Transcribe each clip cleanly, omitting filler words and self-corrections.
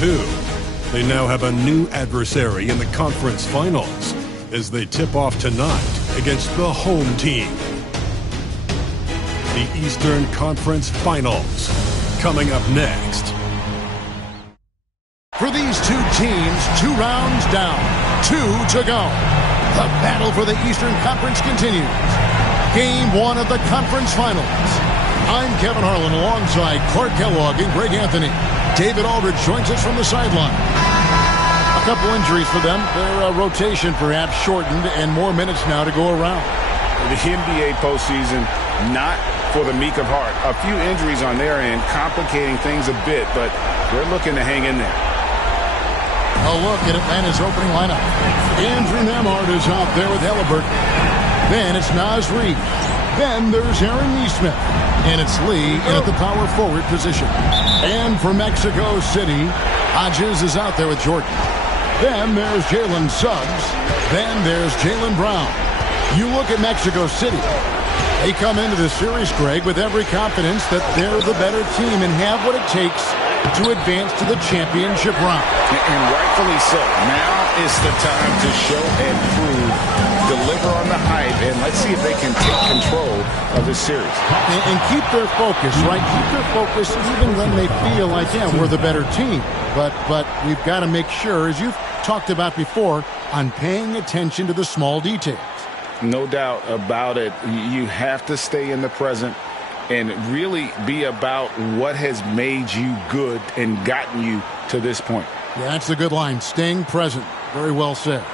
2. They now have a new adversary in the conference finals as they tip off tonight against the home team. The Eastern Conference Finals, coming up next. For these two teams, 2 rounds down, 2 to go. The battle for the Eastern Conference continues. Game 1 of the conference finals. I'm Kevin Harlan alongside Clark Kellogg and Greg Anthony. David Aldridge joins us from the sideline. A couple injuries for them. Their rotation perhaps shortened and more minutes now to go around. The NBA postseason, not for the meek of heart. A few injuries on their end, complicating things a bit, but they're looking to hang in there. A look at Atlanta's opening lineup. Andrew Nemhard is out there with Halliburton. Then it's Naz Reid. Then there's Aaron Nesmith. And it's Lee in at the power forward position. And for Mexico City, Hodges is out there with Jordan. Then there's Jalen Suggs. Then there's Jaylen Brown. You look at Mexico City. They come into this series, Greg, with every confidence that they're the better team and have what it takes to advance to the championship round. And rightfully so. Now is the time to show and prove, deliver on the hype, and let's see if they can take control of this series. And keep their focus, right? Keep their focus even when they feel like, yeah, we're the better team. But we've got to make sure, as you've talked about before, on paying attention to the small details. No doubt about it. You have to stay in the present and really be about what has made you good and gotten you to this point. Yeah, that's a good line. Staying present. Very well said.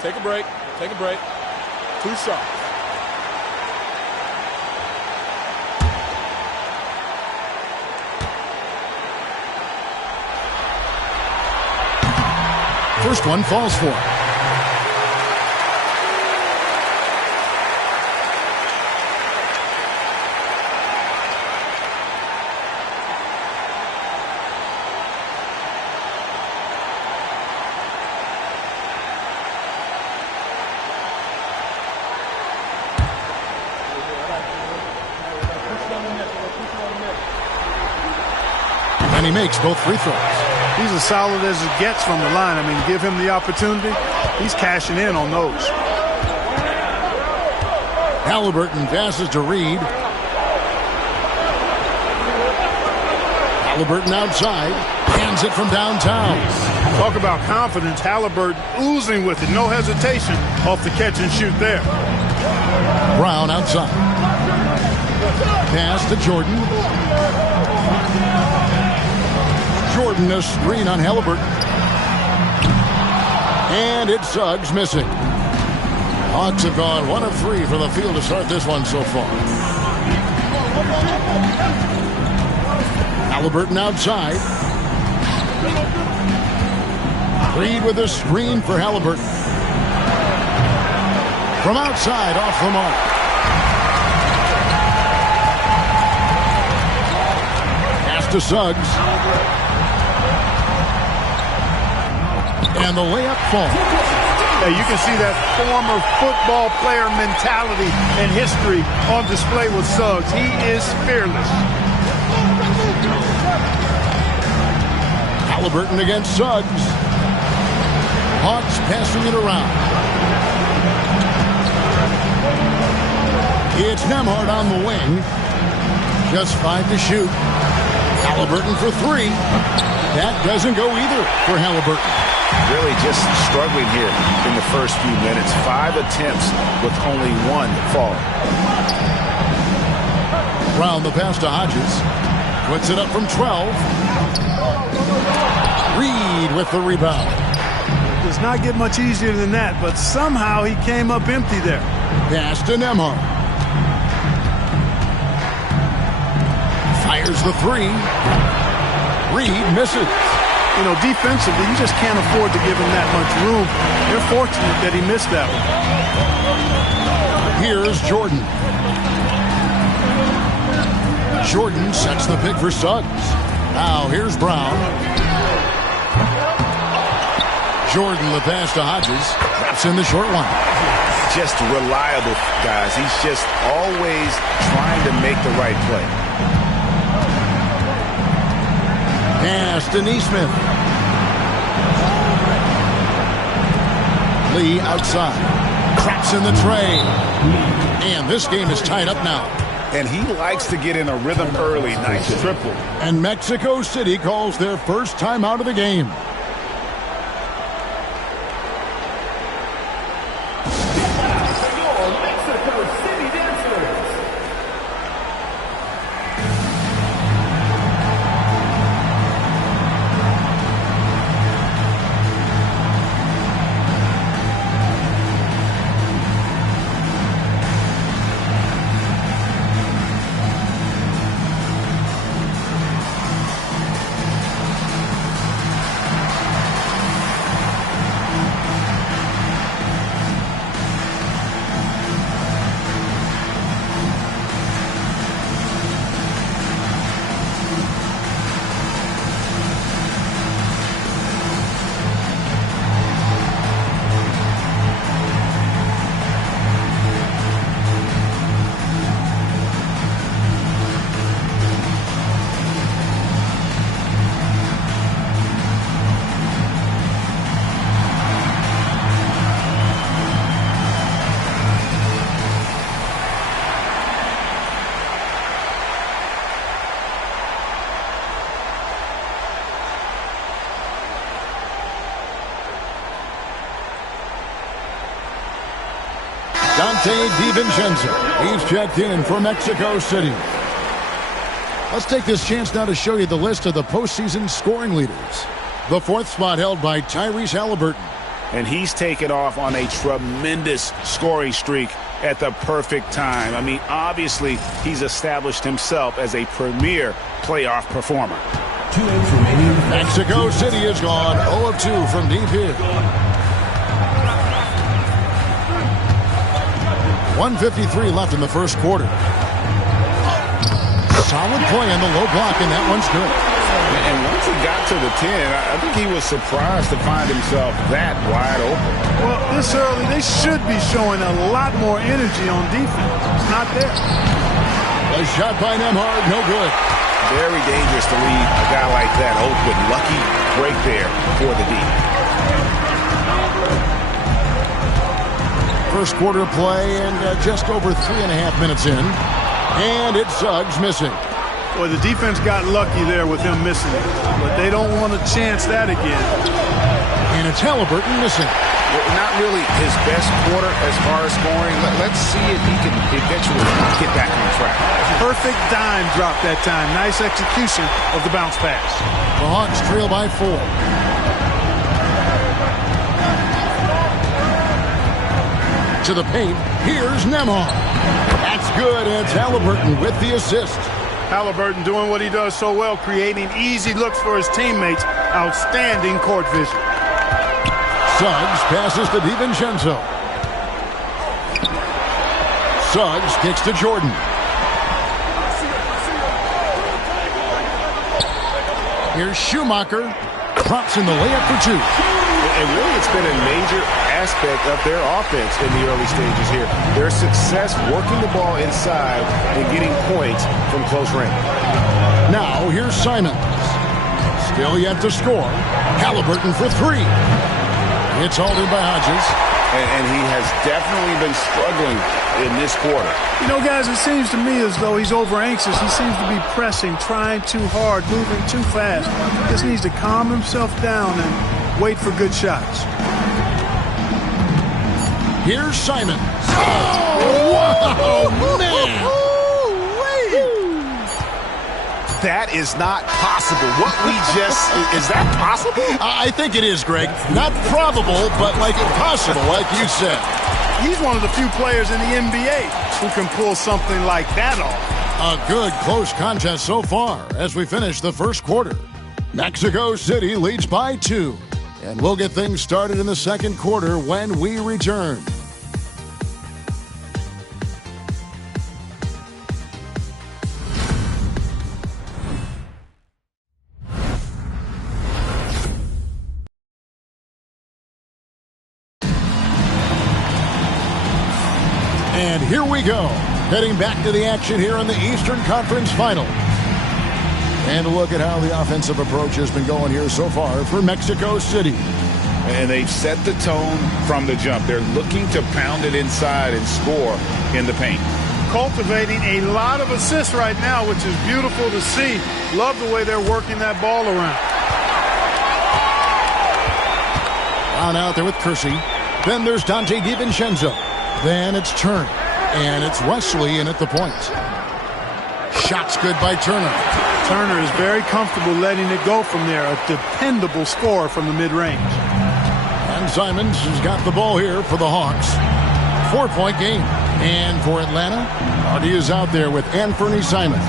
Take a break. Take a break. 2 shots. First one falls for. And he makes both free throws. He's as solid as it gets from the line. I mean, give him the opportunity, he's cashing in on those. Halliburton passes to Reid. Halliburton outside, hands it from downtown. Talk about confidence. Halliburton oozing with it, no hesitation off the catch and shoot there. Brown outside. Pass to Jordan. Jordan a screen on Halliburton. And it's Suggs missing. Hawks have gone 1 of 3 from the field to start this one so far. Halliburton outside. Reid with a screen for Halliburton. From outside, off the mark. Pass to Suggs. And the layup falls. Yeah, you can see that former football player mentality and history on display with Suggs. He is fearless. Halliburton against Suggs. Hawks passing it around. It's Nemhard on the wing. Just 5 to shoot. Halliburton for 3. That doesn't go either for Halliburton. Really just struggling here in the first few minutes. 5 attempts with only 1 fall. Brown the pass to Hodges. Puts it up from 12. Reid with the rebound. Does not get much easier than that, but somehow he came up empty there. Pass to Nemhard. Fires the 3. Reid misses. You know, defensively, you just can't afford to give him that much room. They're fortunate that he missed that one. Here's Jordan. Jordan sets the pick for Suggs. Now here's Brown. Jordan the pass to Hodges. That's in the short one. Just reliable, guys. He's just always trying to make the right play. Pass to Neesmith. Lee outside. Craps in the tray. And this game is tied up now. And he likes to get in a rhythm early. Nice triple. And Mexico City calls their first time out of the game. Dante DiVincenzo. He's checked in for Mexico City. Let's take this chance now to show you the list of the postseason scoring leaders. The fourth spot held by Tyrese Halliburton. And he's taken off on a tremendous scoring streak at the perfect time. I mean, obviously, he's established himself as a premier playoff performer. Mexico City is gone 0 of 2 from deep here. 1:53 left in the first quarter. Solid play in the low block, and that one's good. And once he got to the 10, I think he was surprised to find himself that wide open. Well, this early, they should be showing a lot more energy on defense. It's not there. A shot by Nembhard, no good. Very dangerous to leave a guy like that open. Lucky break there for the D. First quarter play and just over 3.5 minutes in. And it's Suggs missing. Well, the defense got lucky there with him missing it, but they don't want to chance that again. And it's Halliburton missing. Well, not really his best quarter as far as scoring. Let's see if he can eventually get back on track. Perfect dime drop that time. Nice execution of the bounce pass. The Hawks trail by 4. To the paint. Here's Nembhard. That's good. And it's Halliburton with the assist. Halliburton doing what he does so well, creating easy looks for his teammates. Outstanding court vision. Suggs passes to DiVincenzo. Suggs kicks to Jordan. Here's Schumacher. Drops in the layup for 2. And really, it's been a major aspect of their offense in the early stages here. Their success working the ball inside and getting points from close range. Now, here's Simons. Still yet to score. Halliburton for 3. It's hauled in by Hodges. And he has definitely been struggling in this quarter. You know, guys, it seems to me as though he's over-anxious. He seems to be pressing, trying too hard, moving too fast. He just needs to calm himself down and wait for good shots. Here's Simons. Oh, wow, man. That is not possible. What we just, is that possible? I think it is, Greg. Not probable, but like possible, like you said. He's one of the few players in the NBA who can pull something like that off. A good close contest so far as we finish the first quarter. Mexico City leads by 2. And we'll get things started in the second quarter when we return. And here we go, heading back to the action here in the Eastern Conference Final. And look at how the offensive approach has been going here so far for Mexico City. And they've set the tone from the jump. They're looking to pound it inside and score in the paint. Cultivating a lot of assists right now, which is beautiful to see. Love the way they're working that ball around. Brown out there with Kersey. Then there's Dante DiVincenzo. Then it's Turner. And it's Wesley in at the point. Shot's good by Turner. Turner is very comfortable letting it go from there. A dependable scorer from the mid-range. And Simons has got the ball here for the Hawks. 4-point game. And for Atlanta, Hardy is out there with Anthony Simons.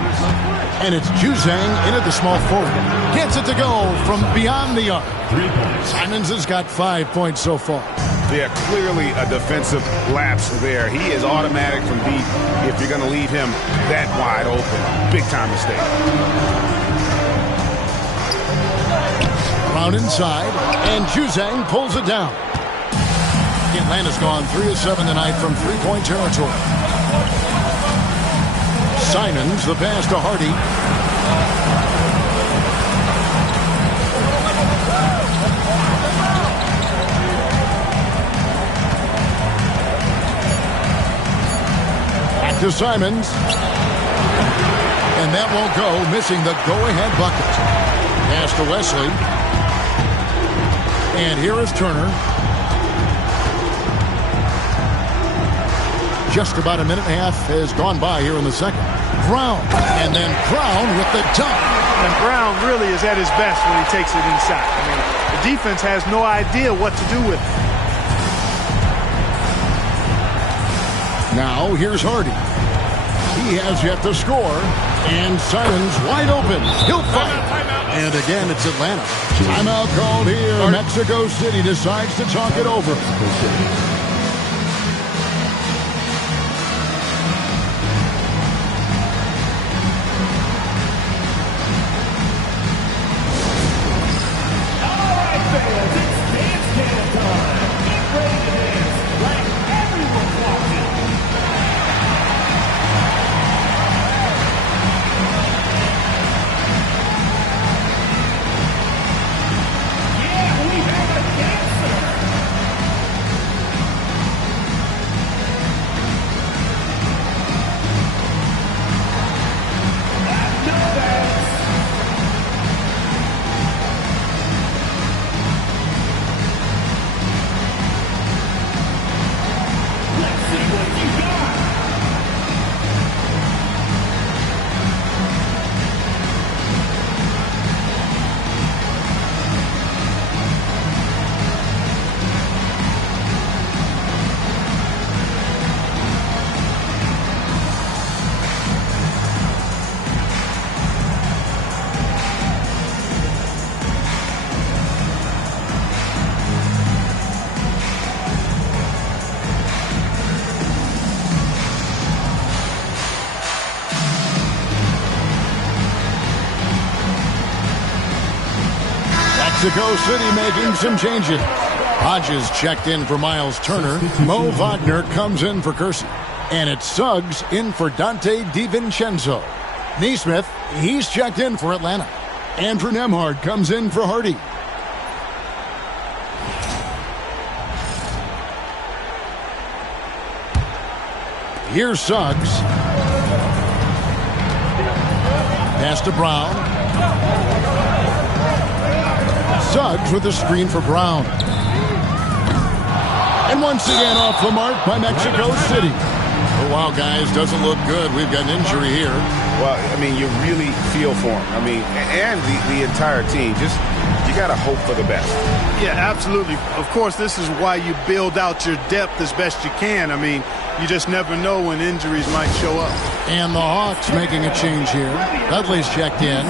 And it's Juzang in at the small forward. Gets it to go from beyond the arc. Simons has got 5 points so far. Yeah, clearly a defensive lapse there. He is automatic from deep if you're going to leave him that wide open. Big time mistake. Brown inside, and Juzang pulls it down. Atlanta's gone 3 of 7 tonight from three-point territory. Simons, the pass to Hardy. Back to Simons. And that won't go, missing the go-ahead bucket. Pass to Wesley. And here is Turner. Just about a minute and a half has gone by here in the second. Brown, and then Brown with the dunk. And Brown really is at his best when he takes it inside. I mean, the defense has no idea what to do with it. Now here's Hardy. He has yet to score, and Simons wide open. He'll fight. And again, it's Atlanta. Timeout called here. Mexico City decides to talk it over. Mexico City making some changes. Hodges checked in for Miles Turner. Mo Wagner comes in for Kersey. And it's Suggs in for Dante DiVincenzo. Neesmith, he's checked in for Atlanta. Andrew Nembhard comes in for Hardy. Here's Suggs. Pass to Brown. Suggs with a screen for Brown. And once again off the mark by Mexico City. Oh, wow, guys, doesn't look good. We've got an injury here. Well, I mean, you really feel for him. I mean, and the entire team. Just, you got to hope for the best. Yeah, absolutely. Of course, this is why you build out your depth as best you can. I mean, you just never know when injuries might show up. And the Hawks making a change here. Dudley's checked in.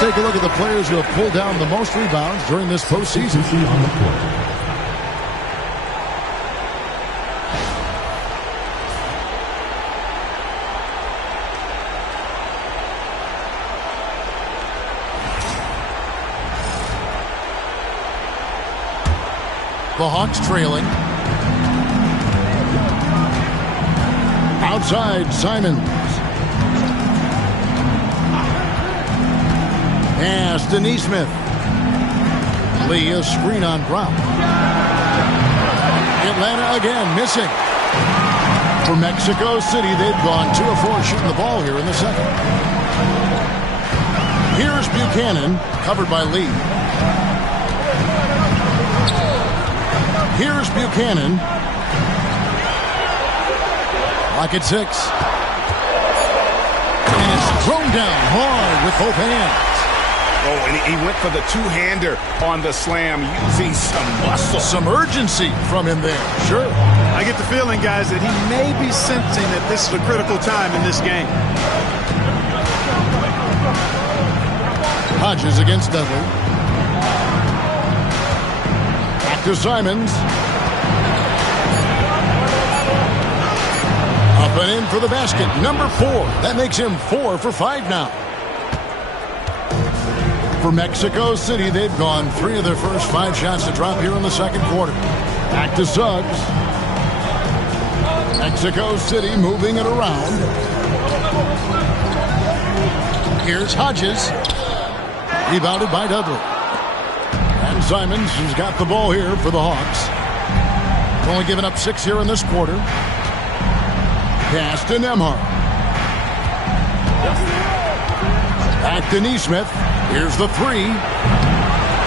take a look at the players who have pulled down the most rebounds during this postseason. The Hawks trailing. Outside, Simons. Pass to Neesmith. Lee, a screen on Brown. Atlanta again, missing. For Mexico City, they've gone 2 of 4 shooting the ball here in the second. Here's Buchanan, covered by Lee. Here's Buchanan. Lock at 6. And it's thrown down hard with both hands. Oh, and he went for the two-hander on the slam, using some muscle. Some urgency from him there. Sure. I get the feeling, guys, that he may be sensing that this is a critical time in this game. Hodges against Dudley. Back to Simons. Up and in for the basket. Number 4. That makes him 4 for 5 now. For Mexico City, they've gone 3 of their first 5 shots to drop here in the second quarter. Back to Suggs. Mexico City moving it around. Here's Hodges. Rebounded by Dudley. And Simons has got the ball here for the Hawks. Only given up 6 here in this quarter. Pass to Nembhard. Back to Neesmith. Here's the 3.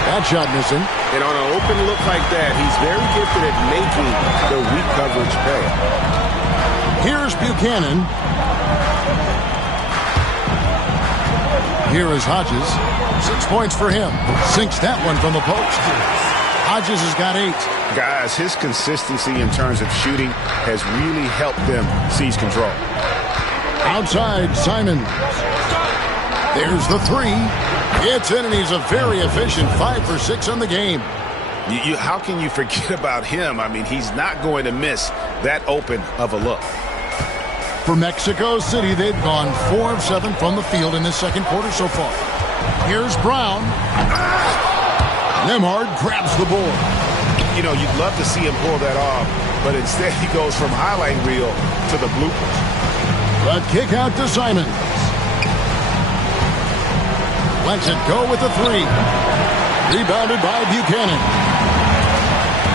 That shot missing. And on an open look like that, he's very gifted at making the weak coverage pay. Here's Buchanan. Here is Hodges. 6 points for him. Sinks that one from the post. Hodges has got 8. Guys, his consistency in terms of shooting has really helped them seize control. Outside, Simons. There's the 3. It's in, and he's a very efficient 5 for 6 on the game. How can you forget about him? I mean, he's not going to miss that open of a look. For Mexico City, they've gone 4 of 7 from the field in this second quarter so far. Here's Brown. Nembhard grabs the board. You know, you'd love to see him pull that off, but instead he goes from highlight reel to the bloopers. A kick out to Simons. Lets it go with the 3. Rebounded by Buchanan.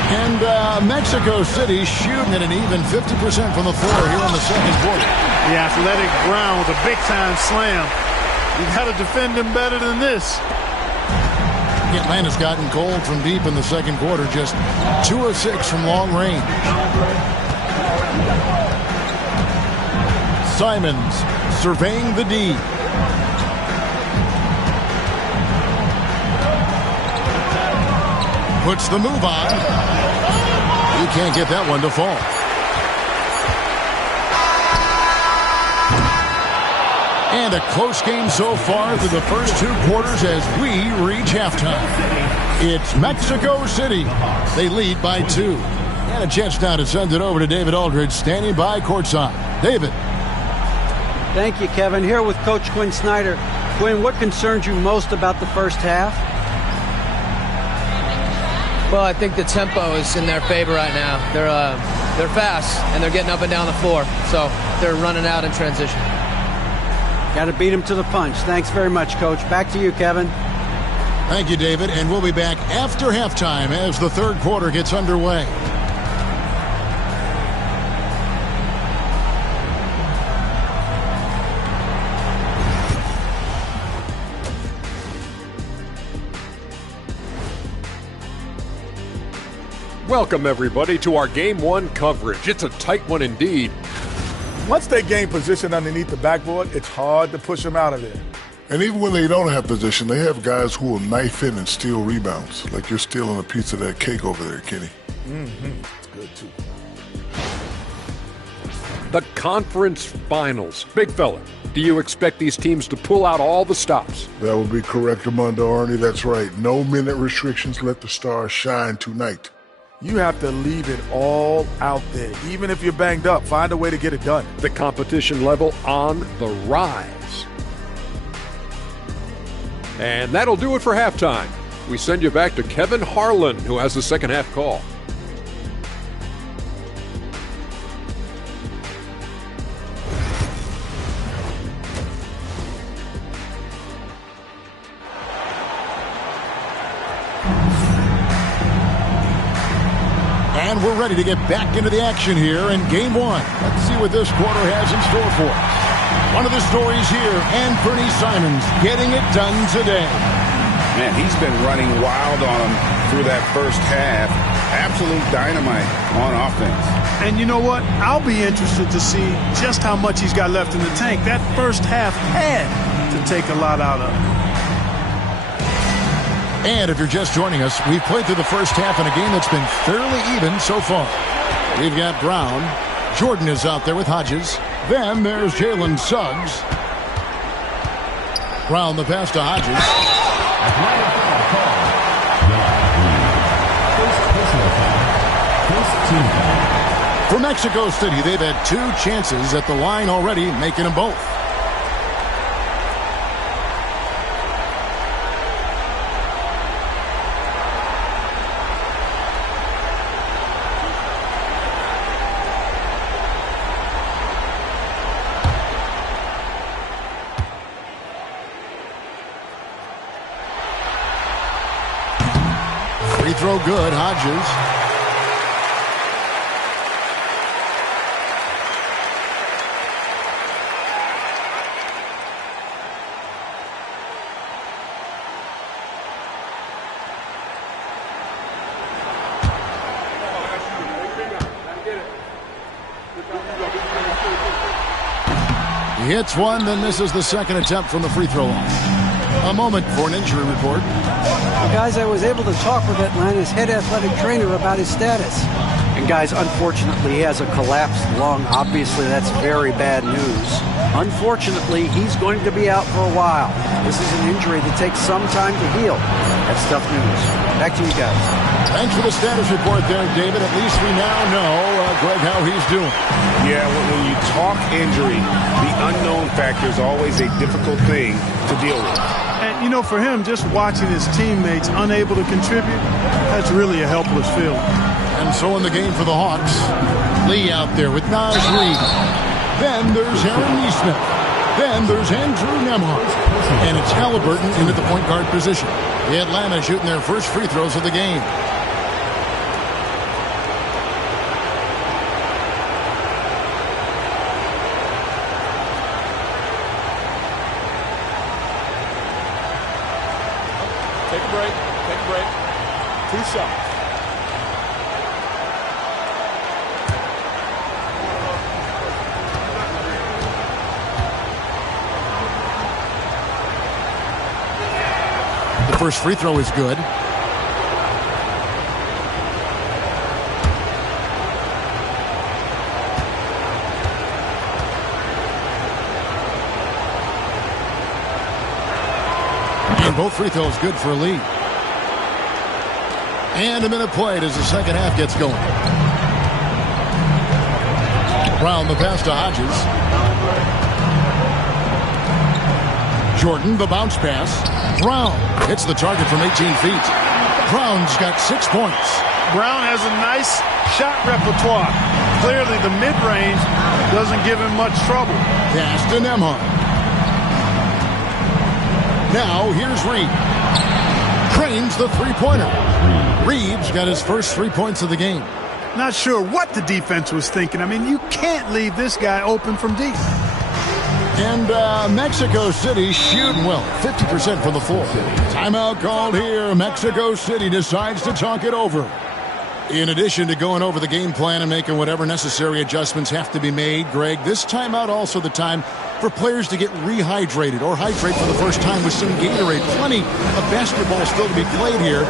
And Mexico City shooting at an even 50% from the floor here in the second quarter. The athletic Brown with a big-time slam. You've got to defend him better than this. Atlanta's gotten cold from deep in the second quarter. Just 2 of 6 from long range. Simons surveying the D. Puts the move on. He can't get that one to fall. And a close game so far through the first 2 quarters as we reach halftime. It's Mexico City. They lead by 2. And a chance now to send it over to David Aldridge, standing by courtside. David. Thank you, Kevin. Here with Coach Quinn Snyder. Quinn, what concerns you most about the first half? Well, I think the tempo is in their favor right now. They're fast, and they're getting up and down the floor. So they're running out in transition. Got to beat him to the punch. Thanks very much, Coach. Back to you, Kevin. Thank you, David. And we'll be back after halftime as the third quarter gets underway. Welcome, everybody, to our Game 1 coverage. It's a tight one indeed. Once they gain position underneath the backboard, it's hard to push them out of there. And even when they don't have position, they have guys who will knife in and steal rebounds. Like you're stealing a piece of that cake over there, Kenny. Mm-hmm. It's good, too. The conference finals. Big fella, do you expect these teams to pull out all the stops? That would be correct, Armando Arnie. That's right. No minute restrictions. Let the stars shine tonight. You have to leave it all out there. Even if you're banged up, find a way to get it done. The competition level on the rise. And that'll do it for halftime. We send you back to Kevin Harlan, who has the second half call. And we're ready to get back into the action here in Game 1. Let's see what this quarter has in store for us. One of the stories here, Anthony Simons getting it done today. Man, he's been running wild on him through that first half. Absolute dynamite on offense. And you know what? I'll be interested to see just how much he's got left in the tank. That first half had to take a lot out of him. And if you're just joining us, we've played through the first half in a game that's been fairly even so far. We've got Brown. Jordan is out there with Hodges. Then there's Jalen Suggs. Brown the pass to Hodges. For Mexico City, they've had 2 chances at the line already, making them both. Free throw good, Hodges. He hits one, then misses the second attempt from the free throw line. A moment for an injury report. Well, guys, I was able to talk with Atlanta's head athletic trainer about his status. And guys, unfortunately, he has a collapsed lung. Obviously, that's very bad news. Unfortunately, he's going to be out for a while. This is an injury that takes some time to heal. That's tough news. Back to you guys. Thanks for the status report there, David. At least we now know, Greg, how he's doing. Yeah, when you talk injury, the unknown factor is always a difficult thing to deal with. And, you know, for him, just watching his teammates unable to contribute, that's really a helpless feeling. And so in the game for the Hawks, Lee out there with Naz Reid. Then there's Aaron Neesmith. Then there's Andrew Nembhard. And it's Halliburton into the point guard position. The Atlanta shooting their first free throws of the game. Take a break. Take a break. 2 shots. The first free throw is good. And both free throws good for Lee. And a minute played as the second half gets going. Brown the pass to Hodges. Jordan the bounce pass. Brown hits the target from 18 feet. Brown's got 6 points. Brown has a nice shot repertoire. Clearly the mid-range doesn't give him much trouble. Pass to Nembhard. Now here's Reed. Cranes the three-pointer. Reeves got his first 3 points of the game. Not sure what the defense was thinking. I mean, you can't leave this guy open from deep. And Mexico City shooting well, 50% from the floor. Timeout called here. Mexico City decides to talk it over. In addition to going over the game plan and making whatever necessary adjustments have to be made, Greg, this timeout also the time for players to get rehydrated or hydrate for the first time with some Gatorade. Plenty of basketball still to be played here,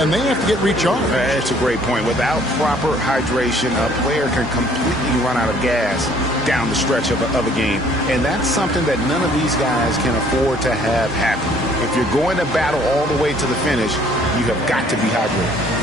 and they have to get recharged. That's a great point. Without proper hydration, a player can completely run out of gas down the stretch of a game. And that's something that none of these guys can afford to have happen. If you're going to battle all the way to the finish, you have got to be hydrated.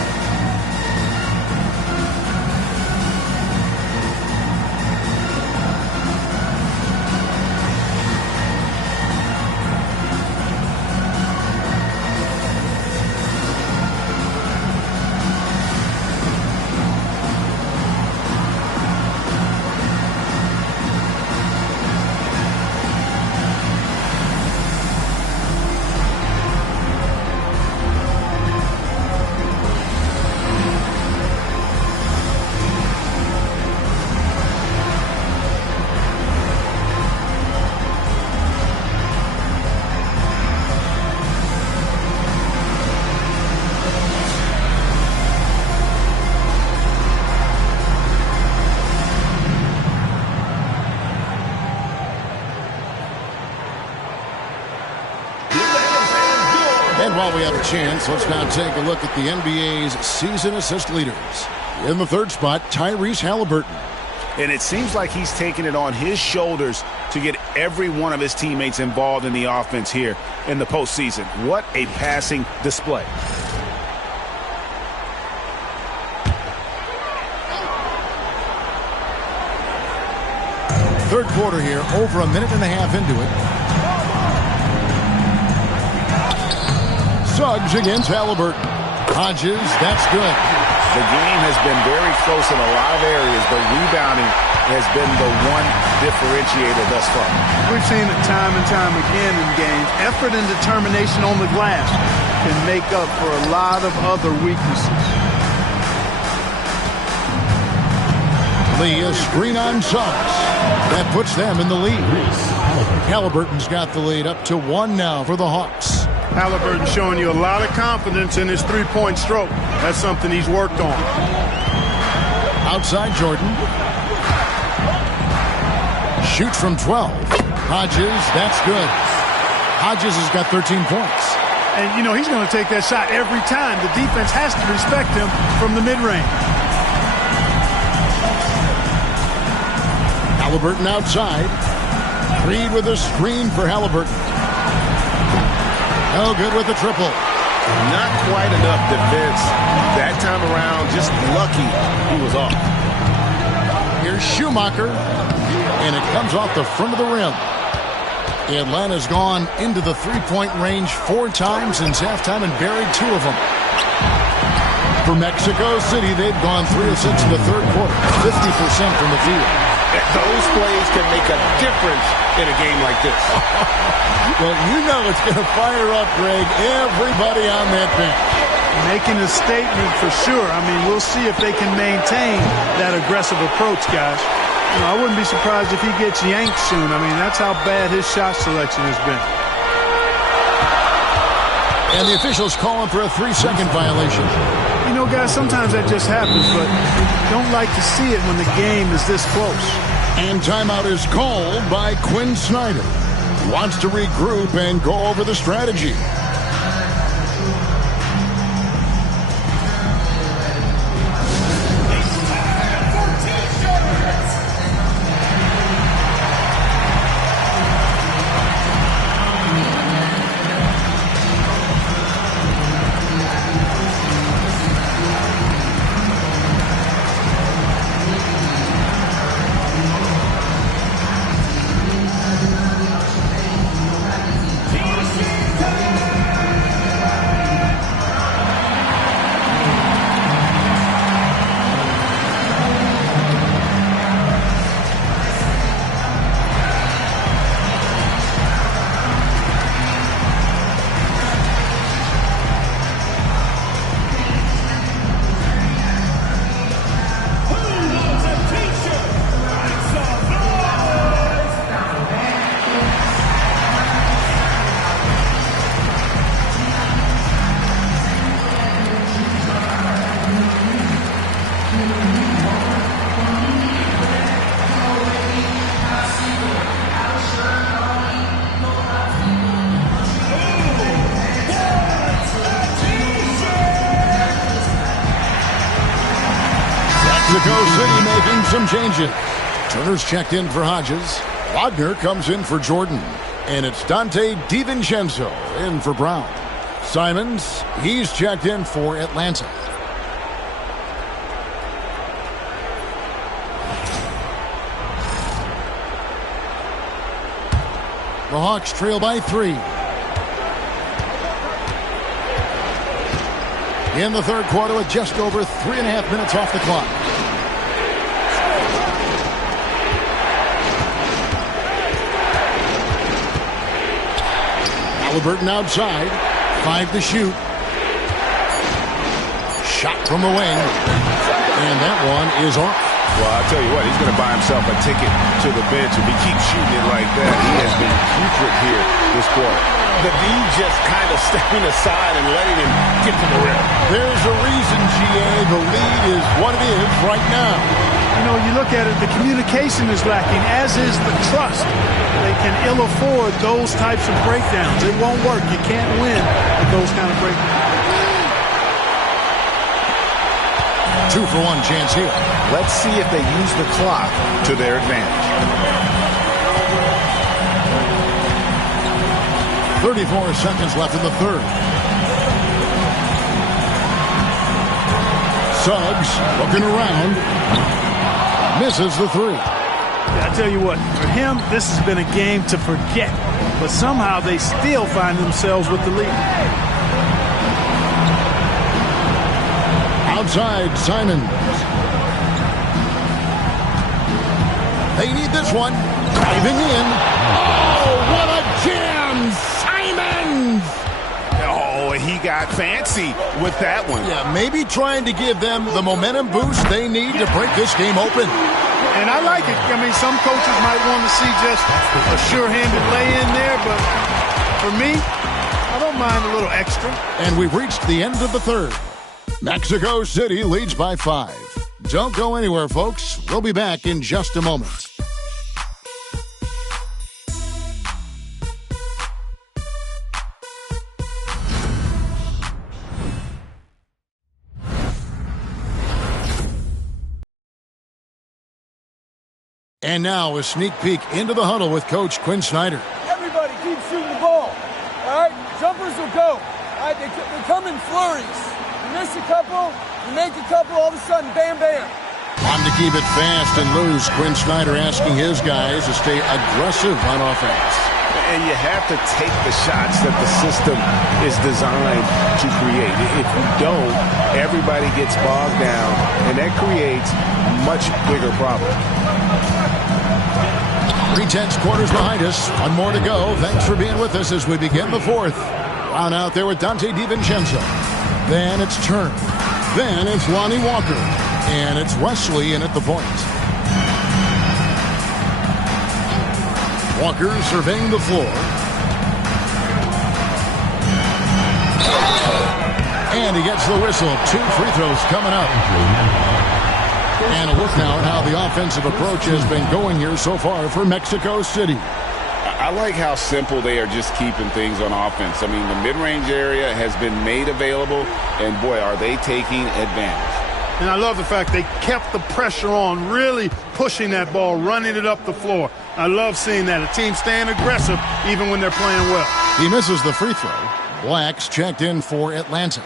And while we have a chance, let's now take a look at the NBA's season assist leaders. In the third spot, Tyrese Halliburton. And it seems like he's taking it on his shoulders to get every one of his teammates involved in the offense here in the postseason. What a passing display. Third quarter here, over a minute and a half into it. Suggs against Halliburton. Hodges, that's good. The game has been very close in a lot of areas, but rebounding has been the one differentiator thus far. We've seen it time and time again in games. Effort and determination on the glass can make up for a lot of other weaknesses. Lee, a screen on Suggs. That puts them in the lead. Halliburton's got the lead up to 1 now for the Hawks. Halliburton showing you a lot of confidence in his three-point stroke. That's something he's worked on. Outside Jordan. Shoots from 12. Hodges, that's good. Hodges has got 13 points. And, you know, he's going to take that shot every time. The defense has to respect him from the mid-range. Halliburton outside. Reed with a screen for Halliburton. No good with the triple. Not quite enough defense that time around. Just lucky he was off. Here's Schumacher, and it comes off the front of the rim. Atlanta's gone into the three-point range 4 times since halftime and buried 2 of them. For Mexico City, they've gone 3 of 6 in the third quarter, 50% from the field. Those plays can make a difference in a game like this. Well, you know it's going to fire up, Greg, everybody on that bench. Making a statement for sure. I mean, we'll see if they can maintain that aggressive approach, guys. You know, I wouldn't be surprised if he gets yanked soon. I mean, that's how bad his shot selection has been. And the officials calling for a 3-second violation. You know, guys, sometimes that just happens, but don't like to see it when the game is this close. And timeout is called by Quinn Snyder. Wants to regroup and go over the strategy. Mexico City making some changes. Turner's checked in for Hodges. Wagner comes in for Jordan. And it's Dante DiVincenzo in for Brown. Simons, he's checked in for Atlanta. The Hawks trail by 3. In the third quarter with just over 3.5 minutes off the clock. Halliburton outside. 5 to shoot. Shot from the wing. And that one is off. Well, I'll tell you what, he's going to buy himself a ticket to the bench if he keeps shooting it like that. He has been putrid here this quarter. The D just kind of stepping aside and letting him get to the rim. There's a reason, GA. The lead is what it is right now. You know, you look at it, the communication is lacking, as is the trust. They can ill afford those types of breakdowns. It won't work. You can't win with those kind of breakdowns. 2-for-1 chance here. Let's see if they use the clock to their advantage. 34 seconds left in the third. Suggs looking around. Misses the 3. Yeah, I tell you what, for him, this has been a game to forget. But somehow they still find themselves with the lead. Outside, Simons. They need this one. Diving in. Oh, what a jam! Simons! Oh, he got fancy with that one. Yeah, maybe trying to give them the momentum boost they need to break this game open. And I like it. I mean, some coaches might want to see just a sure-handed lay-in there, but for me, I don't mind a little extra. And we've reached the end of the third. Mexico City leads by 5. Don't go anywhere, folks. We'll be back in just a moment. And now a sneak peek into the huddle with Coach Quinn Snyder. Everybody keep shooting the ball. All right? Jumpers will go. All right? They come in flurries. You miss a couple, you make a couple, all of a sudden, bam, bam. On to keep it fast and loose, Quinn Snyder asking his guys to stay aggressive on offense. And you have to take the shots that the system is designed to create. If you don't, everybody gets bogged down, and that creates much bigger problems. 3/10 quarters behind us. One more to go. Thanks for being with us as we begin the fourth. Brown out there with Dante DiVincenzo. Then it's Turner. Then it's Lonnie Walker. And it's Wesley in at the point. Walker surveying the floor. And he gets the whistle. 2 free throws coming up. And a look now at how the offensive approach has been going here so far for Mexico City. I like how simple they are just keeping things on offense. I mean, the mid-range area has been made available, and boy, are they taking advantage. And I love the fact they kept the pressure on, really pushing that ball, running it up the floor. I love seeing that. A team staying aggressive even when they're playing well. He misses the free throw. Black's checked in for Atlanta.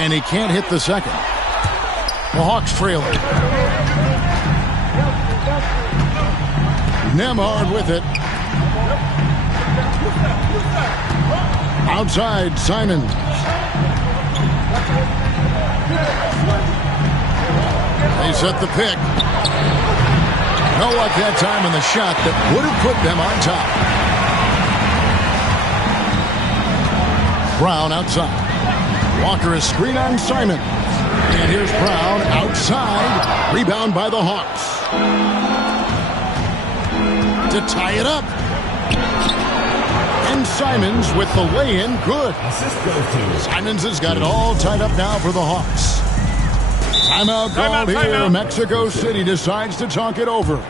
And he can't hit the second. The Hawks trailing. Nemhard with it. Outside, Simons. They set the pick. No luck that time on the shot that would have put them on top. Brown outside. Walker is screen on Simons. And here's Brown outside. Rebound by the Hawks. To tie it up. And Simons with the lay-in. Good. Simons has got it all tied up now for the Hawks. Timeout called here. Mexico City decides to talk it over.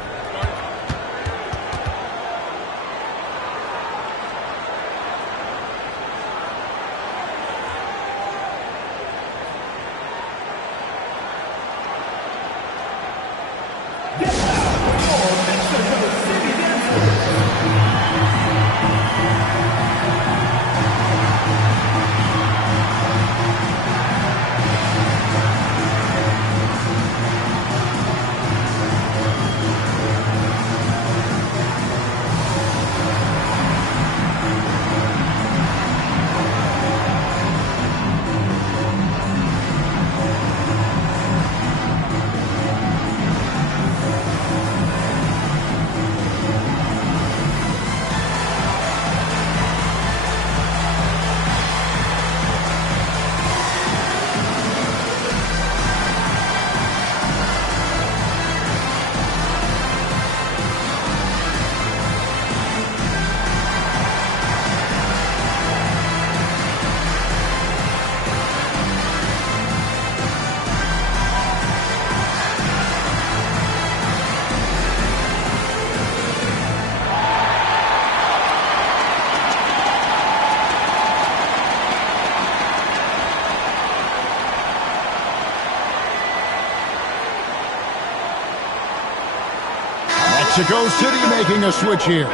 Mexico City making a switch here.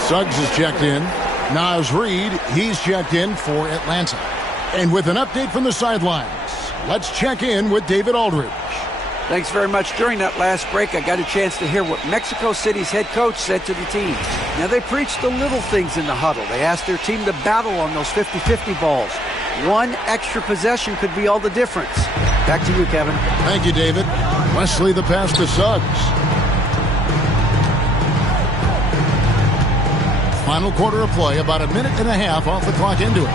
Suggs is checked in. Naz Reid, he's checked in for Atlanta. And with an update from the sidelines, let's check in with David Aldridge. Thanks very much. During that last break, I got a chance to hear what Mexico City's head coach said to the team. Now, they preached the little things in the huddle. They asked their team to battle on those 50-50 balls. One extra possession could be all the difference. Back to you, Kevin. Thank you, David. Wesley the pass to Suggs. Final quarter of play, about a minute and a half off the clock into it.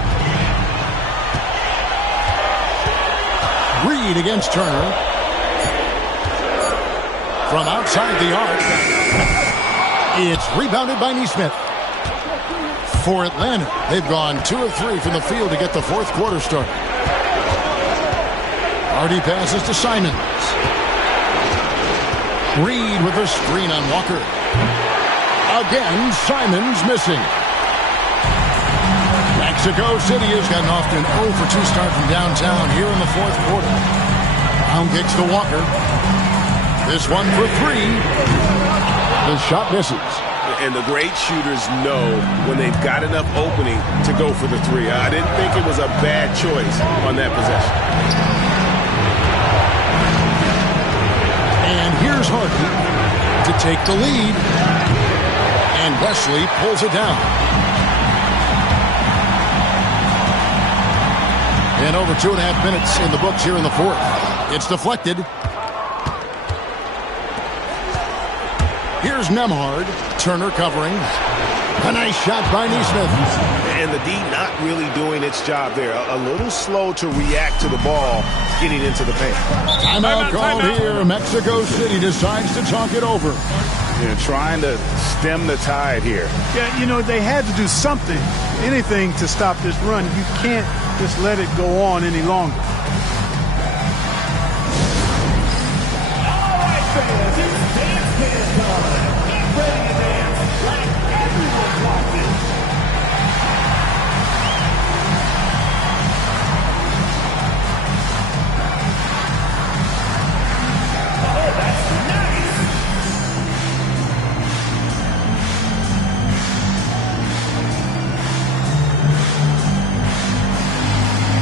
Reid against Turner. From outside the arc. It's rebounded by Neesmith. For Atlanta, they've gone 2 of 3 from the field to get the fourth quarter started. Hardy passes to Simons. Reid with a screen on Walker. Again, Simons missing. Mexico City has gotten off to an 0 for 2 start from downtown here in the fourth quarter. Brown kicks to Walker. This one for 3. The shot misses. And the great shooters know when they've got enough opening to go for the 3. I didn't think it was a bad choice on that possession. And here's Hardy to take the lead. And Wesley pulls it down. And over 2.5 minutes in the books here in the fourth. It's deflected. Here's Nembhard. Turner covering. A nice shot by Neesmith. And the D not really doing its job there. A little slow to react to the ball getting into the paint. Timeout called here. Mexico City decides to talk it over. They're trying to stem the tide here. Yeah, you know, they had to do something, anything to stop this run. You can't just let it go on any longer. All right, fans, it's dance band time. Get ready to dance like everyone watching. Oh, that's nice.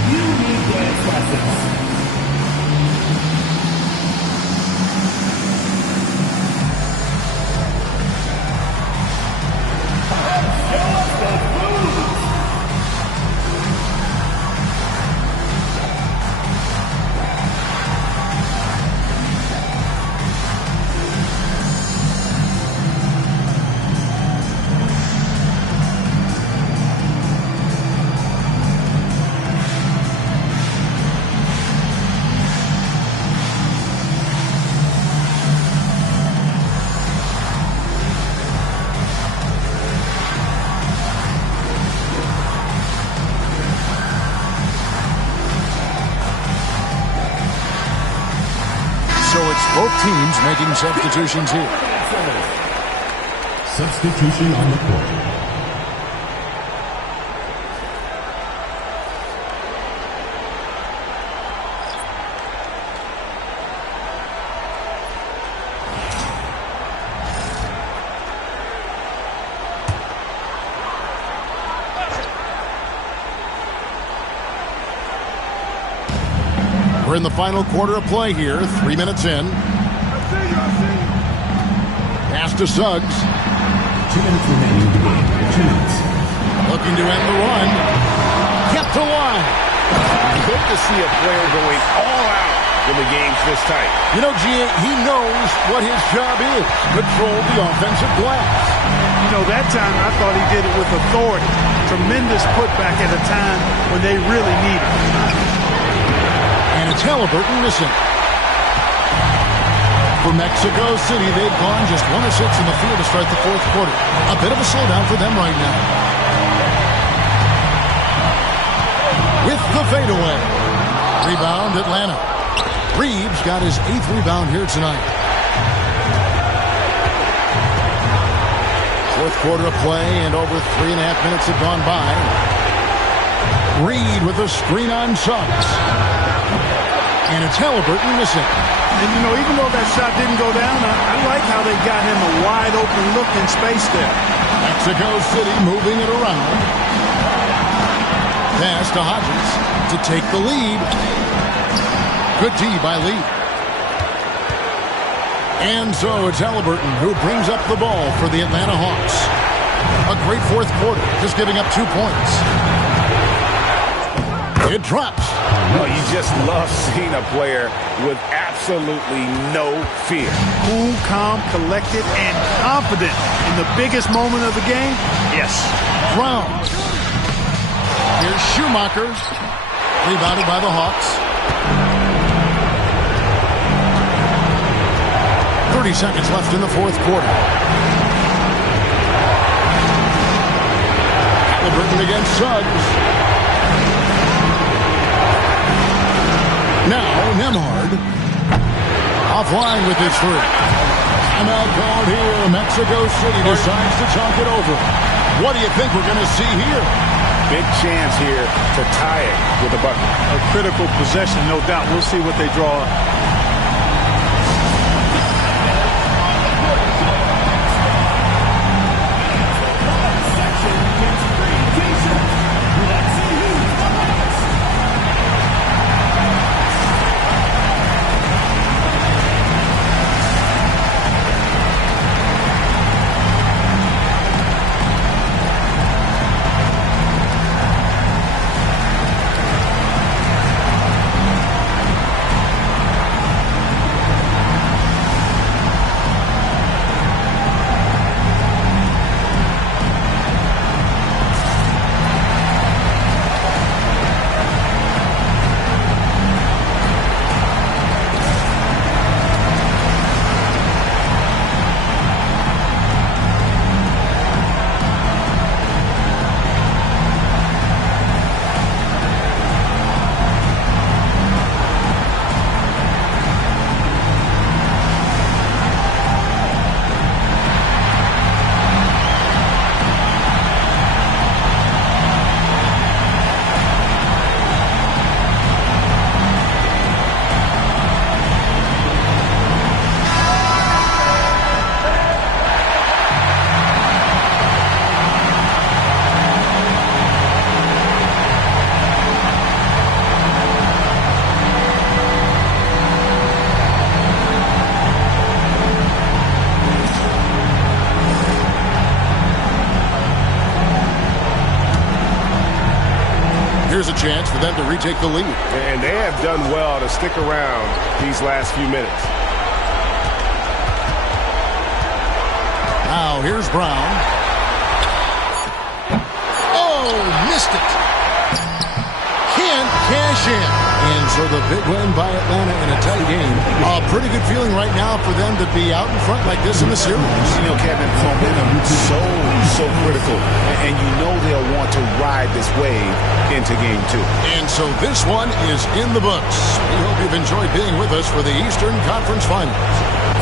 You need dance lessons. Both teams making substitutions here. Substitution on the court. We're in the final quarter of play here, 3 minutes in. Pass to Suggs. 2 minutes remaining in the game. 2 minutes. Looking to end the run. Kept to line. Good to see a player going all out when the game's this tight. You know, G.A., he knows what his job is. Control the offensive glass. You know, that time I thought he did it with authority. Tremendous putback at a time when they really need it. And it's Halliburton missing. For Mexico City, they've gone just 1 of 6 in the field to start the fourth quarter. A bit of a slowdown for them right now. With the fadeaway. Rebound, Atlanta. Reeves got his 8th rebound here tonight. Fourth quarter of play, and over 3.5 minutes have gone by. Reid with a screen on Suggs. And it's Halliburton missing. And, even though that shot didn't go down, I like how they got him a wide-open look in space there. Mexico City moving it around. Pass to Hodges to take the lead. Good D by Lee. And so it's Halliburton who brings up the ball for the Atlanta Hawks. A great fourth quarter, just giving up 2 points. It drops. Well, you just love seeing a player with absolutely no fear. Cool, calm, collected, and confident in the biggest moment of the game. Yes. Brown. Here's Schumacher. Rebounded by the Hawks. 30 seconds left in the fourth quarter. Halliburton against Suggs. Now, Nemhard. Offline with his three. Timeout called here. Mexico City decides to chalk it over. What do you think we're going to see here? Big chance here to tie it with a bucket. A critical possession, no doubt. We'll see what they draw up. Here's a chance for them to retake the lead. And they have done well to stick around these last few minutes. Now here's Brown. Oh, missed it. Can't cash in. And so the big win by Atlanta in a tight game. A pretty good feeling right now for them to be out in front like this in the series. Kevin, momentum so critical. And you know they'll want to ride this wave into game 2. And so this one is in the books. We hope you've enjoyed being with us for the Eastern Conference Finals.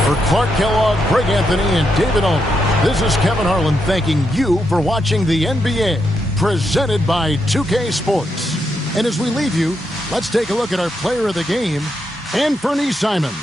For Clark Kellogg, Greg Anthony, and David Olney, this is Kevin Harlan thanking you for watching the NBA, presented by 2K Sports. And as we leave you, let's take a look at our player of the game, Anthony Simons.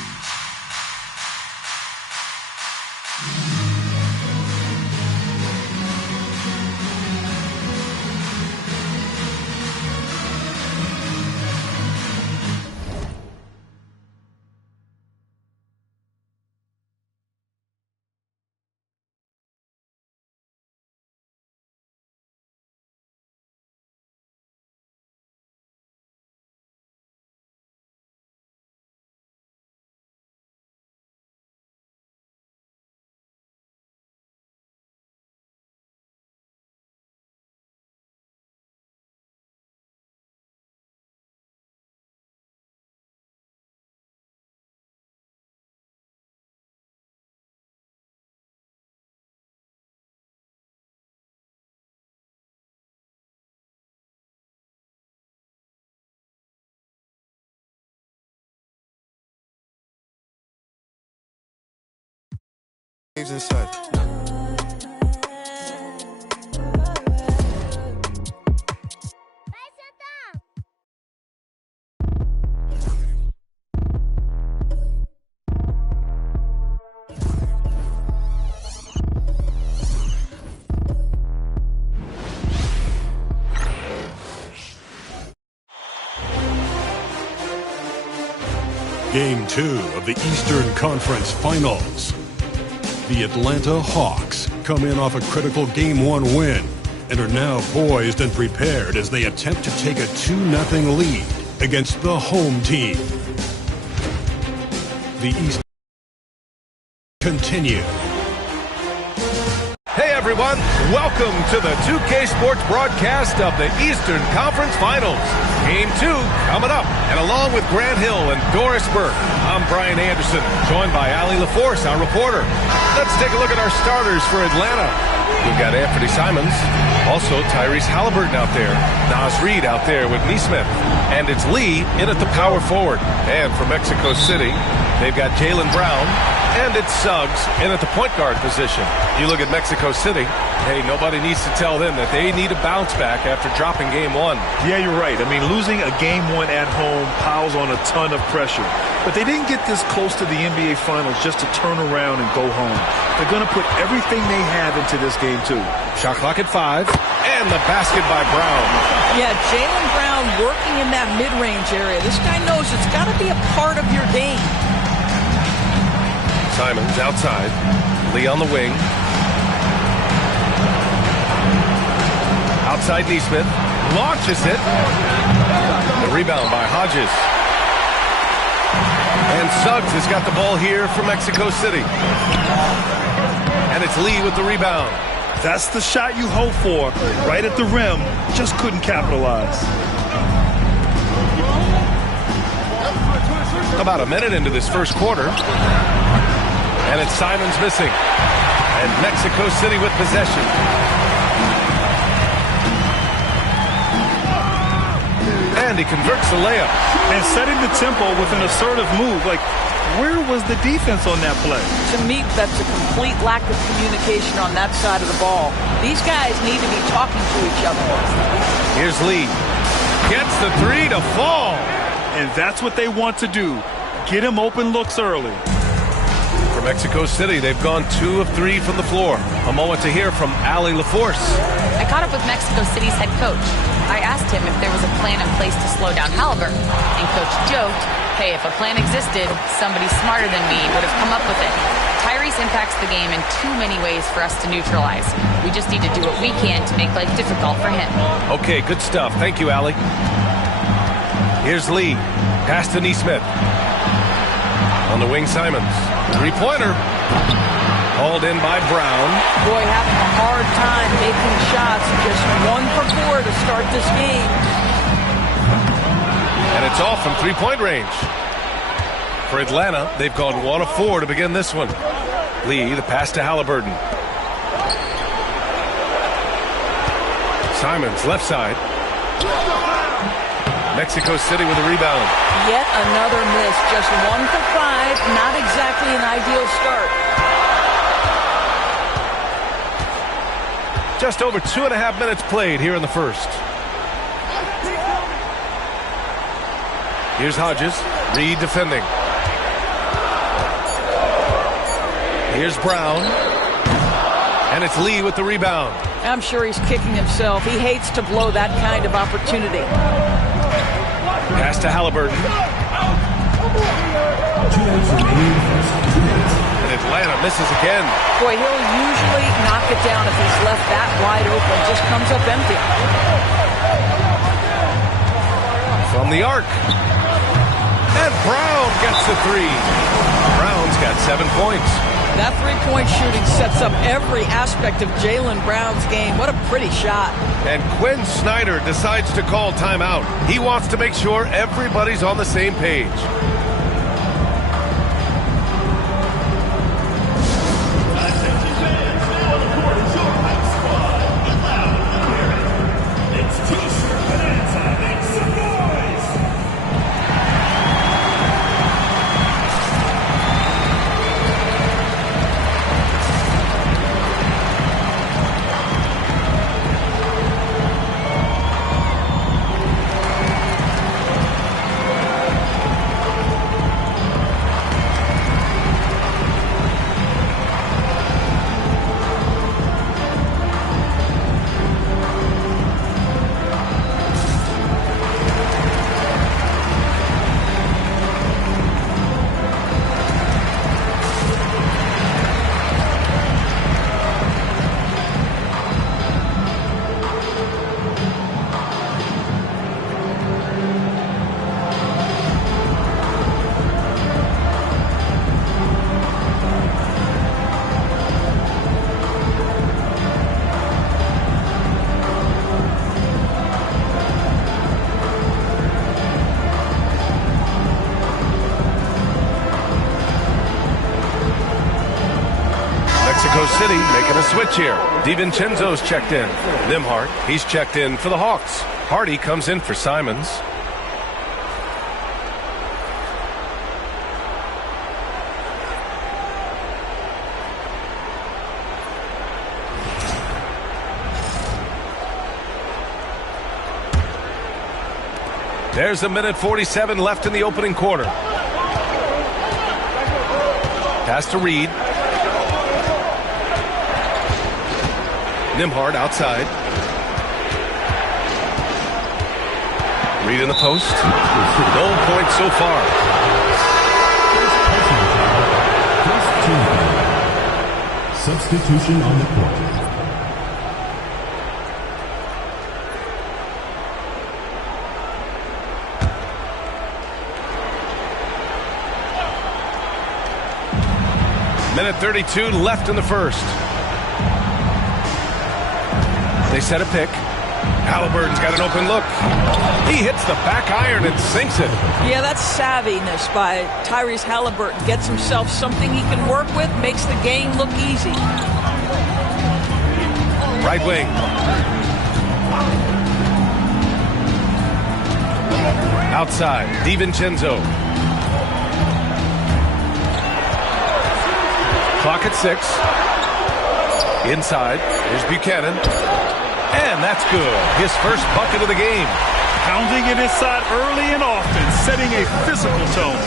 Inside. Game 2 of the Eastern Conference Finals. The Atlanta Hawks come in off a critical Game 1 win and are now poised and prepared as they attempt to take a 2-0 lead against the home team. The East continue. Hey everyone, welcome to the 2K Sports broadcast of the Eastern Conference Finals. Game 2 coming up, and along with Grant Hill and Doris Burke, I'm Brian Anderson, joined by Allie LaForce, our reporter. Let's take a look at our starters for Atlanta. We've got Anthony Simons, also Tyrese Halliburton out there, Naz Reid out there with Neesmith, and it's Lee in at the power forward. And for Mexico City, they've got Jaylen Brown, and it's Suggs in at the point guard position. You look at Mexico City, hey, nobody needs to tell them that they need a bounce back after dropping Game 1. Yeah, you're right. I mean, losing a Game 1 at home piles on a ton of pressure. But they didn't get this close to the NBA Finals just to turn around and go home. They're going to put everything they have into this game, too. Shot clock at 5, and the basket by Brown. Yeah, Jaylen Brown working in that mid-range area. This guy knows it's got to be a part of your game. Simons outside. Lee on the wing. Outside Neesmith. Launches it. The rebound by Hodges. And Suggs has got the ball here for Mexico City. And it's Lee with the rebound. That's the shot you hope for. Right at the rim. Just couldn't capitalize. About a minute into this first quarter. And it's Simons missing. And Mexico City with possession. And he converts the layup. And setting the tempo with an assertive move. Like, where was the defense on that play? To me, that's a complete lack of communication on that side of the ball. These guys need to be talking to each other. Here's Lee. Gets the three to fall. And that's what they want to do. Get him open looks early. For Mexico City, they've gone 2 of 3 from the floor. A moment to hear from Allie LaForce. I caught up with Mexico City's head coach. I asked him if there was a plan in place to slow down Halliburton. And Coach joked, hey, if a plan existed, somebody smarter than me would have come up with it. Tyrese impacts the game in too many ways for us to neutralize. We just need to do what we can to make life difficult for him. Okay, good stuff. Thank you, Allie. Here's Lee. Pass to Neesmith. On the wing, Simons. Three-pointer. Hauled in by Brown. Boy, having a hard time making shots. Just 1 for 4 to start this game. And it's off from three-point range. For Atlanta, they've gone 1 of 4 to begin this one. Lee, the pass to Halliburton. Simons, left side. Mexico City with a rebound. Yet another miss. Just 1 for 5. Not exactly an ideal start. Just over 2.5 minutes played here in the first. Here's Hodges. Reid defending. Here's Brown. And it's Lee with the rebound. I'm sure he's kicking himself. He hates to blow that kind of opportunity. Pass to Halliburton. And Atlanta misses again. Boy, he'll usually knock it down if he's left that wide open. Just comes up empty. From the arc. And Brown gets the 3. Brown's got 7 points. That three-point shooting sets up every aspect of Jaylen Brown's game. What a pretty shot. And Quinn Snyder decides to call timeout. He wants to make sure everybody's on the same page. Mexico City making a switch here. DiVincenzo's checked in. Nembhard, he's checked in for the Hawks. Hardy comes in for Simons. There's a minute 47 left in the opening quarter. Pass to Reed. Nembhard outside. Reed in the post. No points so far. Substitution on the court. Minute 32 left in the first. They set a pick. Halliburton's got an open look. He hits the back iron and sinks it. Yeah, that's savviness by Tyrese Halliburton. Gets himself something he can work with, makes the game look easy. Right wing. Outside, DiVincenzo. Clock at 6. Inside, here's Buchanan. And that's good. His first bucket of the game. Pounding it inside early and often, setting a physical tone.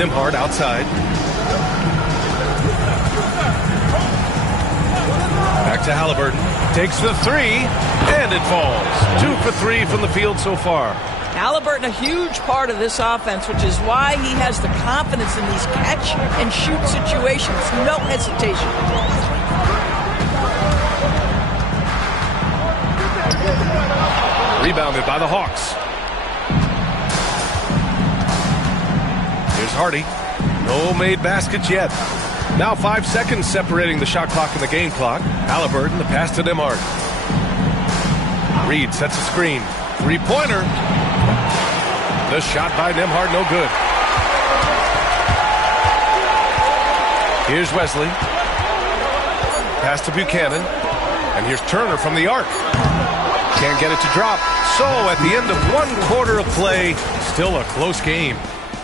Nembhard outside. Back to Halliburton. Takes the 3, and it falls. 2 for 3 from the field so far. Halliburton, a huge part of this offense, which is why he has the confidence in these catch-and-shoot situations. No hesitation. Rebounded by the Hawks. Here's Hardy. No made baskets yet. Now 5 seconds separating the shot clock and the game clock. Halliburton, the pass to Nembhard. Reed sets a screen. Three-pointer. The shot by Nembhard, no good. Here's Wesley. Pass to Buchanan. And here's Turner from the arc. Can't get it to drop. So at the end of 1 quarter of play, still a close game.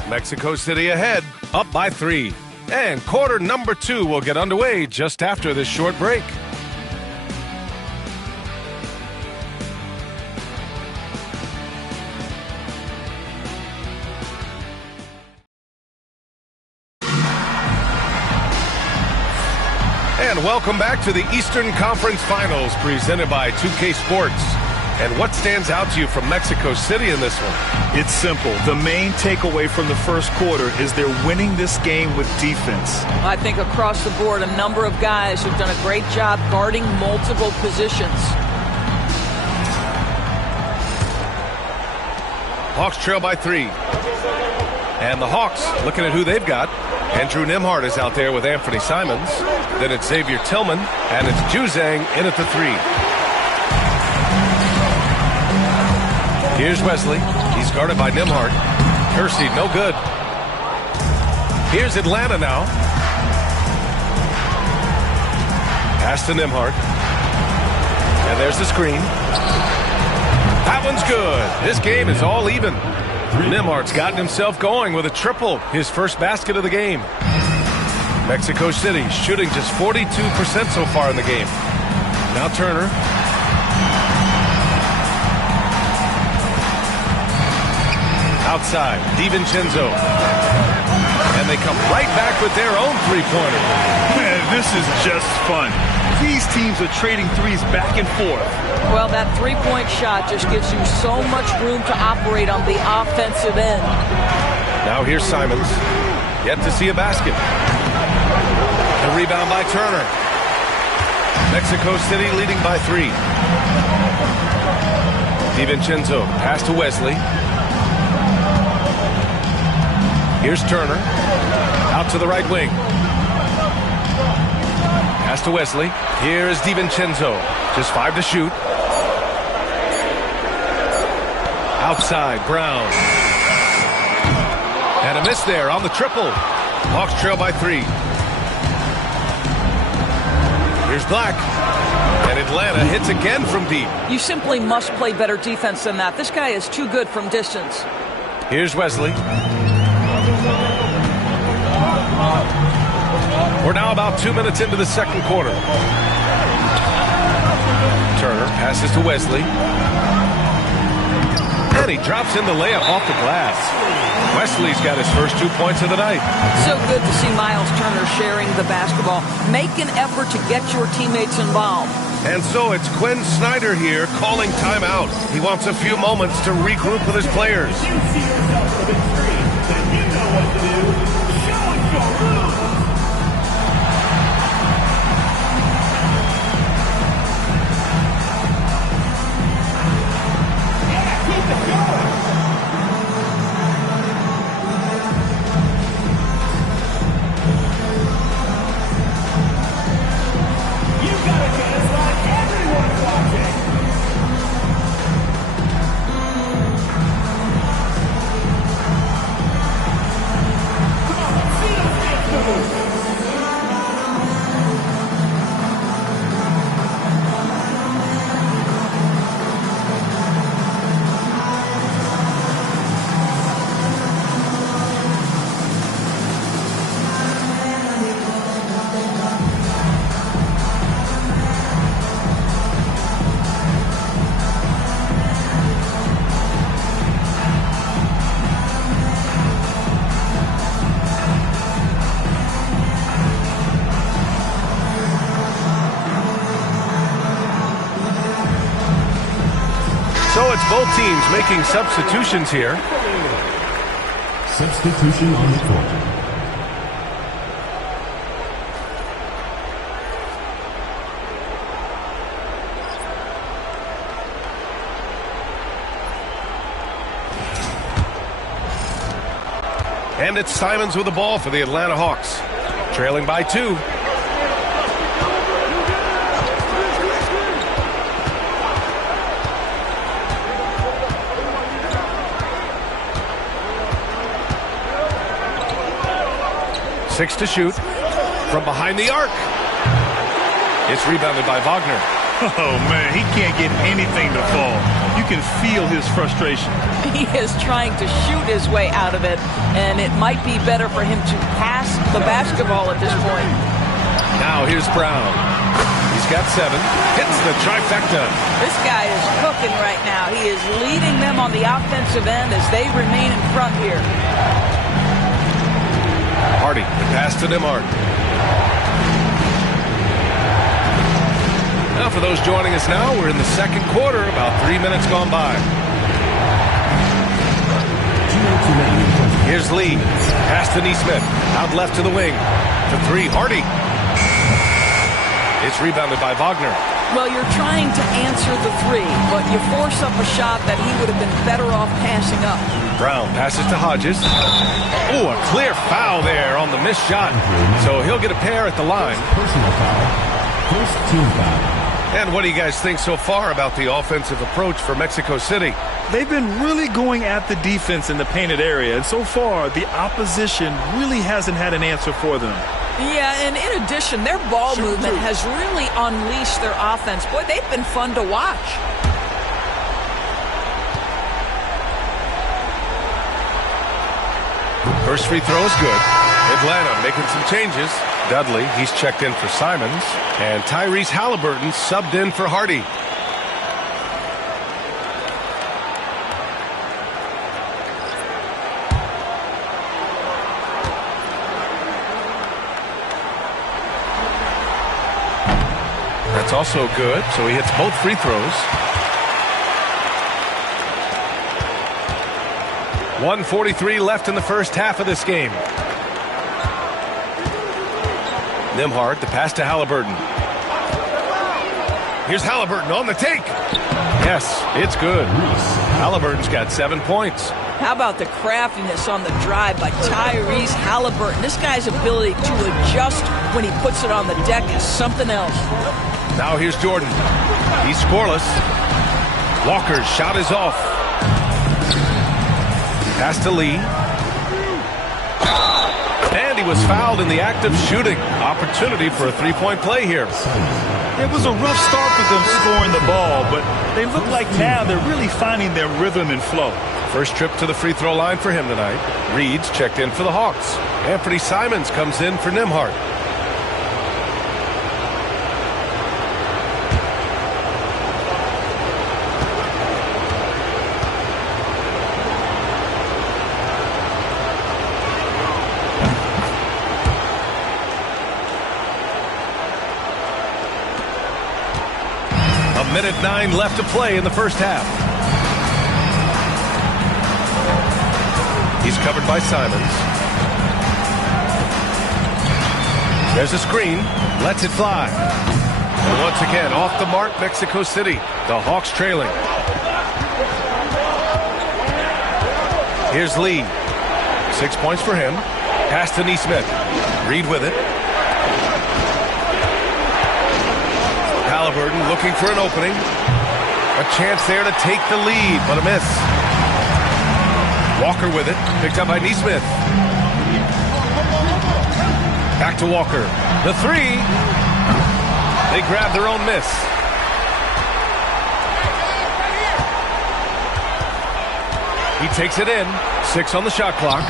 Mexico City ahead, up by 3. And quarter number 2 will get underway just after this short break. And welcome back to the Eastern Conference Finals presented by 2K Sports. And what stands out to you from Mexico City in this one? It's simple. The main takeaway from the first quarter is they're winning this game with defense. I think across the board, a number of guys have done a great job guarding multiple positions. Hawks trail by 3. And the Hawks, looking at who they've got. Andrew Nembhard is out there with Anthony Simons. Then it's Xavier Tillman, and it's Juzang in at the 3. Here's Wesley. He's guarded by Nembhard. Kersey, no good. Here's Atlanta now. Pass to Nembhard. And there's the screen. That one's good. This game is all even. Nembhard's gotten himself going with a triple, his first basket of the game. Mexico City shooting just 42% so far in the game. Now Turner. Outside, DiVincenzo. And they come right back with their own three-pointer. Man, this is just fun. These teams are trading threes back and forth. Well, that three-point shot just gives you so much room to operate on the offensive end. Now here's Simons. Yet to see a basket. The rebound by Turner. Mexico City leading by 3. DiVincenzo, pass to Wesley. Here's Turner. Out to the right wing. Pass to Wesley. Here's DiVincenzo. Just 5 to shoot. Outside, Brown. And a miss there on the triple. Hawks trail by 3. Here's Black. And Atlanta hits again from deep. You simply must play better defense than that. This guy is too good from distance. Here's Wesley. We're now about 2 minutes into the second quarter. Turner passes to Wesley. And he drops in the layup off the glass. Wesley's got his first 2 points of the night. So good to see Miles Turner sharing the basketball. Make an effort to get your teammates involved. And so it's Quinn Snyder here calling timeout. He wants a few moments to regroup with his players. You see yourself within 3, then you know what to do. Show us your moves. So it's both teams making substitutions here. Substitution on the court. And it's Simons with the ball for the Atlanta Hawks. Trailing by 2. Six to shoot from behind the arc. It's rebounded by Wagner. Oh, man, he can't get anything to fall. You can feel his frustration. He is trying to shoot his way out of it, and it might be better for him to pass the basketball at this point. Now here's Brown. He's got 7. Hits the trifecta. This guy is cooking right now. He is leading them on the offensive end as they remain in front here. Hardy, the pass to Nembhard. Now for those joining us now, we're in the second quarter, about 3 minutes gone by. Here's Lee. Pass to Neesmith. Out left to the wing. To 3, Hardy. It's rebounded by Wagner. Well, you're trying to answer the 3, but you force up a shot that he would have been better off passing up. Brown passes to Hodges. Oh, a clear foul there on the missed shot. So he'll get a pair at the line. Personal foul. First team foul. And what do you guys think so far about the offensive approach for Mexico City? They've been really going at the defense in the painted area, and so far the opposition really hasn't had an answer for them. Yeah, and in addition, their ball movement has really unleashed their offense. Boy, they've been fun to watch. First free throw is good. Atlanta making some changes. Dudley, he's checked in for Simons. And Tyrese Halliburton subbed in for Hardy. That's also good, so he hits both free throws. 1:43 left in the first half of this game. Nembhard, the pass to Halliburton. Here's Halliburton on the take. Yes, it's good. Halliburton's got 7 points. How about the craftiness on the drive by Tyrese Halliburton? This guy's ability to adjust when he puts it on the deck is something else. Now here's Jordan. He's scoreless. Walker's shot is off. Pass to Lee. And he was fouled in the act of shooting. Opportunity for a three-point play here. It was a rough start for them scoring the ball, but they look like now they're really finding their rhythm and flow. First trip to the free throw line for him tonight. Reed's checked in for the Hawks. Anthony Simons comes in for Nembhard. Minute 9 left to play in the first half. He's covered by Simons. There's a screen. Lets it fly. And once again, off the mark, Mexico City. The Hawks trailing. Here's Lee. 6 points for him. Pass to Neesmith. Reed with it. Halliburton looking for an opening. A chance there to take the lead, but a miss. Walker with it. Picked up by Neesmith. Back to Walker. The three. They grab their own miss. He takes it in. 6 on the shot clock.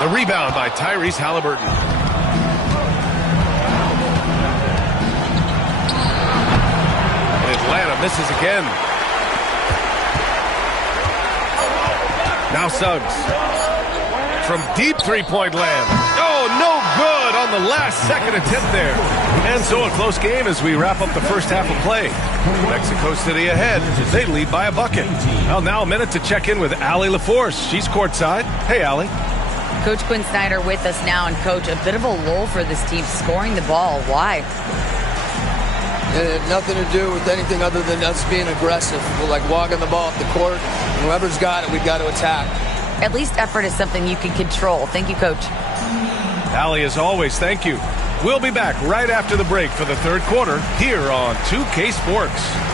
The rebound by Tyrese Halliburton. Atlanta misses again. Now Suggs. From deep three-point land. Oh, no good on the last second attempt there. And so a close game as we wrap up the first half of play. Mexico City ahead. They lead by a bucket. Well, now a minute to check in with Allie LaForce. She's courtside. Hey, Allie. Coach Quinn Snyder with us now. And, Coach, a bit of a lull for this team scoring the ball. Why? It had nothing to do with anything other than us being aggressive. We're like walking the ball up the court. Whoever's got it, we've got to attack. At least effort is something you can control. Thank you, Coach. Allie, as always, thank you. We'll be back right after the break for the third quarter here on 2K Sports.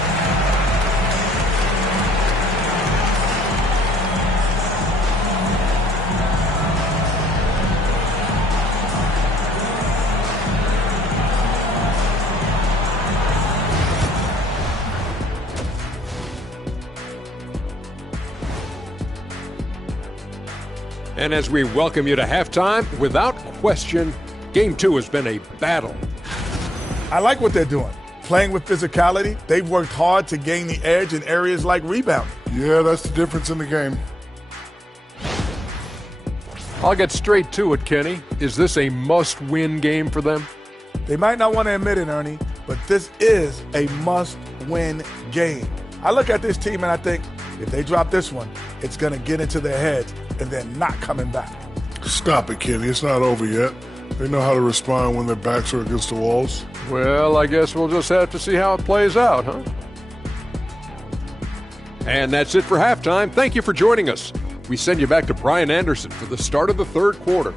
And as we welcome you to halftime, without question, Game 2 has been a battle. I like what they're doing. Playing with physicality, they've worked hard to gain the edge in areas like rebounding. Yeah, that's the difference in the game. I'll get straight to it, Kenny. Is this a must-win game for them? They might not want to admit it, Ernie, but this is a must-win game. I look at this team and I think, if they drop this one, it's going to get into their heads and they're not coming back. Stop it, Kenny. It's not over yet. They know how to respond when their backs are against the walls. Well, I guess we'll just have to see how it plays out, huh? And that's it for halftime. Thank you for joining us. We send you back to Brian Anderson for the start of the third quarter.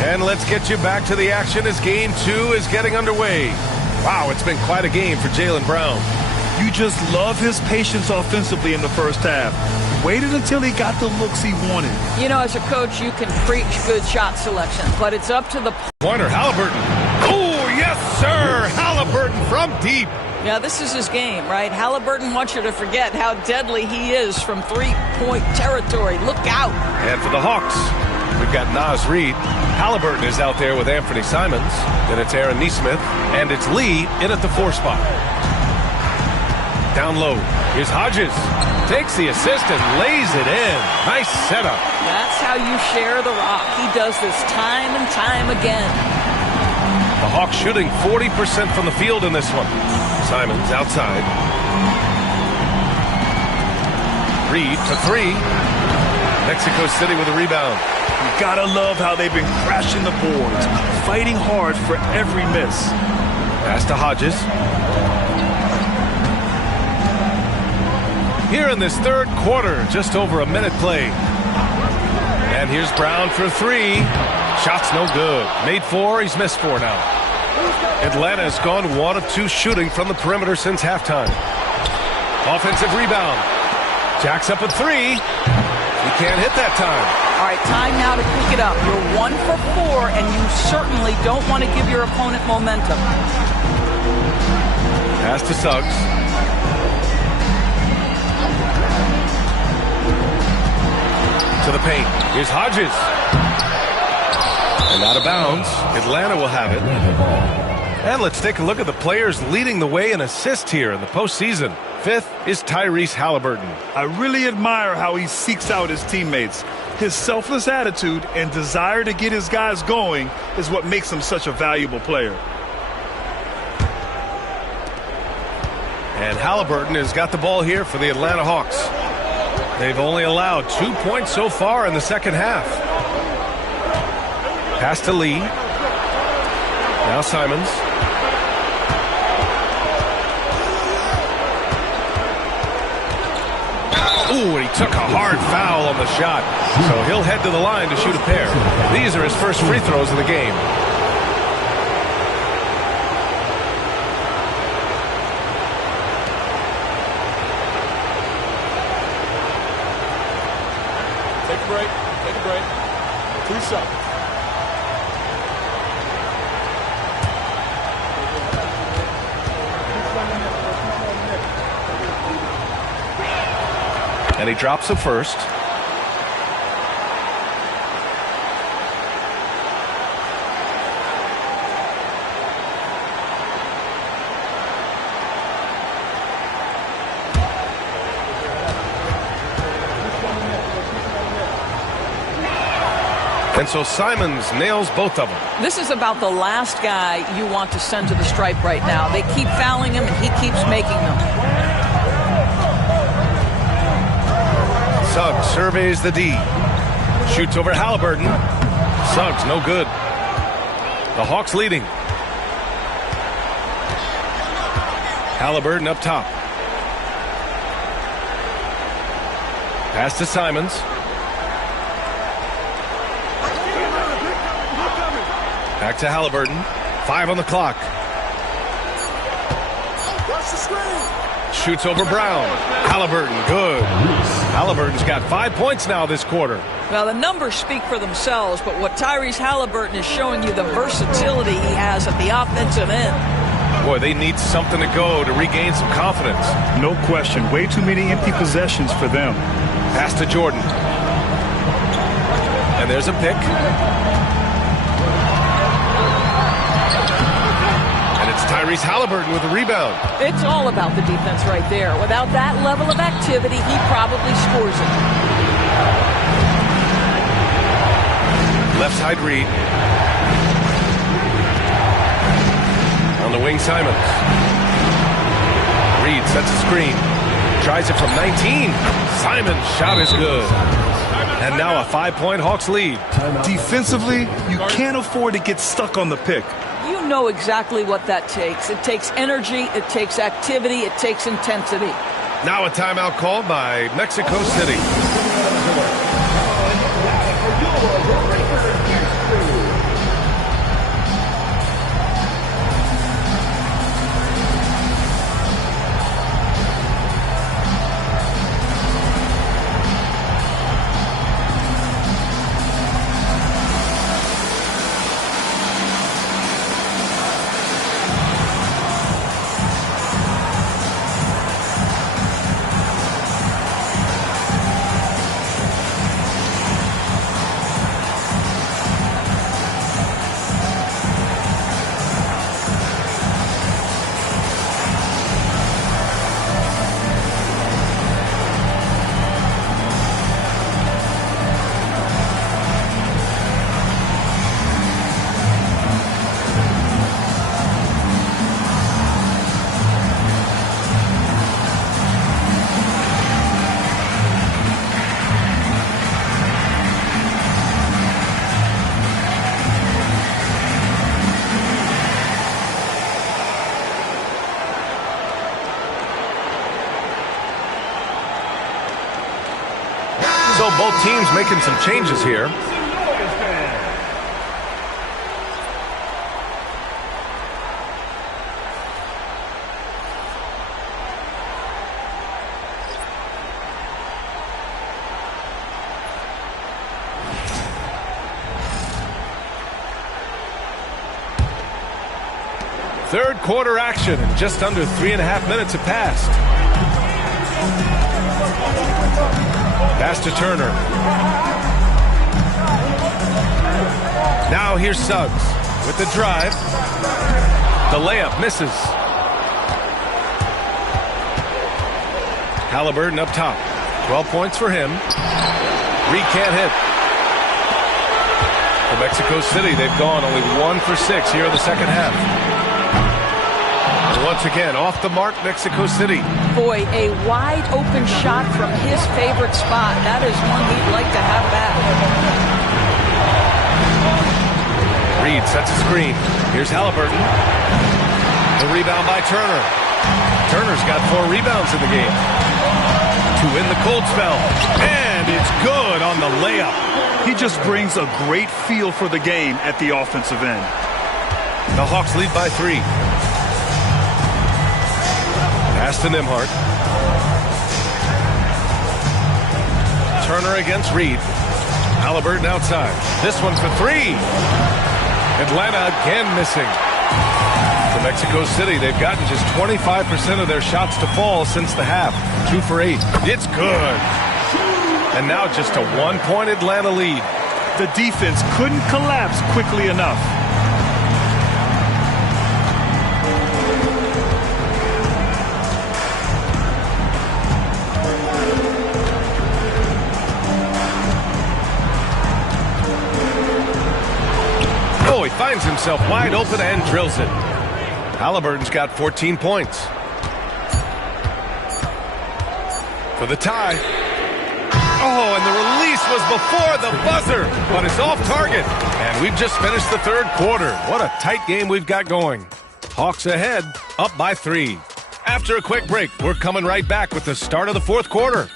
And let's get you back to the action as Game 2 is getting underway. Wow, it's been quite a game for Jaylen Brown. You just love his patience offensively in the first half. Waited until he got the looks he wanted. You know, as a coach, you can preach good shot selection, but it's up to the pointer. Halliburton. Oh, yes, sir. Halliburton from deep. Yeah, this is his game, right? Halliburton wants you to forget how deadly he is from three-point territory. Look out. And for the Hawks, we've got Naz Reid. Halliburton is out there with Anthony Simons. Then it's Aaron Neesmith. And it's Lee in at the 4 spot. Down low. Here's Hodges. Takes the assist and lays it in. Nice setup. That's how you share the rock. He does this time and time again. The Hawks shooting 40% from the field in this one. Simons outside. Reed to 3. Mexico City with a rebound. You gotta love how they've been crashing the boards, fighting hard for every miss. Pass to Hodges. Here in this third quarter, just over a minute played. And here's Brown for 3. Shot's no good. Made 4, he's missed 4 now. Atlanta has gone 1 of 2 shooting from the perimeter since halftime. Offensive rebound. Jacks up a 3. He can't hit that time. All right, time now to pick it up. You're 1 for 4, and you certainly don't want to give your opponent momentum. Pass to Suggs. To the paint. Here's Hodges. And out of bounds. Atlanta will have it. And let's take a look at the players leading the way in assists here in the postseason. 5th is Tyrese Halliburton. I really admire how he seeks out his teammates. His selfless attitude and desire to get his guys going is what makes him such a valuable player. And Halliburton has got the ball here for the Atlanta Hawks. They've only allowed 2 points so far in the second half. Pass to Lee. Now Simons. Ooh, and he took a hard foul on the shot. So he'll head to the line to shoot a pair. These are his first free throws of the game. Take a break. Take a break. 2 seconds. And he drops the first. And so Simons nails both of them. This is about the last guy you want to send to the stripe right now. They keep fouling him, and he keeps making them. Suggs surveys the D. Shoots over Halliburton. Suggs, no good. The Hawks leading. Halliburton up top. Pass to Simons. Back to Halliburton. 5 on the clock. Shoots over Brown. Halliburton, good. Halliburton's got 5 points now this quarter. Well, the numbers speak for themselves, but what Tyrese Halliburton is showing you, the versatility he has at the offensive end. Boy, they need something to go to regain some confidence. No question. Way too many empty possessions for them. Pass to Jordan. And there's a pick. Tyrese Halliburton with a rebound. It's all about the defense right there. Without that level of activity, he probably scores it. Left side read. On the wing, Simons. Reed sets a screen. Tries it from 19. Simons' shot is good. And now a 5-point Hawks lead. Defensively, you can't afford to get stuck on the pick. You know exactly what that takes. It takes energy, it takes activity, it takes intensity. Now a timeout called by Mexico City. So both teams making some changes here. Third quarter action, and just under 3.5 minutes have passed. Pass to Turner. Now here's Suggs with the drive. The layup misses. Halliburton up top. 12 points for him. Reed can't hit. For Mexico City, they've gone only 1 for 6 here in the second half. And once again, off the mark, Mexico City. Boy, a wide open shot from his favorite spot. That is one he'd like to have back. Reed sets a screen. Here's Halliburton. The rebound by Turner. Turner's got 4 rebounds in the game. To win the cold spell. And it's good on the layup. He just brings a great feel for the game at the offensive end. The Hawks lead by 3. Pass to Nembhard. Turner against Reed. Halliburton outside. This one for 3. Atlanta again missing. For Mexico City, they've gotten just 25% of their shots to fall since the half. 2 for 8. It's good. And now just a 1-point Atlanta lead. The defense couldn't collapse quickly enough. Oh, he finds himself wide open and drills it. Halliburton's got 14 points. For the tie. Oh, and the release was before the buzzer, but it's off target. And we've just finished the third quarter. What a tight game we've got going. Hawks ahead, up by 3. After a quick break, we're coming right back with the start of the fourth quarter.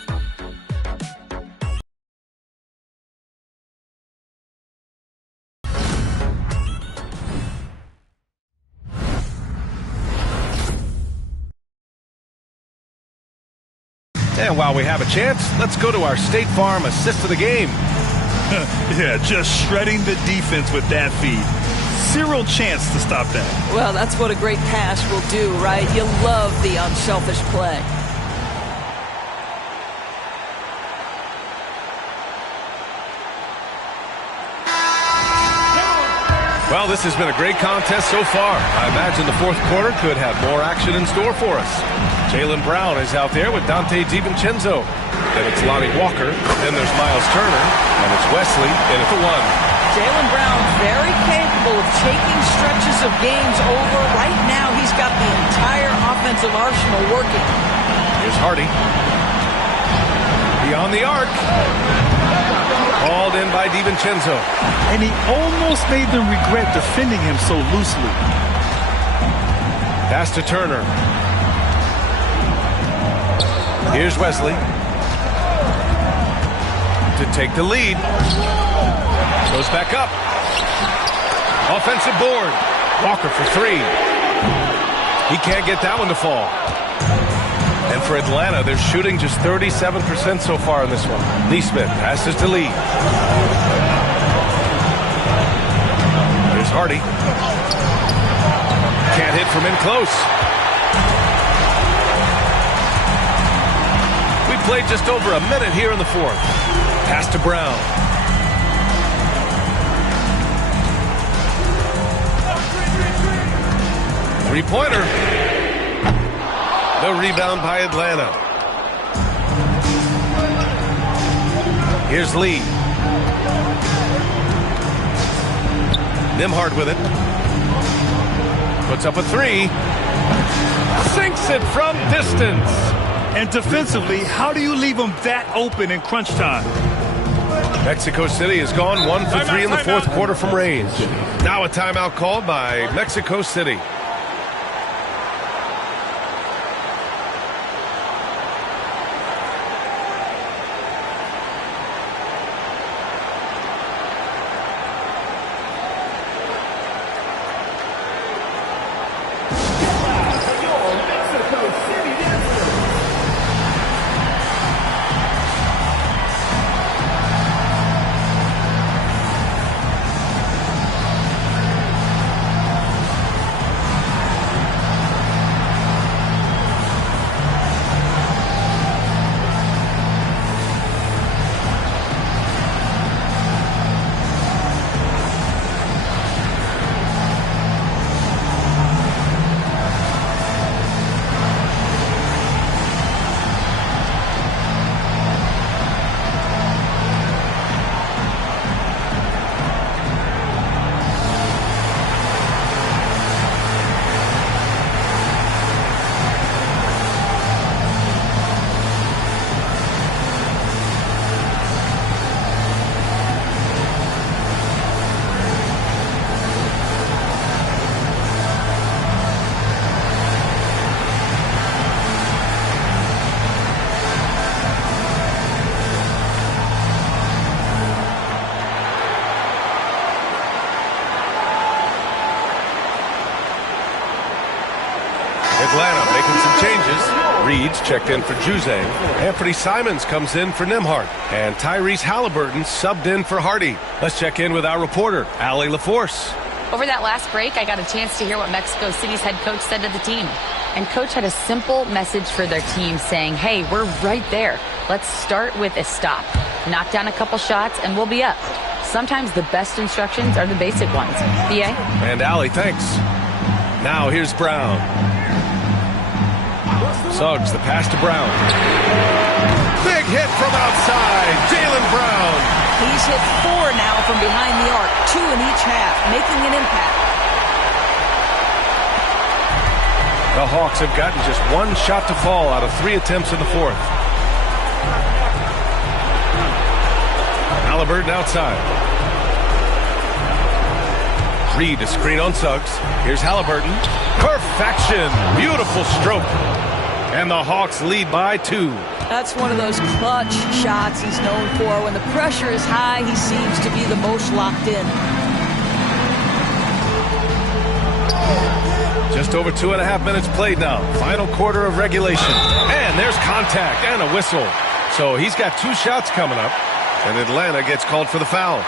And while we have a chance, let's go to our State Farm assist of the game. Yeah, just shredding the defense with that feed. Zero chance to stop that. Well, that's what a great pass will do, right? You love the unselfish play. Well, this has been a great contest so far. I imagine the fourth quarter could have more action in store for us. Jaylen Brown is out there with Dante DiVincenzo. Then it's Lonnie Walker. Then there's Miles Turner. And it's Wesley in at the 1. Jaylen Brown very capable of taking stretches of games over. Right now, he's got the entire offensive arsenal working. Here's Hardy. Beyond the arc. Called in by DiVincenzo. And he almost made them regret defending him so loosely. Pass to Turner. Here's Wesley. To take the lead. Goes back up. Offensive board. Walker for 3. He can't get that one to fall. And for Atlanta, they're shooting just 37% so far in this one. Neesmith passes to Lee. Here's Hardy. Can't hit from in close. We played just over a minute here in the fourth. Pass to Brown. Three-pointer. The rebound by Atlanta. Here's Lee. Nembhard with it. Puts up a 3. Sinks it from distance. And defensively, how do you leave them that open in crunch time? Mexico City has gone 1 for 3 in the fourth quarter from range. Now a timeout called by Mexico City. Atlanta making some changes. Reed's checked in for Jose. Anthony Simons comes in for Nembhard. And Tyrese Halliburton subbed in for Hardy. Let's check in with our reporter, Allie LaForce. Over that last break, I got a chance to hear what Mexico City's head coach said to the team. And coach had a simple message for their team saying, hey, we're right there. Let's start with a stop. Knock down a couple shots and we'll be up. Sometimes the best instructions are the basic ones. B.A.? And Allie, thanks. Now here's Brown. Suggs, the pass to Brown. Big hit from outside. Jaylen Brown. He's hit 4 now from behind the arc, 2 in each half, making an impact. The Hawks have gotten just 1 shot to fall out of 3 attempts in the fourth. Halliburton outside. Reed to screen on Suggs. Here's Halliburton. Perfection. Beautiful stroke. And the Hawks lead by 2. That's one of those clutch shots he's known for. When the pressure is high, he seems to be the most locked in. Just over 2.5 minutes played now. Final quarter of regulation. And there's contact and a whistle. So he's got 2 shots coming up. And Atlanta gets called for the foul.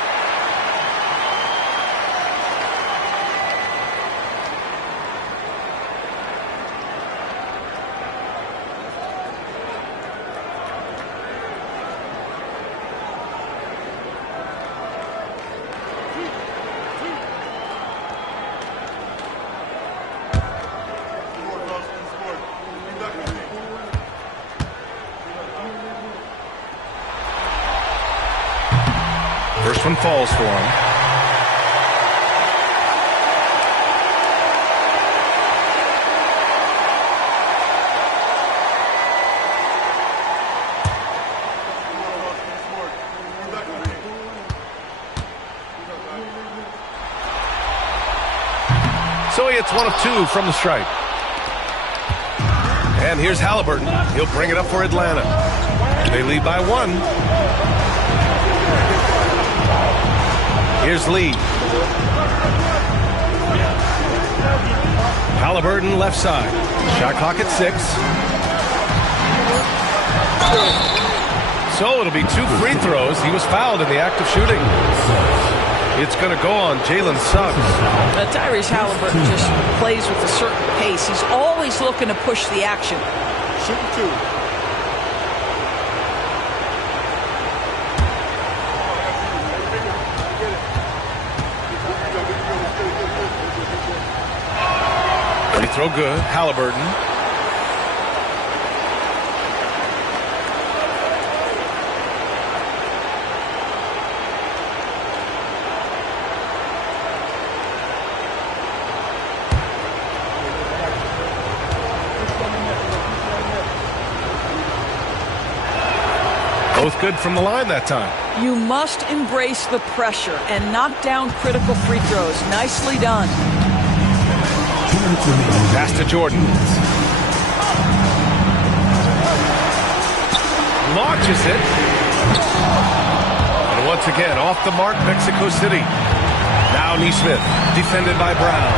First one falls for him. So he hits 1 of 2 from the stripe. And here's Halliburton. He'll bring it up for Atlanta. They lead by 1. Here's Lee. Halliburton left side. Shot clock at 6. So it'll be 2 free throws. He was fouled in the act of shooting. It's going to go on Jalen Suggs. Tyrese Halliburton just plays with a certain pace. He's always looking to push the action. Shooting 2. Throw good. Halliburton. Both good from the line that time. You must embrace the pressure and knock down critical free throws. Nicely done. Pass to Jordan. Launches it. And once again, off the mark, Mexico City. Now Neesmith, defended by Brown.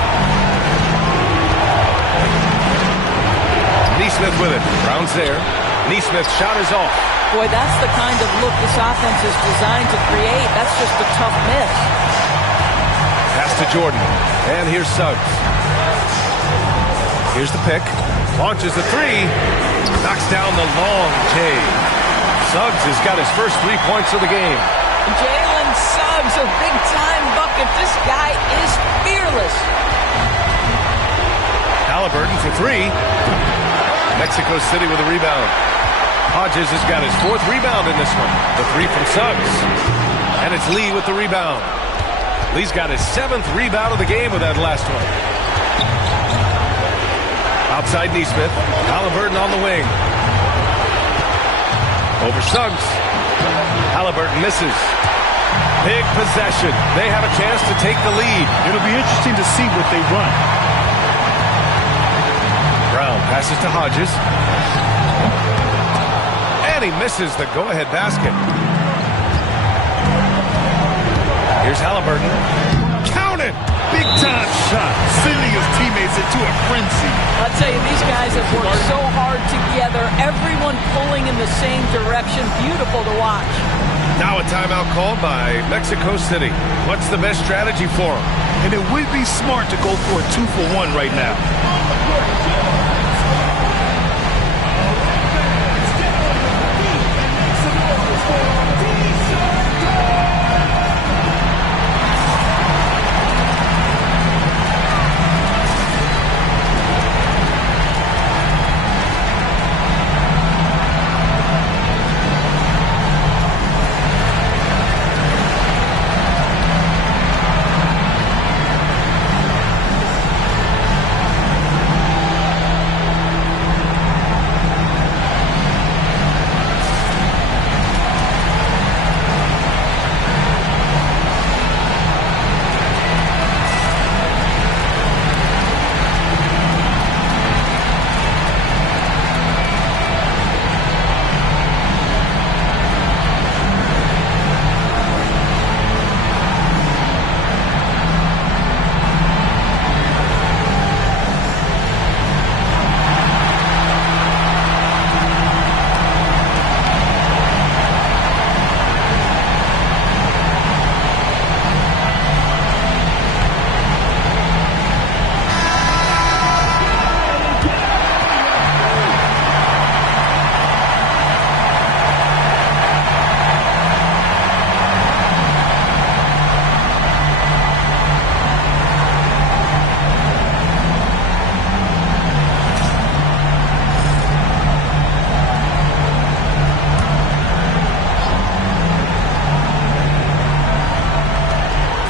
Neesmith with it. Brown's there. Neesmith's shot is off. Boy, that's the kind of look this offense is designed to create. That's just a tough miss. Pass to Jordan. And here's Suggs. Here's the pick. Launches the 3. Knocks down the long J. Suggs has got his first 3 points of the game. Jalen Suggs, a big-time bucket. This guy is fearless. Halliburton for 3. Mexico City with a rebound. Hodges has got his 4th rebound in this one. The 3 from Suggs. And it's Lee with the rebound. Lee's got his 7th rebound of the game with that last one. Outside Neesmith. Halliburton on the wing. Over Suggs. Halliburton misses. Big possession. They have a chance to take the lead. It'll be interesting to see what they run. Brown passes to Hodges. And he misses the go-ahead basket. Here's Halliburton. Count it! big-time shot, sending his teammates into a frenzy. I'll tell you, these guys have worked so hard together, everyone pulling in the same direction. Beautiful to watch. Now a timeout called by Mexico City. What's the best strategy for them? And it would be smart to go for a 2-for-1 right now.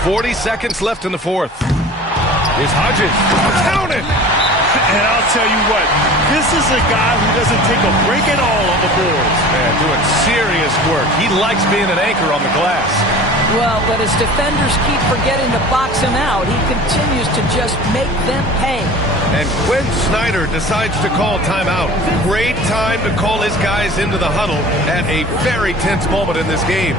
40 seconds left in the fourth. Here's Hodges. Count it! And I'll tell you what, this is a guy who doesn't take a break at all on the boards. Man, doing serious work. He likes being an anchor on the glass. Well, but his defenders keep forgetting to box him out. He continues to just make them pay. And Quinn Snyder decides to call timeout. Great time to call his guys into the huddle at a very tense moment in this game.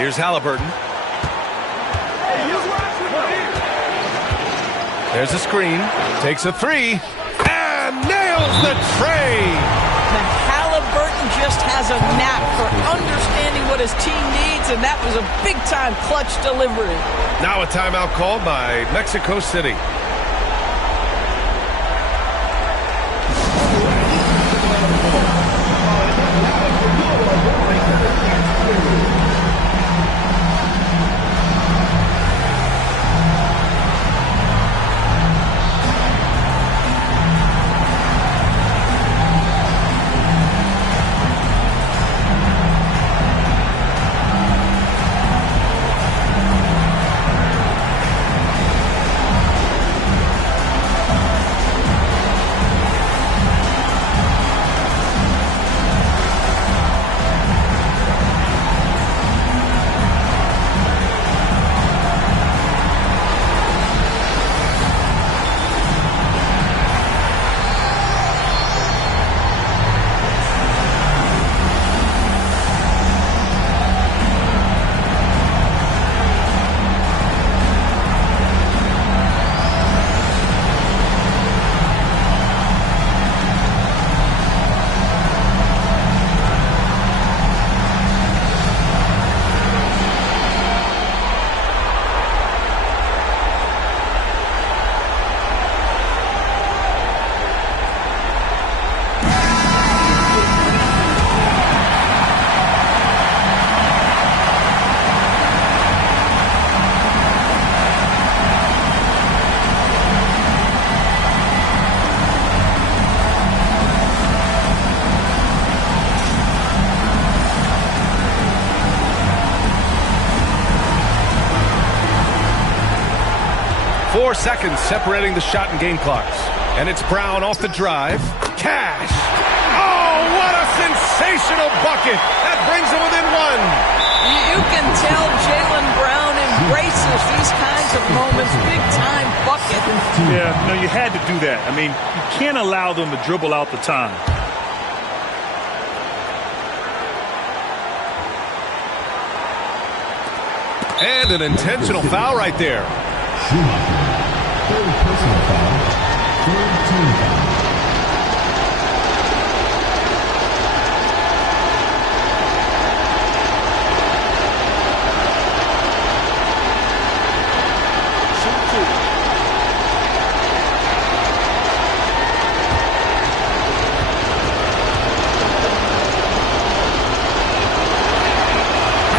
Here's Halliburton. There's a screen. Takes a three. And nails the tray. Now, Halliburton just has a knack for understanding what his team needs, and that was a big-time clutch delivery. Now a timeout called by Mexico City. 4 seconds separating the shot and game clocks. And it's Brown off the drive. Cash. Oh, what a sensational bucket. That brings them within 1. You can tell Jaylen Brown embraces these kinds of moments. Big-time bucket. Yeah, no, you had to do that. I mean, you can't allow them to dribble out the time. And an intentional foul right there. Third personal foul. Third team foul.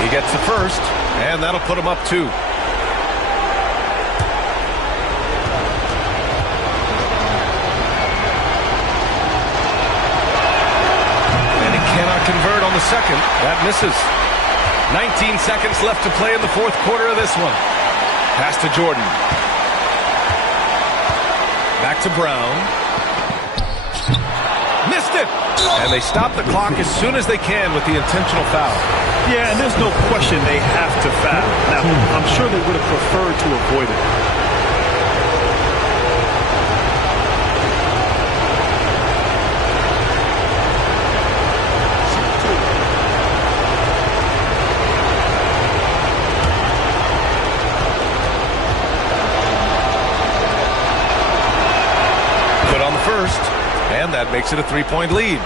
He gets the first, and that'll put him up 2. Convert on the second. That misses. 19 seconds left to play in the fourth quarter of this one. Pass to Jordan. Back to Brown. Missed it! And they stop the clock as soon as they can with the intentional foul. Yeah, and there's no question they have to foul. Now, I'm sure they would have preferred to avoid it. First, and that makes it a 3-point lead.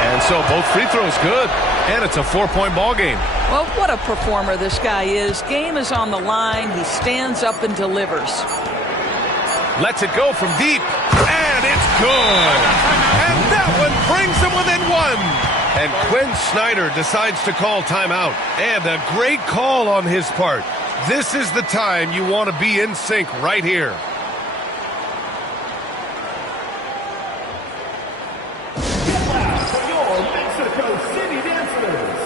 And so both free throws good, and it's a 4-point ball game. Well, what a performer this guy is. Game is on the line. He stands up and delivers. Lets it go from deep, and it's good. And that one brings them within 1. And Quinn Snyder decides to call timeout. And a great call on his part. This is the time you want to be in sync right here. Get loud for your Mexico City dancers.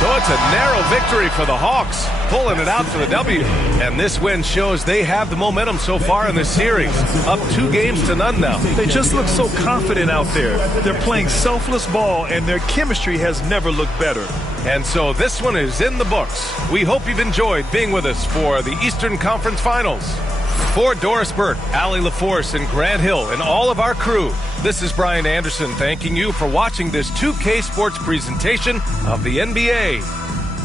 So it's a narrow victory for the Hawks, pulling it out for the W. And this win shows they have the momentum so far in this series. Up 2 games to none now. They just look so confident out there. They're playing selfless ball, and their chemistry has never looked better. And so this one is in the books. We hope you've enjoyed being with us for the Eastern Conference Finals. For Doris Burke, Allie LaForce, and Grant Hill, and all of our crew, this is Brian Anderson thanking you for watching this 2K Sports presentation of the NBA.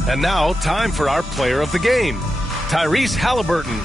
And now, time for our player of the game, Tyrese Halliburton.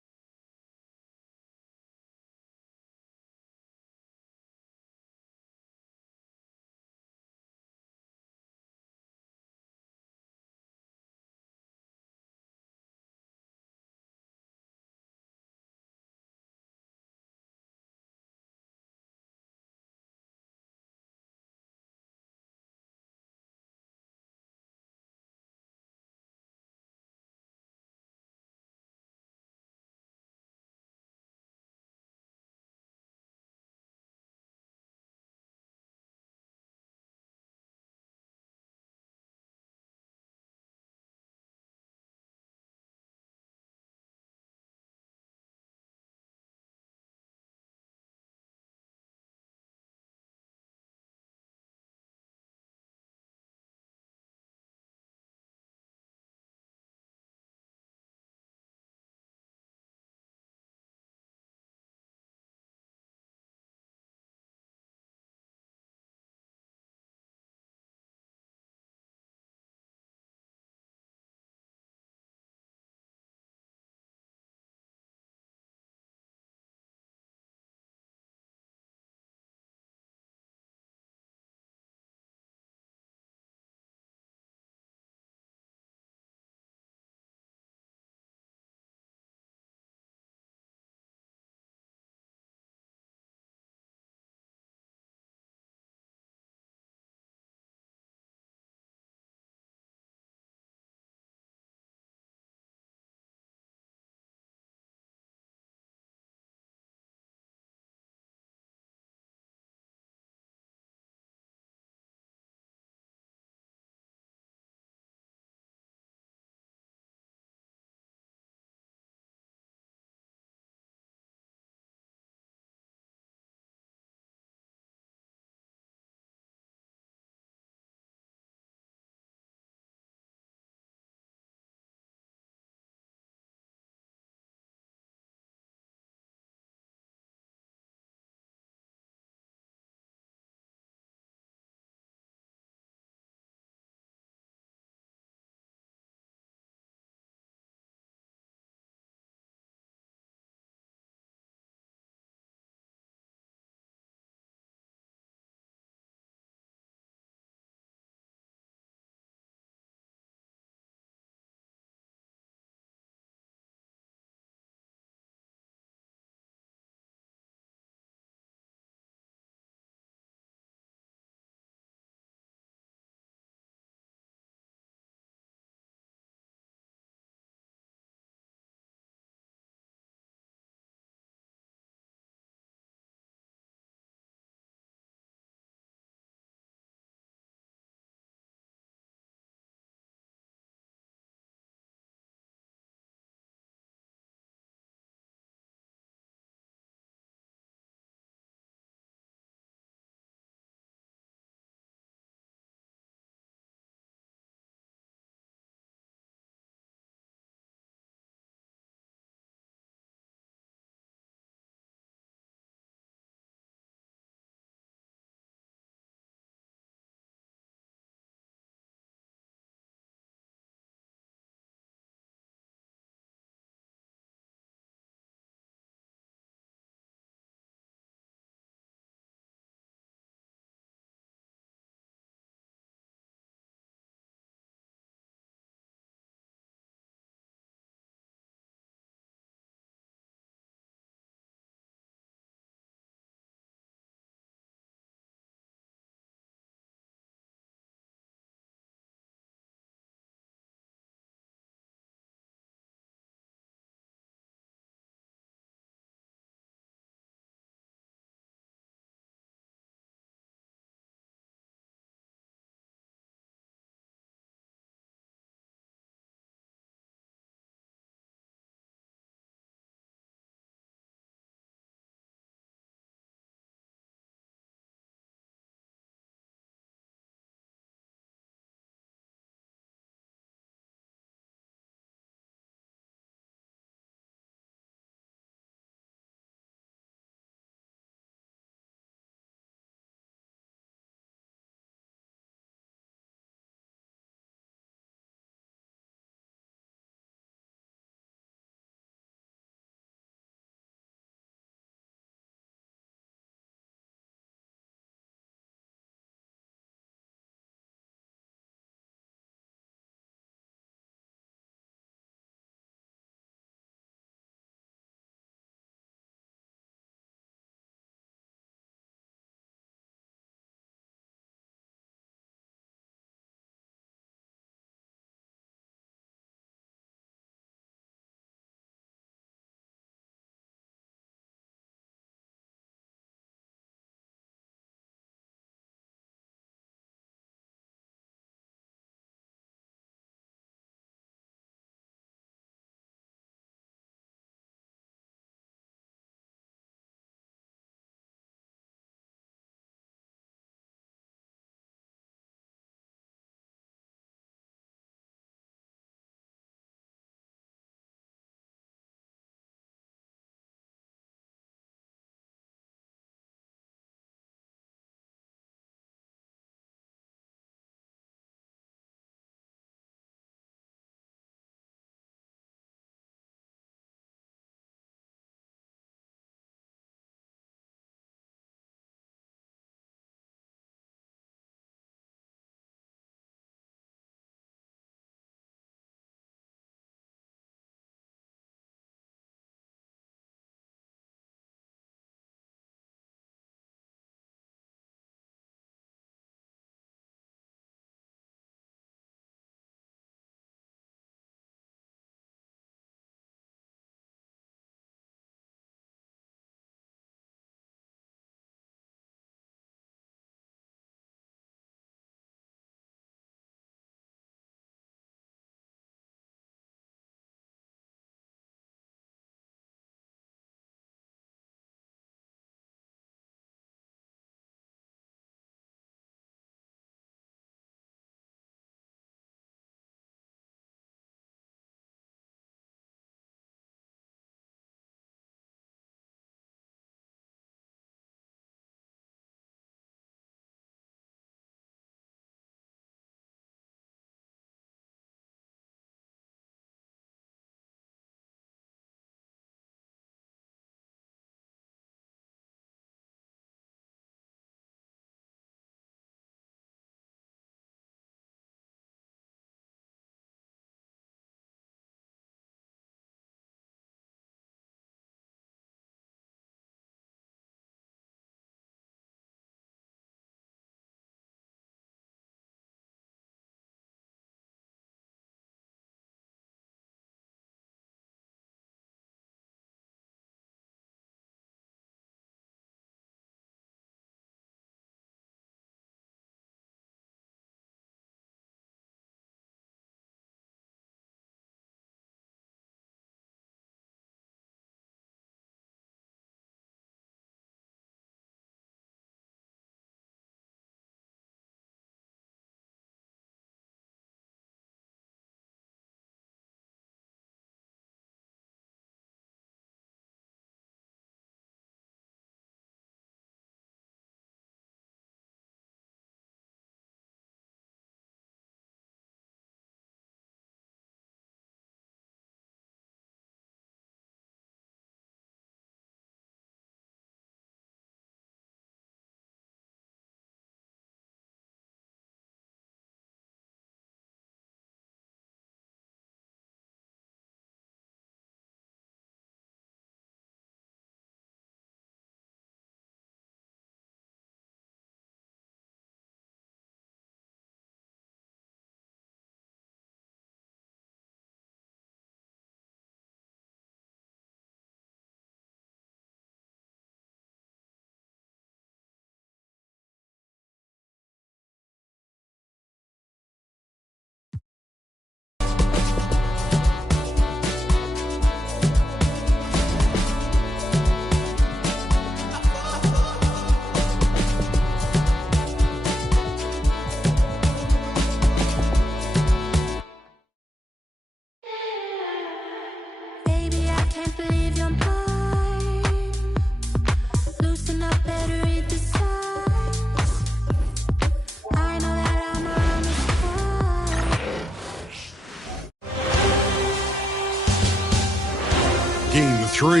3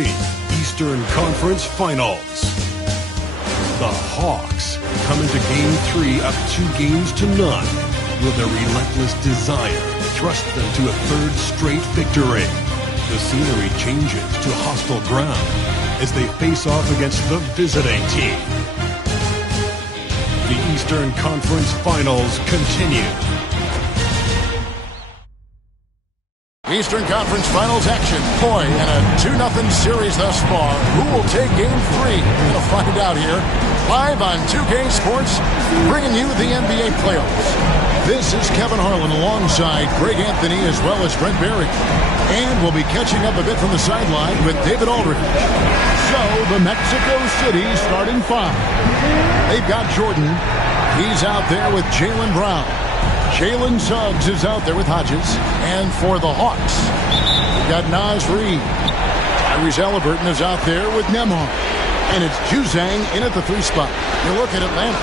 Eastern Conference Finals. The Hawks come into Game 3 up 2-0 will their relentless desire thrust them to a third straight victory. The scenery changes to hostile ground as they face off against the visiting team. The Eastern Conference Finals continue. Eastern Conference Finals action. Boy, in a 2-0 series thus far. Who will take Game 3? We'll find out here. Live on 2K Sports, bringing you the NBA playoffs. This is Kevin Harlan alongside Greg Anthony as well as Brent Berry. And we'll be catching up a bit from the sideline with David Aldridge. So, the Mexico City starting five. They've got Jordan. He's out there with Jaylen Brown. Jalen Suggs is out there with Hodges. And for the Hawks, we've got Naz Reid. Tyrese Halliburton is out there with Nembhard. And it's Juzang in at the 3 spot. You look at Atlanta,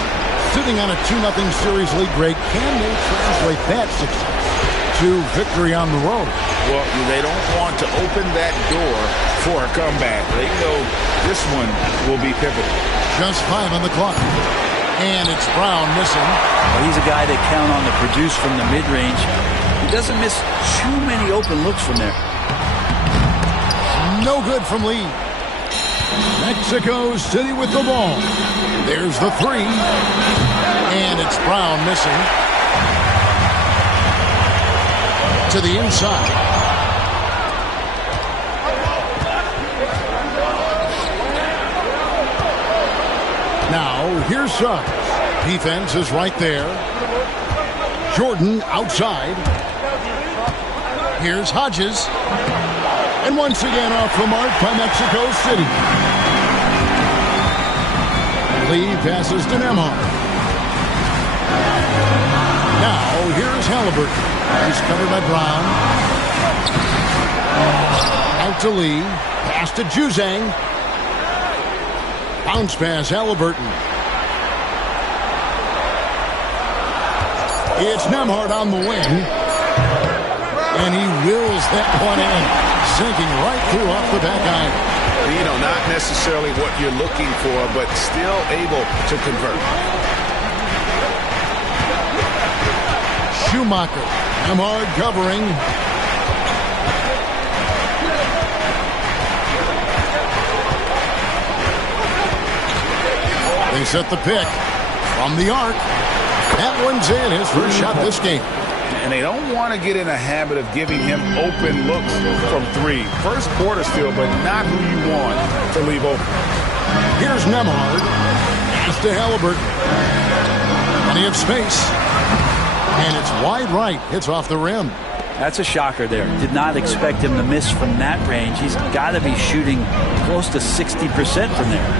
sitting on a 2-0 series lead, Greg. Can they translate that success to victory on the road? Well, they don't want to open that door for a comeback. They know this one will be pivotal. Just 5 on the clock. And it's Brown missing. Well, he's a guy they count on to produce from the mid-range. He doesn't miss too many open looks from there. No good from Lee. Mexico City with the ball. There's the 3. And it's Brown missing. To the inside. Now, here's Suggs. Defense is right there. Jordan outside. Here's Hodges. And once again off the mark by Mexico City. Lee passes to Nembhard. Now, here's Halliburton. He's covered by Brown. Out to Lee. Pass to Juzang. Bounce pass, Halliburton. It's Nembhard on the wing. And he wills that one in. Sinking right through off the back iron. You know, not necessarily what you're looking for, but still able to convert. Schumacher. Nembhard covering. They set the pick from the arc. That one's in, his first shot this game. And they don't want to get in a habit of giving him open looks from 3. First quarter still, but not who you want to leave open. Here's Nembhard. Pass to Halliburton. Plenty of space. And it's wide right. Hits off the rim. That's a shocker there. Did not expect him to miss from that range. He's got to be shooting close to 60% from there.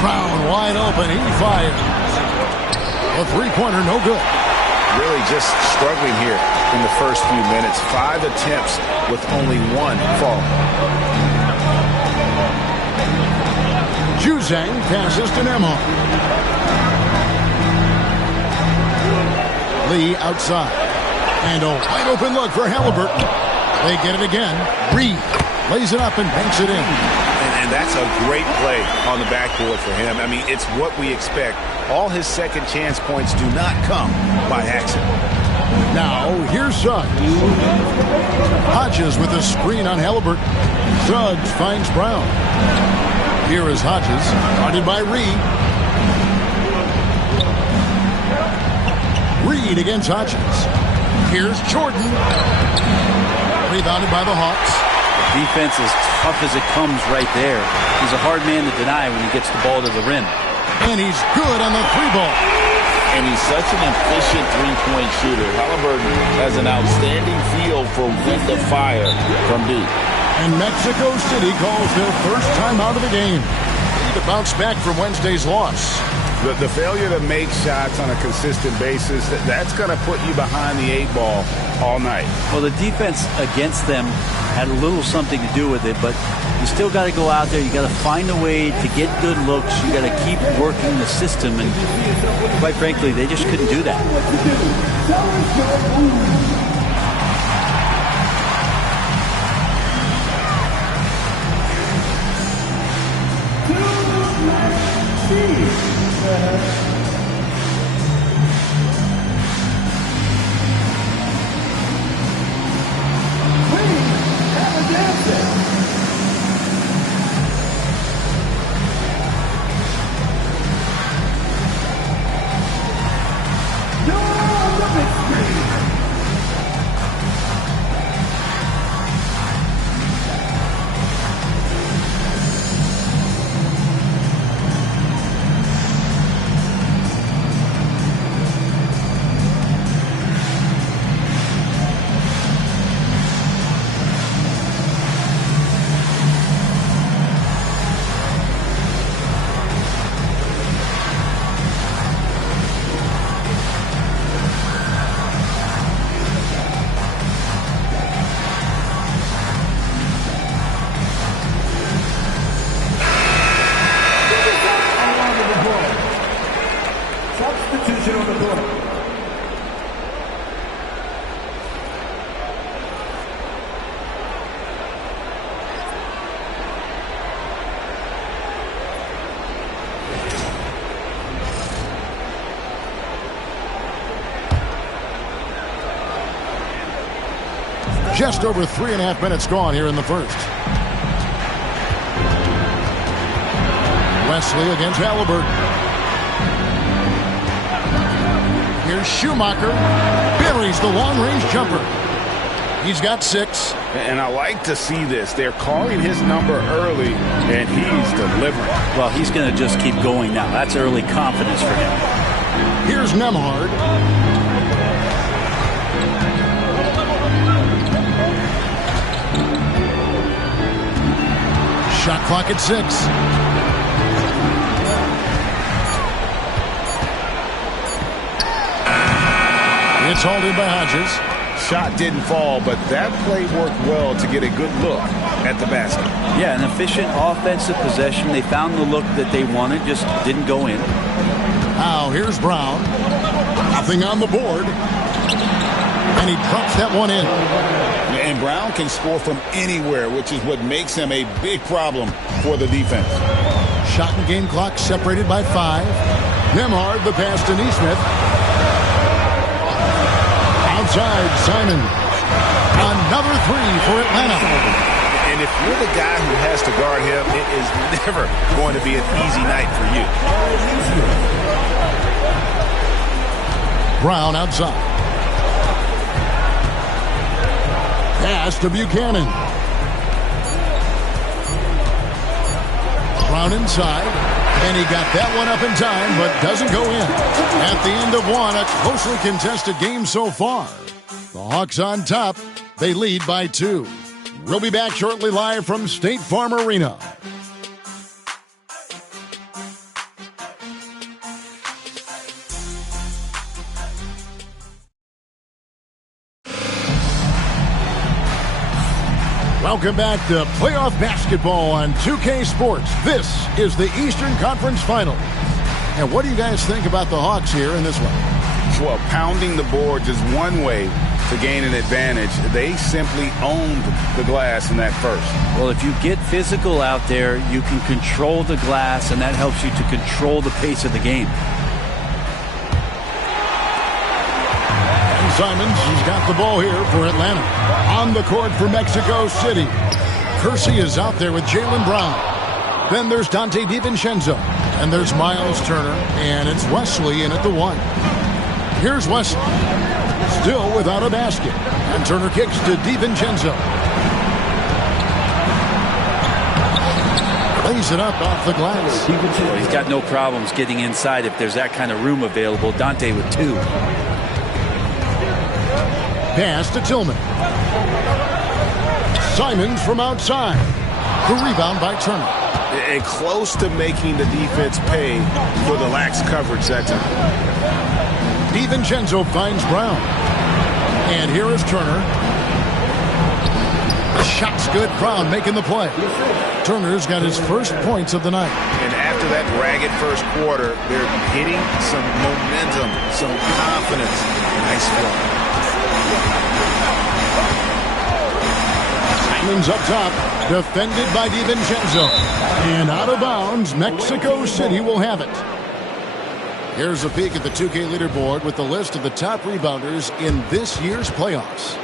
Brown wide open. He fires. A 3-pointer, no good. Really just struggling here in the first few minutes. 5 attempts with only 1 fall. Juzang passes to Nembhard. Lee outside. And a wide open look for Halliburton. They get it again. Reid lays it up and banks it in. And that's a great play on the backboard for him. I mean, it's what we expect. All his second chance points do not come by accident. Now, here's Suggs. Hodges with a screen on Halliburton. Suggs finds Brown. Here is Hodges, guarded by Reid. Reid against Hodges. Here's Jordan. Rebounded by the Hawks. Defense is tough as it comes right there. He's a hard man to deny when he gets the ball to the rim. And he's good on the 3-ball. And he's such an efficient 3-point shooter. Halliburton has an outstanding feel for when to fire from deep. And Mexico City calls their first time out of the game. Need to bounce back from Wednesday's loss. The failure to make shots on a consistent basis, that's going to put you behind the 8-ball all night. Well, the defense against them had a little something to do with it, but you still got to go out there. You got to find a way to get good looks. You got to keep working the system, and quite frankly, they just couldn't do that. Just over 3.5 minutes gone here in the first. Wesley against Halliburton. Here's Schumacher. Buries the long-range jumper. He's got 6. And I like to see this. They're calling his number early, and he's delivering. Well, he's going to just keep going now. That's early confidence for him. Here's Nemhard. Shot clock at 6. It's hauled in by Hodges. Shot didn't fall, but that play worked well to get a good look at the basket. Yeah, an efficient offensive possession. They found the look that they wanted, just didn't go in. Now here's Brown. Nothing on the board. And he drops that one in. And Brown can score from anywhere, which is what makes him a big problem for the defense. Shot and game clock separated by 5. Nemhard, the pass to Neesmith. Outside, Simon. Another 3 for Atlanta. And if you're the guy who has to guard him, it is never going to be an easy night for you. Brown outside. Pass to Buchanan. Brown inside. And he got that one up in time, but doesn't go in. At the end of one, a closely contested game so far. The Hawks on top. They lead by 2. We'll be back shortly live from State Farm Arena. Welcome back to playoff basketball on 2K Sports. This is the Eastern Conference Finals. And what do you guys think about the Hawks here in this one? Well, pounding the boards is one way to gain an advantage. They simply owned the glass in that first. Well, if you get physical out there, you can control the glass, and that helps you to control the pace of the game. Simons has got the ball here for Atlanta. On the court for Mexico City. Kersey is out there with Jaylen Brown. Then there's Dante DiVincenzo. And there's Miles Turner. And it's Wesley in at the 1. Here's Wesley. Still without a basket. And Turner kicks to DiVincenzo. Lays it up off the glass. Well, he's got no problems getting inside if there's that kind of room available. Dante with 2. Pass to Tillman. Simons from outside. The rebound by Turner. And close to making the defense pay for the lax coverage that time. DiVincenzo finds Brown. And here is Turner. The shot's good. Brown making the play. Turner's got his first points of the night. And after that ragged first quarter, they're hitting some momentum, some confidence. Nice flow. Beckman's up top, defended by DiVincenzo. And out of bounds, Mexico City will have it. Here's a peek at the 2K leaderboard with the list of the top rebounders in this year's playoffs.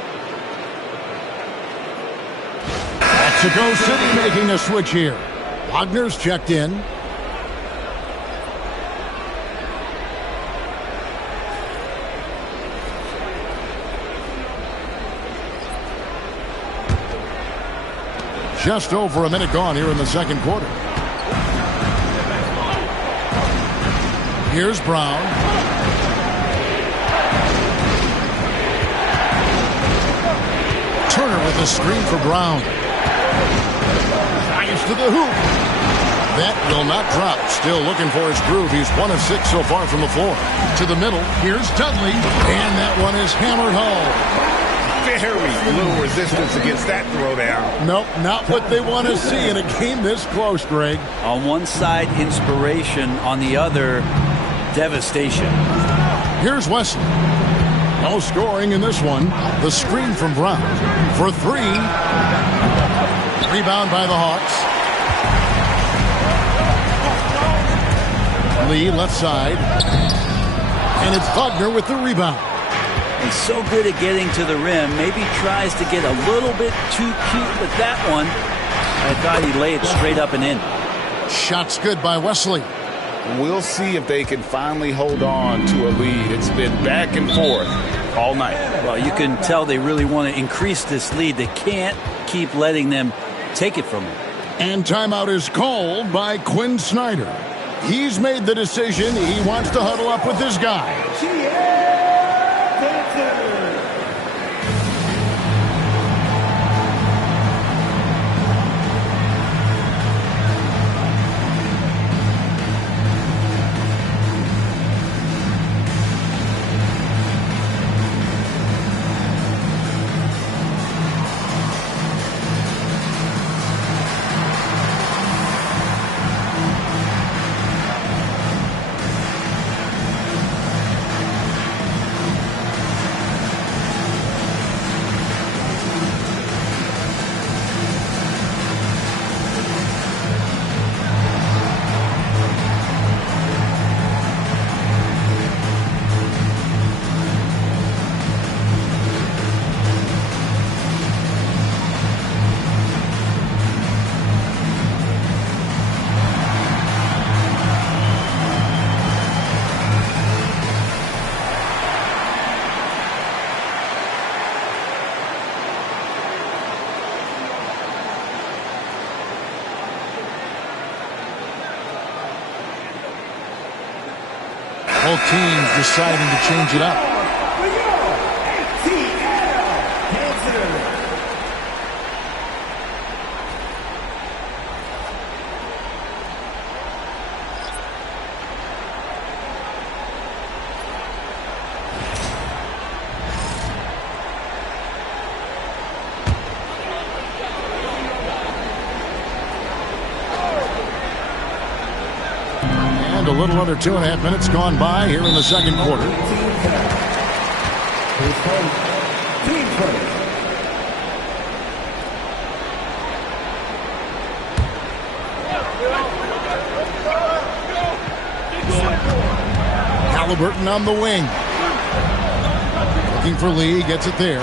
Mexico City making a switch here. Wagner's checked in. Just over a minute gone here in the second quarter. Here's Brown. Turner with a screen for Brown. Drives to the hoop. That will not drop. Still looking for his groove. He's 1 of 6 so far from the floor. To the middle. Here's Dudley. And that one is hammered home. Very little resistance against that throwdown. Nope, not what they want to see in a game this close, Greg. On one side, inspiration. On the other, devastation. Here's Wesley. No scoring in this one. The screen from Brown for 3. Rebound by the Hawks. Lee left side. And it's Wagner with the rebound. He's so good at getting to the rim. Maybe tries to get a little bit too cute with that one. I thought he'd lay it straight up and in. Shot's good by Wesley. We'll see if they can finally hold on to a lead. It's been back and forth all night. Well, you can tell they really want to increase this lead. They can't keep letting them take it from them. And timeout is called by Quinn Snyder. He's made the decision. He wants to huddle up with his guys. Both teams deciding to change it up. A little under 2.5 minutes gone by here in the second quarter. Halliburton on the wing. Looking for Lee, gets it there.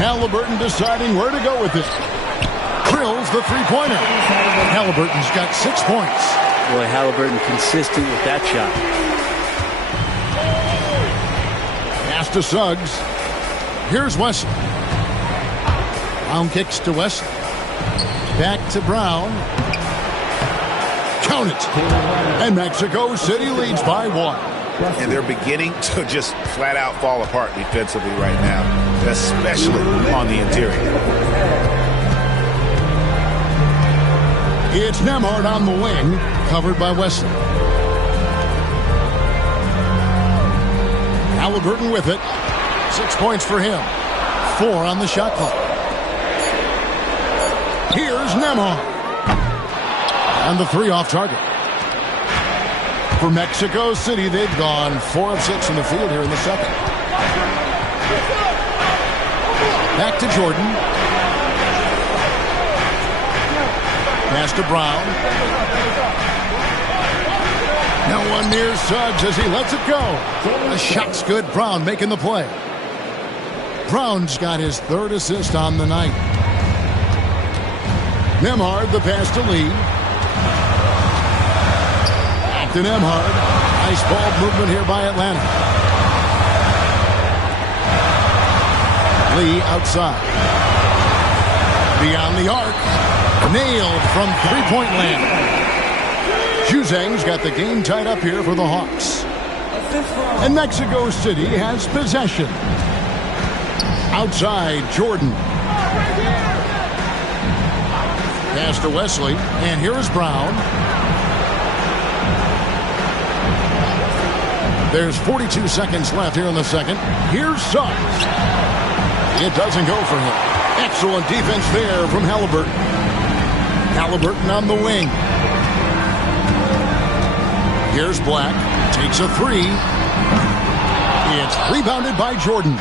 Halliburton deciding where to go with it. Drills the three-pointer. Halliburton's got 6 points. Boy, Halliburton consistent with that shot. Pass to Suggs. Here's Wesley. Brown kicks to Wesley. Back to Brown. Count it. And Mexico City leads by 1. And they're beginning to just flat out fall apart defensively right now, especially on the interior. It's Nembhard on the wing, covered by Wesley. Halliburton with it. 6 points for him. 4 on the shot clock. Here's Nembhard. And the 3 off target. For Mexico City, they've gone 4 of 6 in the field here in the second. Back to Jordan. Pass to Brown. Now one near Suggs as he lets it go. The shot's good. Brown making the play. Brown's got his third assist on the night. Nembhard, the pass to Lee. Back to Nembhard. Nice ball movement here by Atlanta. Lee outside. Beyond the arc. Nailed from three-point land. Juzang's got the game tied up here for the Hawks. And Mexico City has possession. Outside, Jordan. Pass to Wesley. And here is Brown. There's 42 seconds left here in the second. Here's Suggs. It doesn't go for him. Excellent defense there from Halliburton. Halliburton on the wing. Here's Black. Takes a three. It's rebounded by Jordan.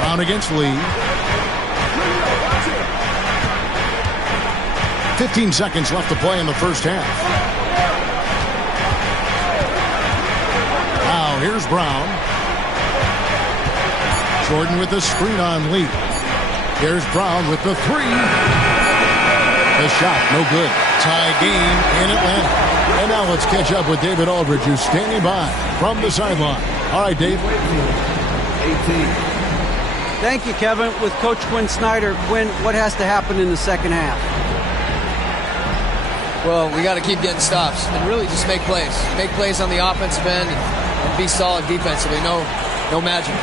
Brown against Lee. 15 seconds left to play in the first half. Now here's Brown. Jordan with the screen on Lee. Here's Brown with the three. The shot, no good. Tie game in Atlanta. And now let's catch up with David Aldridge, who's standing by from the sideline. All right, Dave. 18. Thank you, Kevin. With Coach Quinn Snyder, Quinn, what has to happen in the second half? Well, we got to keep getting stops and really just make plays. Make plays on the offensive end and be solid defensively. No magic.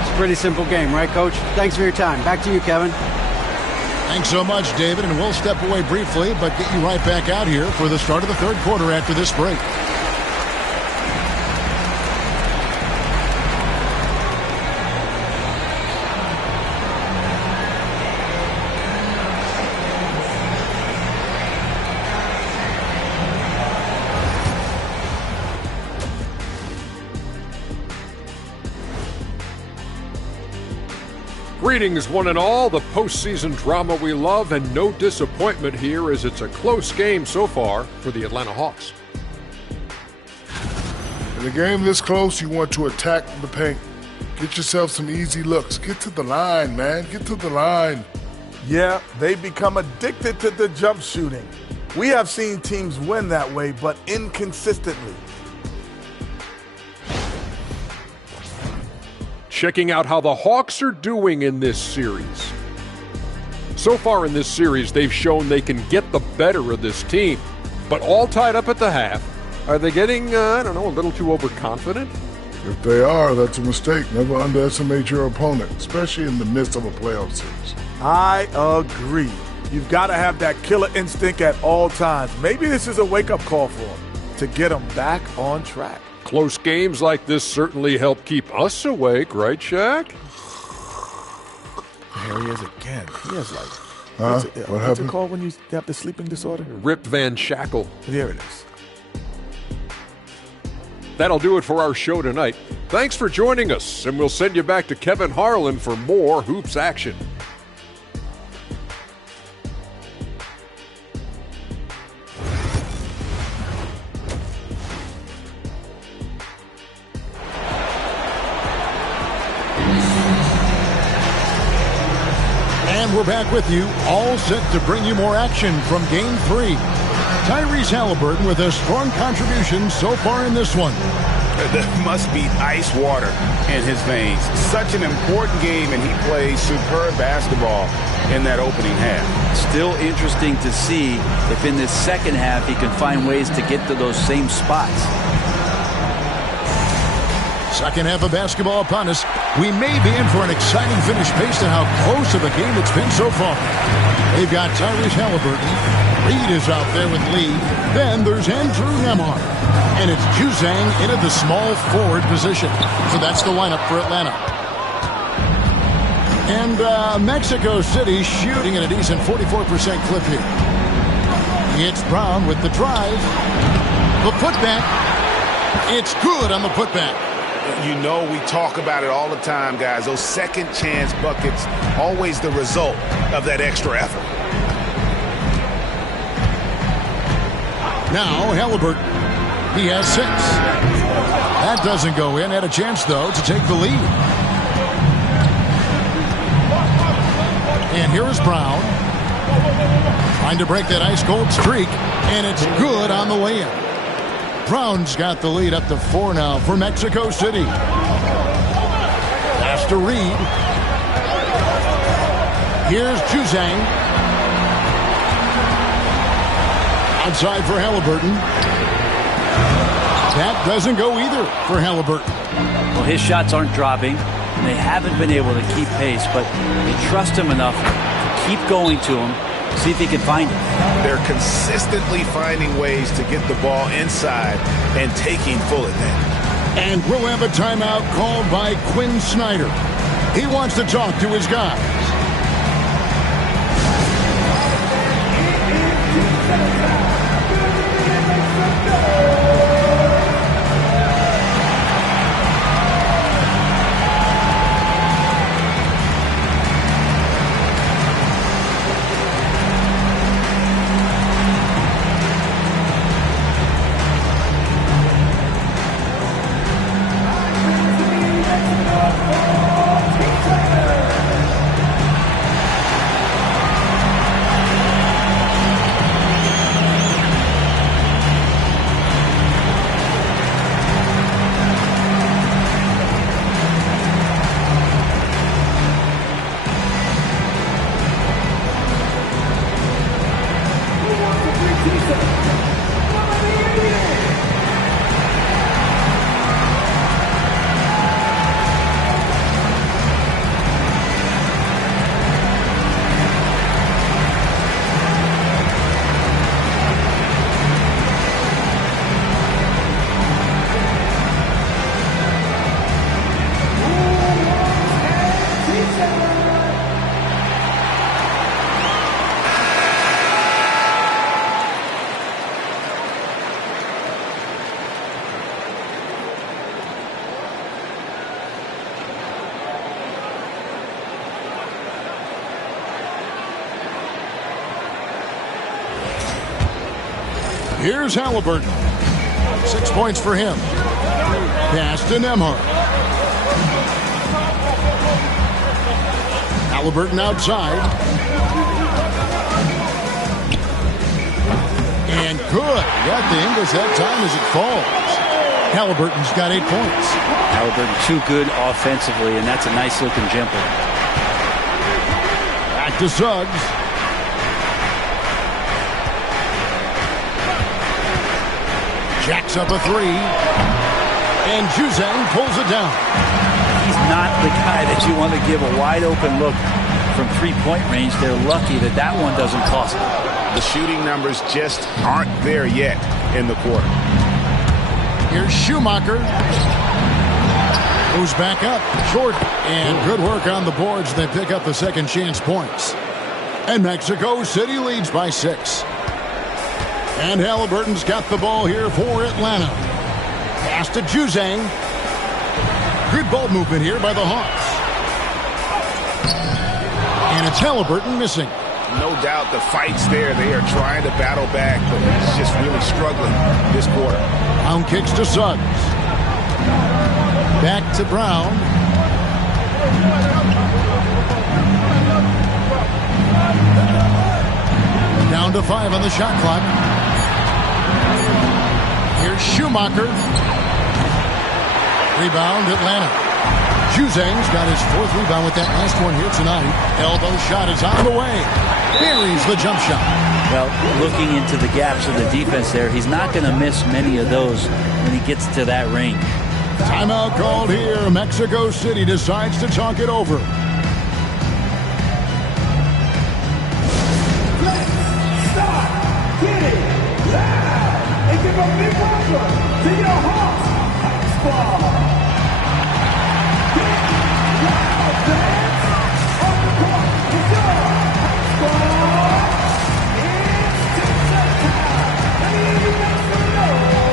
It's a pretty simple game, right, Coach? Thanks for your time. Back to you, Kevin. Thanks so much, David, and we'll step away briefly, but get you right back out here for the start of the third quarter after this break. Greetings, one and all. The postseason drama we love, and no disappointment here as it's a close game so far for the Atlanta Hawks. In a game this close, you want to attack the paint. Get yourself some easy looks. Get to the line, man. Get to the line. Yeah, they become addicted to the jump shooting. We have seen teams win that way, but inconsistently. Checking out how the Hawks are doing in this series. So far in this series, they've shown they can get the better of this team, but all tied up at the half. Are they getting, a little too overconfident? If they are, that's a mistake. Never underestimate your opponent, especially in the midst of a playoff series. I agree. You've got to have that killer instinct at all times. Maybe this is a wake-up call for them to get them back on track. Close games like this certainly help keep us awake, right, Shaq? There he is again. He has what's it called when you have the sleeping disorder? Rip Van Shackle. There it is. That'll do it for our show tonight. Thanks for joining us, and we'll send you back to Kevin Harlan for more hoops action. And we're back with you, all set to bring you more action from Game 3. Tyrese Halliburton with a strong contribution so far in this one. There must be ice water in his veins. Such an important game, and he plays superb basketball in that opening half. Still interesting to see if in this second half he can find ways to get to those same spots. Second half of basketball upon us. We may be in for an exciting finish based on how close of a game it's been so far. They've got Tyrese Halliburton. Reed is out there with Lee. Then there's Andrew Nembhard. And it's Juzang into the small forward position. So that's the lineup for Atlanta. And Mexico City shooting at a decent 44% clip here. It's Brown with the drive. The putback. It's good on the putback. You know, we talk about it all the time, guys. Those second chance buckets, always the result of that extra effort. Now Halliburton. He has 6. That doesn't go in. Had a chance, though, to take the lead. And here is Brown. Trying to break that ice-cold streak. And it's good on the way in. Brown's got the lead up to 4 now for Mexico City. Pass to Reed. Here's Juzang. Outside for Halliburton. That doesn't go either for Halliburton. Well, his shots aren't dropping, and they haven't been able to keep pace, but they trust him enough to keep going to him, see if he can find it. They're consistently finding ways to get the ball inside and taking full advantage. And we'll have a timeout called by Quinn Snyder. He wants to talk to his guys. Here's Halliburton. 6 points for him. Pass to Nembhard. Halliburton outside. And good. Got the Ingles that time as it falls. Halliburton's got 8 points. Halliburton too good offensively, and that's a nice looking jumper. Back to Suggs. Jacks up a 3. And Juzang pulls it down. He's not the guy that you want to give a wide open look from 3-point range. They're lucky that that one doesn't cost them. The shooting numbers just aren't there yet in the quarter. Here's Schumacher. Moves back up. Short. And good work on the boards. They pick up the second chance points. And Mexico City leads by 6. And Halliburton's got the ball here for Atlanta. Pass to Juzang. Good ball movement here by the Hawks. And it's Halliburton missing. No doubt the fight's there. They are trying to battle back, but he's just really struggling this quarter. Brown kicks to Suggs. Back to Brown. Down to 5 on the shot clock. Here's Schumacher. Rebound, Atlanta. Juzang's got his 4th rebound with that last one here tonight. Elbow shot is on the way. Buries the jump shot. Well, looking into the gaps of the defense there, he's not going to miss many of those when he gets to that range. Timeout called here. Mexico City decides to talk it over. Let's start getting loud and give a big welcome to your Hawks Ball. Get loud, fans. On the court is your Hawks Ball. It's Texas time. And you make some noise.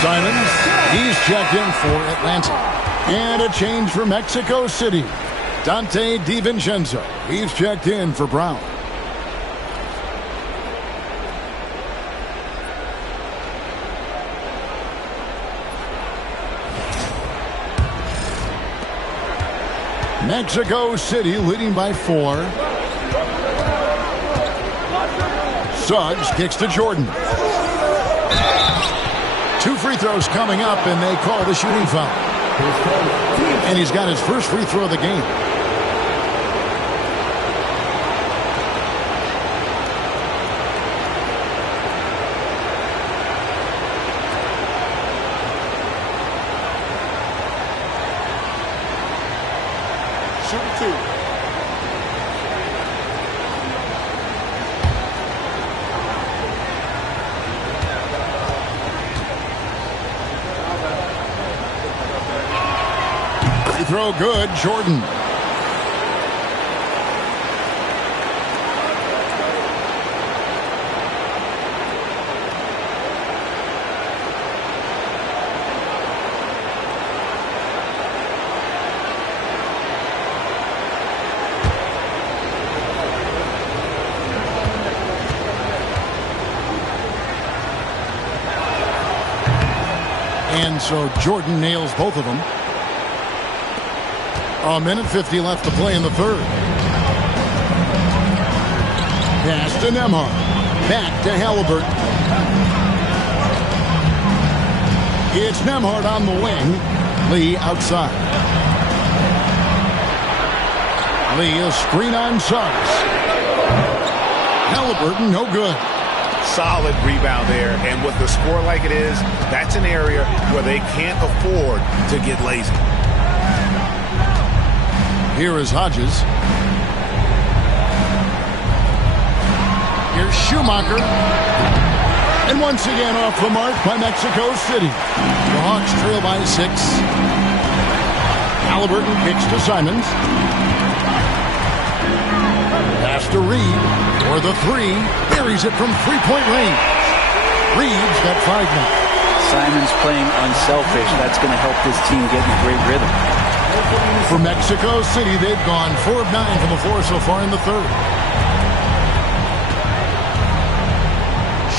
Simons, he's checked in for Atlanta. And a change for Mexico City. Dante DiVincenzo, he's checked in for Brown. Mexico City leading by 4. Suggs kicks to Jordan. 2 free throws coming up, and they call the shooting foul. And he's got his first free throw of the game. Shooting 2. Throw good, Jordan. And so Jordan nails both of them. A minute 50 left to play in the third. Pass to Nembhard. Back to Halliburton. It's Nembhard on the wing. Lee outside. Lee, a screen on Suggs. Halliburton, no good. Solid rebound there, and with the score like it is, that's an area where they can't afford to get lazy. Here is Hodges. Here's Schumacher. And once again off the mark by Mexico City. The Hawks trail by 6. Halliburton kicks to Simons. Pass to Reed for the 3. Buries it from 3-point range. Reed's got 5 now. Simons playing unselfish. That's going to help this team get in a great rhythm. For Mexico City, they've gone 4 of 9 from the floor so far in the third.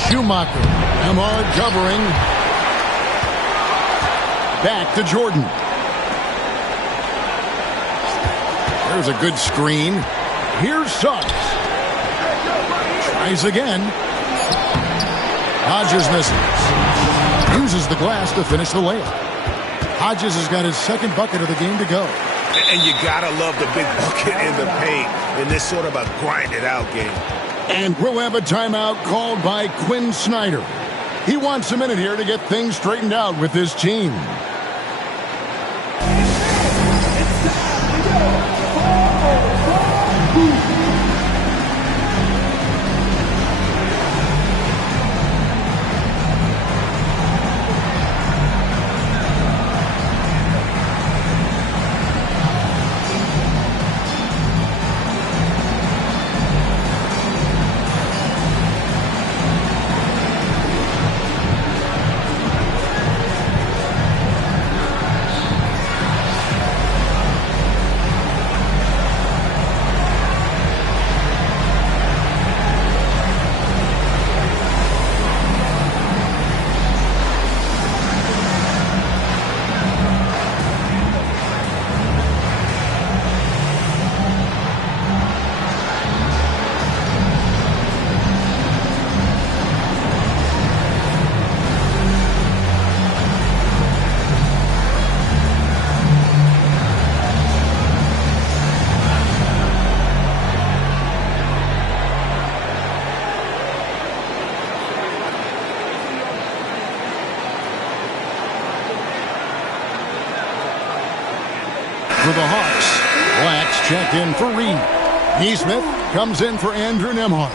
Schumacher, Nembhard covering. Back to Jordan. There's a good screen. Here's Suggs. Tries again. Hodges misses. Uses the glass to finish the layup. Hodges has got his second bucket of the game to go. And you gotta love the big bucket in the paint in this sort of a grinded-out game. And we'll have a timeout called by Quinn Snyder. He wants a minute here to get things straightened out with his team. For the Hawks, Blacks check in for Reed. Neesmith comes in for Andrew Nembhard.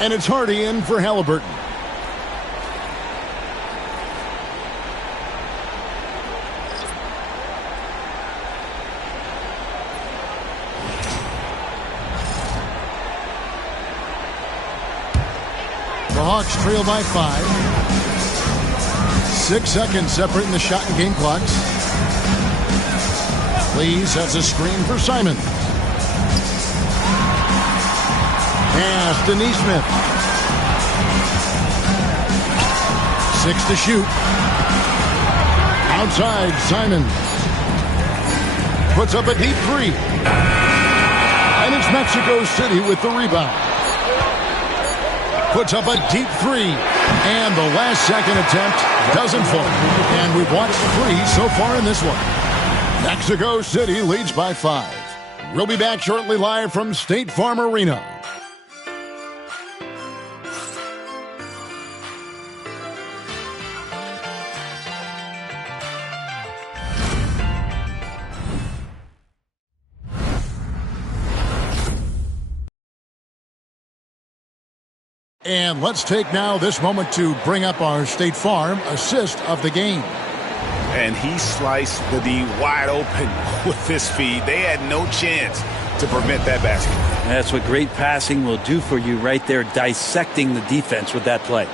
And it's Hardy in for Halliburton. The Hawks trail by 5. 6 seconds separating the shot and game clocks. Lee sets a screen for Simon. Pass to Neesmith. 6 to shoot. Outside, Simon puts up a deep three. And it's Mexico City with the rebound. Puts up a deep three. And the last second attempt doesn't fall. And we've watched 3 so far in this one. Mexico City leads by 5. We'll be back shortly live from State Farm Arena. And let's take now this moment to bring up our State Farm assist of the game. And he sliced the D wide open with this feed. They had no chance to prevent that basket. That's what great passing will do for you right there, dissecting the defense with that play.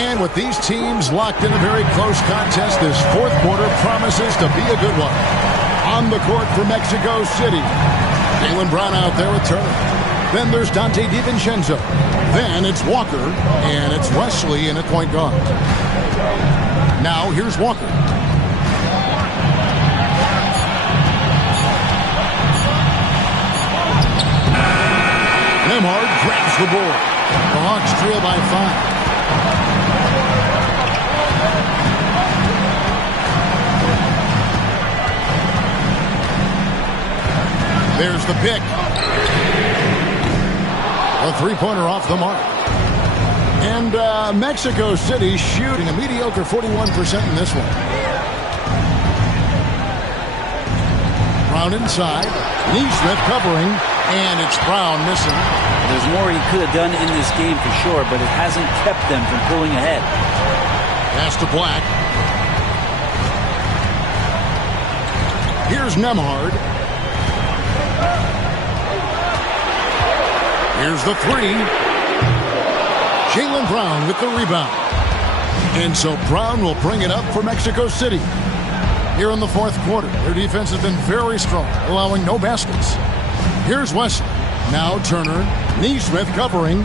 And with these teams locked in a very close contest, this fourth quarter promises to be a good one. On the court for Mexico City, Jaylen Brown out there with Turner. Then there's Dante DiVincenzo. Then it's Walker, and it's Wesley in at point guard. Now here's Walker. Nembhard grabs the ball. The Hawks trail by 5. There's the pick. A three-pointer off the mark. And Mexico City shooting a mediocre 41% in this one. Brown inside. Neesmith covering. And it's Brown missing. There's more he could have done in this game for sure, but it hasn't kept them from pulling ahead. Pass to Black. Here's Nembhard. Here's the three. Jaylen Brown with the rebound. And so Brown will bring it up for Mexico City. Here in the fourth quarter, their defense has been very strong, allowing no baskets. Here's Wesley. Now Turner. Neesmith covering.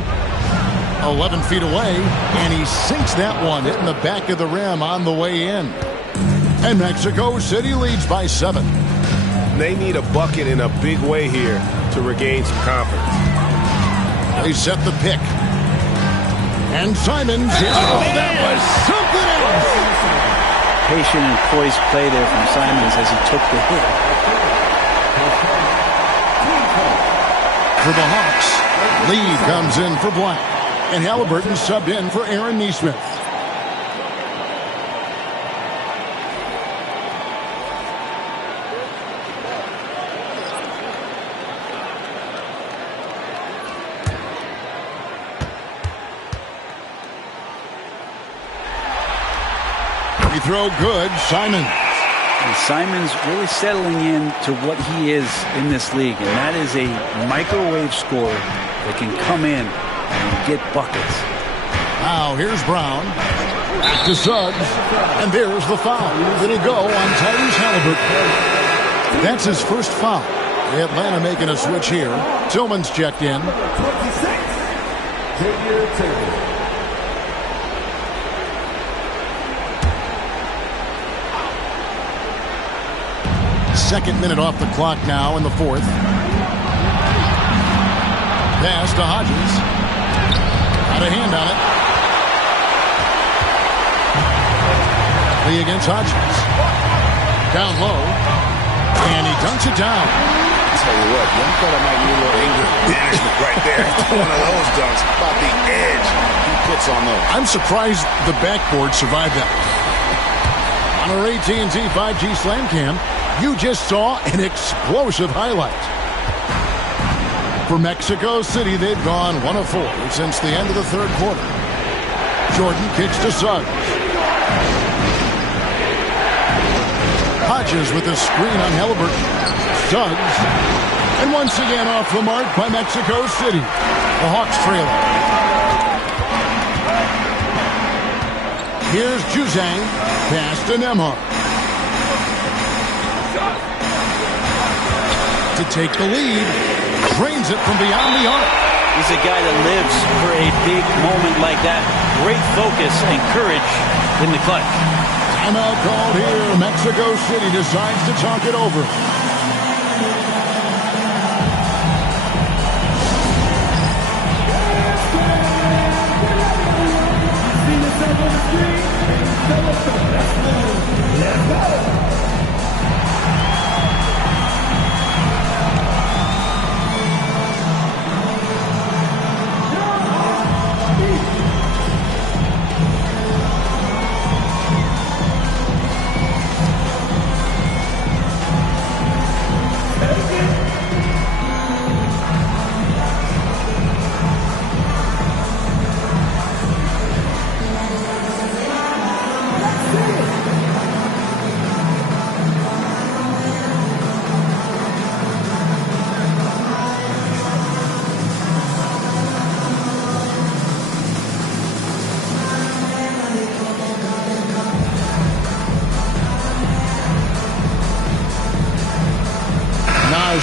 11 feet away. And he sinks that one, hitting the back of the rim on the way in. And Mexico City leads by 7. They need a bucket in a big way here to regain some confidence. They set the pick. And Simons. That was something else. Patient and poised play there from Simons as he took the hit. For the Hawks, Lee comes in for Black. And Halliburton subbed in for Aaron Neesmith. Free throw good, Simons. And Simons really settling in to what he is in this league, and that is a microwave scorer that can come in and get buckets. Now here's Brown. Back to Suggs. And there's the foul. It'll go on Tyrese Halliburton. That's his first foul. Atlanta making a switch here. Tillman's checked in. Second minute off the clock now in the fourth. Pass to Hodges. Got a hand on it. Lee against Hodges. Down low. And he dunks it down. I'll tell you what, young fella might need a little anger management right there. One of those dunks. About the edge he puts on those. I'm surprised the backboard survived that. On our AT&T 5G Slam Cam, you just saw an explosive highlight. For Mexico City, they've gone 1 of 4 since the end of the third quarter. Jordan kicks to Suggs. Hodges with a screen on Halliburton. Suggs. And once again off the mark by Mexico City. The Hawks trailing. Here's Juzang. Pass to Nembhard. To take the lead. Drains it from beyond the arc. He's a guy that lives for a big moment like that. Great focus and courage in the clutch. Timeout called here. Mexico City decides to talk it over.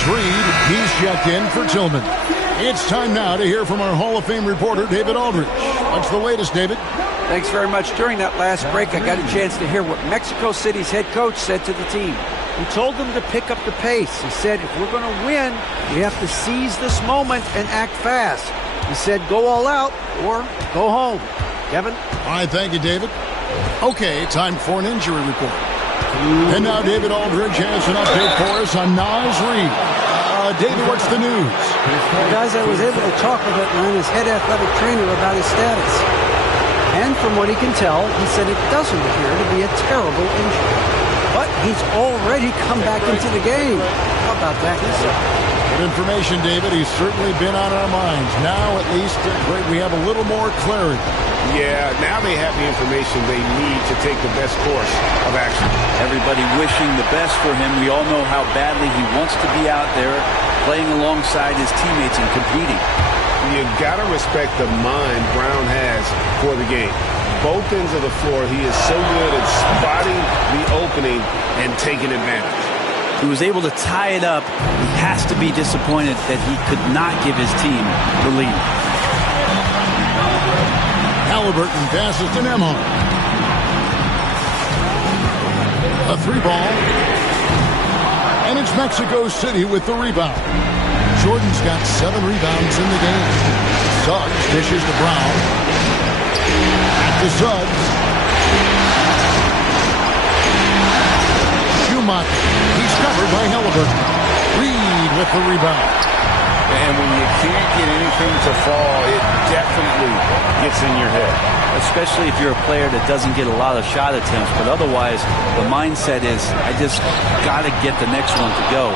Reed, he's checked in for Tillman. It's time now to hear from our Hall of Fame reporter, David Aldridge. What's the latest, David? Thanks very much. During that last break, I got a chance to hear what Mexico City's head coach said to the team. He told them to pick up the pace. He said, if we're going to win, we have to seize this moment and act fast. He said, go all out or go home. Kevin? All right, thank you, David. Okay, time for an injury report. And now David Aldridge has an update for us on Naz Reid. David, what's the news? Well, guys, I was able to talk with Atlanta's head athletic trainer about his status. And from what he can tell, he said it doesn't appear to be a terrible injury. But he's already come back into the game. How about that? Good information, David. He's certainly been on our minds. Now, at least, we have a little more clarity. Yeah, now they have the information they need to take the best course of action. Everybody wishing the best for him. We all know how badly he wants to be out there playing alongside his teammates and competing. You got to respect the mind Brown has for the game. Both ends of the floor, he is so good at spotting the opening and taking advantage. He was able to tie it up. He has to be disappointed that he could not give his team the lead. Halliburton passes to Nembhard. A three ball. And it's Mexico City with the rebound. Jordan's got 7 rebounds in the game. Suggs dishes to Brown. Back to Suggs. Schumacher. He's covered by Halliburton. Reed with the rebound. And when you can't get anything to fall, it definitely gets in your head. Especially if you're a player that doesn't get a lot of shot attempts. But otherwise, the mindset is, I just got to get the next one to go.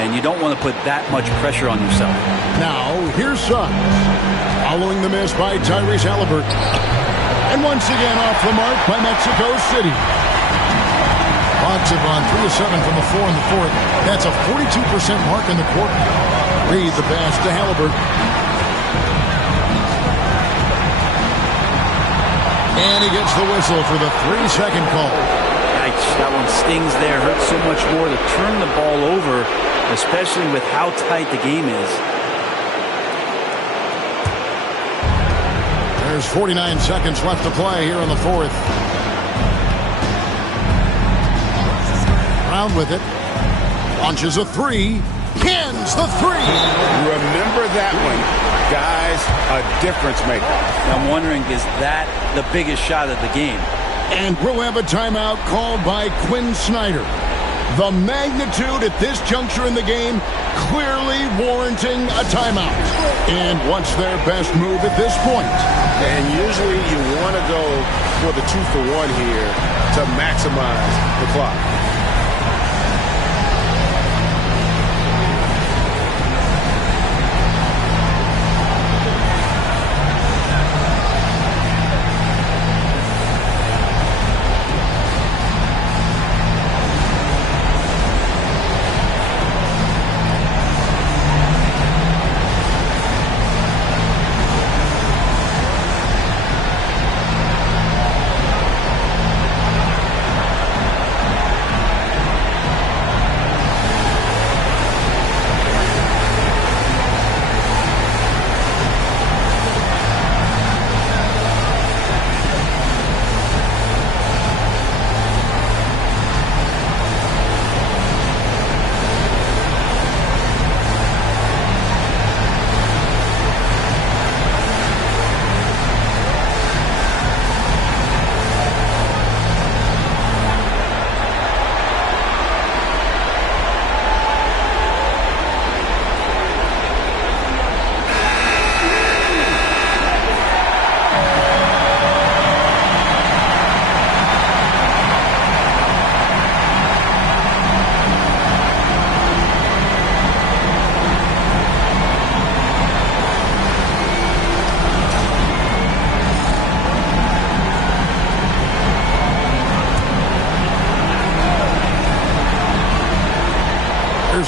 And you don't want to put that much pressure on yourself. Now, here's Suggs. Following the miss by Tyrese Halliburton. And once again off the mark by Mexico City. Hawks have gone 3 of 7 from the floor in the fourth. That's a 42% mark in the quarter. Reed the pass to Halliburton. And he gets the whistle for the 3-second call. Yikes, that one stings there. Hurts so much more to turn the ball over, especially with how tight the game is. There's 49 seconds left to play here in the fourth. Brown with it. Launches a three. Cans the three. Remember that one. Guys, a difference maker. I'm wondering, is that the biggest shot of the game? And we'll have a timeout called by Quinn Snyder. The magnitude at this juncture in the game clearly warranting a timeout. And what's their best move at this point? And usually you want to go for the 2-for-1 here to maximize the clock.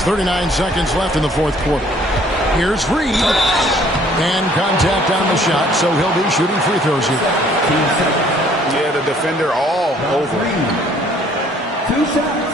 39 seconds left in the fourth quarter. Here's Reed. And contact on the shot, so he'll be shooting free throws here. Yeah, the defender all over. 2 shots.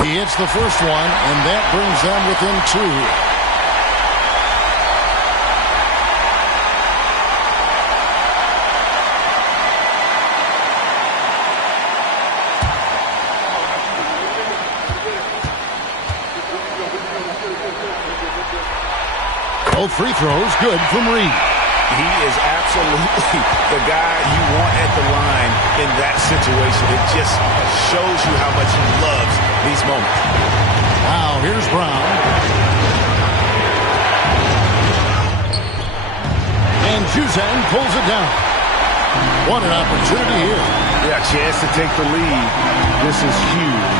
He hits the first one, and that brings them within 2. Both free throws good from Reed. He is absolutely the guy you want at the line in that situation. It just shows you how much he loves these moments. Wow, here's Brown. And Juzang pulls it down. What an opportunity here. Yeah, chance to take the lead. This is huge.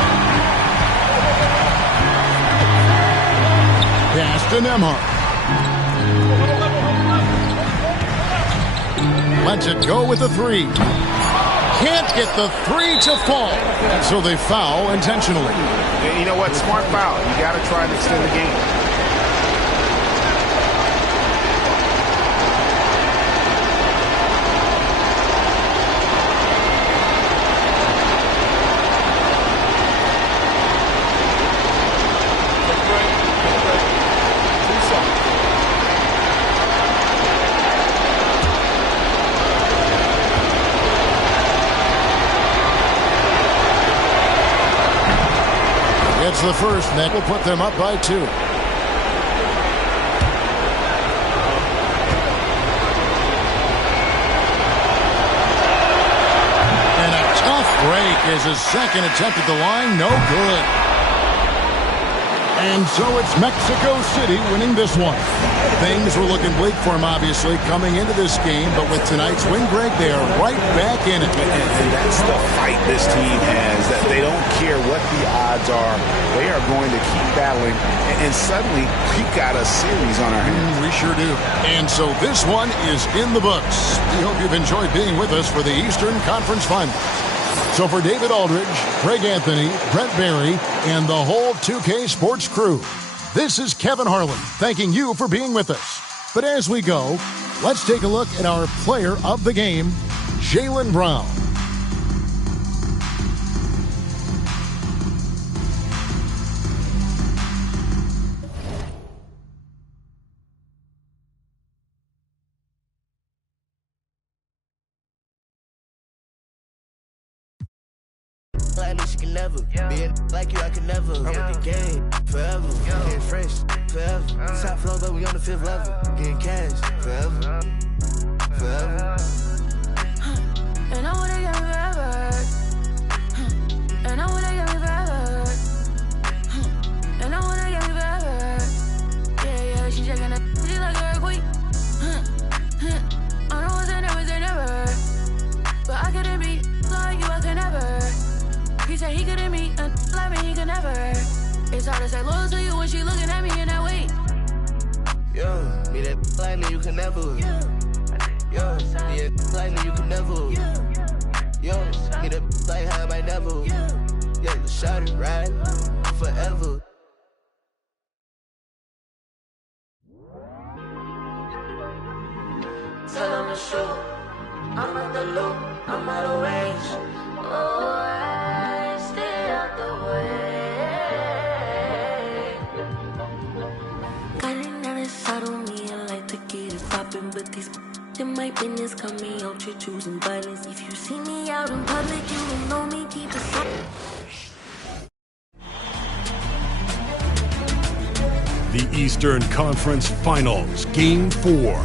Pass to Nembhard. Lets it go with the 3. Can't get the 3 to fall. And so they foul intentionally. And you know what? Smart foul. You got to try and extend the game. It's the first, and that will put them up by 2. And a tough break is his second attempt at the line. No good. And so it's Mexico City winning this one. Things were looking bleak for him, obviously, coming into this game. But with tonight's win, Greg, they are right back in it. And that's the fight this team has, that they don't care what the odds are. They are going to keep battling. And suddenly, we've got a series on our hands. We sure do. And so this one is in the books. We hope you've enjoyed being with us for the Eastern Conference Finals. So for David Aldridge, Greg Anthony, Brent Barry, and the whole 2K Sports crew, this is Kevin Harlan thanking you for being with us. But as we go, let's take a look at our player of the game, Jaylen Brown. Never being like you, I can never. I'm with the game forever. Getting fresh forever. Top floor, but we on the 5th level. Getting cash forever. Forever. And I wanna get me forever. And I wanna get me forever. And I wanna get me forever. Yeah, she checking that. She like a earthquake. I know it's never. But I couldn't be like you, I could never. He said he couldn't meet a like me, he could never. It's hard to say loyal to you when she looking at me in that way. Yo, me that like me, you can never. Yo, me that like me, you can never. Yo, me that like her, I might never. Yeah, the shot it right forever. Tell him to shoot. I'm at the loop, I'm out of range. Oh, stay out the way. Got it now inside on me, I like to get it poppin', but these in my business got me out here choosing violence. If you see me out in public, you don't know me, keep it silent. The Eastern Conference Finals, Game 4.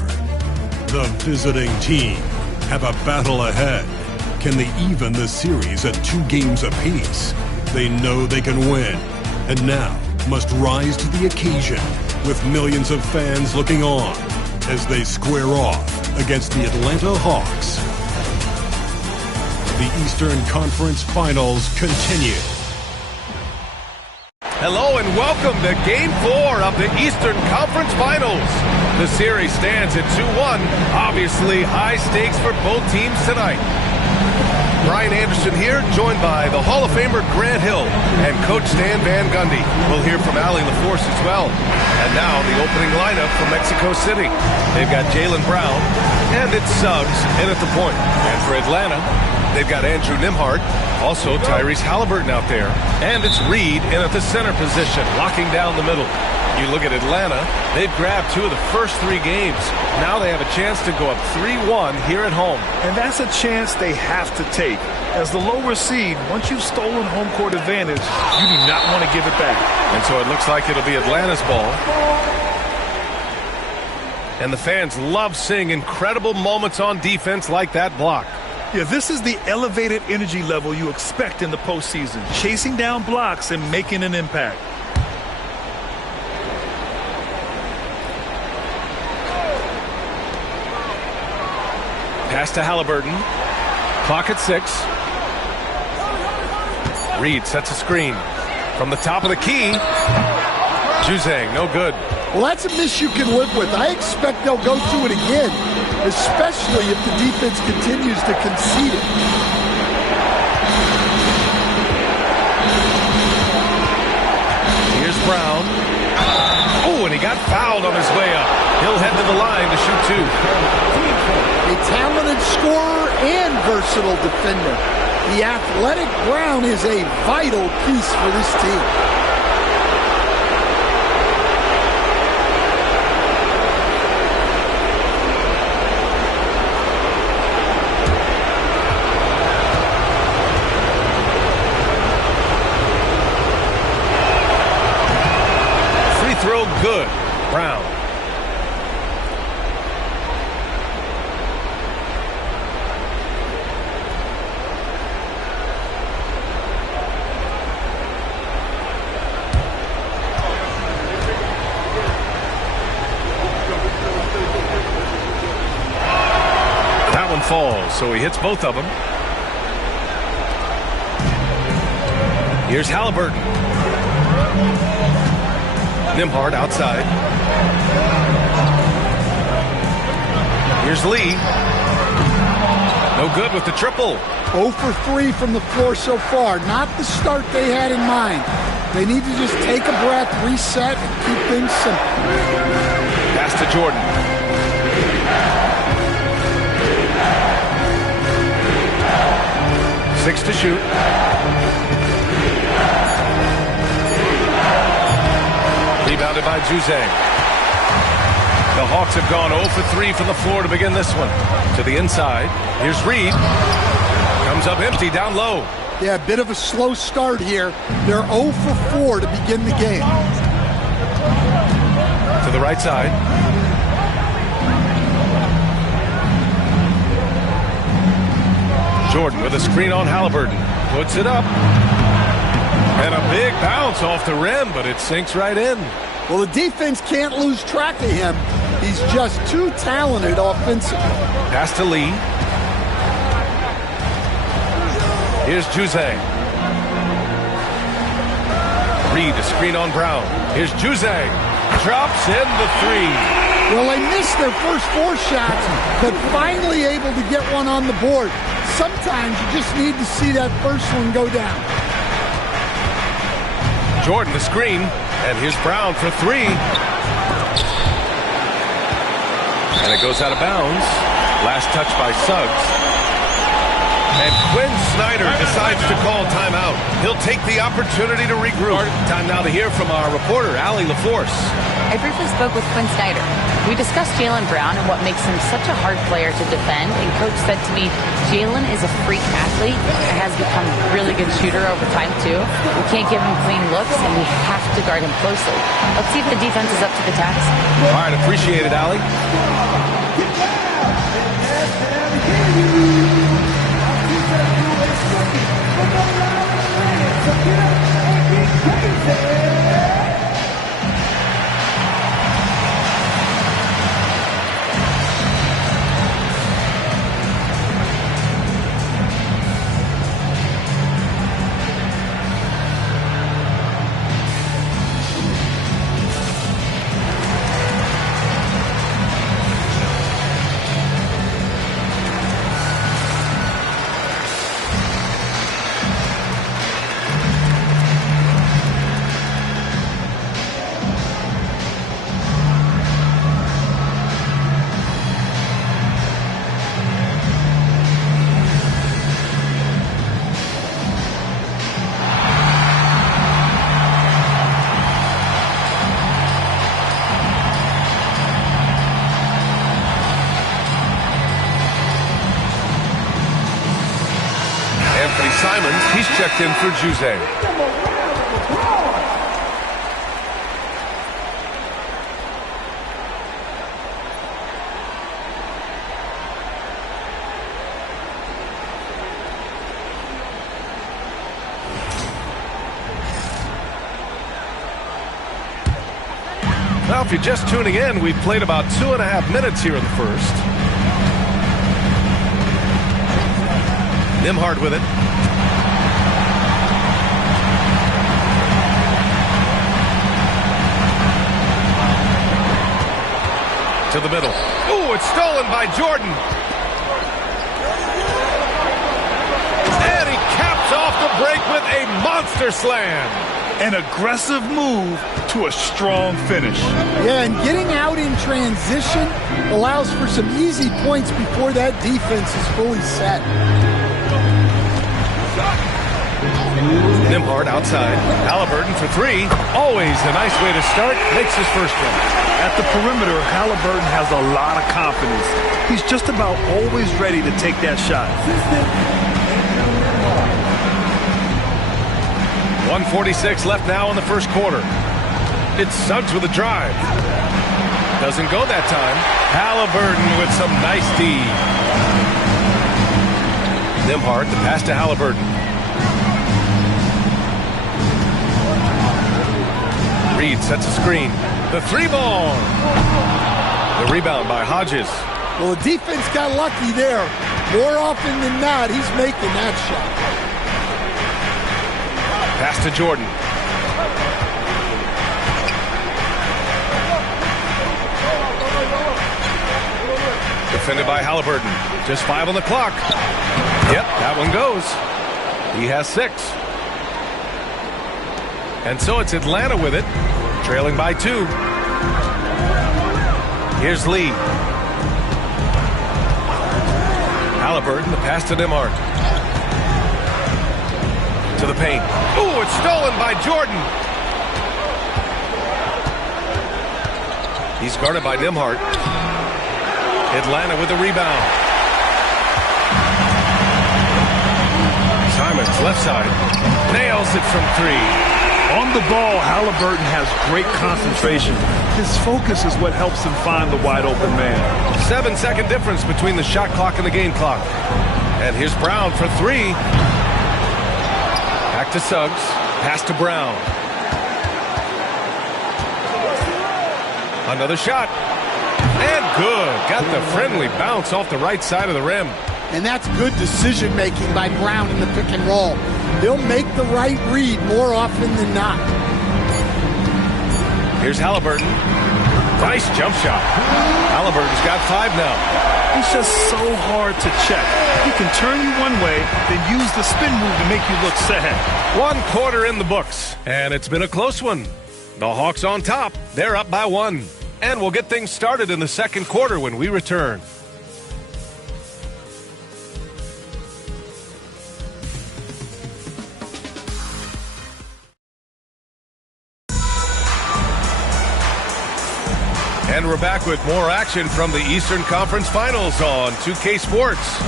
The visiting team have a battle ahead. Can they even the series at 2 games apiece? They know they can win, and now must rise to the occasion with millions of fans looking on as they square off against the Atlanta Hawks. The Eastern Conference Finals continue. Hello and welcome to Game 4 of the Eastern Conference Finals. The series stands at 2-1. Obviously, high stakes for both teams tonight. Brian Anderson here, joined by the Hall of Famer Grant Hill and Coach Stan Van Gundy. We'll hear from Allie LaForce as well. And now the opening lineup from Mexico City. They've got Jaylen Brown, and it's Suggs in at the point. And for Atlanta, they've got Andrew Nembhard, also Tyrese Halliburton out there. And it's Reed in at the center position, locking down the middle. You look at Atlanta, they've grabbed 2 of the first 3 games. Now they have a chance to go up 3-1 here at home. And that's a chance they have to take. As the lower seed, once you've stolen home court advantage, you do not want to give it back. And so it looks like it'll be Atlanta's ball. And the fans love seeing incredible moments on defense like that block. Yeah, this is the elevated energy level you expect in the postseason. Chasing down blocks and making an impact. Pass to Halliburton. Clock at 6. Reed sets a screen. From the top of the key. Juzang, no good. Well, that's a miss you can live with. I expect they'll go to it again, especially if the defense continues to concede it. Here's Brown. Oh, and he got fouled on his way up. He'll head to the line to shoot 2. A talented scorer and versatile defender. The athletic Brown is a vital piece for this team. Free throw good. Brown. Falls, so he hits both of them. Here's Halliburton. Nembhard outside. Here's Lee. No good with the triple. 0 for 3 from the floor so far. Not the start they had in mind. They need to just take a breath, reset, and keep things simple. Pass to Jordan. 6 to shoot. Rebounded by Juzang. The Hawks have gone 0 for 3 from the floor to begin this one. To the inside. Here's Reed. Comes up empty down low. Yeah, a bit of a slow start here. They're 0 for 4 to begin the game. To the right side. Jordan with a screen on Halliburton. Puts it up. And a big bounce off the rim, but it sinks right in. Well, the defense can't lose track of him. He's just too talented offensively. Pass to Lee. Here's Juzang. Reed, a screen on Brown. Here's Juzang. Drops in the 3. Well, they missed their first 4 shots, but finally able to get one on the board. Sometimes you just need to see that first one go down. Jordan, the screen, and here's Brown for 3. And it goes out of bounds. Last touch by Suggs. And Quinn Snyder decides to call timeout. He'll take the opportunity to regroup. Time now to hear from our reporter, Allie LaForce. I briefly spoke with Quinn Snyder. We discussed Jaylen Brown and what makes him such a hard player to defend. And Coach said to me, Jaylen is a freak athlete and has become a really good shooter over time, too. We can't give him clean looks, and we have to guard him closely. Let's see if the defense is up to the task. All right, appreciate it, Allie. checked in for Jose. Now, if you're just tuning in, we've played about 2.5 minutes here in the first. Nembhard with it. To the middle. Ooh, it's stolen by Jordan. And he caps off the break with a monster slam. An aggressive move to a strong finish. Yeah, and getting out in transition allows for some easy points before that defense is fully set. Nembhard outside. Halliburton for three. Always a nice way to start. Makes his first one. At the perimeter, Halliburton has a lot of confidence. He's just about always ready to take that shot. 1:46 left now in the first quarter. It's Suggs with a drive. Doesn't go that time. Halliburton with some nice D. Nembhard, the pass to Halliburton. Reed sets a screen. The three ball. The rebound by Hodges. Well, the defense got lucky there. More often than not, he's making that shot. Pass to Jordan. Defended by Halliburton. Just 5 on the clock. Yep, that one goes. He has 6. And so it's Atlanta with it, trailing by 2. Here's Lee. Halliburton, the pass to Nembhard. To the paint. Ooh, it's stolen by Jordan. He's guarded by Nembhard. Atlanta with the rebound. Simons, left side. Nails it from 3. On the ball, Halliburton has great concentration. His focus is what helps him find the wide open man. 7-second difference between the shot clock and the game clock. And here's Brown for 3. Back to Suggs. Pass to Brown. Another shot. And good. Got the friendly bounce off the right side of the rim. And that's good decision-making by Brown in the pick and roll. They'll make the right read more often than not. Here's Halliburton. Nice jump shot. Halliburton's got 5 now. It's just so hard to check. He can turn you one way, then use the spin move to make you look sad. 1 quarter in the books, and it's been a close one. The Hawks on top. They're up by 1. And we'll get things started in the second quarter when we return. And we're back with more action from the Eastern Conference Finals on 2K Sports.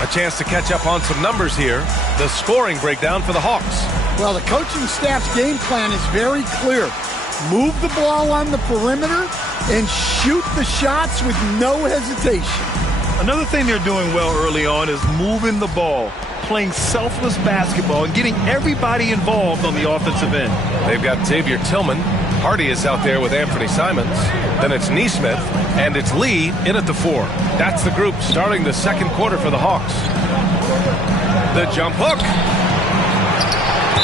A chance to catch up on some numbers here. The scoring breakdown for the Hawks. Well, the coaching staff's game plan is very clear. Move the ball on the perimeter and shoot the shots with no hesitation. Another thing they're doing well early on is moving the ball, playing selfless basketball, and getting everybody involved on the offensive end. They've got Xavier Tillman. Hardy is out there with Anthony Simons. Then it's Neesmith, and it's Lee in at the 4. That's the group starting the second quarter for the Hawks. The jump hook.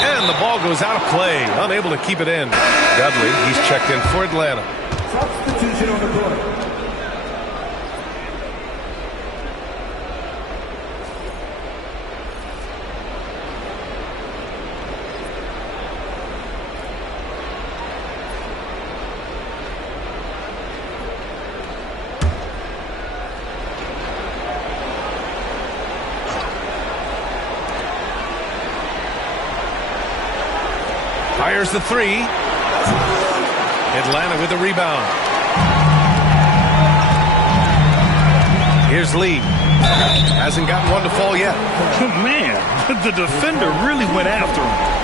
And the ball goes out of play. Unable to keep it in. Dudley, he's checked in for Atlanta. Substitution on the court. Fires the 3. Atlanta with the rebound. Here's Lee. Hasn't gotten one to fall yet. Man, the defender really went after him.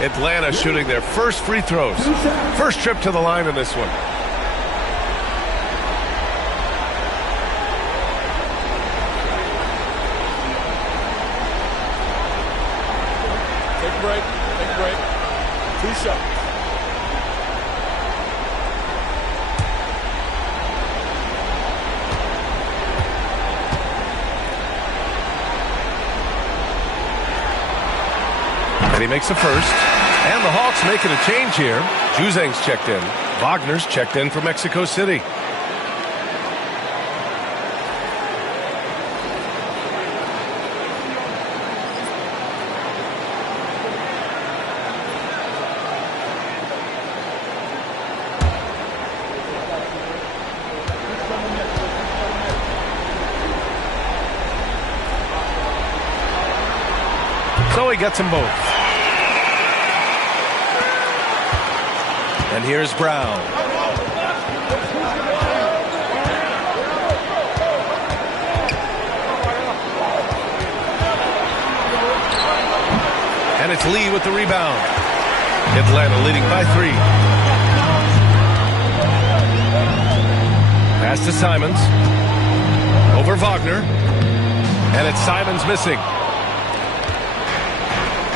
Atlanta shooting their first free throws. First trip to the line in this one. Take a break. Take a break. 2 shots. And he makes the first. And the Hawks making a change here. Juzang's checked in. Wagner's checked in for Mexico City. So he gets them both. And here's Brown. And it's Lee with the rebound. Atlanta leading by 3. Pass to Simons. Over Wagner. And it's Simons missing.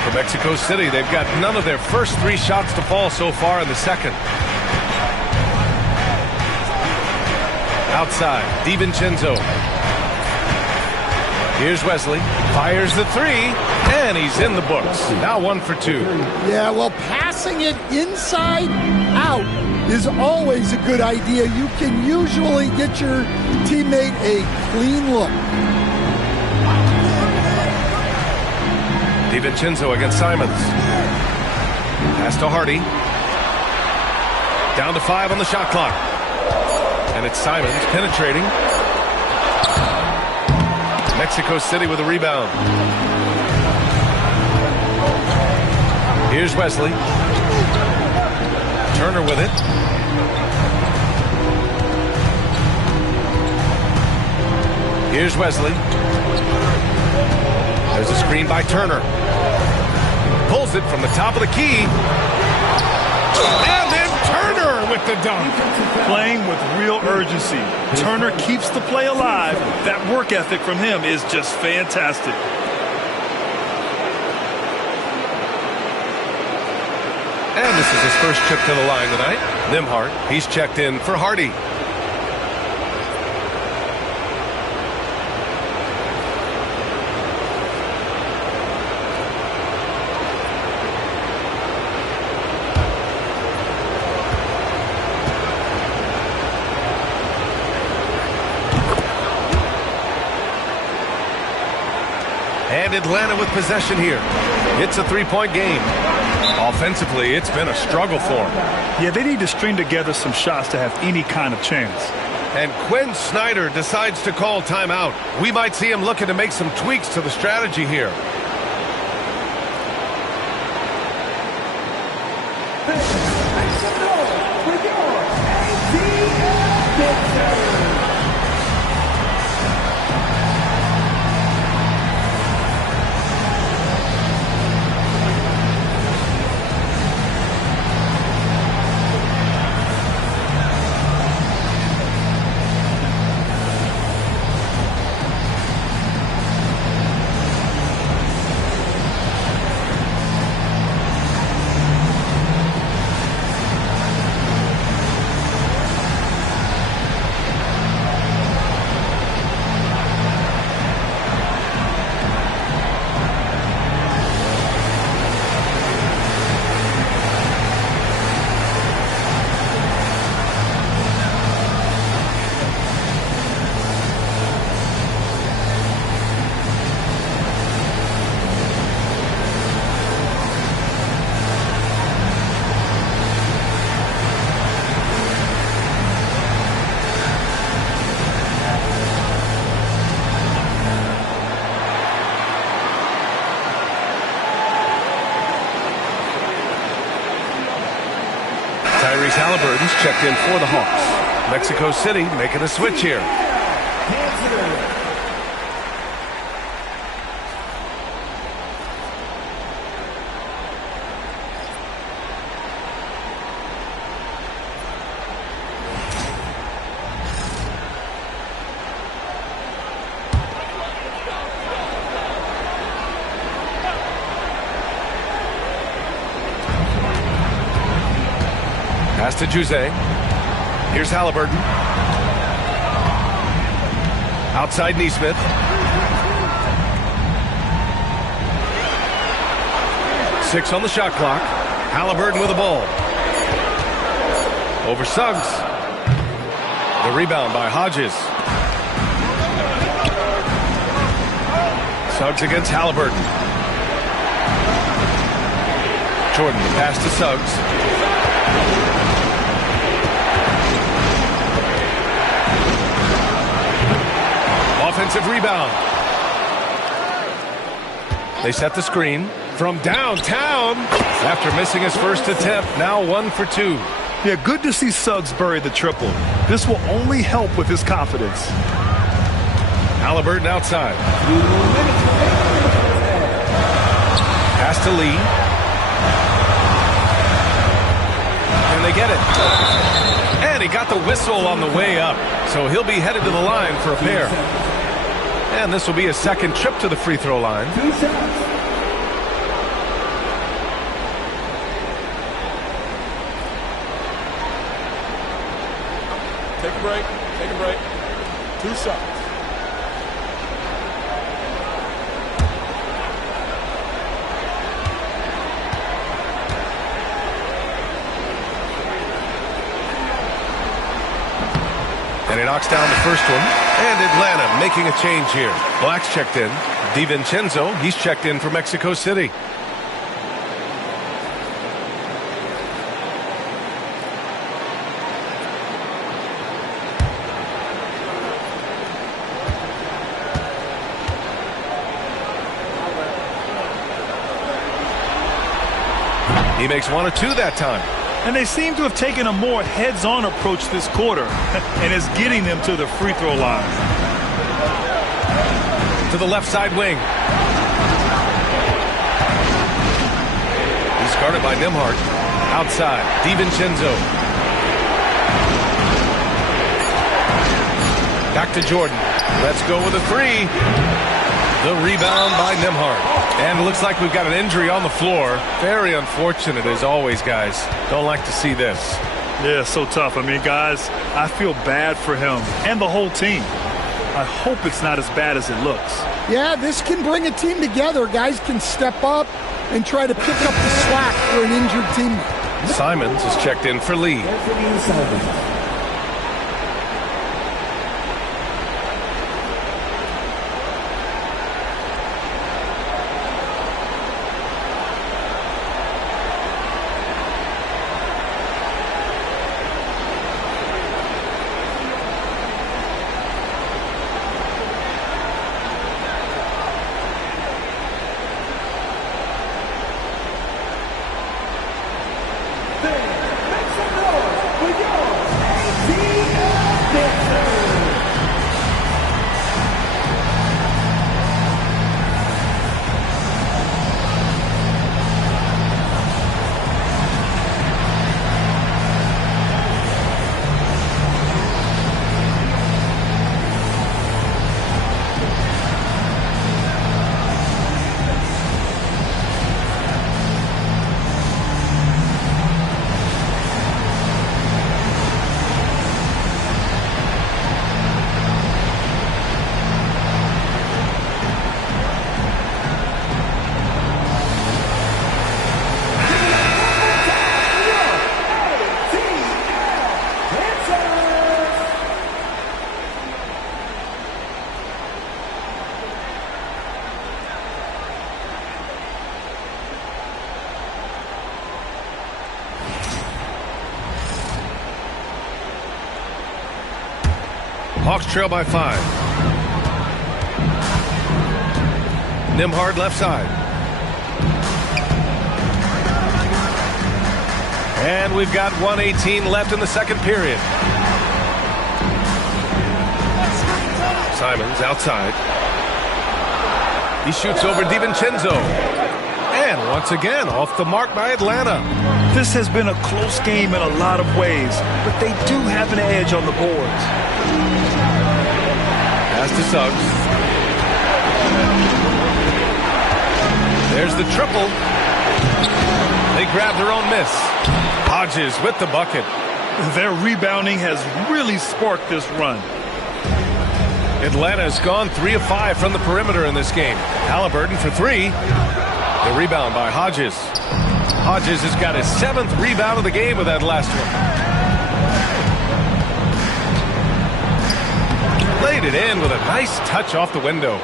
For Mexico City, they've got none of their first 3 shots to fall so far in the second. Outside, DiVincenzo. Here's Wesley. Fires the 3, and he's in the books. Now 1 for 2. Yeah, well, passing it inside out is always a good idea. You can usually get your teammate a clean look. DiVincenzo against Simons. Pass to Hardy. Down to 5 on the shot clock. And it's Simons penetrating. Mexico City with a rebound. Here's Wesley. Turner with it. Here's Wesley. There's a screen by Turner. Pulls it from the top of the key. And then Turner with the dunk. Playing with real urgency. Turner keeps the play alive. That work ethic from him is just fantastic. And this is his first trip to the line tonight. Nimhart, he's checked in for Hardy. And Atlanta with possession here. It's a 3-point game. Offensively, it's been a struggle for them. Yeah, they need to string together some shots to have any kind of chance. And Quinn Snyder decides to call timeout. We might see him looking to make some tweaks to the strategy here. Halliburton's checked in for the Hawks. Mexico City making a switch here. Pass to Jose. Here's Halliburton. Outside Neesmith. Six on the shot clock. Halliburton with the ball. Over Suggs. The rebound by Hodges. Suggs against Halliburton. Jordan, the pass to Suggs. Offensive rebound. They set the screen from downtown after missing his first attempt. Now 1 for 2. Yeah, good to see Suggs bury the triple. This will only help with his confidence. Halliburton outside. Pass to Lee. And they get it. And he got the whistle on the way up. So he'll be headed to the line for a pair. And this will be his second trip to the free throw line. Take a break. Take a break. 2 shots. And he knocks down the first one. And Atlanta making a change here. Black's checked in. DiVincenzo, he's checked in for Mexico City. He makes 1 of 2 that time. And they seem to have taken a more heads-on approach this quarter, and is getting them to the free throw line. To the left side wing. He's guarded by Nembhard. Outside, DiVincenzo. Back to Jordan. Let's go with a 3. The rebound by Nembhard. And it looks like we've got an injury on the floor. Very unfortunate as always, guys. Don't like to see this. Yeah, so tough. I mean, guys, I feel bad for him and the whole team. I hope it's not as bad as it looks. Yeah, this can bring a team together. Guys can step up and try to pick up the slack for an injured teammate. Simons is checked in for Lee. Hawks trail by 5. Nembhard left side. And we've got 1:18 left in the second period. Simons outside. He shoots over DiVincenzo. And once again, off the mark by Atlanta. This has been a close game in a lot of ways, but they do have an edge on the boards. Pass to Suggs. There's the triple. They grab their own miss. Hodges with the bucket. Their rebounding has really sparked this run. Atlanta's gone 3 of 5 from the perimeter in this game. Halliburton for 3. The rebound by Hodges. Hodges has got his 7th rebound of the game with that last one. Laid it in with a nice touch off the window.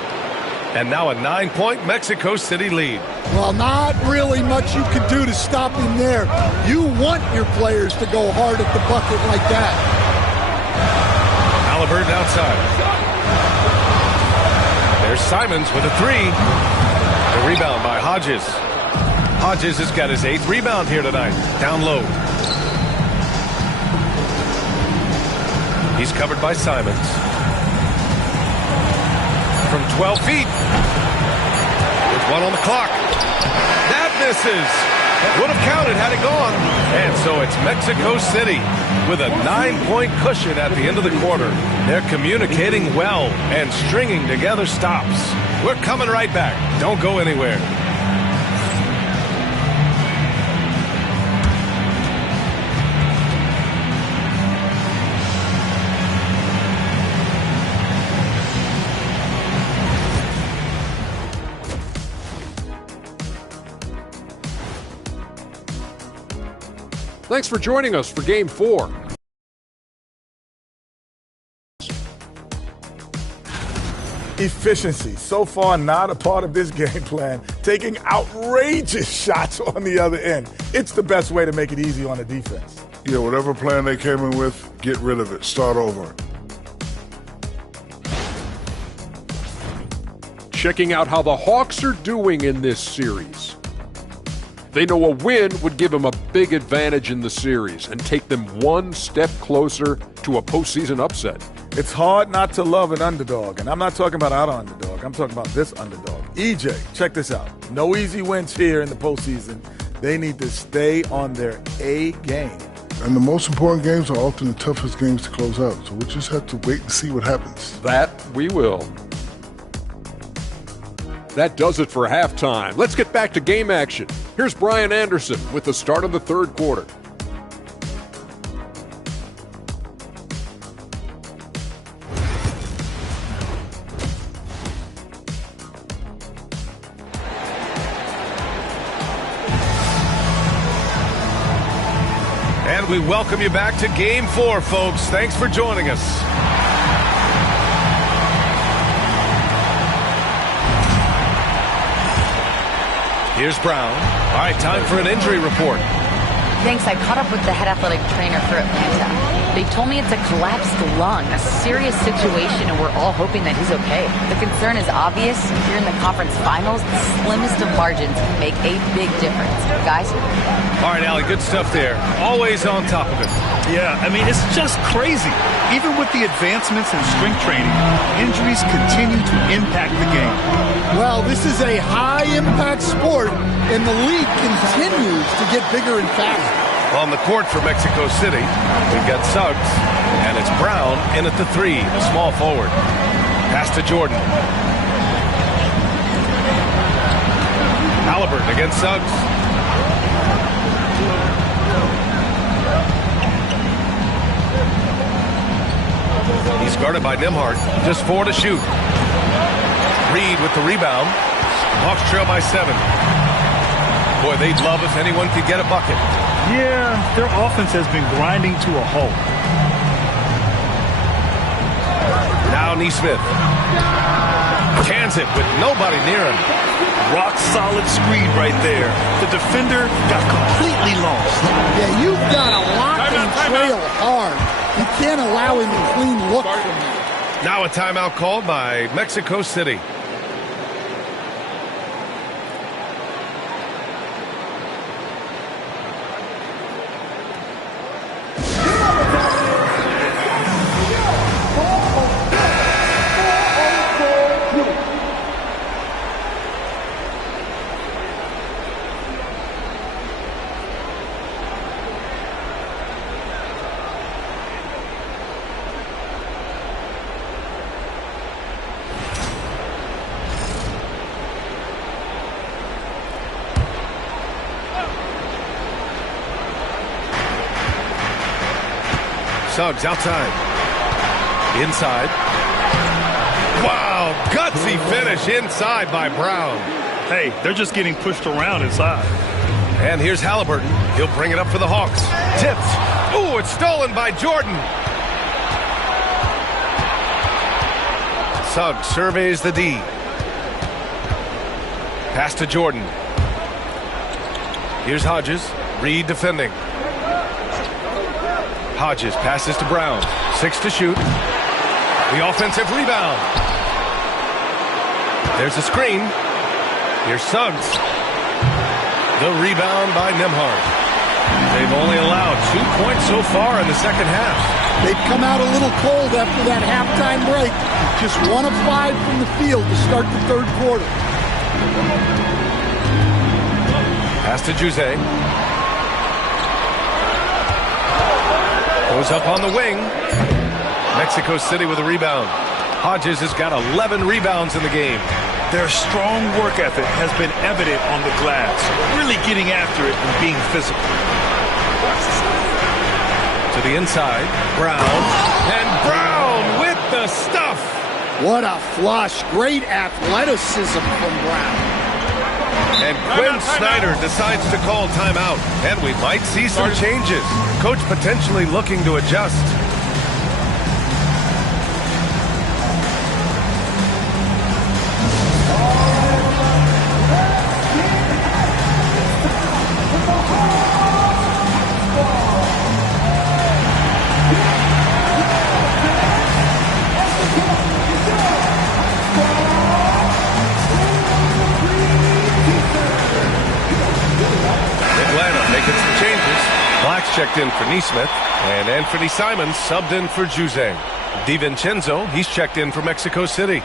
And now a 9-point Mexico City lead. Well, not really much you can do to stop him there. You want your players to go hard at the bucket like that. Halliburton outside. There's Simons with a 3. The rebound by Hodges. Hodges has got his 8th rebound here tonight. Down low. He's covered by Simons. From 12 feet. With 1 on the clock. That misses. Would have counted had it gone. And so it's Mexico City with a 9-point cushion at the end of the quarter. They're communicating well and stringing together stops. We're coming right back. Don't go anywhere. Thanks for joining us for Game 4. Efficiency, so far not a part of this game plan. Taking outrageous shots on the other end. It's the best way to make it easy on the defense. Yeah, whatever plan they came in with, get rid of it. Start over. Checking out how the Hawks are doing in this series. They know a win would give them a big advantage in the series and take them one step closer to a postseason upset. It's hard not to love an underdog, and I'm not talking about our underdog. I'm talking about this underdog. EJ, check this out. No easy wins here in the postseason. They need to stay on their A game. And the most important games are often the toughest games to close out, so we'll just have to wait and see what happens. That we will. That does it for halftime. Let's get back to game action. Here's Brian Anderson with the start of the third quarter. And we welcome you back to Game 4, folks. Thanks for joining us. Here's Brown. All right, time for an injury report. Thanks. I caught up with the head athletic trainer for Atlanta. They told me it's a collapsed lung, a serious situation, and we're all hoping that he's okay. The concern is obvious. Here in the conference finals, the slimmest of margins can make a big difference. Guys? All right, Allie, good stuff there. Always on top of it. Yeah, I mean, it's just crazy. Even with the advancements in strength training, injuries continue to impact the game. Well, this is a high-impact sport, and the league continues to get bigger and faster. On the court for Mexico City, we've got Suggs, and it's Brown in at the 3, the small forward. Pass to Jordan. Halliburton against Suggs. He's guarded by Nembhard. Just 4 to shoot. Reed with the rebound. Hawks trail by 7. Boy, they'd love if anyone could get a bucket. Yeah, their offense has been grinding to a halt. Now Neesmith. Cans it with nobody near him. Rock solid screen right there. The defender got completely lost. Yeah, you've got to lock and trail hard. You can't allow him to clean look from you. Now a timeout called by Mexico City. Suggs outside. Inside. Wow, gutsy finish inside by Brown. Hey, they're just getting pushed around inside. And here's Halliburton. He'll bring it up for the Hawks. Tipped. Ooh, it's stolen by Jordan. Suggs surveys the D. Pass to Jordan. Here's Hodges. Reed defending. Hodges passes to Brown. 6 to shoot. The offensive rebound. There's a screen. Here's Suggs. The rebound by Nembhard. They've only allowed 2 points so far in the second half. They've come out a little cold after that halftime break. Just 1 of 5 from the field to start the third quarter. Pass to Jose. Goes up on the wing. Mexico City with a rebound. Hodges has got 11 rebounds in the game. Their strong work ethic has been evident on the glass, really getting after it and being physical. To the inside, Brown. And Brown with the stuff. What a flush. Great athleticism from Brown. And Quinn Snyder decides to call timeout. And we might see some changes. Coach potentially looking to adjust. Checked in for Neesmith, and Anthony Simons subbed in for Juzang. DiVincenzo, he's checked in for Mexico City.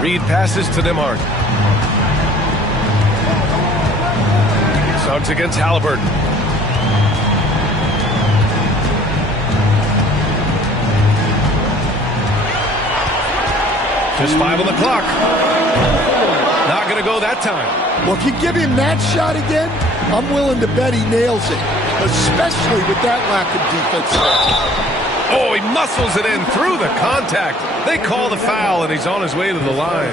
Reed passes to Nembhard. Suggs against Halliburton. Just 5 on the clock. Not going to go that time. Well, if you give him that shot again, I'm willing to bet he nails it, especially with that lack of defense. Oh, he muscles it in through the contact. They call the foul, and he's on his way to the line.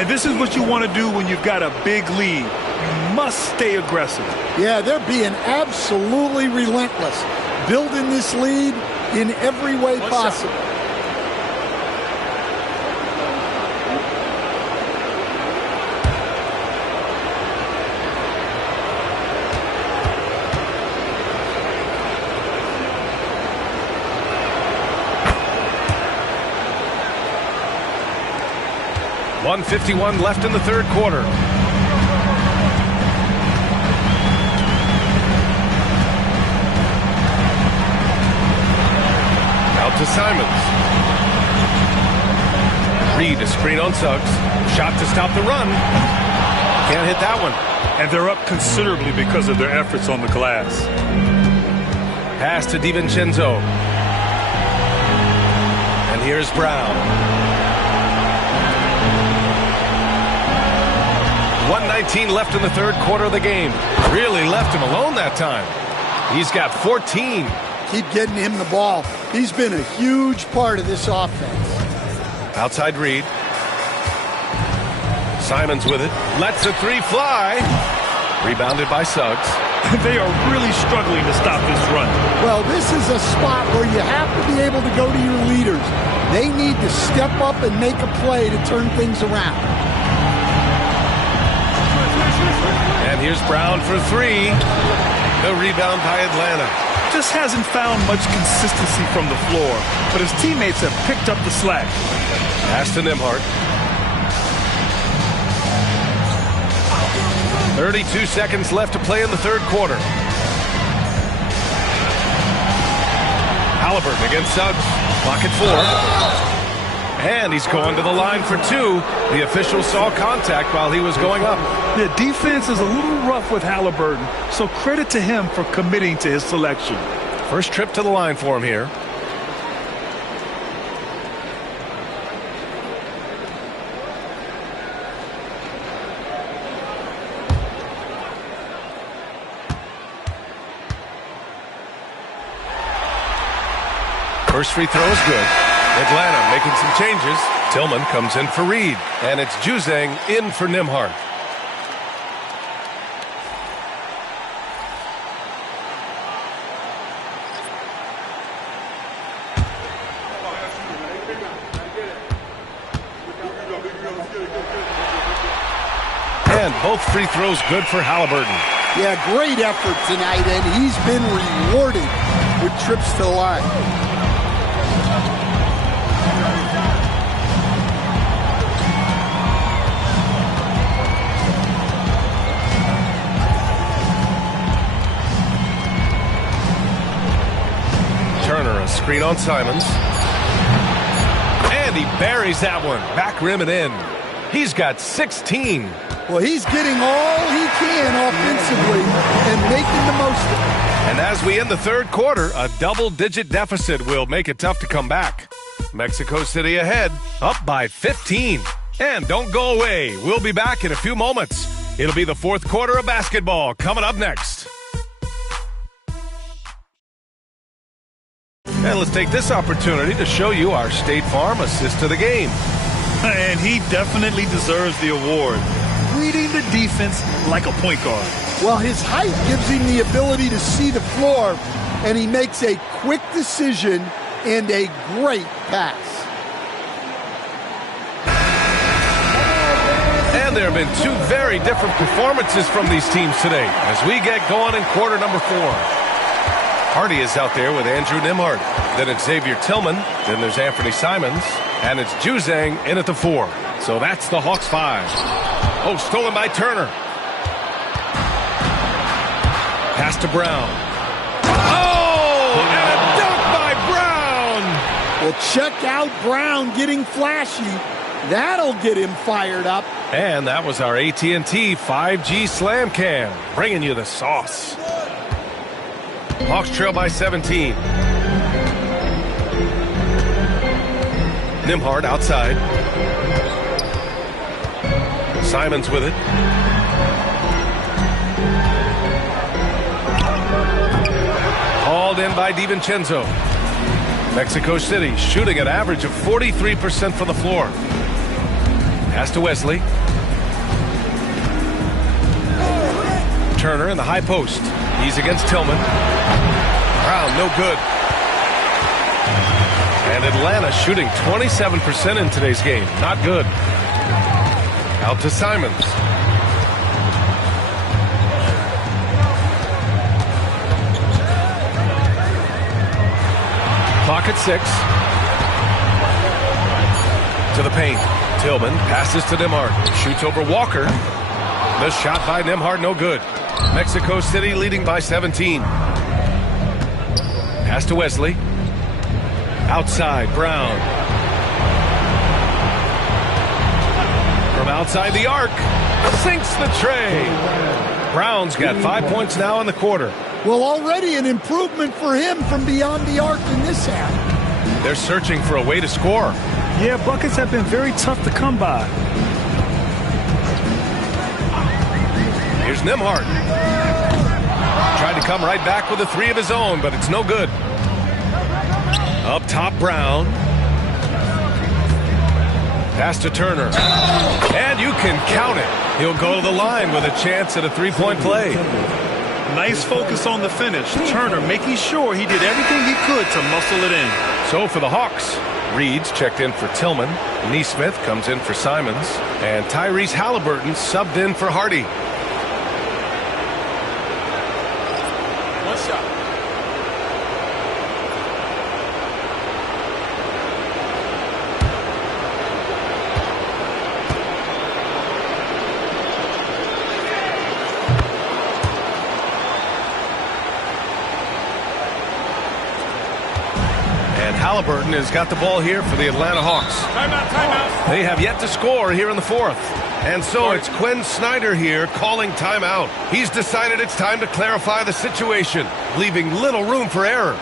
And this is what you want to do when you've got a big lead. You must stay aggressive. Yeah, they're being absolutely relentless, building this lead in every way possible. .151 left in the third quarter. Out to Simons. Reed, a screen on Suggs. Shot to stop the run. Can't hit that one. And they're up considerably because of their efforts on the glass. Pass to DiVincenzo. And here's Brown. 1:19 left in the third quarter of the game. Really left him alone that time. He's got 14. Keep getting him the ball. He's been a huge part of this offense. Outside Reed. Simons with it. Lets a three fly. Rebounded by Suggs. They are really struggling to stop this run. Well, this is a spot where you have to be able to go to your leaders. They need to step up and make a play to turn things around. And here's Brown for three. The rebound by Atlanta. Just hasn't found much consistency from the floor, but his teammates have picked up the slack. Pass to Nembhard. 32 seconds left to play in the third quarter. Halliburton against Suggs. Clock at 4. And he's going to the line for 2. The official saw contact while he was going up. The defense is a little rough with Halliburton, so credit to him for committing to his selection. First trip to the line for him here. First free throw is good. Atlanta making some changes. Tillman comes in for Reed, and it's Juzang in for Nembhard. And both free throws good for Halliburton. Yeah, great effort tonight, and he's been rewarded with trips to the line. Turner, a screen on Simons. And he buries that one. Back rim and in. He's got 16. Well, he's getting all he can offensively and making the most of it. And as we end the third quarter, a double-digit deficit will make it tough to come back. Mexico City ahead, up by 15. And don't go away. We'll be back in a few moments. It'll be the fourth quarter of basketball coming up next. And let's take this opportunity to show you our State Farm assist to the game. And he definitely deserves the award. Reading the defense like a point guard. Well, his height gives him the ability to see the floor, and he makes a quick decision and a great pass. And there have been two very different performances from these teams today as we get going in quarter number 4. Hardy is out there with Andrew Nembhard. Then it's Xavier Tillman. Then there's Anthony Simons. And it's Juzang in at the 4. So that's the Hawks 5. Oh, stolen by Turner. Pass to Brown. Oh, and a dunk by Brown. Well, check out Brown getting flashy. That'll get him fired up. And that was our AT&T 5G Slam Cam, bringing you the sauce. Hawks trail by 17. Nembhard outside. Simons with it. Hauled in by DiVincenzo. Mexico City shooting an average of 43% from the floor. Pass to Wesley. Turner in the high post. He's against Tillman. Brown, no good. And Atlanta shooting 27% in today's game. Not good. Out to Simons. Clock at 6. To the paint. Tillman passes to Nembhard. Shoots over Walker. The shot by Nembhard, no good. Mexico City leading by 17. Pass to Wesley. Outside, Brown. From outside the arc. Sinks the tray. Brown's got 5 points now in the quarter. Well, already an improvement for him from beyond the arc in this half. They're searching for a way to score. Yeah, buckets have been very tough to come by. Here's Nembhard. Tried to come right back with a 3 of his own, but it's no good. Up top, Brown. Pass to Turner. And you can count it. He'll go to the line with a chance at a 3-point play. Nice focus on the finish. Turner making sure he did everything he could to muscle it in. So for the Hawks, Reed's checked in for Tillman. Neesmith comes in for Simons. And Tyrese Halliburton subbed in for Hardy. One shot. Halliburton has got the ball here for the Atlanta Hawks. Timeout, timeout. They have yet to score here in the fourth. And so it's Quinn Snyder here calling timeout. He's decided it's time to clarify the situation, leaving little room for error.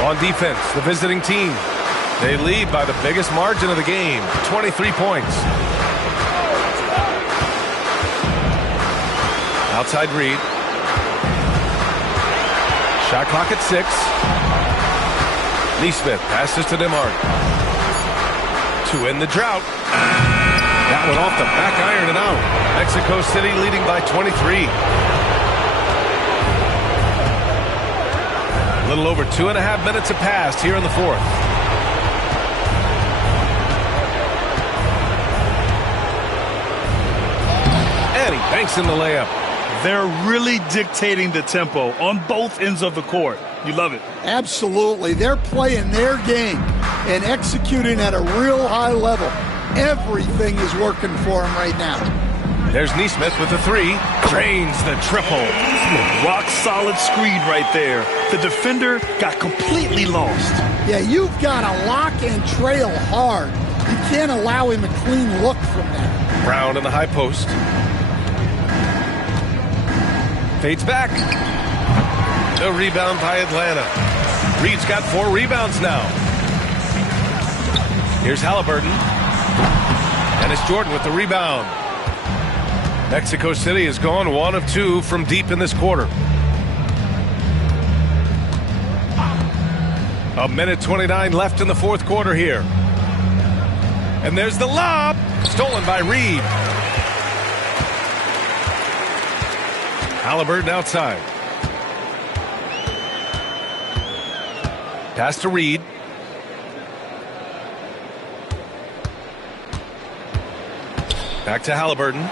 On defense, the visiting team. They lead by the biggest margin of the game, 23 points. Outside Reed. Shot clock at 6. Neesmith passes to Demard. To end the drought. That one off the back iron and out. Mexico City leading by 23. A little over 2.5 minutes have passed here in the fourth. And he banks in the layup. They're really dictating the tempo on both ends of the court. You love it. Absolutely. They're playing their game and executing at a real high level. Everything is working for them right now. There's Neesmith with the 3. Drains the triple. Rock solid screen right there. The defender got completely lost. Yeah, you've got to lock and trail hard. You can't allow him a clean look from that. Brown in the high post. Fades back. A rebound by Atlanta. Reed's got 4 rebounds now. Here's Halliburton. And it's Jordan with the rebound. Mexico City has gone 1 of 2 from deep in this quarter. A minute 29 left in the fourth quarter here. And there's the lob. Stolen by Reed. Halliburton outside. Pass to Reed. Back to Halliburton.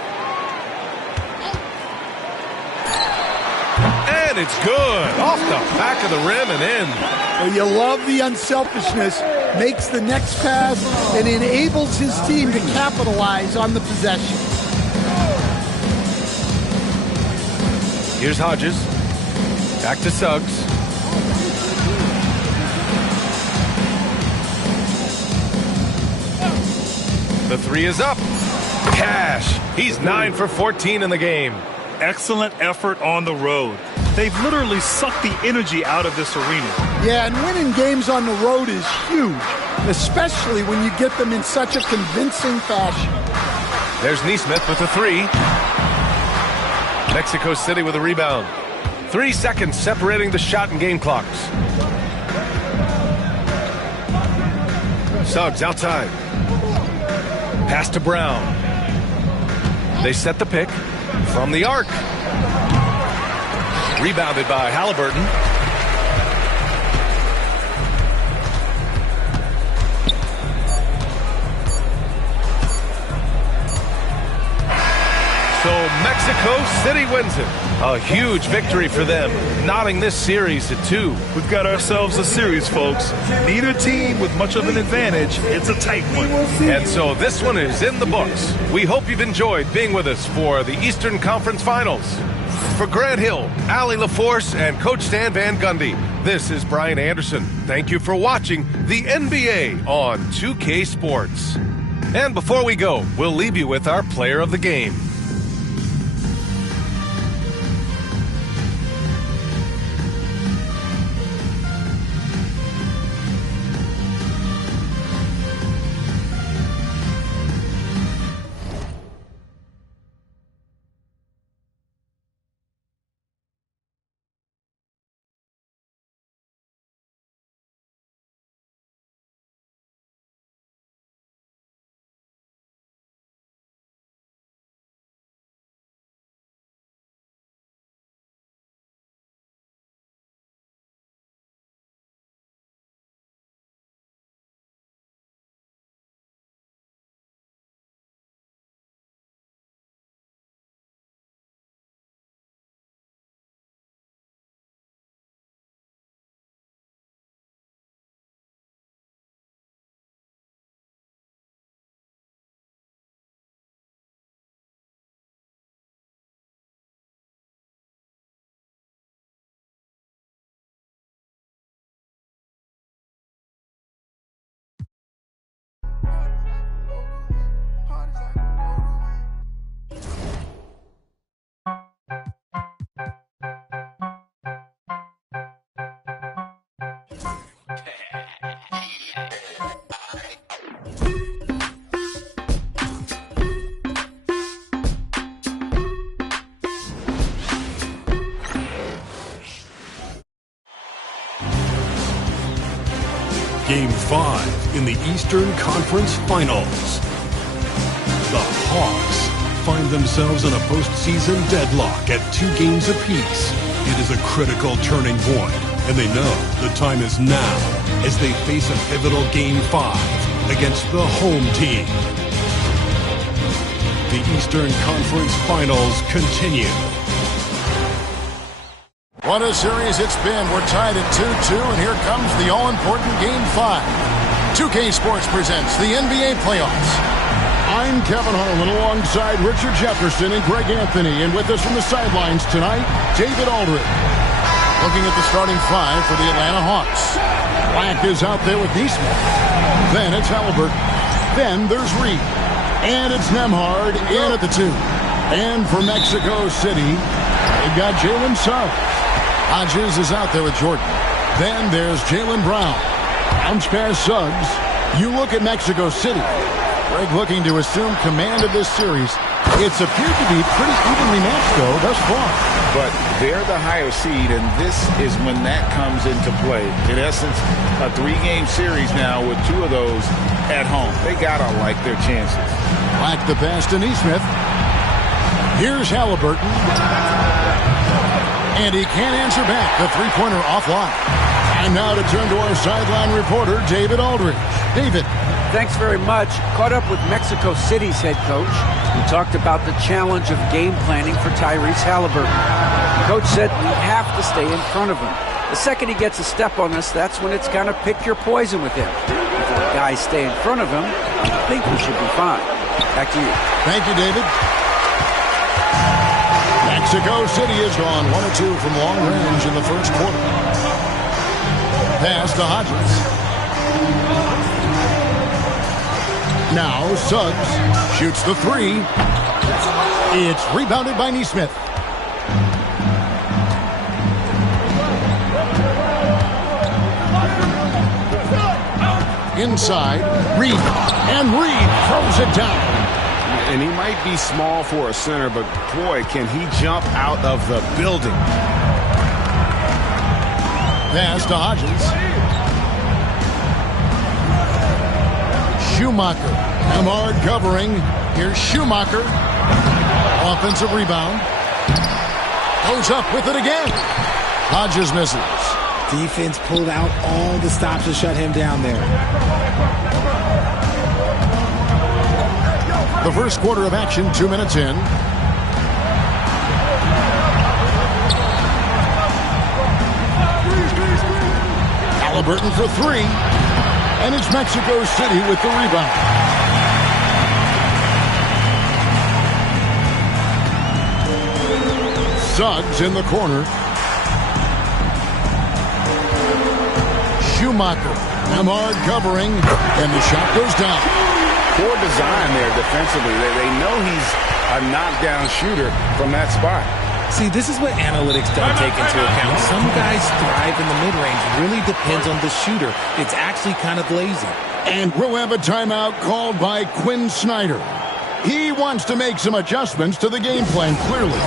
And it's good. Off the back of the rim and in. Well, you love the unselfishness. Makes the next pass and enables his team to capitalize on the possession. Here's Hodges. Back to Suggs. The 3 is up. Cash. He's 9 for 14 in the game. Excellent effort on the road. They've literally sucked the energy out of this arena. Yeah, and winning games on the road is huge, especially when you get them in such a convincing fashion. There's Neesmith with the 3. Mexico City with a rebound. 3 seconds separating the shot and game clocks. Suggs outside. Pass to Brown. They set the pick from the arc. Rebounded by Halliburton. So Mexico City wins it. A huge victory for them, knotting this series to 2. We've got ourselves a series, folks. Neither team with much of an advantage. It's a tight one. And so this one is in the books. We hope you've enjoyed being with us for the Eastern Conference Finals. For Grant Hill, Allie LaForce, and Coach Stan Van Gundy, this is Brian Anderson. Thank you for watching the NBA on 2K Sports. And before we go, we'll leave you with our player of the game. Game 5 in the Eastern Conference Finals. The Hawks find themselves in a postseason deadlock at 2 games apiece. It is a critical turning point, and they know the time is now as they face a pivotal Game 5 against the home team. The Eastern Conference Finals continue. What a series it's been. We're tied at 2-2, and here comes the all-important Game 5. 2K Sports presents the NBA playoffs. I'm Kevin Harlan alongside Richard Jefferson and Greg Anthony, and with us from the sidelines tonight, David Aldridge. Looking at the starting 5 for the Atlanta Hawks. Black is out there with Neesmith. Then it's Halliburton. Then there's Reed. And it's Nembhard in at the 2. And for Mexico City, they've got Jalen Suggs. Hodges is out there with Jordan. Then there's Jaylen Brown. Bounce pass Suggs. You look at Mexico City. Greg looking to assume command of this series. It's appeared to be pretty evenly matched, though, thus far. But they're the higher seed, and this is when that comes into play. In essence, a 3-game series now with 2 of those at home. They got to like their chances. Black the pass to Neesmith. Here's Halliburton. And he can't answer back. The three-pointer offline. And now to turn to our sideline reporter, David Aldridge. David. Thanks very much. Caught up with Mexico City's head coach. We talked about the challenge of game planning for Tyrese Halliburton. The coach said we have to stay in front of him. The second he gets a step on us, that's when it's kind of pick your poison with him. If our guys stay in front of him, I think we should be fine. Back to you. Thank you, David. Mexico City has gone 1 of 2 from long range in the first quarter. Pass to Hodges. Now Suggs shoots the 3. It's rebounded by Neesmith. Inside, Reed. And Reed throws it down. And he might be small for a center, but boy, can he jump out of the building. Pass to Hodges. Schumacher. Nembhard covering. Here's Schumacher. Offensive rebound. Goes up with it again. Hodges misses. Defense pulled out all the stops to shut him down there. The first quarter of action, 2 minutes in. Halliburton for three. And it's Mexico City with the rebound. Suggs in the corner. Schumacher. Nemhard covering, and the shot goes down. Poor design there defensively. They know he's a knockdown shooter from that spot. See, this is what analytics don't take into account. Some guys thrive in the mid-range. Really depends on the shooter. It's actually kind of lazy. And we'll have a timeout called by Quinn Snyder. He wants to make some adjustments to the game plan, clearly.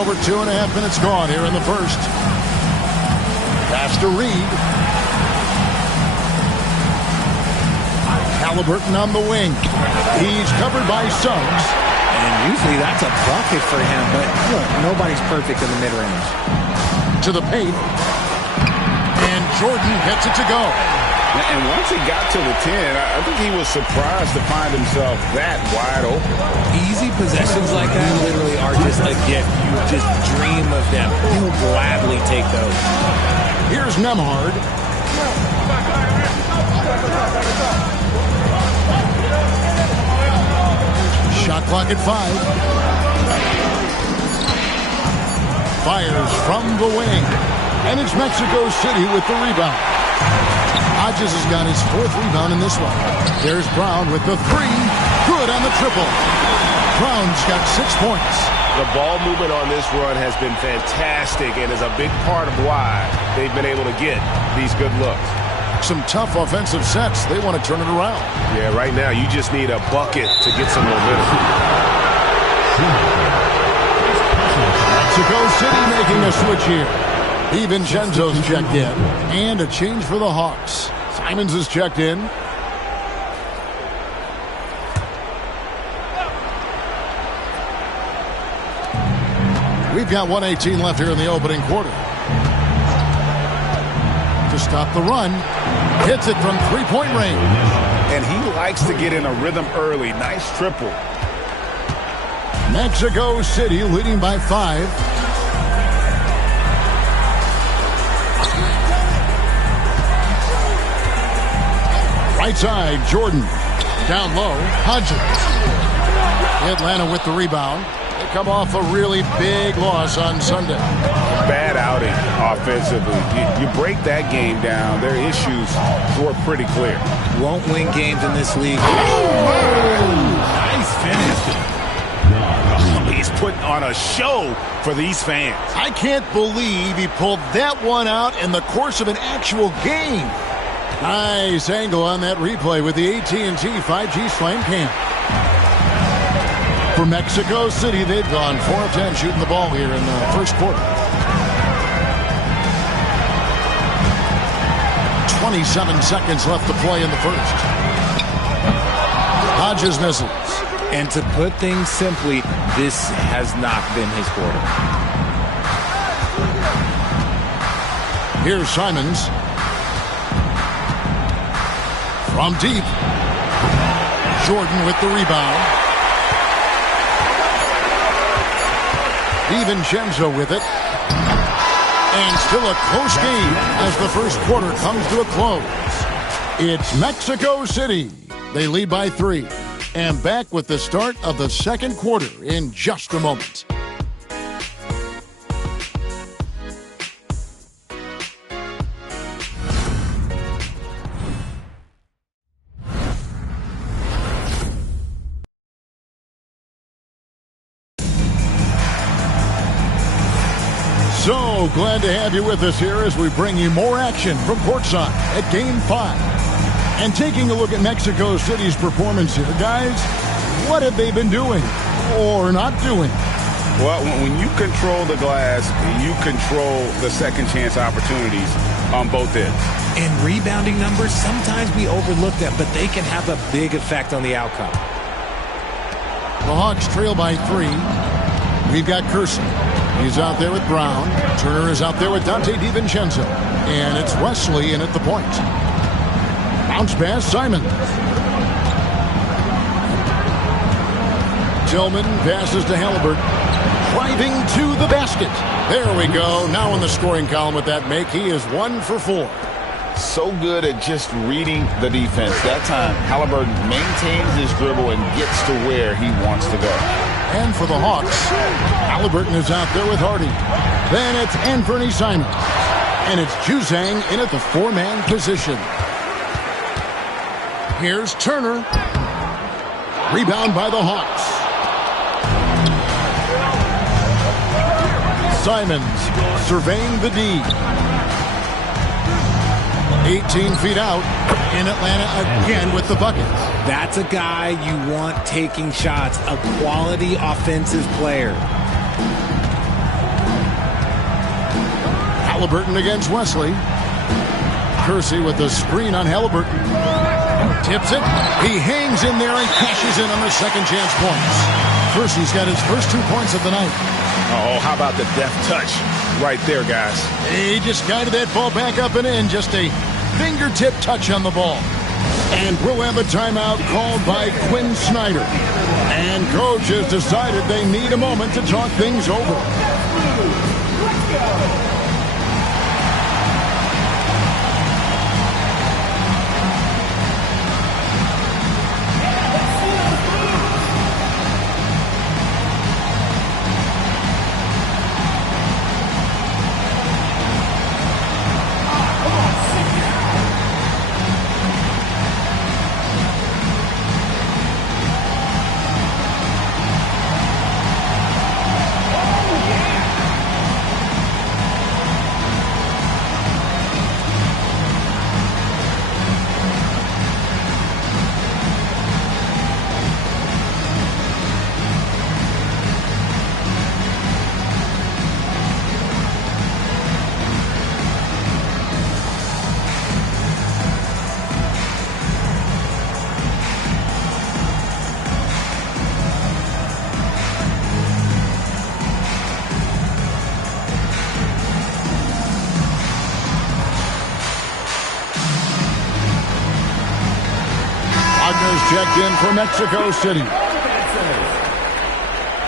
Over 2.5 minutes gone here in the first. Pass to Reed. Halliburton on the wing. He's covered by Suggs. And usually that's a bucket for him, but look, nobody's perfect in the mid-range. To the paint. And Jordan gets it to go. And once he got to the 10, I think he was surprised to find himself that wide open. Easy possessions like that literally are just a gift. You just dream of them. You will gladly take those. Here's Nemhard. Shot clock at 5. Fires from the wing. And it's Mexico City with the rebound. Hodges has got his 4th rebound in this one. There's Brown with the 3. Good on the triple. Brown's got 6 points. The ball movement on this run has been fantastic and is a big part of why they've been able to get these good looks. Some tough offensive sets. They want to turn it around. Yeah, right now you just need a bucket to get some momentum. Mexico City making a switch here. DiVincenzo's checked in. And a change for the Hawks. Simons is checked in. We've got 1:18 left here in the opening quarter. To stop the run. Hits it from three-point range. And he likes to get in a rhythm early. Nice triple. Mexico City leading by 5. Right side, Jordan. Down low, Hodges. Atlanta with the rebound. They come off a really big loss on Sunday. Bad outing offensively. You break that game down, their issues were pretty clear. Won't win games in this league. Nice finish. He's putting on a show for these fans. I can't believe he pulled that one out in the course of an actual game. Nice angle on that replay with the AT&T 5G Slam Cam. For Mexico City, they've gone 4 of 10 shooting the ball here in the first quarter. 27 seconds left to play in the first. Hodges misses. And to put things simply, this has not been his quarter. Here's Simons. From deep. Jordan with the rebound. DiVincenzo with it. And still a close game as the first quarter comes to a close. It's Mexico City. They lead by 3. And back with the start of the second quarter in just a moment. So glad to have you with us here as we bring you more action from courtside at Game 5. And taking a look at Mexico City's performance here, guys, what have they been doing or not doing? Well, when you control the glass, you control the second chance opportunities on both ends. And rebounding numbers, sometimes we overlook them, but they can have a big effect on the outcome. The Hawks trail by 3. We've got Kersey. He's out there with Brown. Turner is out there with Dante DiVincenzo. And it's Wesley in at the point. Bounce pass, Simons. Tillman passes to Halliburton. Driving to the basket. There we go. Now in the scoring column with that make. He is 1 for 4. So good at just reading the defense. That time, Halliburton maintains his dribble and gets to where he wants to go. And for the Hawks, Halliburton is out there with Hardy. Then it's Anthony Simons. And it's Juzang in at the 4-man position. Here's Turner. Rebound by the Hawks. Simons surveying the D. 18 feet out. In Atlanta again with the bucket. That's a guy you want taking shots. A quality offensive player. Halliburton against Wesley. Kersey with the screen on Halliburton. Tips it. He hangs in there and cashes in on the second chance points. Kersey's got his first 2 points of the night. Oh, how about the deft touch right there, guys? He just guided that ball back up and in. Just a fingertip touch on the ball. And we'll have a timeout called by Quinn Snyder. And coach has decided they need a moment to talk things over. Checked in for Mexico City.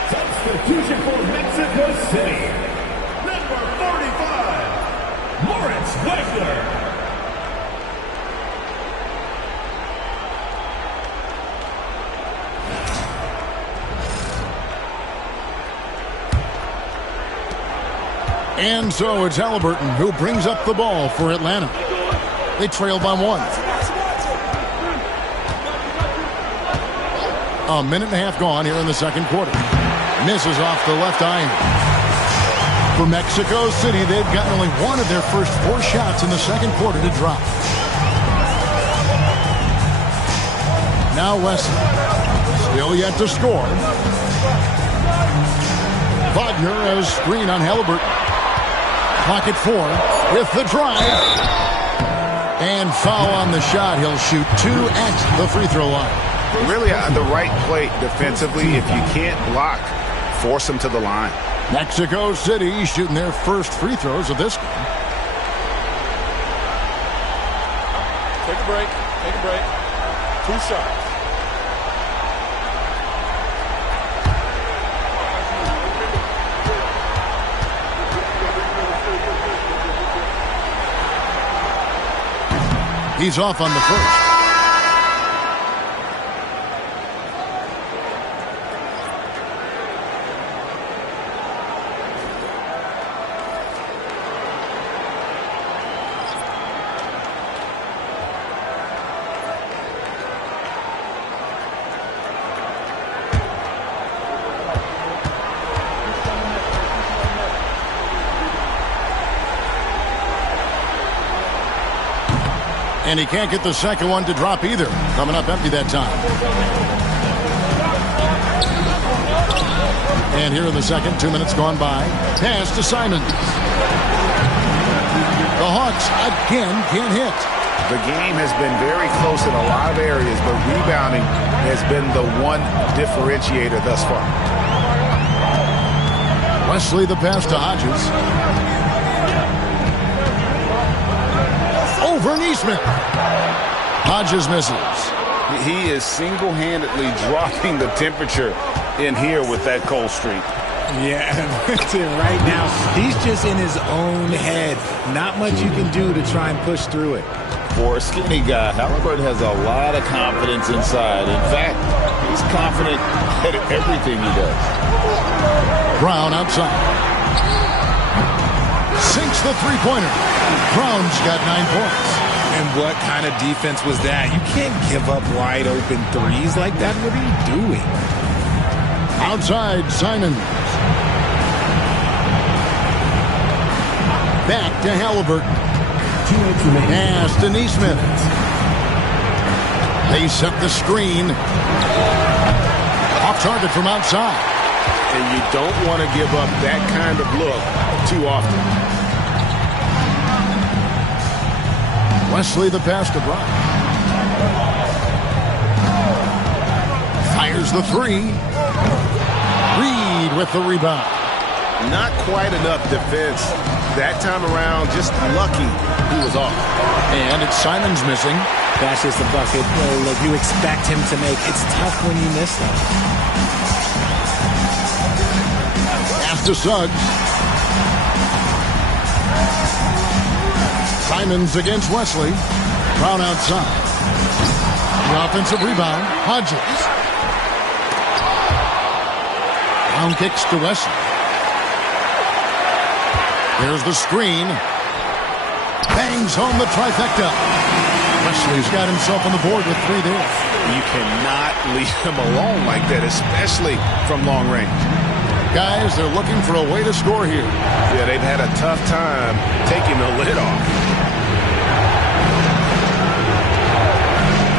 Substitution for Mexico City. Number 45, Lawrence Wagner. And so it's Halliburton who brings up the ball for Atlanta. They trail by 1. A minute and a half gone here in the second quarter. Misses off the left iron. For Mexico City, they've gotten only one of their first 4 shots in the second quarter to drop. Now Wesley. Still yet to score. Wagner has screen on Halliburton. Clock at 4 with the drive. And foul on the shot. He'll shoot 2 at the free throw line. Really the right play defensively. If you can't block, force them to the line. Mexico City shooting their first free throws of this game. Take a break. Take a break. 2 shots. He's off on the first. And he can't get the second one to drop either. Coming up empty that time. And here in the second, 2 minutes gone by. Pass to Simons. The Hawks again can't hit. The game has been very close in a lot of areas, but rebounding has been the one differentiator thus far. Wesley the pass to Hodges. Over Neesmith. Hodges misses. He is single-handedly dropping the temperature in here with that cold streak. Yeah, right now, he's just in his own head. Not much you can do to try and push through it. For a skinny guy, Halliburton has a lot of confidence inside. In fact, he's confident at everything he does. Brown outside. Sinks the three-pointer. Brown's got 9 points. And what kind of defense was that? You can't give up wide open threes like that. What are you doing? Outside, Simons. Back to Halliburton. Pass to Neesmith. They set the screen. Off target from outside. And you don't want to give up that kind of look too often. Wesley the pass to Brown. Fires the 3. Reed with the rebound. Not quite enough defense that time around. Just lucky he was off. And it's Simons missing. That's just the bucket look you expect him to make. It's tough when you miss that. Pass to Suggs. Simons against Wesley. Brown outside. The offensive rebound. Hodges. Brown kicks to Wesley. There's the screen. Bangs home the trifecta. Wesley's got himself on the board with 3 there. You cannot leave him alone like that, especially from long range. Guys, they're looking for a way to score here. Yeah, they've had a tough time taking the lid off.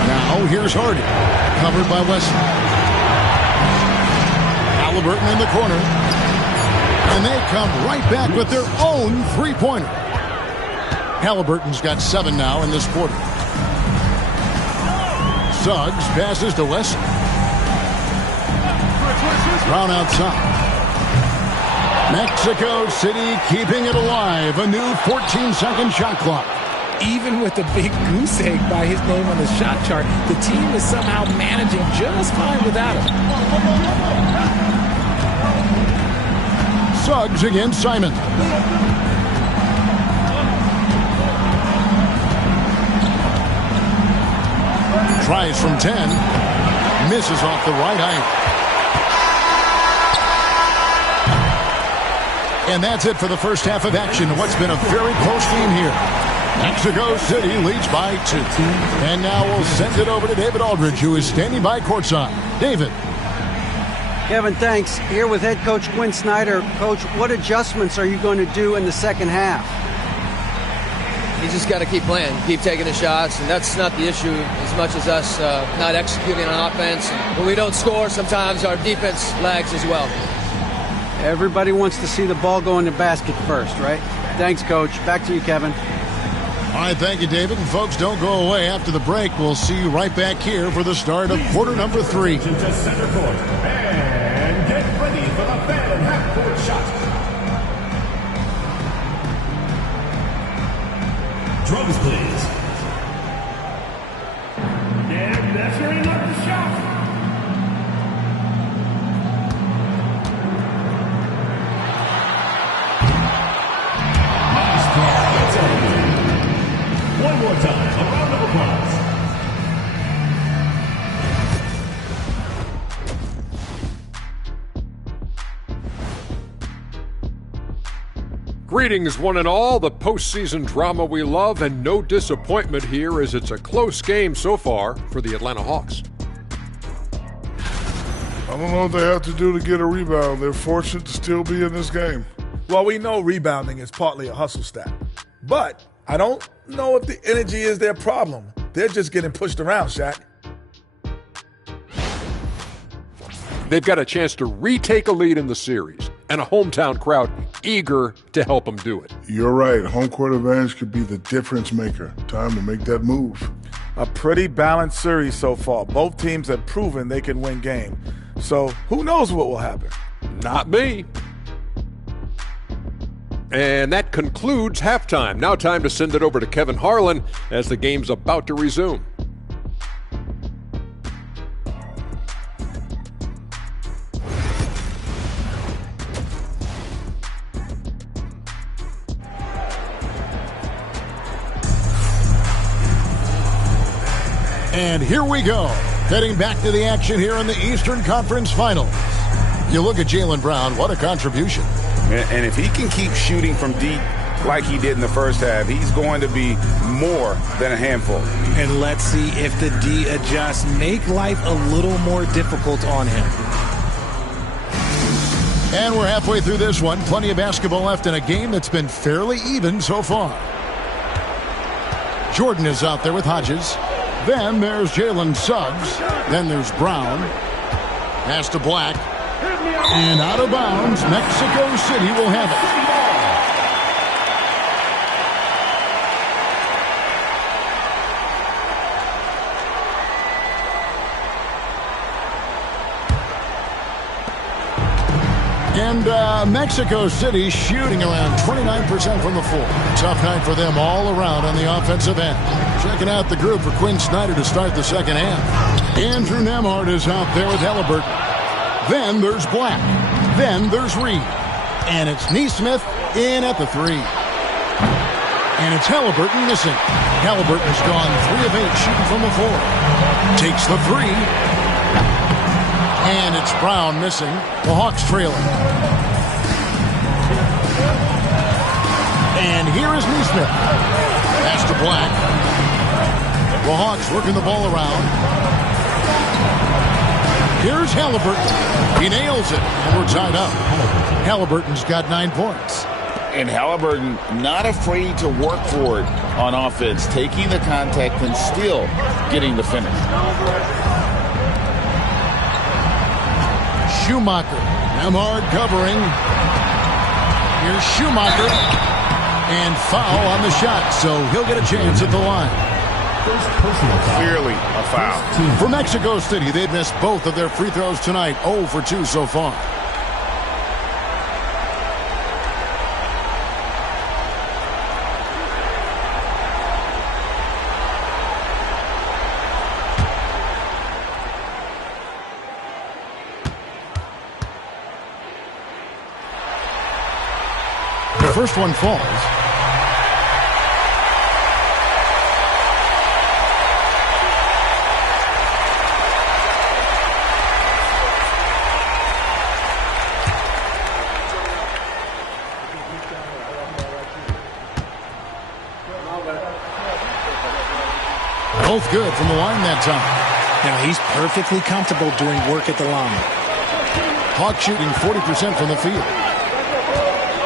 Now here's Hardy, covered by Wesley. Halliburton in the corner. And they come right back with their own three-pointer. Halliburton's got 7 now in this quarter. Suggs passes to Wesley. Brown outside. Mexico City keeping it alive. A new 14-second shot clock. Even with the big goose egg by his name on the shot chart, the team is somehow managing just fine without him. Suggs against Simon. Tries from 10. Misses off the right eye. And that's it for the first half of action. What's been a very close game here. Mexico City leads by 2. And now we'll send it over to David Aldridge, who is standing by courtside. David. Kevin, thanks. Here with head coach Quinn Snyder. Coach, what adjustments are you going to do in the second half? You just got to keep playing, keep taking the shots, and that's not the issue as much as us not executing on offense. When we don't score, sometimes our defense lags as well. Everybody wants to see the ball go in the basket first, right? Thanks, Coach. Back to you, Kevin. All right, thank you, David. And folks, don't go away. After the break, we'll see you right back here for the start of quarter number 3. To center court. And get ready for the fan half-court shot. Drums, please. And measuring up the shot. One more time, a round of applause. Greetings, one and all. The postseason drama we love, and no disappointment here as it's a close game so far for the Atlanta Hawks. I don't know what they have to do to get a rebound. They're fortunate to still be in this game. Well, we know rebounding is partly a hustle stat. But I don't know if the energy is their problem. They're just getting pushed around, Shaq. They've got a chance to retake a lead in the series, and a hometown crowd eager to help them do it. You're right. Home court advantage could be the difference maker. Time to make that move. A pretty balanced series so far. Both teams have proven they can win games. So who knows what will happen? Not me. And that concludes halftime. Now time to send it over to Kevin Harlan as the game's about to resume. And here we go. Heading back to the action here in the Eastern Conference Finals. You look at Jaylen Brown, what a contribution. And if he can keep shooting from deep like he did in the first half, he's going to be more than a handful. And let's see if the D adjusts, make life a little more difficult on him. And we're halfway through this one. Plenty of basketball left in a game that's been fairly even so far. Jordan is out there with Hodges. Then there's Jalen Suggs. Then there's Brown. Pass to Black. And out of bounds, Mexico City will have it. And Mexico City shooting around 29% from the floor. Tough night for them all around on the offensive end. Checking out the group for Quinn Snyder to start the second half. Andrew Nemhard is out there with Halliburton. Then there's Black. Then there's Reed. And it's Neesmith in at the 3. And it's Halliburton missing. Halliburton's gone 3 of 8 shooting from the floor. Takes the 3. And it's Brown missing. The Hawks trailing. And here is Neesmith. Pass to Black. The Hawks working the ball around. Here's Halliburton. He nails it, and we're tied up. Halliburton's got 9 points. And Halliburton not afraid to work for it on offense, taking the contact and still getting the finish. Schumacher. Nemhard covering. Here's Schumacher. And foul on the shot, so he'll get a chance at the line. Clearly a foul. For Mexico City, they've missed both of their free throws tonight. 0 for 2 so far. The first one falls. Both good from the line that time. Now he's perfectly comfortable doing work at the line. Hawks shooting 40% from the field.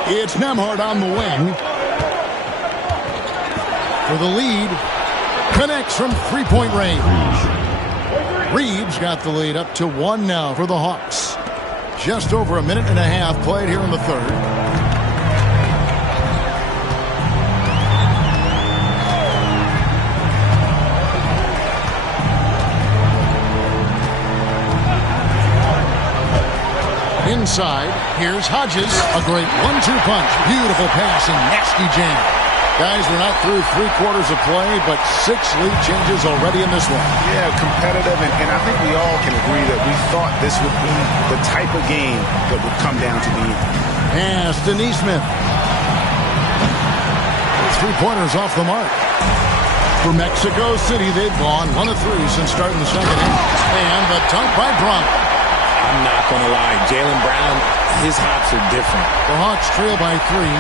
It's Nemhard on the wing. For the lead. Connects from three-point range. Reeves got the lead up to 1 now for the Hawks. Just over a minute and a half played here in the third. inside. Here's Hodges. A great 1-2 punch. Beautiful pass and nasty jam. Guys, we're not through 3/4 of play, but 6 lead changes already in this one. Yeah, competitive, and I think we all can agree that we thought this would be the type of game that would come down to the end. Pass to Neesmith. 3-pointers off the mark. For Mexico City, they've gone 1 of 3 since starting the second half. And the dunk by Brown. I'm not going to lie. Jaylen Brown, his hops are different. The Hawks trail by 3.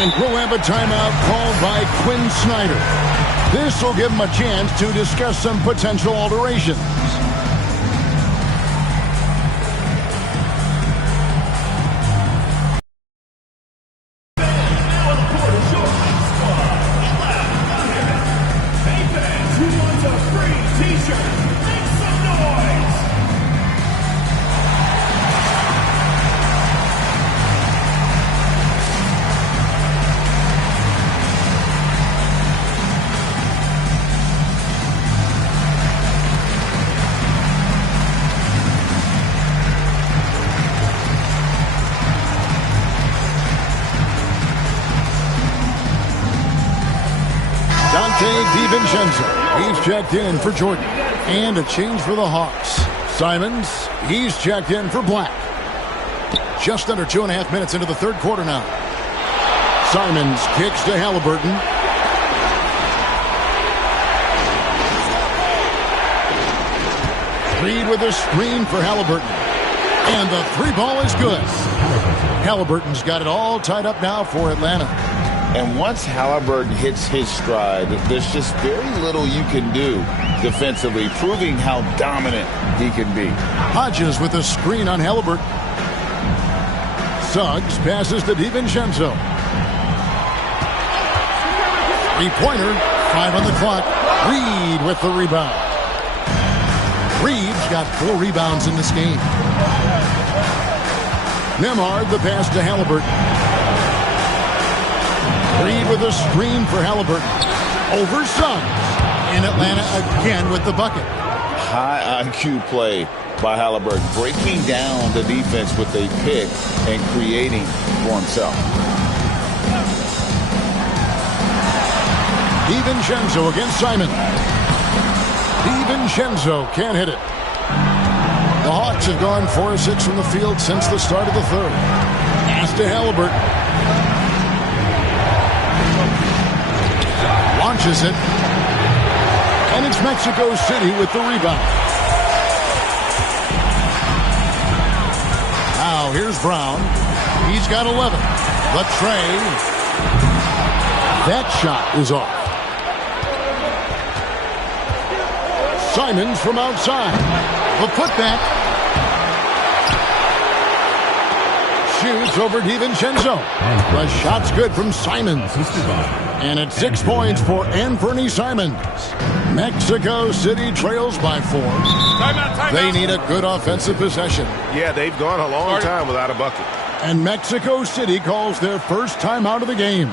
And we'll have a timeout called by Quinn Snyder. This will give him a chance to discuss some potential alterations. He's checked in for Jordan. And a change for the Hawks. Simons, he's checked in for Black. Just under 2.5 minutes into the third quarter now. Simons kicks to Halliburton. Reed with a screen for Halliburton. And the 3-ball is good. Halliburton's got it all tied up now for Atlanta. And once Halliburton hits his stride, there's just very little you can do defensively, proving how dominant he can be. Hodges with a screen on Halliburton. Suggs passes to DiVincenzo. 3-pointer, 5 on the clock. Reed with the rebound. Reed's got 4 rebounds in this game. Nemhard the pass to Halliburton. Reed with a screen for Halliburton. Over Suggs. In Atlanta again with the bucket. High IQ play by Halliburton. Breaking down the defense with a pick and creating for himself. DiVincenzo against Simon. DiVincenzo can't hit it. The Hawks have gone 4 of 6 from the field since the start of the third. Pass to Halliburton. Launches it. And it's Mexico City with the rebound. Now here's Brown. He's got 11. The tray. That shot is off. Simons from outside. The putback. Shoots over DiVincenzo. The shot's good from Simons. And it's 6 points for Anthony Simons. Mexico City trails by 4. They need a good offensive possession. Yeah, they've gone a long time without a bucket. And Mexico City calls their first time out of the game.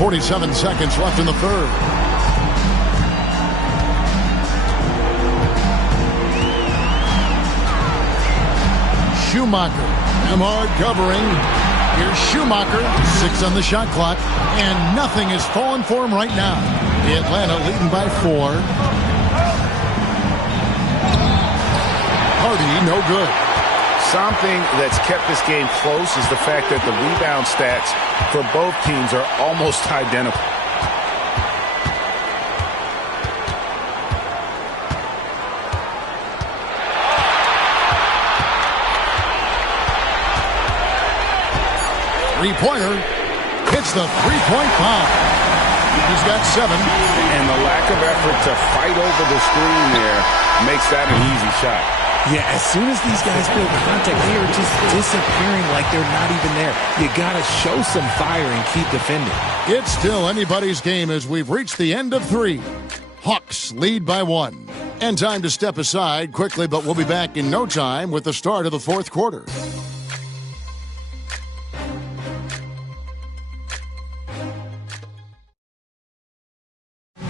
47 seconds left in the third. Schumacher. Emhart covering. Here's Schumacher. 6 on the shot clock. And nothing is falling for him right now. Atlanta leading by 4. Hardy, no good. Something that's kept this game close is the fact that the rebound stats for both teams are almost identical. Three-pointer hits the three-point bomb. He's got 7. And the lack of effort to fight over the screen there makes that an easy shot. Yeah, as soon as these guys feel contact, they are just disappearing like they're not even there. You got to show some fire and keep defending. It's still anybody's game as we've reached the end of 3. Hawks lead by 1. And time to step aside quickly, but we'll be back in no time with the start of the fourth quarter.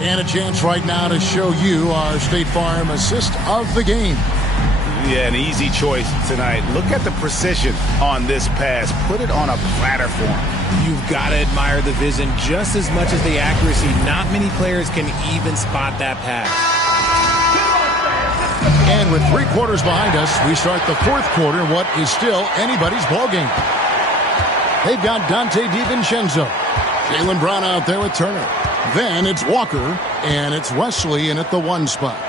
And a chance right now to show you our State Farm assist of the game. Yeah, an easy choice tonight. Look at the precision on this pass. Put it on a platter for him. You've got to admire the vision just as much as the accuracy. Not many players can even spot that pass. And with 3 quarters behind us, we start the fourth quarter, what is still anybody's ballgame. They've got Dante DiVincenzo. Jaylen Brown out there with Turner. Then it's Walker, and it's Wesley in at the 1 spot.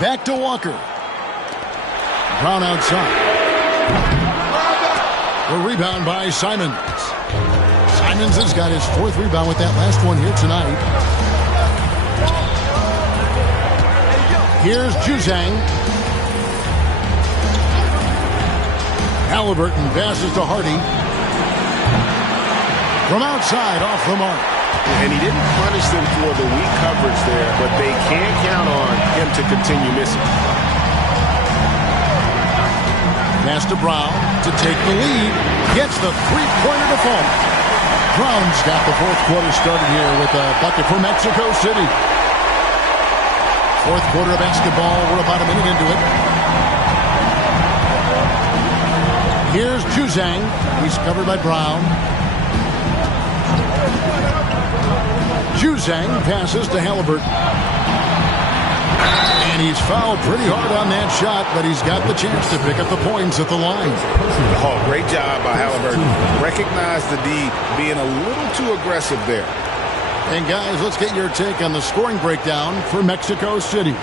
Back to Walker. Brown outside. The rebound by Simons. Simons has got his 4th rebound with that last one here tonight. Here's Juzang. Halliburton passes to Hardy. From outside, off the mark. And he didn't punish them for the weak coverage there, but they can't count on him to continue missing. Pass to Brown to take the lead. Gets the three-pointer to fall. Brown's got the fourth quarter started here with a bucket for Mexico City. Fourth quarter of basketball. We're about a minute into it. Here's Juzang. He's covered by Brown. Juzang passes to Halliburton. And he's fouled pretty hard on that shot, but he's got the chance to pick up the points at the line. Oh, great job by Halliburton. Recognize the D being a little too aggressive there. And guys, let's get your take on the scoring breakdown for Mexico City.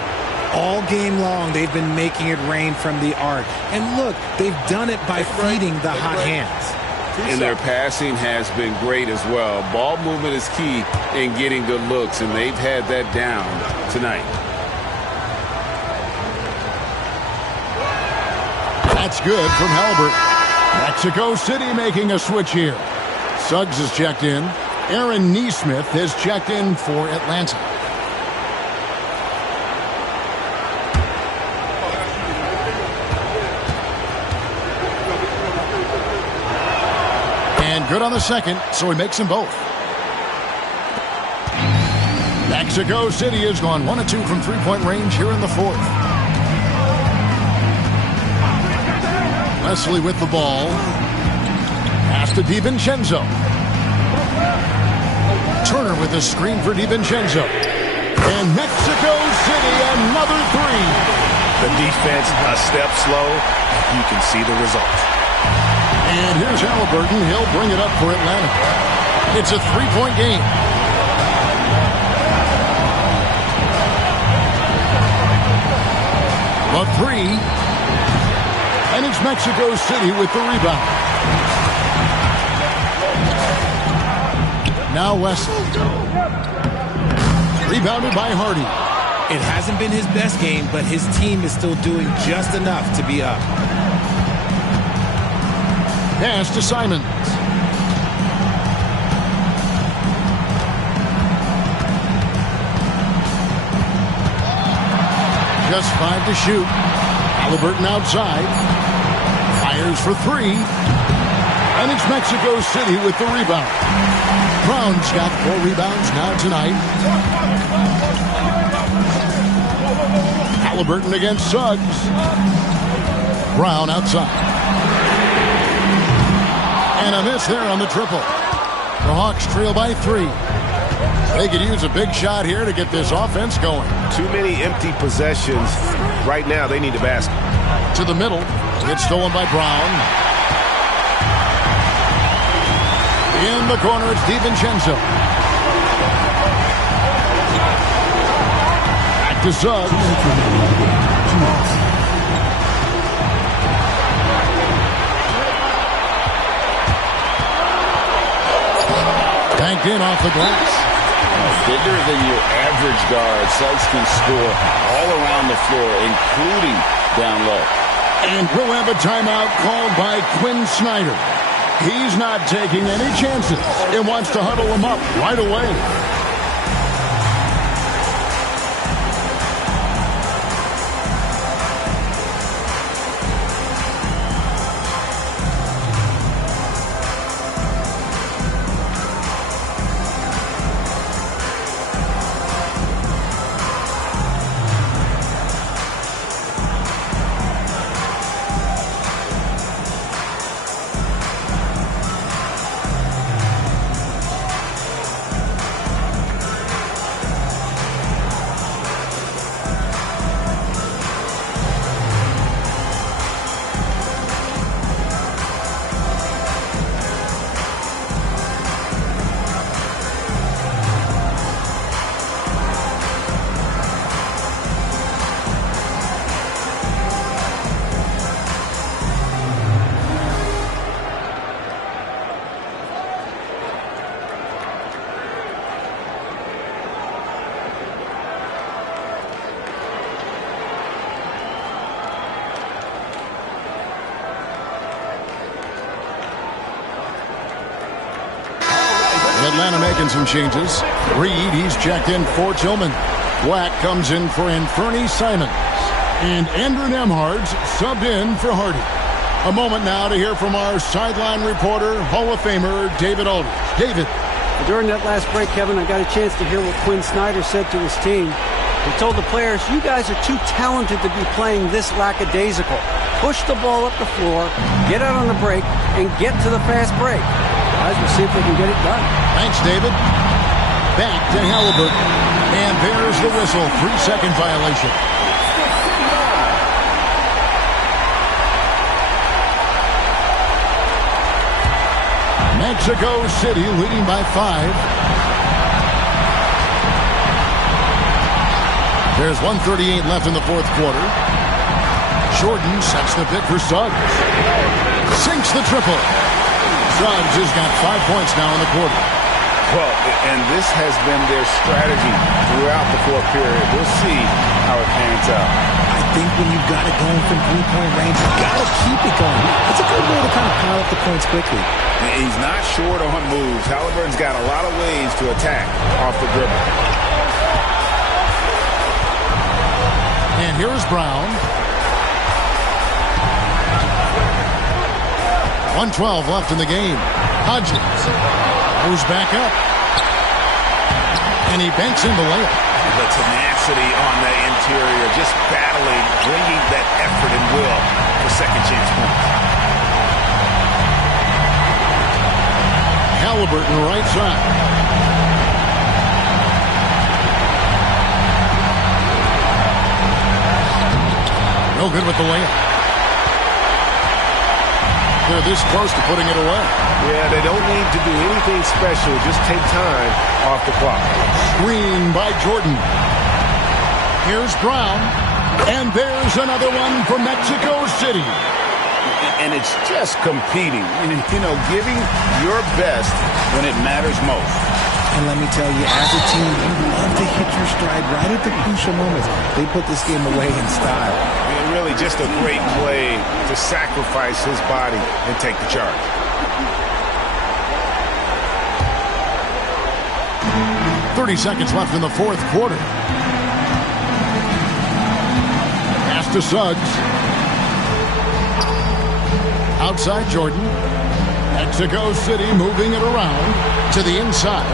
All game long, they've been making it rain from the arc. And look, they've done it by feeding the hot hands. And their passing has been great as well. Ball movement is key in getting good looks, and they've had that down tonight. That's good from Halliburton. Mexico City making a switch here. Suggs has checked in. Aaron Nesmith has checked in for Atlanta. And good on the second, so he makes them both. Mexico City has gone 1 of 2 from three-point range here in the fourth. Wesley with the ball. Pass to DiVincenzo. Turner with a screen for DiVincenzo. And Mexico City, another 3. The defense a step slow. You can see the result. And here's Halliburton. He'll bring it up for Atlanta. It's a 3-point game. A 3. And it's Mexico City with the rebound. Now Wesley. Rebounded by Hardy. It hasn't been his best game, but his team is still doing just enough to be up. Pass to Simons. Just 5 to shoot. Halliburton outside. Fires for 3. And it's Mexico City with the rebound. Brown's got 4 rebounds now tonight. Halliburton against Suggs. Brown outside. And a miss there on the triple. The Hawks trail by 3. They could use a big shot here to get this offense going. Too many empty possessions. Right now, they need a basket. To the middle. It's stolen by Brown. In the corner, it's DiVincenzo. Back to Suggs. Banked in off the glass. Bigger than your average guard, Suggs can score all around the floor, including down low. And we'll have a timeout called by Quinn Snyder. He's not taking any chances and wants to huddle him up right away. Atlanta making some changes. Reed, he's checked in for Tillman. Black comes in for Anthony Simons. And Andrew Nemhard's subbed in for Hardy. A moment now to hear from our sideline reporter, Hall of Famer David Aldridge. David. During that last break, Kevin, I got a chance to hear what Quinn Snyder said to his team. He told the players, you guys are too talented to be playing this lackadaisical. Push the ball up the floor, get out on the break, and get to the fast break. Guys, we'll see if they can get it done. Thanks, David. Back to Halliburton. And there's the whistle. 3-second violation. Mexico City leading by 5. There's 1:38 left in the fourth quarter. Jordan sets the pick for Suggs. Sinks the triple. Suggs has got 5 points now in the quarter. Well, and this has been their strategy throughout the fourth period. We'll see how it pans out. I think when you've got it going from three-point range, you've got to keep it going. It's a good way to kind of pile up the points quickly. And he's not short on moves. Halliburton's got a lot of ways to attack off the dribble. And here's Brown. 1:12 left in the game. Hodgins moves back up. And he banks in the layup. The tenacity on the interior, just battling, bringing that effort and will for second chance points. Halliburton right side. No good with the layup. They're this close to putting it away. Yeah, they don't need to do anything special. Just take time off the clock. Screen by Jordan. Here's Brown. And there's another one for Mexico City. And it's just competing. You know, giving your best when it matters most. And let me tell you, as a team, you love to hit your stride right at the crucial moments. They put this game away in style. And really just a great play to sacrifice his body and take the charge. .30 seconds left in the fourth quarter. Pass to Suggs. Outside Jordan. Mexico City moving it around to the inside.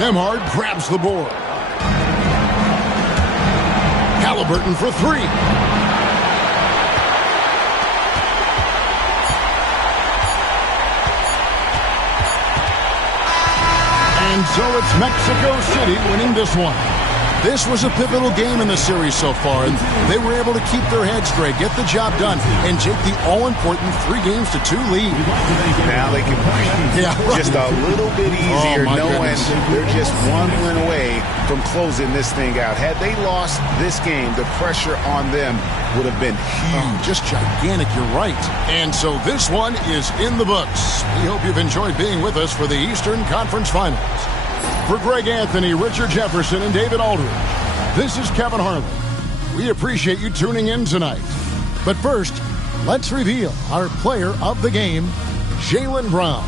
Nemhard grabs the board. Halliburton for three. And so it's Mexico City winning this one. This was a pivotal game in the series so far, and they were able to keep their heads straight, get the job done, and take the all-important 3-2 lead. Now they can breathe just a little bit easier, knowing they're just one win away from closing this thing out. Had they lost this game, the pressure on them would have been huge. Just gigantic, you're right. And so this one is in the books. We hope you've enjoyed being with us for the Eastern Conference Finals. For Greg Anthony, Richard Jefferson, and David Aldridge, this is Kevin Harlan. We appreciate you tuning in tonight. But first, let's reveal our player of the game, Jaylen Brown.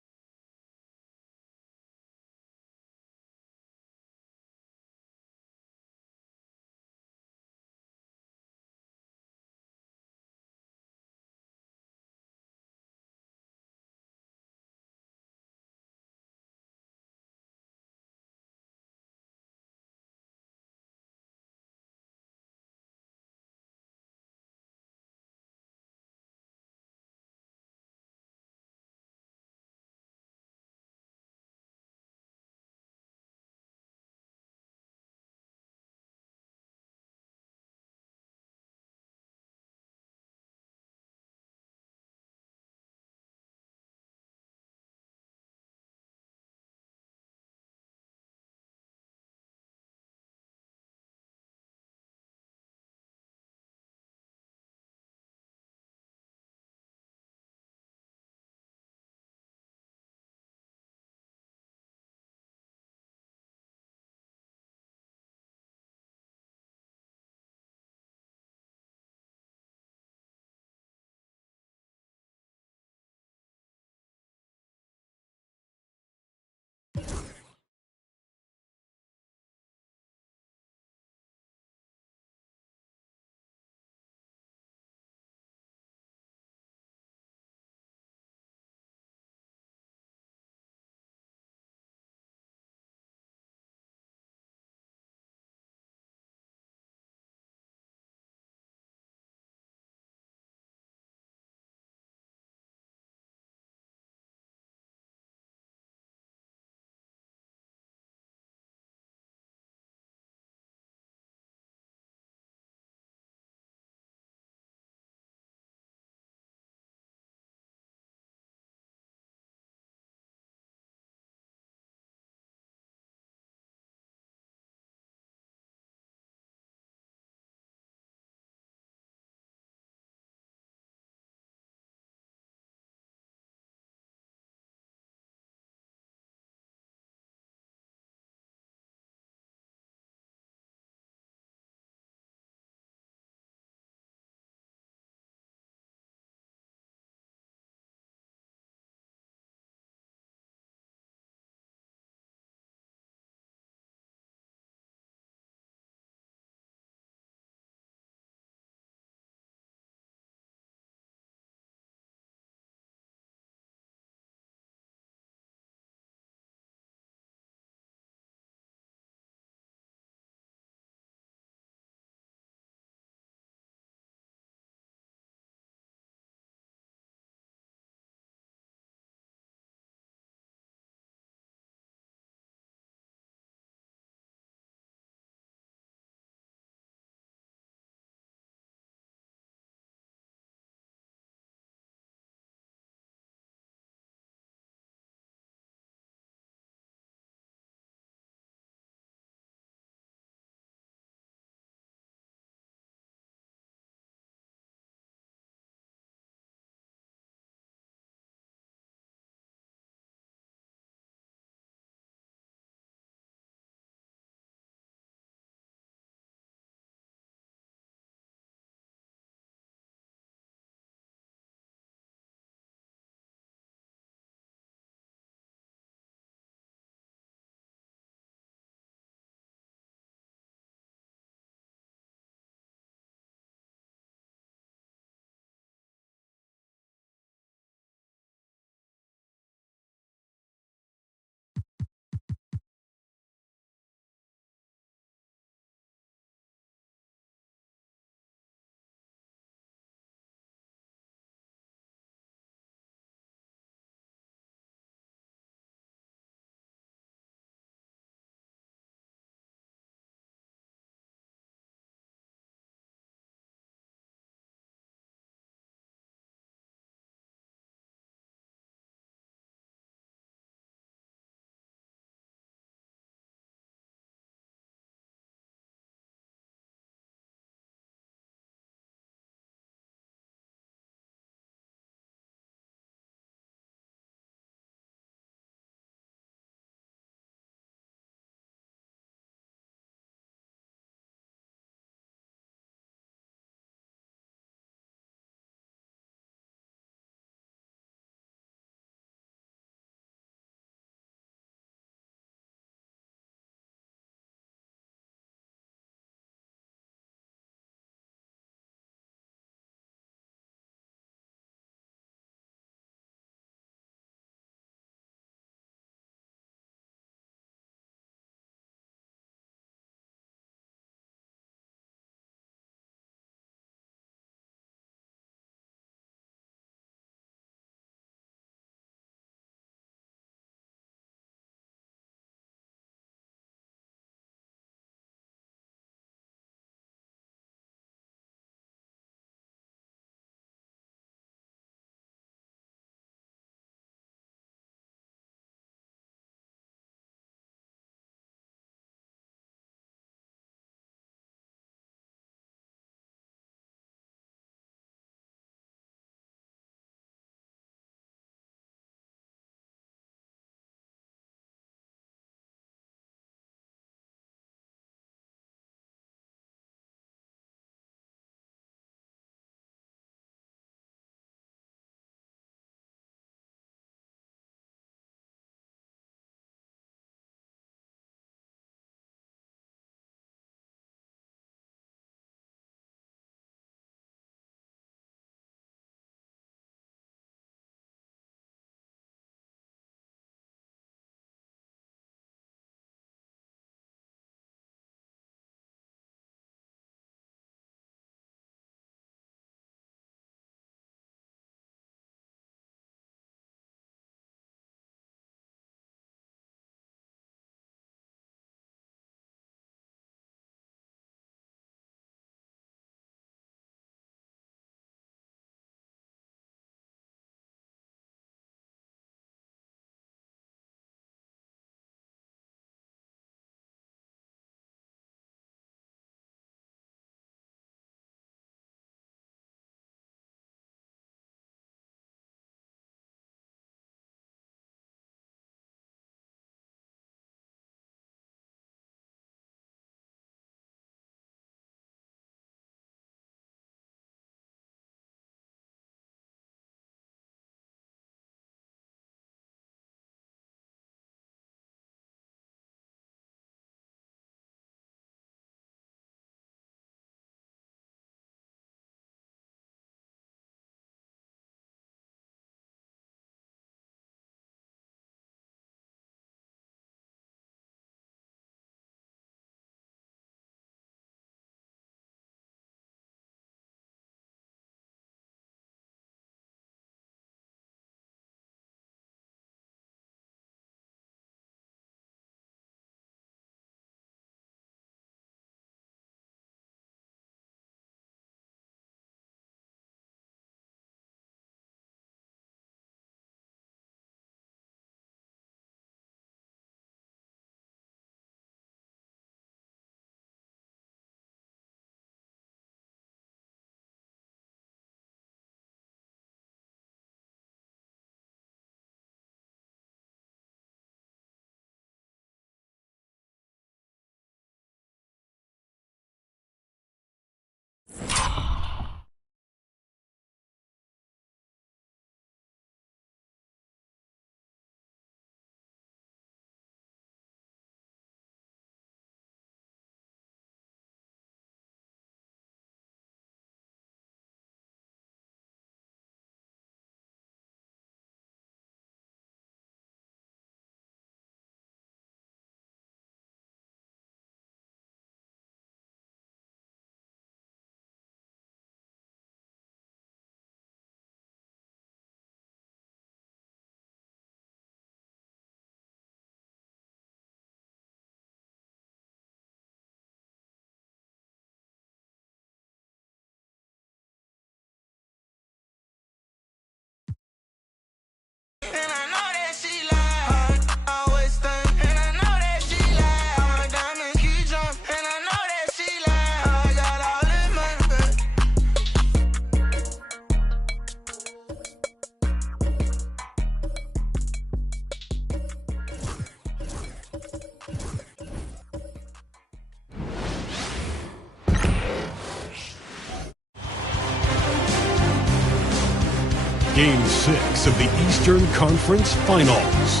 Game 6 of the Eastern Conference Finals.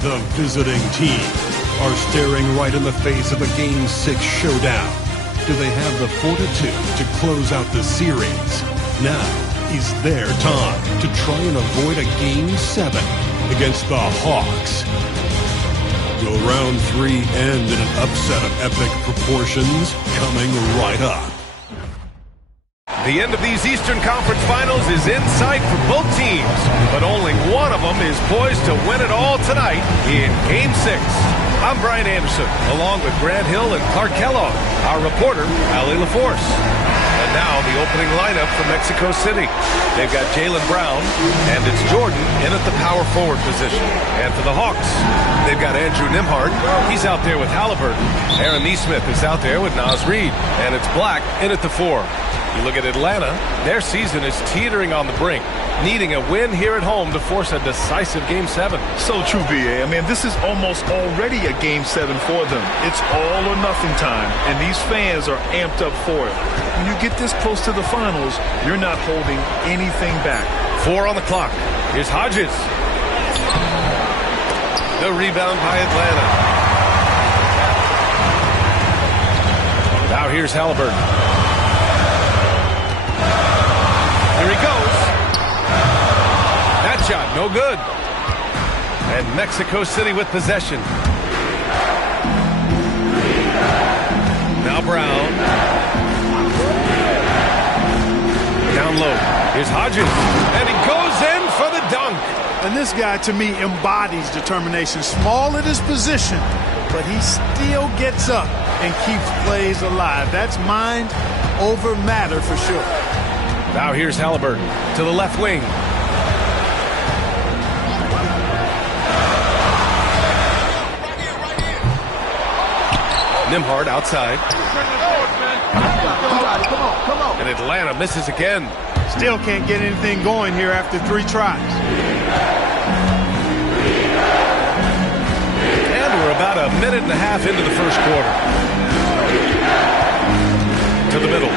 The visiting team are staring right in the face of a Game 6 showdown. Do they have the fortitude to close out the series? Now is their time to try and avoid a Game 7 against the Hawks. Will round 3 end in an upset of epic proportions? Coming right up. The end of these Eastern Conference Finals is in sight for both teams, but only one of them is poised to win it all tonight in Game 6. I'm Brian Anderson, along with Grant Hill and Clark Kellogg, our reporter, Ali LaForce. And now the opening lineup for Mexico City. They've got Jaylen Brown, and it's Jordan in at the power forward position. And for the Hawks, they've got Andrew Nembhard. He's out there with Halliburton. Aaron Nesmith is out there with Naz Reid. And it's Black in at the 4. You look at Atlanta, their season is teetering on the brink, needing a win here at home to force a decisive Game 7. So true, B.A. I mean, this is almost already a Game 7 for them. It's all or nothing time, and these fans are amped up for it. When you get this close to the finals, you're not holding anything back. 4 on the clock. Here's Hodges. The rebound by Atlanta. Now here's Halliburton. Here he goes. That shot, no good. And Mexico City with possession. Now Brown. Down low. Here's Hodges. And he goes in for the dunk. And this guy, to me, embodies determination. Small at his position, but he still gets up and keeps plays alive. That's mind over matter for sure. Now here's Halliburton to the left wing. Nembhard outside. And Atlanta misses again. Still can't get anything going here after 3 tries. And we're about a minute and a half into the first quarter. To the middle.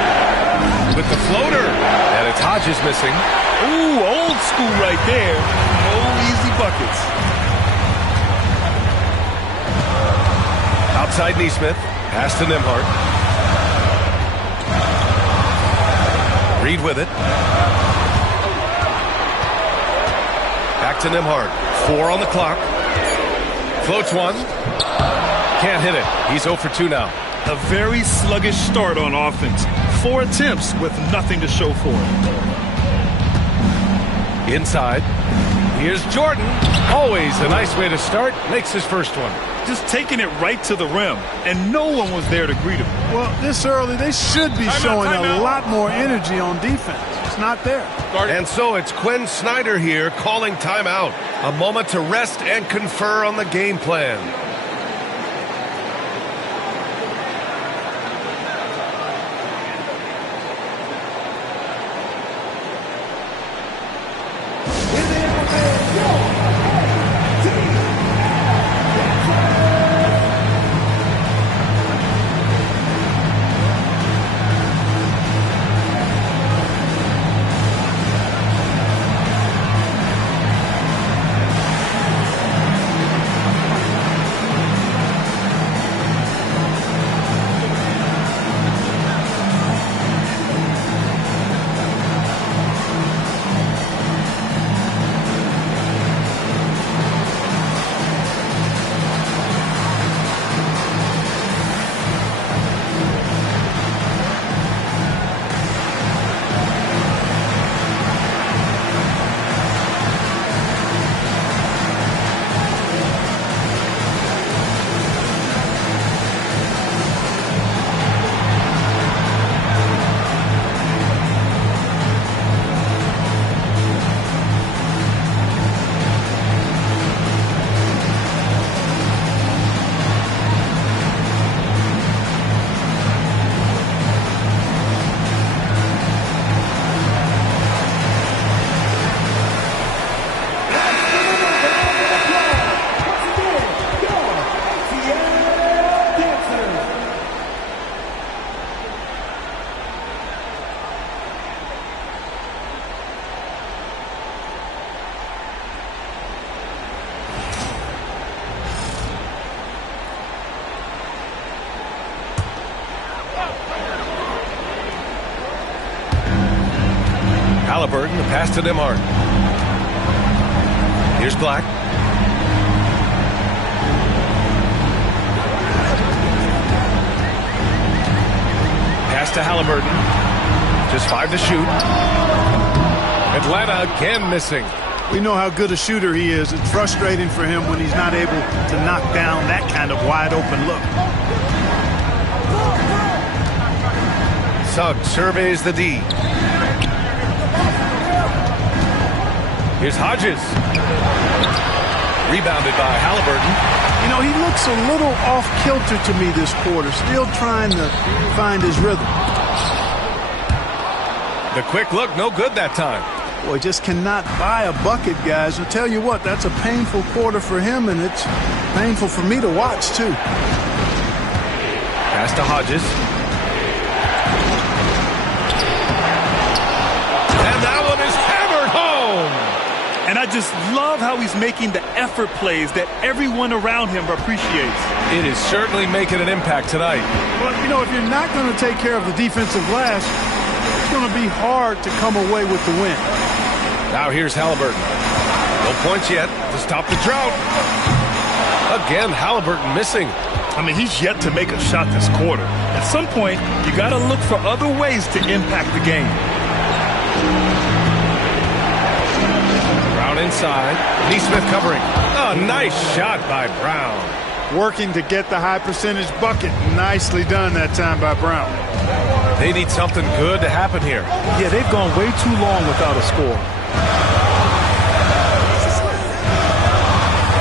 With the floater. And it's Hodges missing. Ooh, old school right there. No easy buckets. Outside Nesmith. Pass to Nembhard. Reid with it. Back to Nembhard. 4 on the clock. Floats one. Can't hit it. He's 0 for 2 now. A very sluggish start on offense. 4 attempts with nothing to show for it. Inside. Here's Jordan. Always a nice way to start. Makes his first one. Just taking it right to the rim, and no one was there to greet him. Well, this early, they should be showing a lot more energy on defense. It's not there. And so it's Quinn Snyder here calling timeout. A moment to rest and confer on the game plan. Halliburton, the pass to Demhart. Here's Black. Pass to Halliburton. Just 5 to shoot. Atlanta again missing. We know how good a shooter he is. It's frustrating for him when he's not able to knock down that kind of wide open look. Suggs surveys the D. Here's Hodges. Rebounded by Halliburton. You know, he looks a little off kilter to me this quarter, still trying to find his rhythm. The quick look, no good that time. Boy, just cannot buy a bucket, guys. I'll tell you what, that's a painful quarter for him, and it's painful for me to watch, too. Pass to Hodges. And that one is hammered home. And I just love how he's making the effort plays that everyone around him appreciates. It is certainly making an impact tonight. Well, you know, if you're not going to take care of the defensive glass, it's going to be hard to come away with the win. Now here's Halliburton. No points yet to stop the drought. Again, Halliburton missing. I mean, he's yet to make a shot this quarter. At some point, you got to look for other ways to impact the game. Brown inside. Neesmith covering. Oh, nice shot by Brown. Working to get the high percentage bucket. Nicely done that time by Brown. They need something good to happen here. Yeah, they've gone way too long without a score.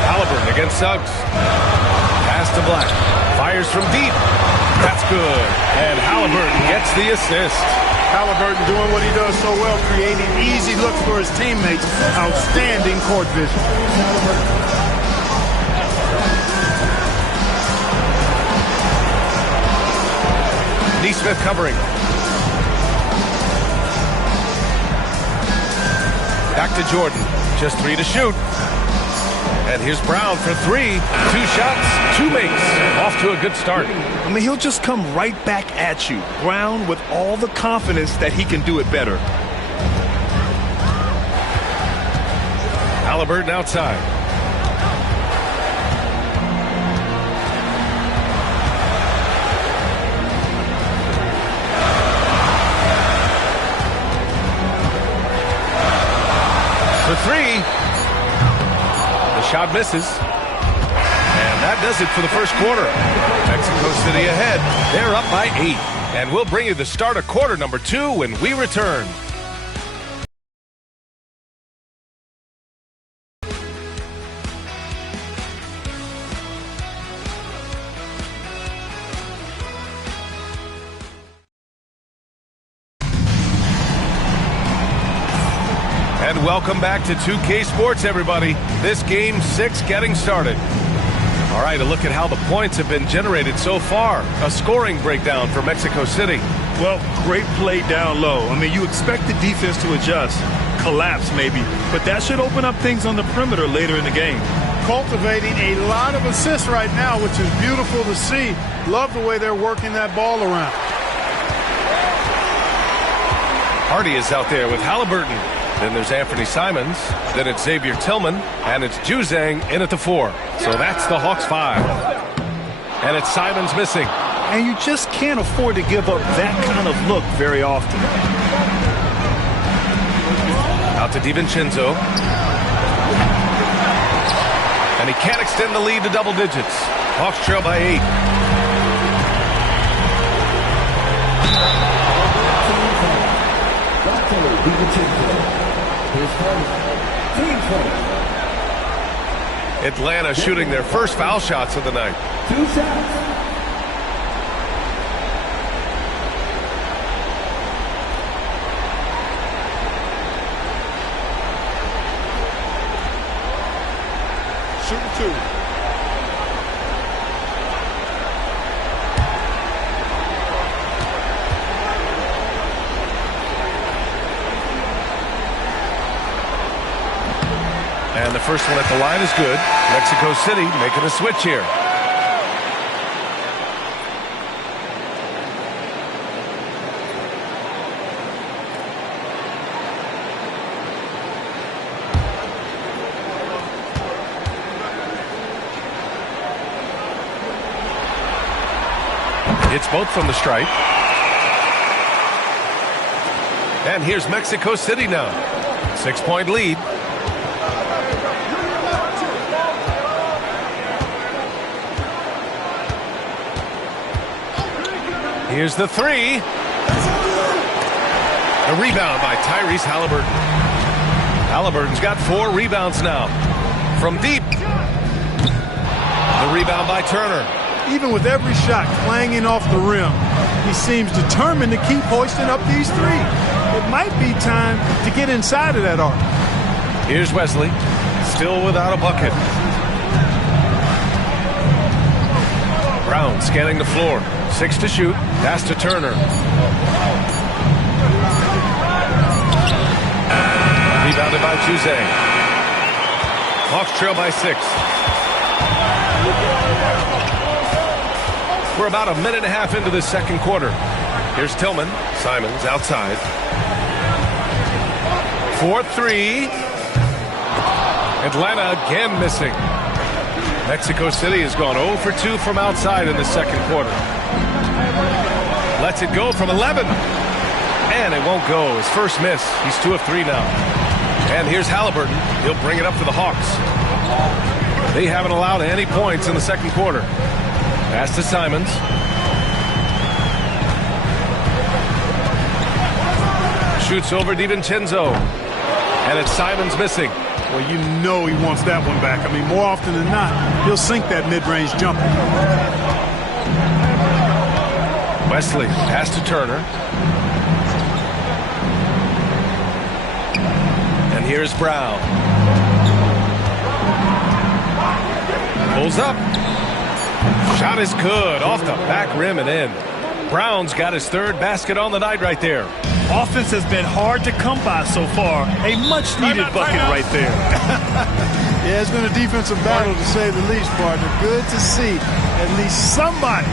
Halliburton against Suggs. Pass to Black. Fires from deep. That's good. And Halliburton gets the assist. Halliburton doing what he does so well, creating easy looks for his teammates. Outstanding court vision. Neesmith covering. Back to Jordan. Just 3 to shoot. And here's Brown for 3. 2 shots, 2 makes. Off to a good start. I mean, he'll just come right back at you. Brown with all the confidence that he can do it better. Halliburton outside. For 3. The shot misses. And that does it for the first quarter. Mexico City ahead. They're up by 8. And we'll bring you the start of quarter number 2 when we return. And welcome back to 2K Sports, everybody. This game 6 getting started. All right, a look at how the points have been generated so far. A scoring breakdown for Mexico City. Well, great play down low. I mean, you expect the defense to adjust, collapse maybe, but that should open up things on the perimeter later in the game. Cultivating a lot of assists right now, which is beautiful to see. Love the way they're working that ball around. Hardy is out there with Halliburton. Then there's Anthony Simons. Then it's Xavier Tillman. And it's Juzang in at the 4. So that's the Hawks 5. And it's Simons missing. And you just can't afford to give up that kind of look very often. Out to DiVincenzo. And he can't extend the lead to double digits. Hawks trail by 8. Atlanta shooting their first foul shots of the night. 2 shots. Shooting 2. And the first one at the line is good. Mexico City making a switch here. Hits both from the stripe. And here's Mexico City now. 6-point lead. Here's the three. A rebound by Tyrese Halliburton. Halliburton's got 4 rebounds now. From deep. The rebound by Turner. Even with every shot clanging off the rim, he seems determined to keep hoisting up these threes. It might be time to get inside of that arc. Here's Wesley, still without a bucket. Brown scanning the floor. 6 to shoot. Pass to Turner. Rebounded by Jose. Hawks trail by 6. We're about a minute and a half into the second quarter. Here's Tillman. Simons outside. 4-3. Atlanta again missing. Mexico City has gone 0 for 2 from outside in the second quarter. Lets it go from 11. And it won't go. His first miss. He's 2 of 3 now. And here's Halliburton. He'll bring it up for the Hawks. They haven't allowed any points in the second quarter. Pass to Simons. Shoots over DiVincenzo. And it's Simons missing. Well, you know he wants that one back. I mean, more often than not, he'll sink that mid-range jumper. Wesley, pass to Turner. And here's Brown. Pulls up. Shot is good. Off the back rim and in. Brown's got his 3rd basket on the night right there. Offense has been hard to come by so far. A much-needed bucket right there. Yeah, it's been a defensive battle to say the least, partner. Good to see at least somebody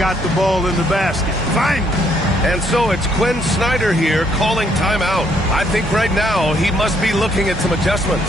got the ball in the basket. Finally. And so it's Quinn Snyder here calling timeout. I think right now he must be looking at some adjustments.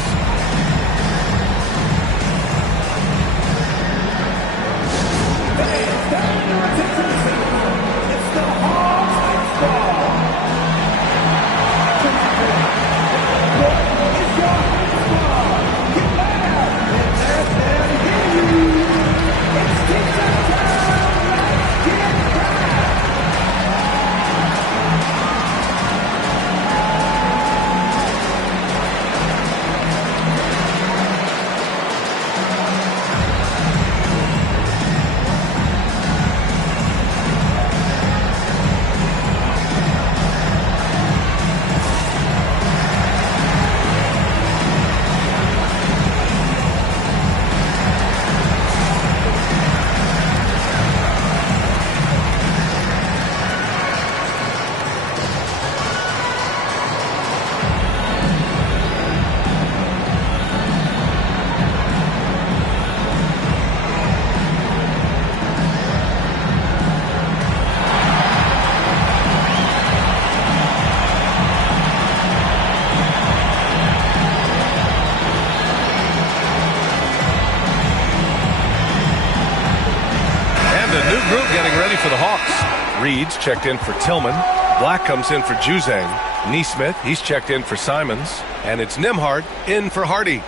For the Hawks. Reed's checked in for Tillman. Black comes in for Juzang. Neesmith, he's checked in for Simons. And it's Nembhard in for Hardy.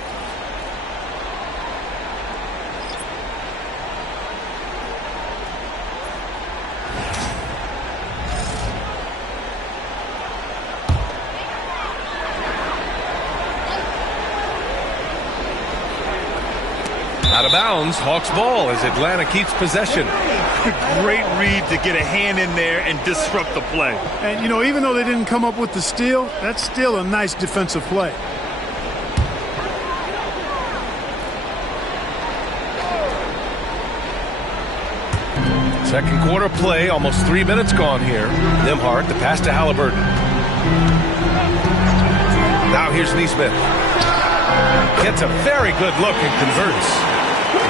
Out of bounds, Hawks ball as Atlanta keeps possession. Great read to get a hand in there and disrupt the play. And, you know, even though they didn't come up with the steal, that's still a nice defensive play. Second quarter play, almost 3 minutes gone here. Nembhard, the pass to Halliburton. Now here's Neesmith. Gets a very good look and converts.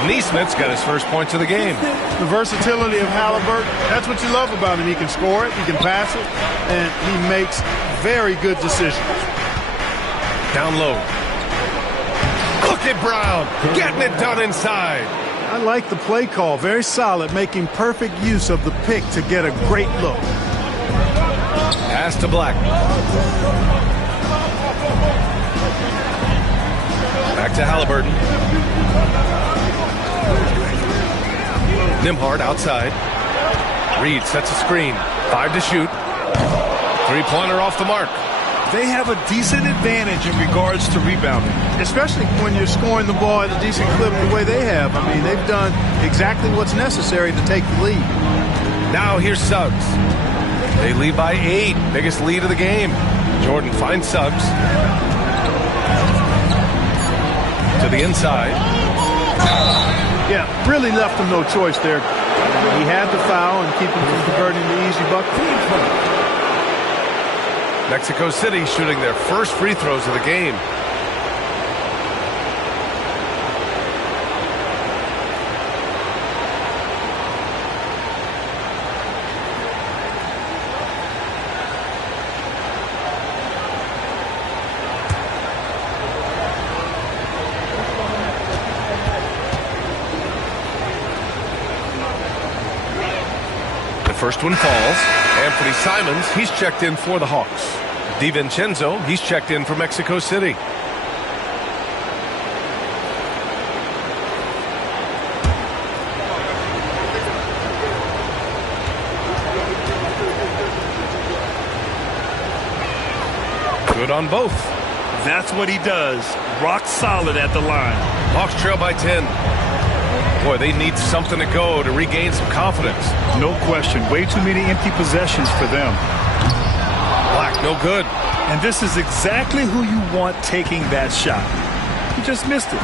Neesmith's got his first points of the game. The versatility of Halliburton, that's what you love about him. He can score it, he can pass it, and he makes very good decisions. Down low. Look at Brown getting it done inside. I like the play call. Very solid, making perfect use of the pick to get a great look. Pass to Black. Back to Halliburton. Nimhard outside. Reed sets a screen. 5 to shoot. Three-pointer off the mark. They have a decent advantage in regards to rebounding, especially when you're scoring the ball at a decent clip the way they have. I mean, they've done exactly what's necessary to take the lead. Now here's Suggs. They lead by 8. Biggest lead of the game. Jordan finds Suggs. To the inside. Yeah, really left him no choice there. He had the foul and keep him from converting the easy bucket. Mexico City shooting their first free throws of the game. The first one falls. Anthony Simons, he's checked in for the Hawks. DiVincenzo, he's checked in for Mexico City. Good on both. That's what he does. Rock solid at the line. Hawks trail by 10. Boy, they need something to go to regain some confidence. No question. Way too many empty possessions for them. Black, no good. And this is exactly who you want taking that shot. He just missed it.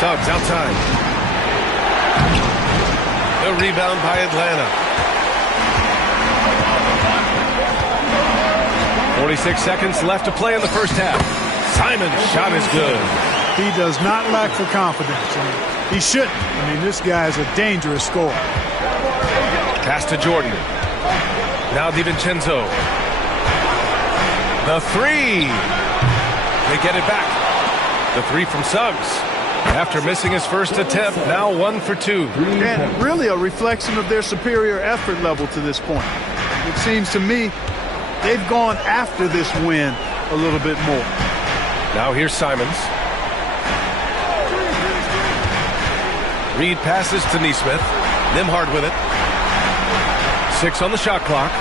Suggs outside. The rebound by Atlanta. 46 seconds left to play in the first half. Simon's shot is good. He does not lack for confidence. He shouldn't. I mean, this guy is a dangerous scorer. Pass to Jordan. Now DiVincenzo. The three. They get it back. The three from Suggs. After missing his first attempt, now 1 for 2. And really a reflection of their superior effort level to this point. It seems to me they've gone after this win a little bit more. Now here's Simons. Reed passes to Neesmith. Nimhard with it. 6 on the shot clock.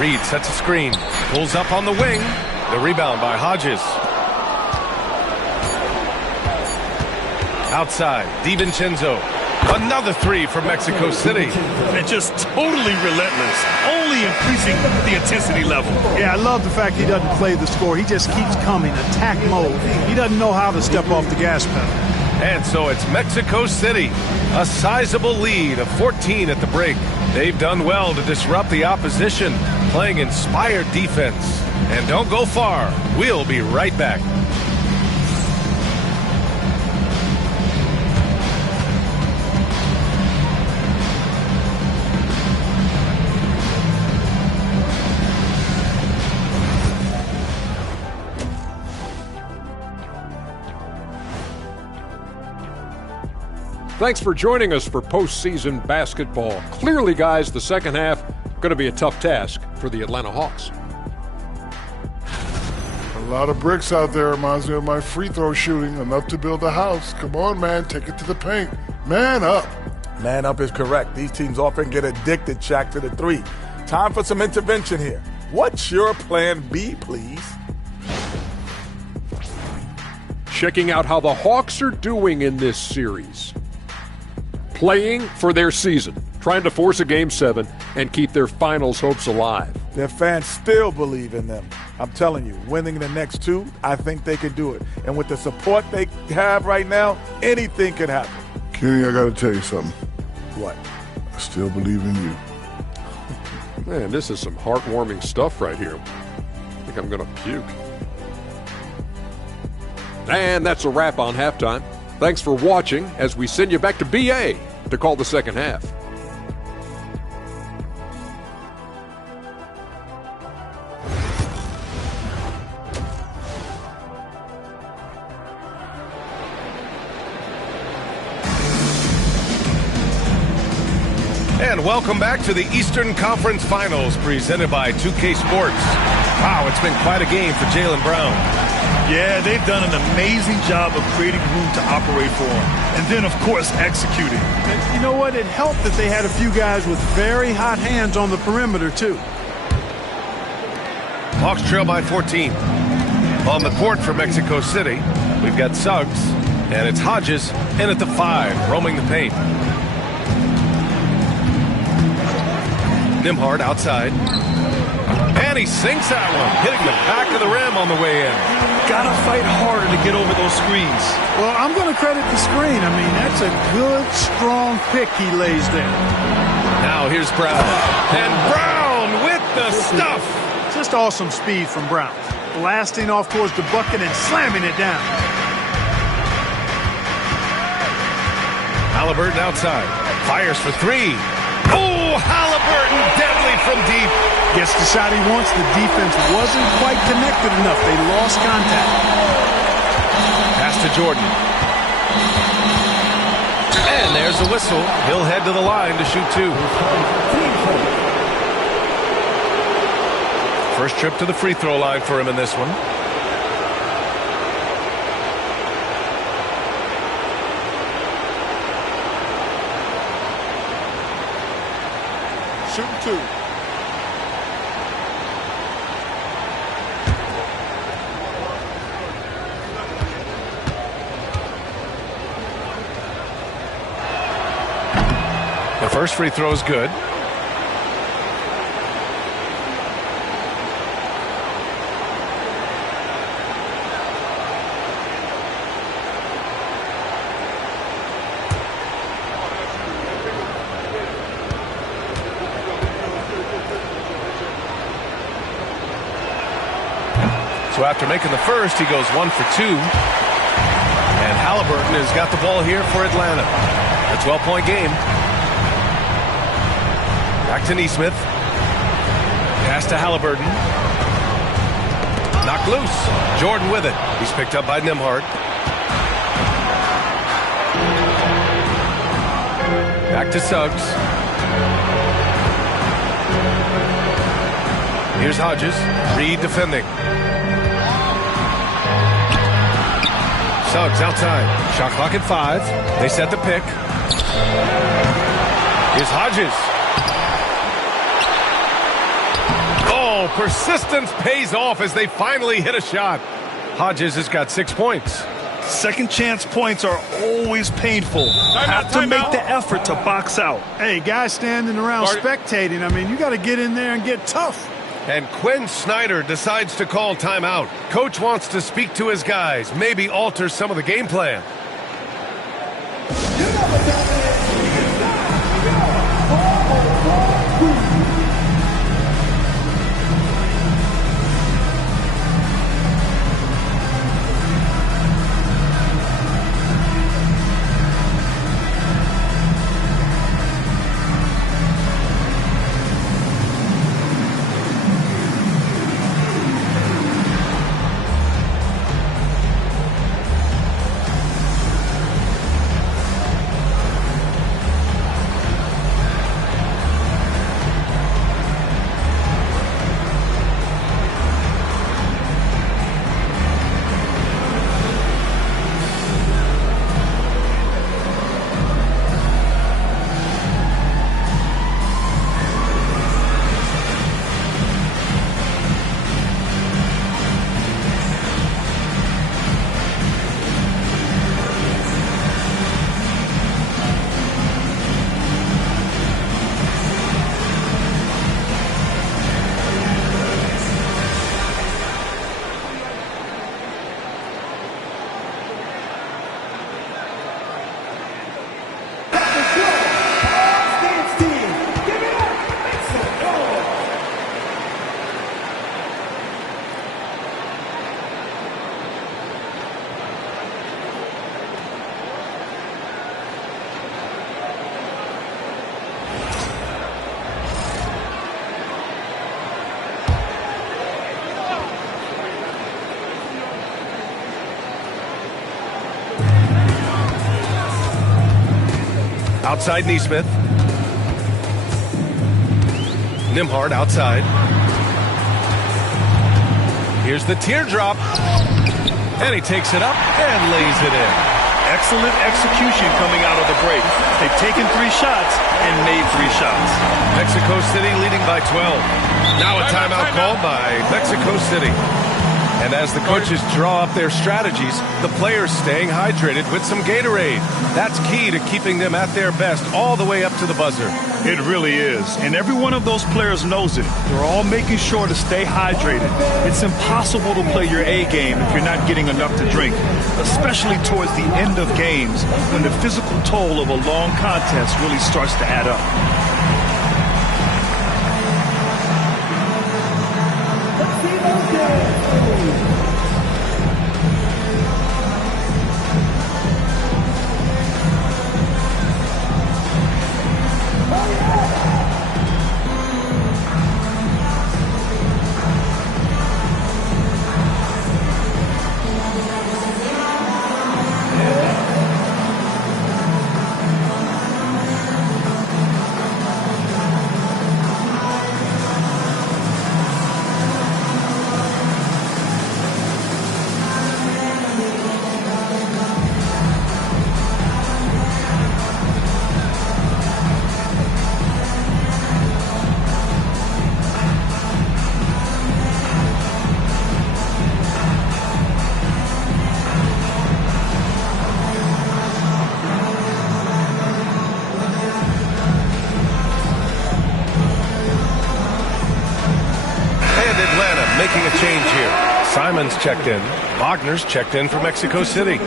Reed sets a screen. Pulls up on the wing. The rebound by Hodges. Outside, DiVincenzo. Another three from Mexico City. And just totally relentless. Only increasing the intensity level. Yeah, I love the fact he doesn't play the score. He just keeps coming, attack mode. He doesn't know how to step off the gas pedal. And so it's Mexico City. A sizable lead of 14 at the break. They've done well to disrupt the opposition, playing inspired defense. And don't go far. We'll be right back. Thanks for joining us for postseason basketball. Clearly, guys, the second half going to be a tough task for the Atlanta Hawks. A lot of bricks out there. Reminds me of my free throw shooting. Enough to build a house. Come on, man. Take it to the paint. Man up. Man up is correct. These teams often get addicted, Shaq, to the three. Time for some intervention here. What's your plan B, please? Checking out how the Hawks are doing in this series. Playing for their season, trying to force a Game 7 and keep their finals hopes alive. Their fans still believe in them. I'm telling you, winning the next two, I think they can do it. And with the support they have right now, anything can happen. Kenny, I got to tell you something. What? I still believe in you. Man, this is some heartwarming stuff right here. I think I'm going to puke. And that's a wrap on halftime. Thanks for watching as we send you back to BA to call the second half. And welcome back to the Eastern Conference Finals presented by 2K Sports. Wow, it's been quite a game for Jaylen Brown. Yeah, they've done an amazing job of creating room to operate for him. And then, of course, executing. And you know what? It helped that they had a few guys with very hot hands on the perimeter, too. Hawks trail by 14. On the court for Mexico City, we've got Suggs, and it's Hodges in at the 5, roaming the paint. Nembhard outside. And he sinks that one, hitting the back of the rim on the way in. Gotta fight harder to get over those screens. Well, I'm going to credit the screen. I mean, that's a good, strong pick he lays there. Now here's Brown. And Brown with the stuff. Just awesome speed from Brown. Blasting off towards the bucket and slamming it down. Halliburton outside. Fires for 3. Oh, Halliburton deadly from deep. Gets the shot he wants. The defense wasn't quite connected enough. They lost contact. Pass to Jordan. And there's the whistle. He'll head to the line to shoot 2. First trip to the free throw line for him in this one. Shooting 2. The first free throw is good. So after making the first, he goes 1 for 2. And Halliburton has got the ball here for Atlanta. A 12-point game. Back to Nesmith. Pass to Halliburton. Knocked loose. Jordan with it. He's picked up by Nembhard. Back to Suggs. Here's Hodges. Reed defending. Suggs outside. Shot clock at 5. They set the pick. Here's Hodges. Oh, persistence pays off as they finally hit a shot. Hodges has got 6 points. Second chance points are always painful. Have to make the effort to box out. Hey, guys standing around spectating, I mean, you got to get in there and get tough. And Quinn Snyder decides to call timeout. Coach wants to speak to his guys, maybe alter some of the game plan. Outside Nesmith. Nembhard outside. Here's the teardrop. And he takes it up and lays it in. Excellent execution coming out of the break. They've taken 3 shots and made 3 shots. Mexico City leading by 12. Now a timeout called by Mexico City. And as the coaches draw up their strategies, the players staying hydrated with some Gatorade. That's key to keeping them at their best all the way up to the buzzer. It really is. And every one of those players knows it. They're all making sure to stay hydrated. It's impossible to play your A game if you're not getting enough to drink, especially towards the end of games when the physical toll of a long contest really starts to add up. Making a change here. Simon's checked in. Wagner's checked in for Mexico City.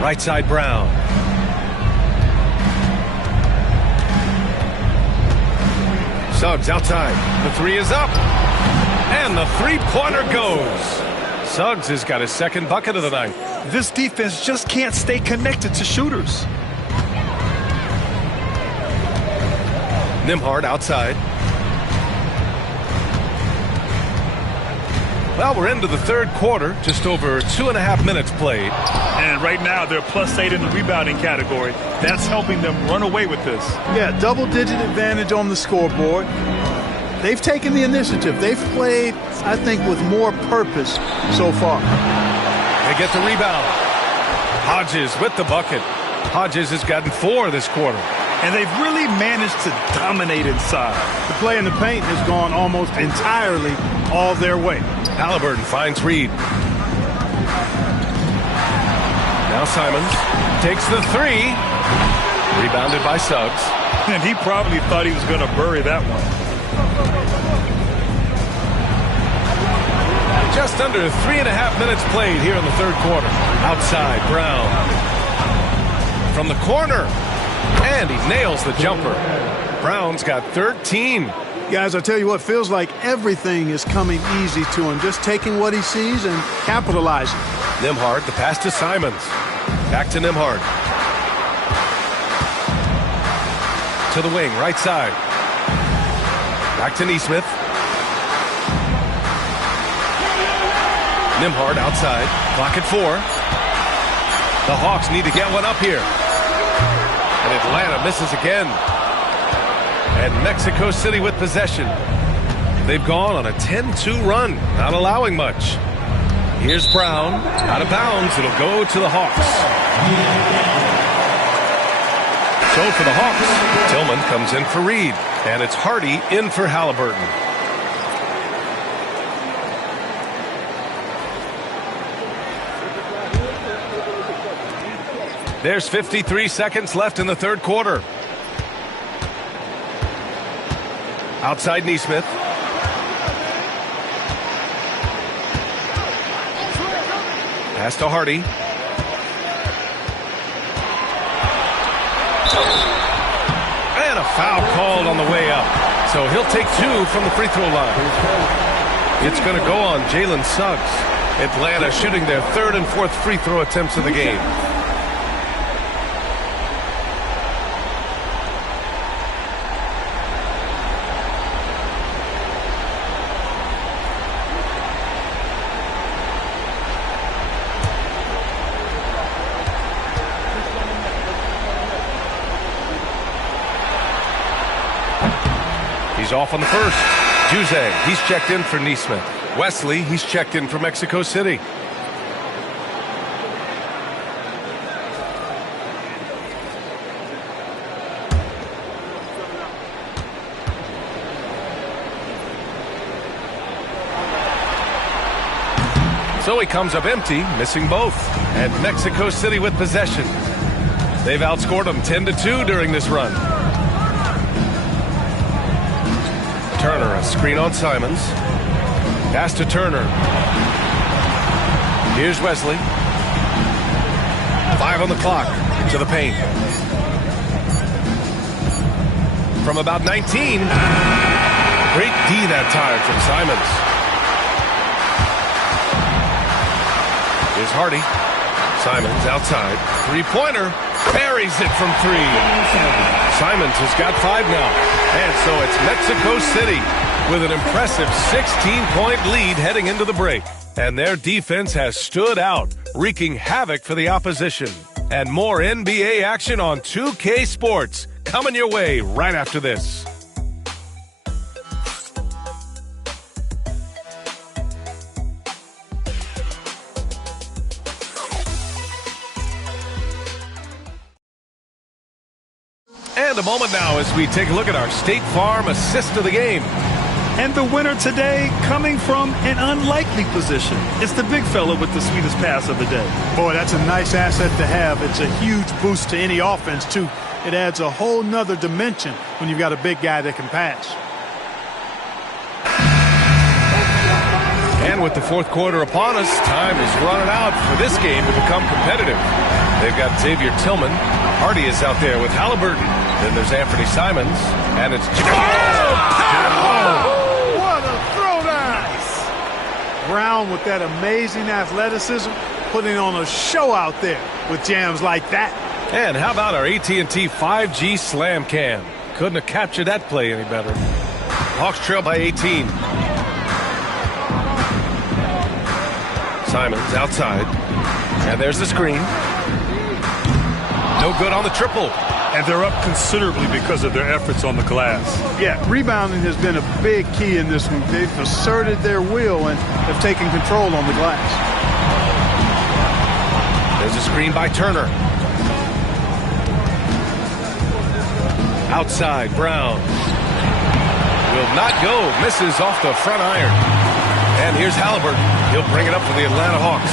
Right side Brown. Suggs outside. The 3 is up. And the 3-pointer goes. Suggs has got his second bucket of the night. This defense just can't stay connected to shooters. Nembhard outside. Well, we're into the third quarter. Just over 2.5 minutes played. And right now, they're +8 in the rebounding category. That's helping them run away with this. Yeah, double-digit advantage on the scoreboard. They've taken the initiative. They've played, I think, with more purpose so far. They get the rebound. Hodges with the bucket. Hodges has gotten 4 this quarter. And they've really managed to dominate inside. The play in the paint has gone almost entirely all their way. Halliburton finds Reed. Now Simons takes the 3. Rebounded by Suggs. And he probably thought he was going to bury that one. Just under 3.5 minutes played here in the third quarter. Outside, Brown. From the corner. And he nails the jumper. Brown's got 13. Guys, I tell you what, feels like everything is coming easy to him. Just taking what he sees and capitalizing. Nembhard, the pass to Simons. Back to Nembhard. To the wing, right side. Back to Neesmith. Nembhard outside. Clock at 4. The Hawks need to get one up here. And Atlanta misses again. And Mexico City with possession. They've gone on a 10-2 run, not allowing much. Here's Brown, out of bounds. It'll go to the Hawks. So for the Hawks, Tillman comes in for Reed, and it's Hardy in for Halliburton. There's 53 seconds left in the third quarter. Outside Neesmith. Pass to Hardy. And a foul called on the way up. So he'll take 2 from the free throw line. It's going to go on Jalen Suggs. Atlanta shooting their third and fourth free throw attempts of the game. He's off on the first. Jose, he's checked in for Neesmith. Wesley, he's checked in for Mexico City. So he comes up empty, missing both. And Mexico City with possession. They've outscored them 10-2 during this run. Turner, a screen on Simons. Pass to Turner. Here's Wesley. 5 on the clock to the paint. From about 19. Great D that time from Simons. Here's Hardy. Simons outside. Three-pointer. Buries it from 3. Simons has got 5 now. And so it's Mexico City with an impressive 16-point lead heading into the break. And their defense has stood out, wreaking havoc for the opposition. And more NBA action on 2K Sports coming your way right after this. And a moment now as we take a look at our State Farm assist of the game. And the winner today coming from an unlikely position. It's the big fella with the sweetest pass of the day. Boy, that's a nice asset to have. It's a huge boost to any offense, too. It adds a whole nother dimension when you've got a big guy that can pass. And with the fourth quarter upon us, time is running out for this game to become competitive. They've got Xavier Tillman. Hardy is out there with Halliburton. Then there's Anthony Simons. And it's... What a throwdown! Brown with that amazing athleticism, putting on a show out there with jams like that. And how about our AT&T 5G Slam Cam? Couldn't have captured that play any better. Hawks trail by 18. Simons outside. And there's the screen. No good on the triple. And they're up considerably because of their efforts on the glass. Yeah, rebounding has been a big key in this one. They've asserted their will and have taken control on the glass. There's a screen by Turner. Outside, Brown. Will not go. Misses off the front iron. And here's Halliburton. He'll bring it up for the Atlanta Hawks.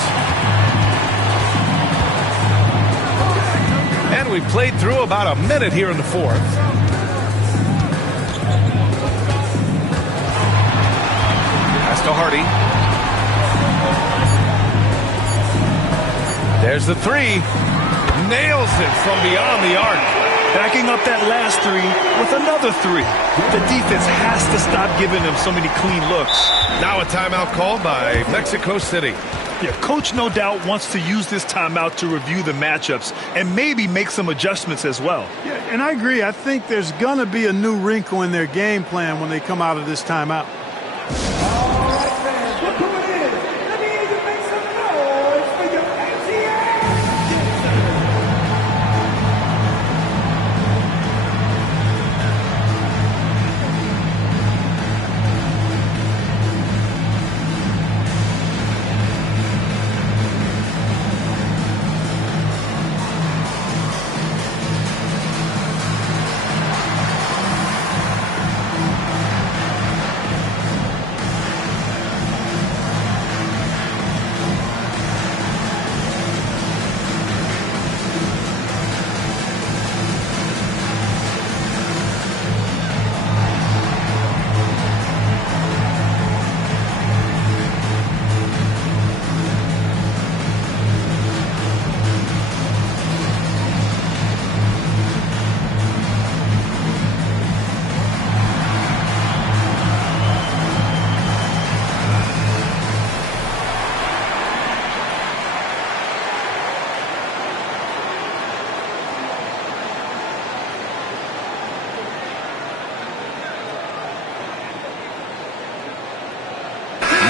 And we've played through about a minute here in the fourth. Pass to Hardy. There's the 3. Nails it from beyond the arc. Backing up that last 3 with another 3. The defense has to stop giving them so many clean looks. Now a timeout called by Mexico City. Yeah, coach no doubt wants to use this timeout to review the matchups and maybe make some adjustments as well. Yeah, and I agree. I think there's going to be a new wrinkle in their game plan when they come out of this timeout.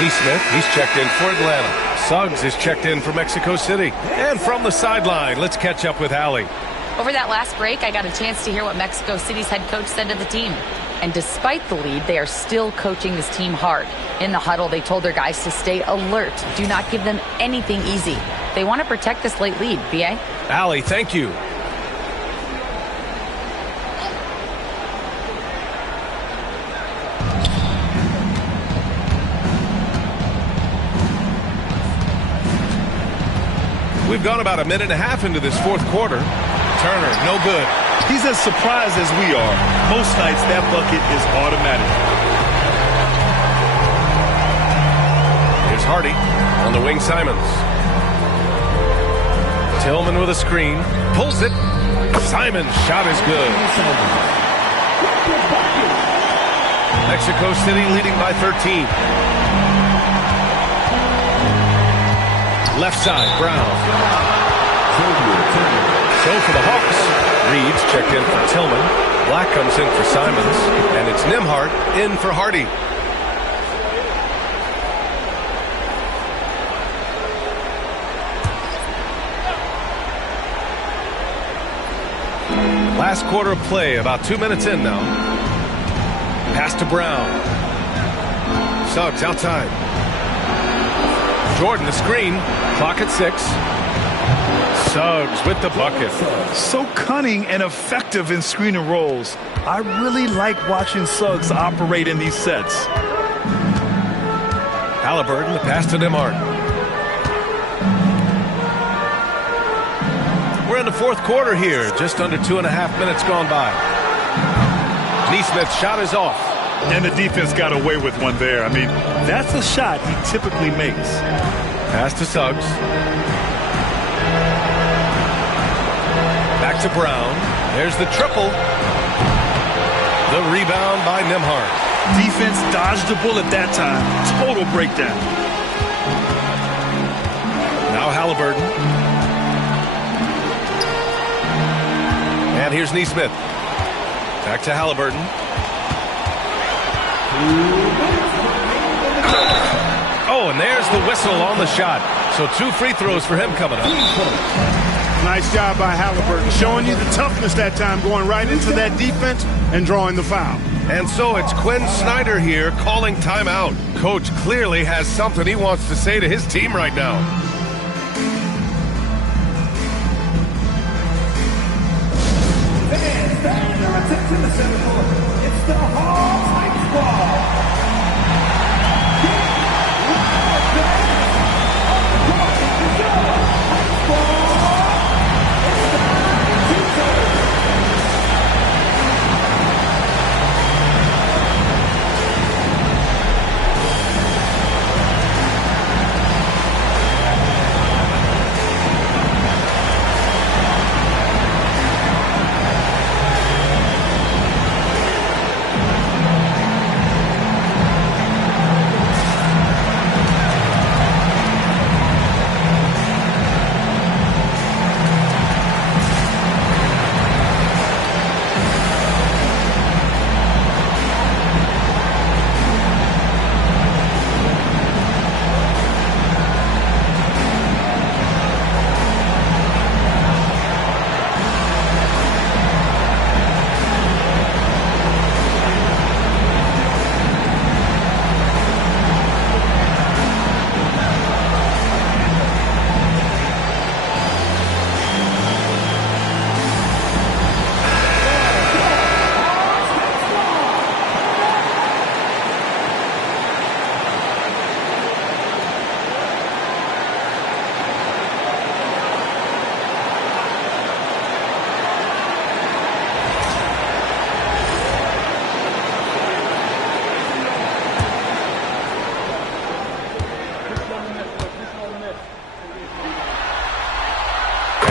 Neesmith, he's checked in for Atlanta. Suggs is checked in for Mexico City. And from the sideline, let's catch up with Allie. Over that last break, I got a chance to hear what Mexico City's head coach said to the team. And despite the lead, they are still coaching this team hard. In the huddle, they told their guys to stay alert. Do not give them anything easy. They want to protect this late lead, B.A. Allie, thank you. We've gone about a minute and a half into this fourth quarter. Turner, no good. He's as surprised as we are. Most nights, that bucket is automatic. Here's Hardy on the wing. Simons. Tillman with a screen. Pulls it. Simons' shot is good. Mexico City leading by 13. Left side, Brown. So for the Hawks, Reed's checked in for Tillman. Black comes in for Simons. And it's Nembhard in for Hardy. Last quarter of play, about 2 minutes in now. Pass to Brown. Suggs outside. Jordan the screen. Clock at 6. Suggs with the bucket. So cunning and effective in screen and rolls. I really like watching Suggs operate in these sets. Halliburton, the pass to Nembhard. We're in the fourth quarter here. Just under 2.5 minutes gone by. Neesmith's shot is off. And the defense got away with one there. I mean, that's a shot he typically makes. Pass to Suggs. Back to Brown. There's the triple. The rebound by Nembhard. Defense dodged the bullet that time. Total breakdown. Now Halliburton. And here's Neesmith. Back to Halliburton. Oh, and there's the whistle on the shot. So 2 free throws for him coming up. Nice job by Halliburton, showing you the toughness that time, going right into that defense and drawing the foul. And so it's Quinn Snyder here calling timeout. Coach clearly has something he wants to say to his team right now. It's the Hawks High Squad.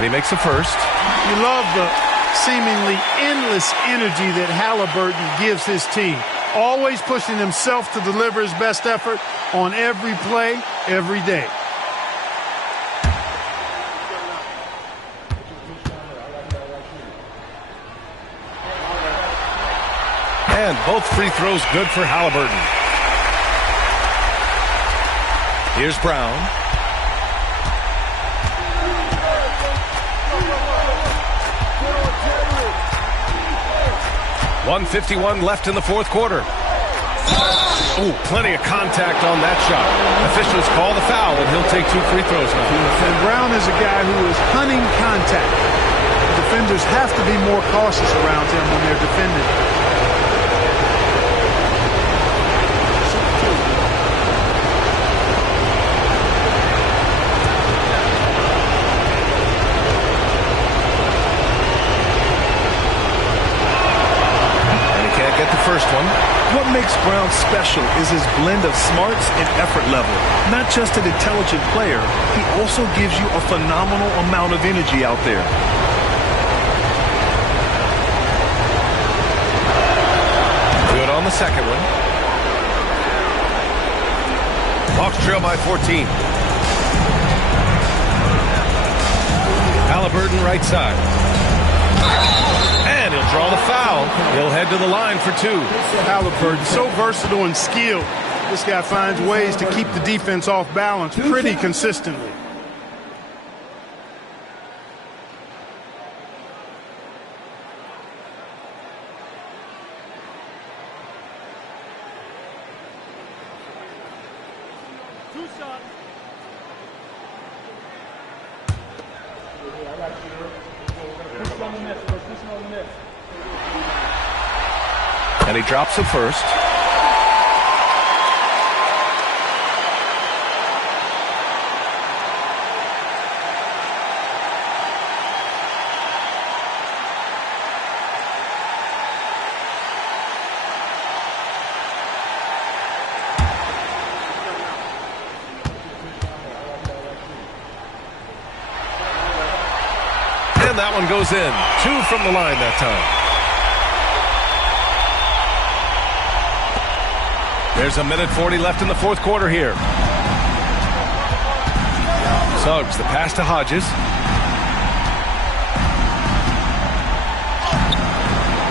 He makes a first. You love the seemingly endless energy that Halliburton gives his team. Always pushing himself to deliver his best effort on every play, every day. And both free throws good for Halliburton. Here's Brown. 1:51 left in the fourth quarter. Ooh, plenty of contact on that shot. Officials call the foul, and he'll take 2 free throws now. And Brown is a guy who is hunting contact. Defenders have to be more cautious around him when they're defending. First one. What makes Brown special is his blend of smarts and effort level. Not just an intelligent player, he also gives you a phenomenal amount of energy out there. Good on the second one. Hawks trail by 14. Halliburton right side. And he'll draw the foul. He'll head to the line for 2. Halliburton, so versatile and skilled. This guy finds ways to keep the defense off balance pretty consistently. And he drops it first. And that one goes in. 2 from the line that time. There's 1:40 left in the fourth quarter here. Suggs, the pass to Hodges.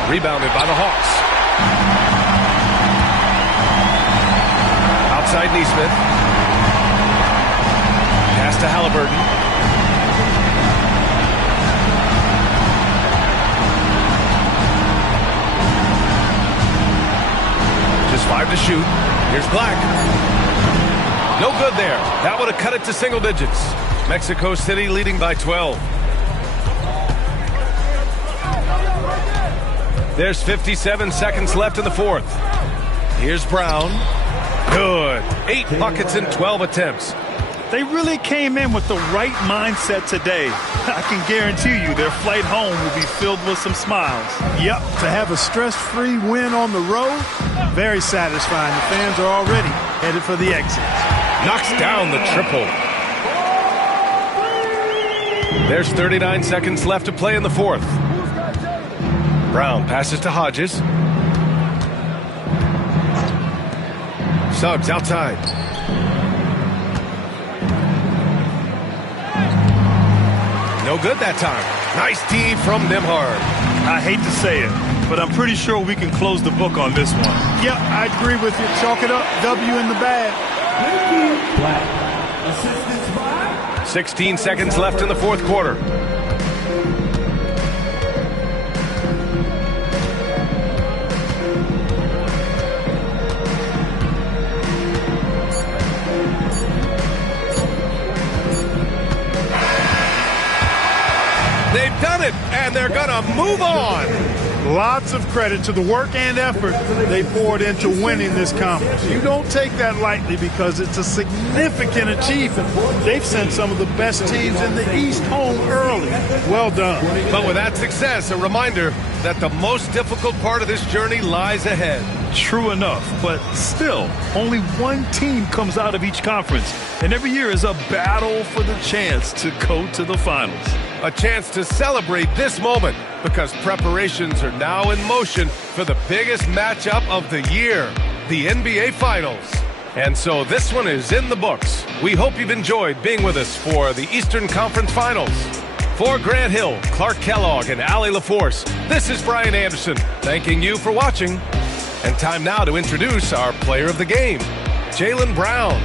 Rebounded by the Hawks. Outside Neesmith. Pass to Halliburton. Just 5 to shoot. Here's Black. No good there. That would have cut it to single digits. Mexico City leading by 12. There's 57 seconds left in the fourth. Here's Brown. Good. 8 buckets in 12 attempts. They really came in with the right mindset today. I can guarantee you their flight home will be filled with some smiles. Yep, to have a stress-free win on the road, very satisfying. The fans are already headed for the exit. Knocks down the triple. There's 39 seconds left to play in the fourth. Brown passes to Hodges. Suggs outside. No good that time. Nice D from Nembhard. I hate to say it, but I'm pretty sure we can close the book on this one. Yep, I agree with you. Chalk it up. W in the bag. 16 seconds left in the fourth quarter. They've done it, and they're going to move on. Lots of credit to the work and effort they poured into winning this conference. You don't take that lightly because it's a significant achievement. They've sent some of the best teams in the East home early. Well done. But with that success, a reminder that the most difficult part of this journey lies ahead. True enough, but still, only one team comes out of each conference, and every year is a battle for the chance to go to the finals. A chance to celebrate this moment because preparations are now in motion for the biggest matchup of the year, the NBA Finals. And so this one is in the books. We hope you've enjoyed being with us for the Eastern Conference Finals. For Grant Hill, Clark Kellogg, and Allie LaForce, this is Brian Anderson, thanking you for watching. And time now to introduce our player of the game, Jaylen Brown.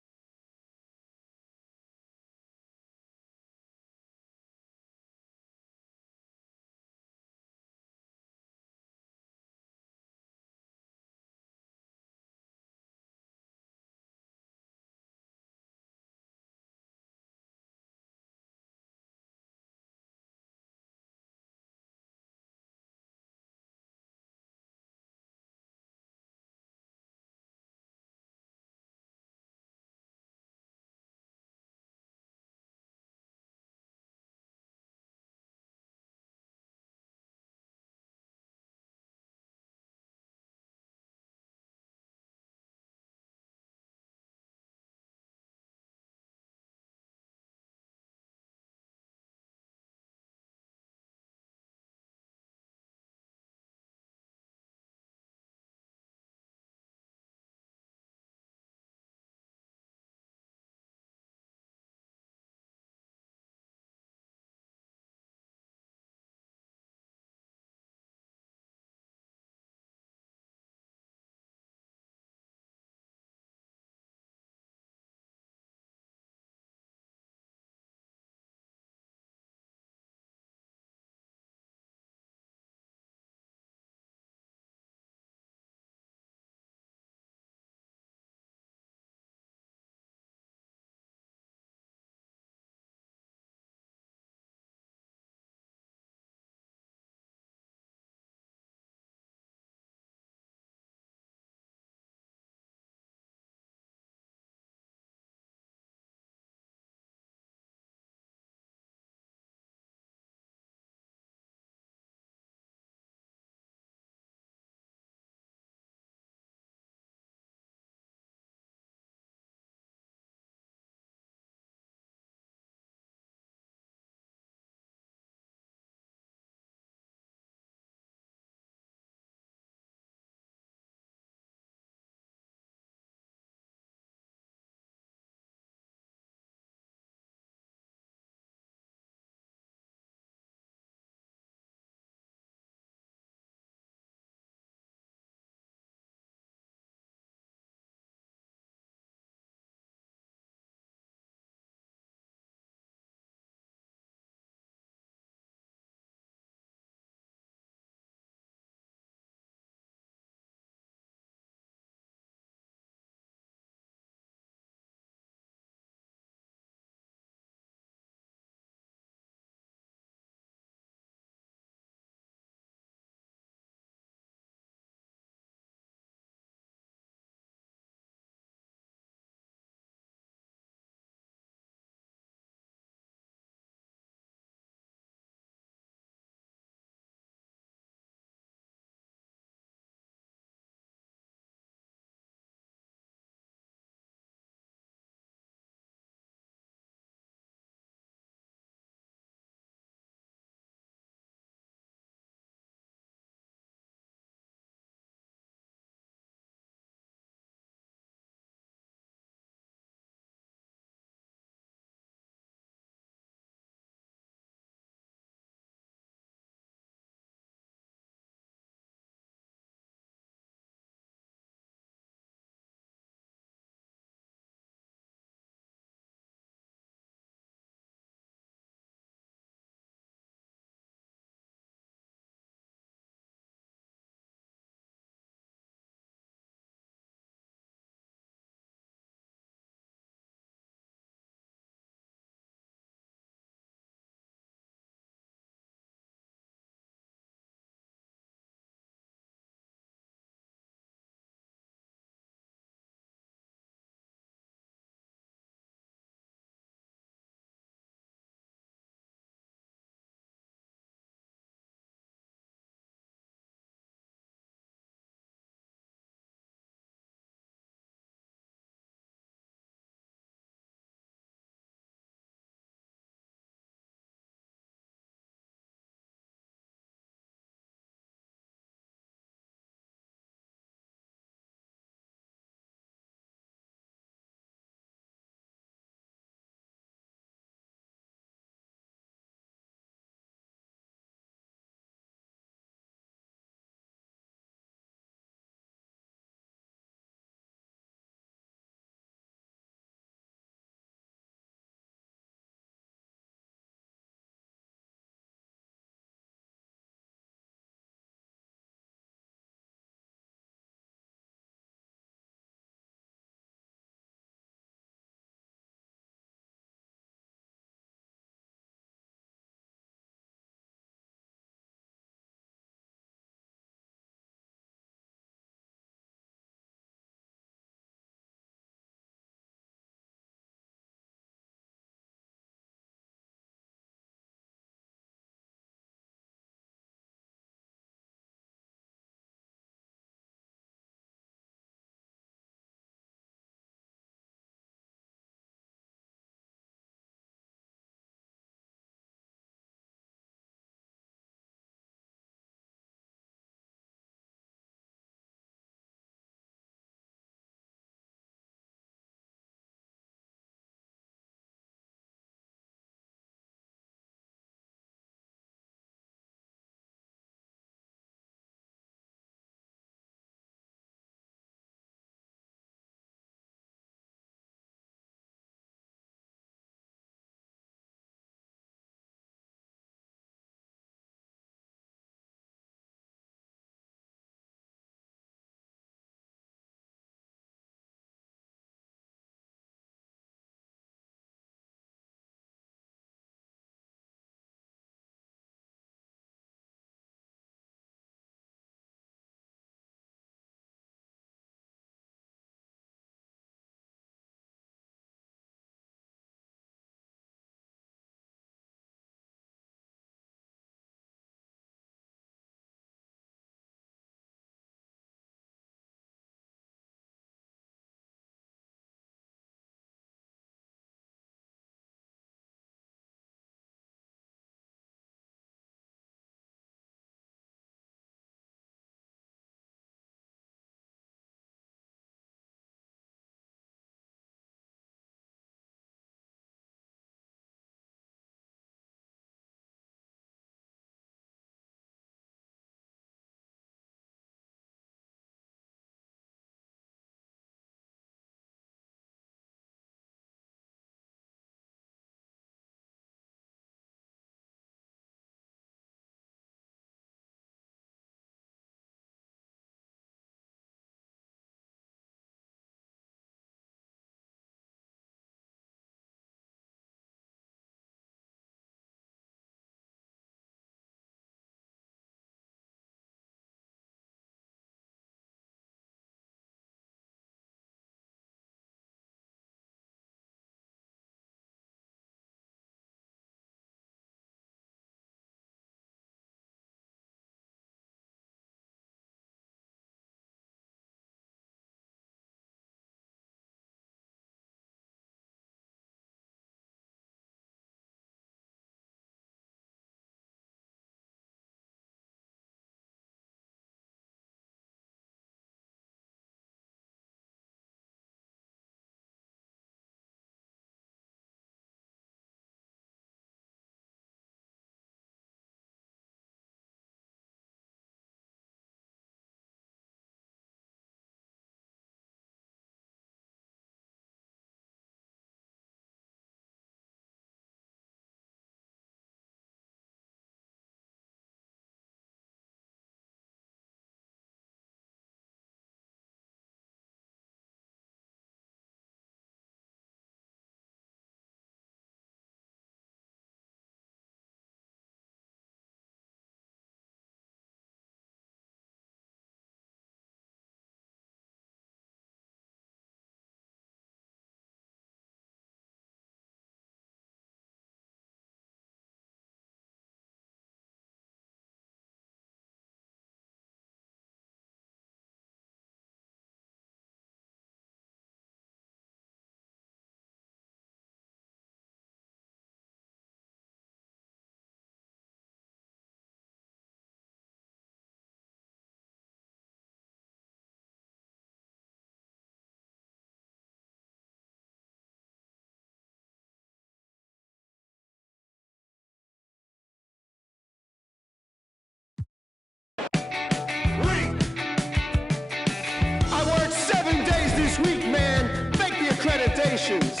decorations,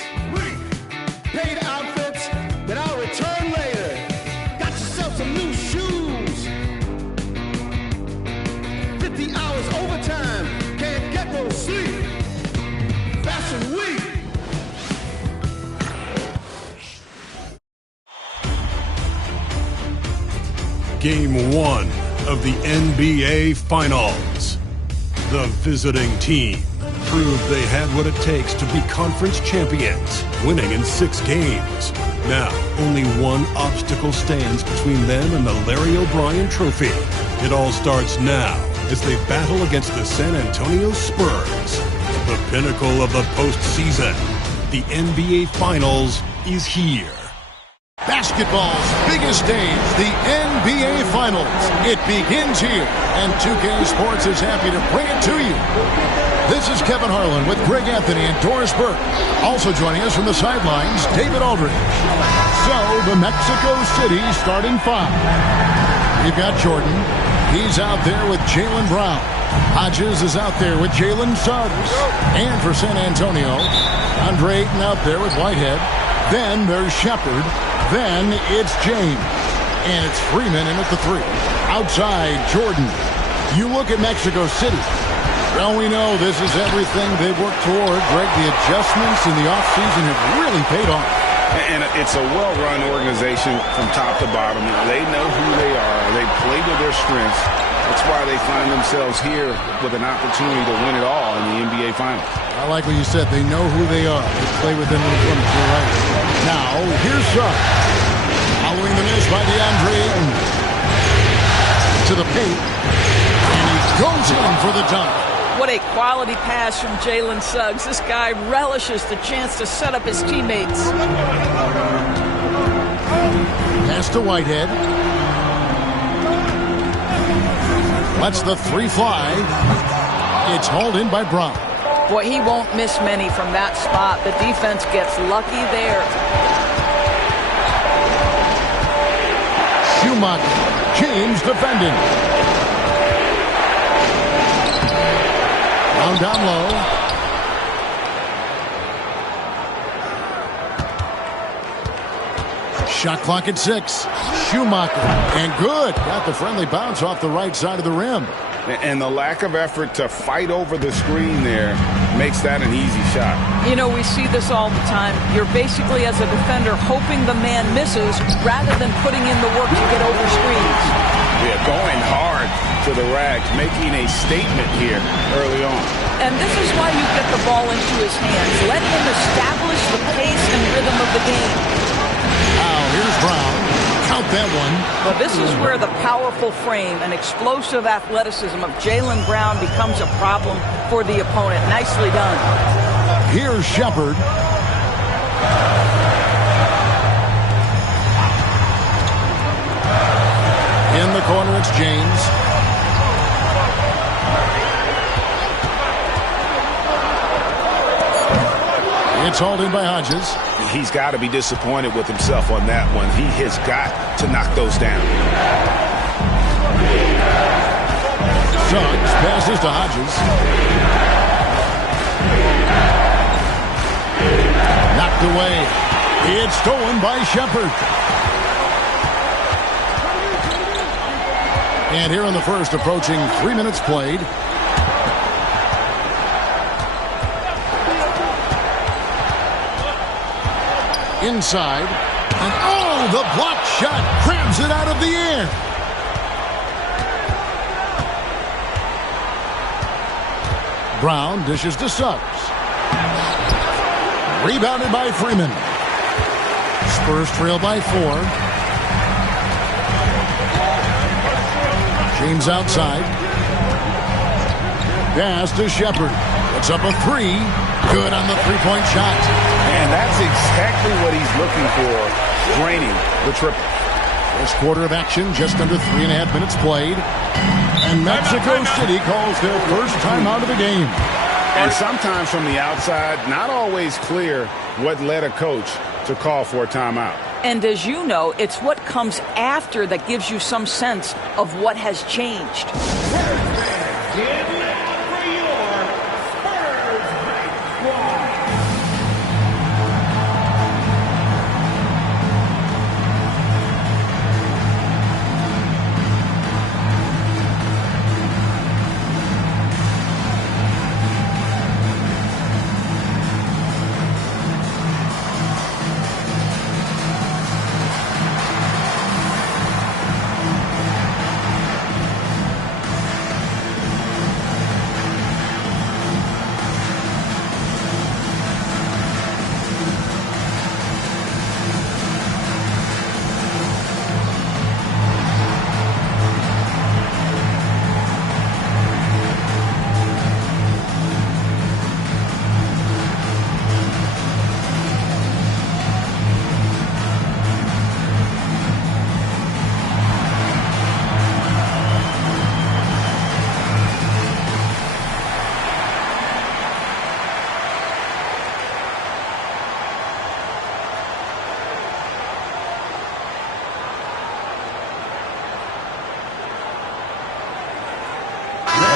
paid outfits that I'll return later. Got yourself some new shoes. 50 hours overtime, can't get no sleep. Fashion Week. Game 1 of the NBA Finals. The visiting team proved they had what it takes to be conference champions, winning in 6 games. Now, only one obstacle stands between them and the Larry O'Brien Trophy. It all starts now as they battle against the San Antonio Spurs. The pinnacle of the postseason. The NBA Finals is here. Basketball's biggest stage, the NBA Finals. It begins here, and 2K Sports is happy to bring it to you. This is Kevin Harlan with Greg Anthony and Doris Burke. Also joining us from the sidelines, David Aldridge. So, the Mexico City starting 5. We've got Jordan. He's out there with Jaylen Brown. Hodges is out there with Jalen Suggs. And for San Antonio, Andre Ayton out there with Whitehead. Then there's Shepard. Then it's James. And it's Freeman in at the 3. Outside, Jordan. You look at Mexico City. Well, we know this is everything they've worked toward. Greg, the adjustments in the offseason have really paid off. And it's a well-run organization from top to bottom. They know who they are. They play to their strengths. That's why they find themselves here with an opportunity to win it all in the NBA Finals. I like what you said. They know who they are. They play within those limits. You're right. Now, here's Suggs. Following the miss by DeAndre Ayton. To the paint. And he goes in for the dunk. What a quality pass from Jalen Suggs. This guy relishes the chance to set up his teammates. Pass to Whitehead. Lets the 3 fly. It's hauled in by Brown. Boy, he won't miss many from that spot. The defense gets lucky there. Schumacher. James defending. Down low. Shot clock at 6. Schumacher. And good. Got the friendly bounce off the right side of the rim. And the lack of effort to fight over the screen there makes that an easy shot. You know, we see this all the time. You're basically, as a defender, hoping the man misses rather than putting in the work to get over screens. Yeah, going hard to the rack, making a statement here early on. And this is why you get the ball into his hands. Let him establish the pace and rhythm of the game. Now, here's Brown. Count that one. Well, this is where the powerful frame and explosive athleticism of Jaylen Brown becomes a problem for the opponent. Nicely done. Here's Shepard. In the corner, it's James. It's hauled in by Hodges. He's got to be disappointed with himself on that one. He has got to knock those down. Suggs passes to Hodges. Knocked away. It's stolen by Shepard. And here in the first, approaching 3 minutes played. Inside. And oh, the block shot grabs it out of the air. Brown dishes to Suggs. Rebounded by Freeman. Spurs trail by 4. James outside. Pass to Shepard. Puts up a 3. Good on the three-point shot. And that's exactly what he's looking for, draining the triple. First quarter of action, just under 3.5 minutes played. And Mexico City calls their first timeout of the game. And sometimes from the outside, not always clear what led a coach to call for a timeout. And as you know, it's what comes after that gives you some sense of what has changed.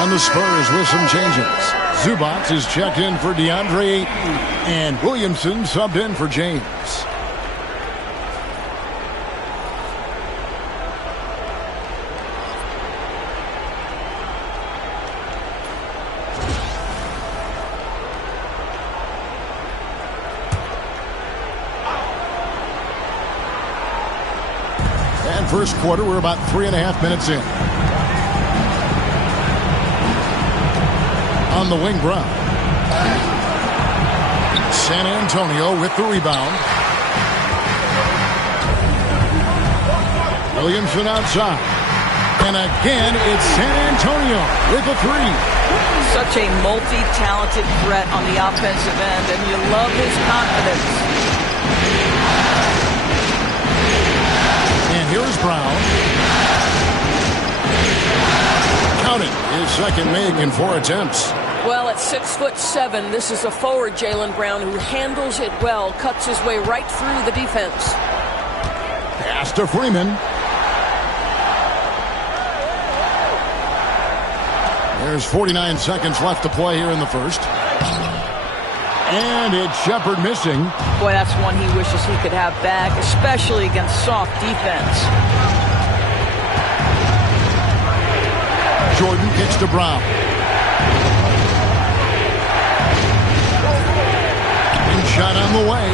on the Spurs with some changes. Zubac is checked in for DeAndre Ayton, and Williamson subbed in for James. And first quarter, we're about 3.5 minutes in. On the wing, Brown. San Antonio with the rebound. Williamson outside. And again, it's San Antonio with a three. Such a multi-talented threat on the offensive end, and you love his confidence. And here's Brown. Count it. His second make in 4 attempts. Well, at 6'7", this is a forward, Jaylen Brown, who handles it well, cuts his way right through the defense. Pass to Freeman. There's 49 seconds left to play here in the first. And it's Shepard missing. Boy, that's one he wishes he could have back, especially against soft defense. Jordan kicks to Brown. Shot on the way.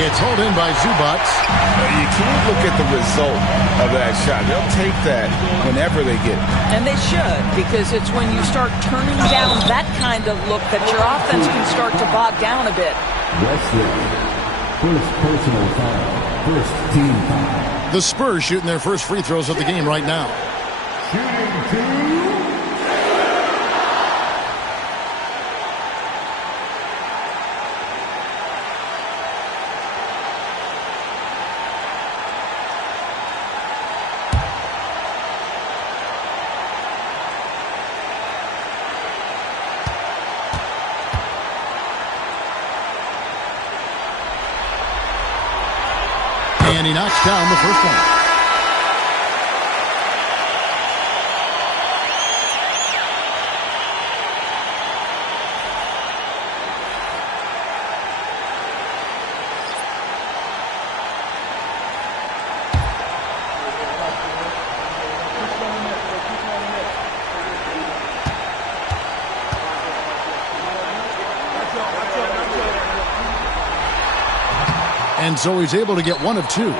It's hauled in by Zubac. You can't look at the result of that shot. They'll take that whenever they get it. And they should, because it's when you start turning down that kind of look that your offense can start to bog down a bit. First personal foul. First team foul. The Spurs shooting their first free throws of the game right now. Shooting 2. And he knocks down the first one. And so he's able to get 1 of 2.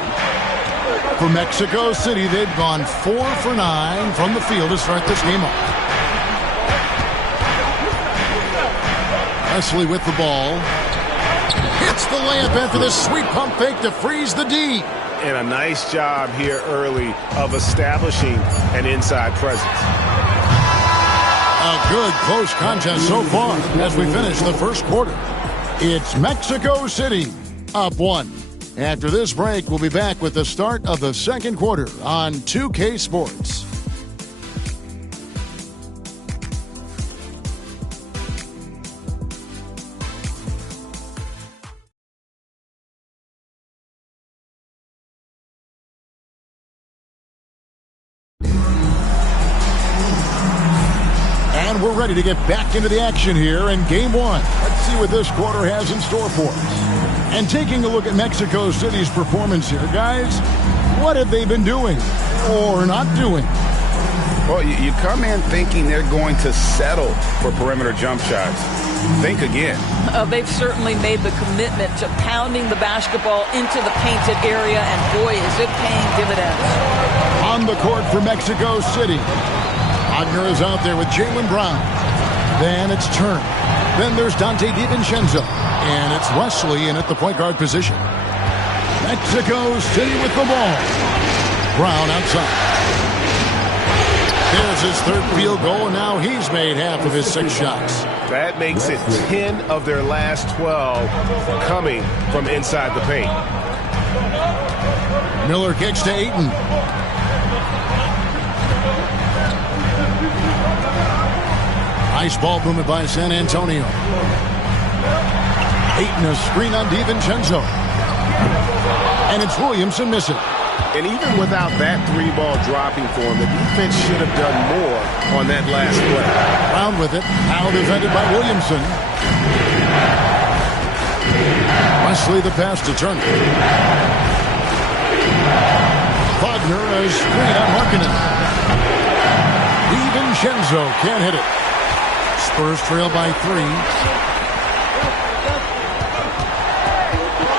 For Mexico City, they've gone 4 for 9 from the field to start this game off. Wesley with the ball. Hits the layup after this sweet pump fake to freeze the D. And a nice job here early of establishing an inside presence. A good close contest so far as we finish the first quarter. It's Mexico City up 1. After this break, we'll be back with the start of the second quarter on 2K Sports. And we're ready to get back into the action here in Game 1. Let's see what this quarter has in store for us. And taking a look at Mexico City's performance here, guys, what have they been doing or not doing? Well, you come in thinking they're going to settle for perimeter jump shots. Think again. They've certainly made the commitment to pounding the basketball into the painted area, and boy, is it paying dividends. On the court for Mexico City, Wagner is out there with Jaylen Brown. Then it's Turn. Then there's Dante DiVincenzo. And it's Wesley in at the point guard position. Mexico City with the ball. Brown outside. There's his third field goal, and now he's made half of his 6 shots. That makes it 10 of their last 12 coming from inside the paint. Miller kicks to Ayton. Nice ball movement by San Antonio. Ayton a screen on DiVincenzo. And it's Williamson missing. And even without that 3-ball dropping for him, the defense should have done more on that last play. Brown with it. Now defended by Williamson. Wesley the pass to Turner. Wagner is screen on Markkanen. DiVincenzo can't hit it. Spurs trail by 3.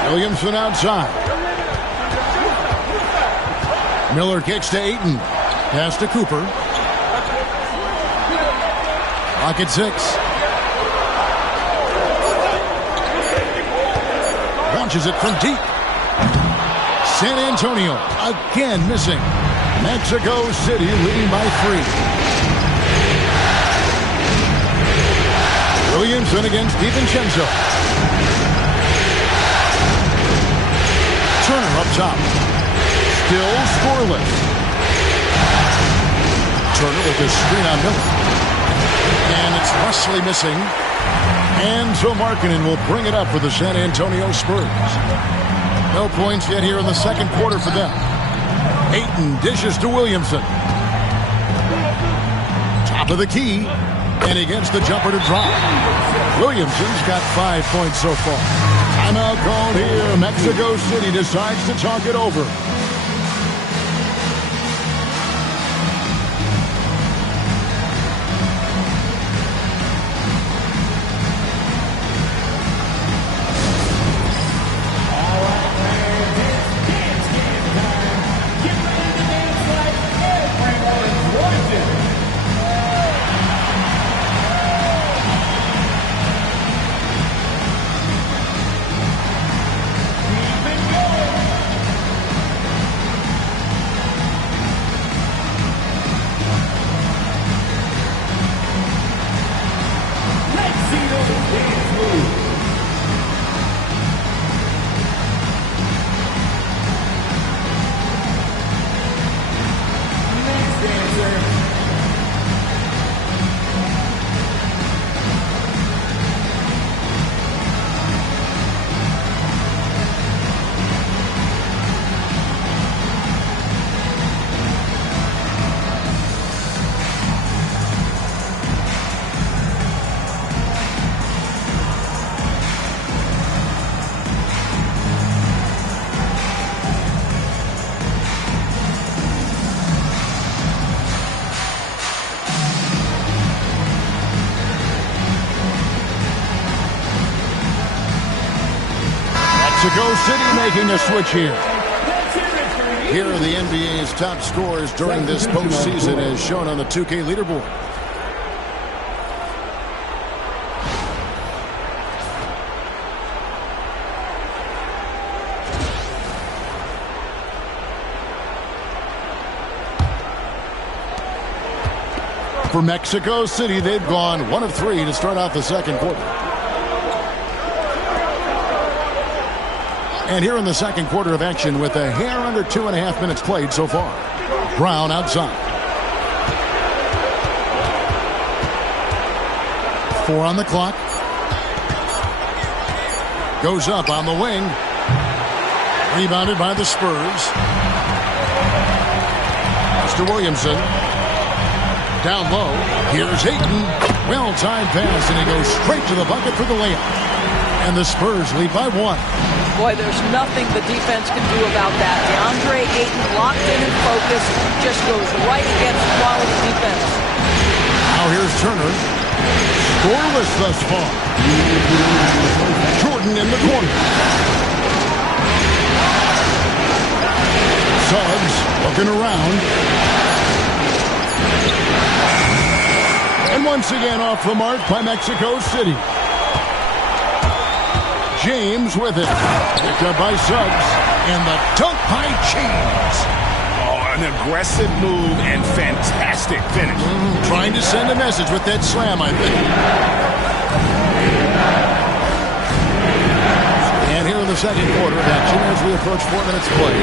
Williamson outside. Miller kicks to Ayton. Pass to Cooper. Clock at 6. Launches it from deep. San Antonio again missing. Mexico City leading by 3. Williamson against DiVincenzo. Turner up top. Still scoreless. Turner with his screen on Miller. And it's Wesley missing. And so Markkanen will bring it up for the San Antonio Spurs. No points yet here in the second quarter for them. Ayton dishes to Williamson. Top of the key. And he gets the jumper to drop. Williamson's got 5 points so far. Timeout called here. Mexico City decides to talk it over. Mexico City making a switch here. Here are the NBA's top scorers during this postseason as shown on the 2K leaderboard. For Mexico City, they've gone 1 of 3 to start out the second quarter. And here in the second quarter of action with a hair under 2.5 minutes played so far. Brown outside. 4 on the clock. Goes up on the wing. Rebounded by the Spurs. Mr. Williamson. Down low. Here's Ayton. Well-timed pass, and he goes straight to the bucket for the layup. And the Spurs lead by 1. Boy, there's nothing the defense can do about that. DeAndre Ayton locked in and focused, just goes right against quality defense. Now here's Turner. Scoreless thus far. Jordan in the corner. Suggs looking around. And once again off the mark by Mexico City. James with it. Picked up by Suggs. And the dunk by James. Oh, an aggressive move and fantastic finish. Trying to send a message with that slam, I think. And here in the second quarter of action as we approach 4 minutes played.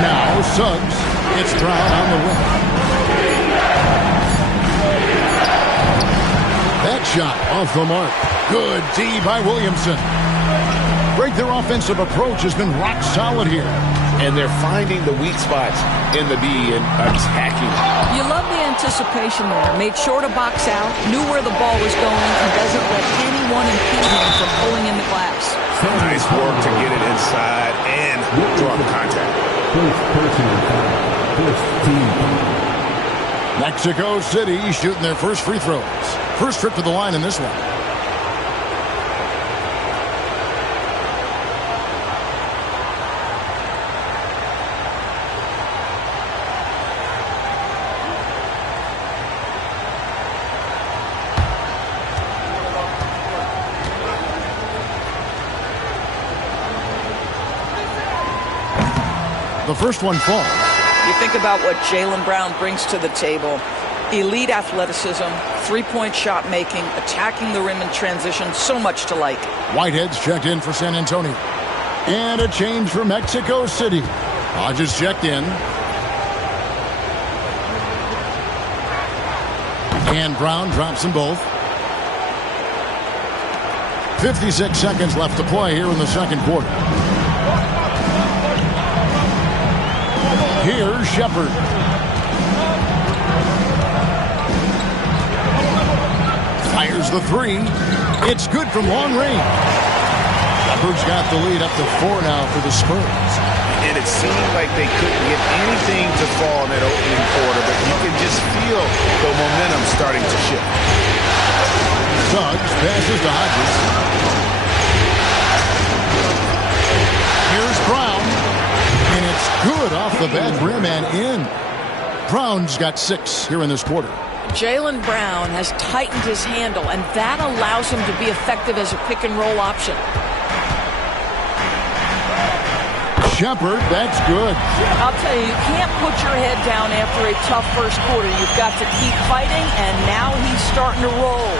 Now Suggs gets Brown on the wing. That shot off the mark. Good D by Williamson. Great, their offensive approach has been rock solid here. And they're finding the weak spots in the B and attacking. You love the anticipation there. Made sure to box out, knew where the ball was going, and doesn't let anyone impede him from pulling in the glass. Nice work to get it inside and draw the contact. Mexico City shooting their first free throws. First trip to the line in this one. The first one falls. You think about what Jaylen Brown brings to the table. Elite athleticism, three-point shot making, attacking the rim in transition, so much to like. Whitehead's checked in for San Antonio. And a change for Mexico City. Hodges checked in. And Brown drops them both. 56 seconds left to play here in the second quarter. Here's Shepard. Fires the three. It's good from long range. Shepard's got the lead up to 4 now for the Spurs. And it seemed like they couldn't get anything to fall in that opening quarter, but you can just feel the momentum starting to shift. Suggs passes to Hodges. Here's Brown. And it's good off the back rim and in. Brown's got 6 here in this quarter. Jaylen Brown has tightened his handle, and that allows him to be effective as a pick-and-roll option. Shepard, that's good. I'll tell you, you can't put your head down after a tough first quarter. You've got to keep fighting, and now he's starting to roll.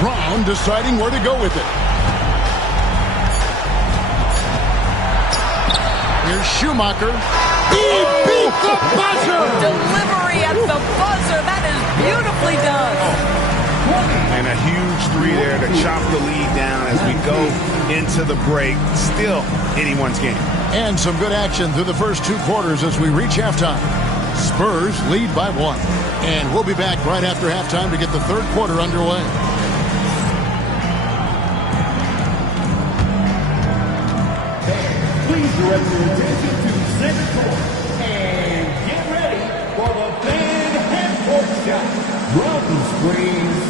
Brown deciding where to go with it. Here's Schumacher. He beat the buzzer! Delivery at the buzzer. That is beautifully done. And a huge three there to chop the lead down as we go into the break. Still anyone's game. And some good action through the first 2 quarters as we reach halftime. Spurs lead by 1. And we'll be back right after halftime to get the third quarter underway. Please direct your attention to center court and get ready for the fan half-court shot. Broken screens.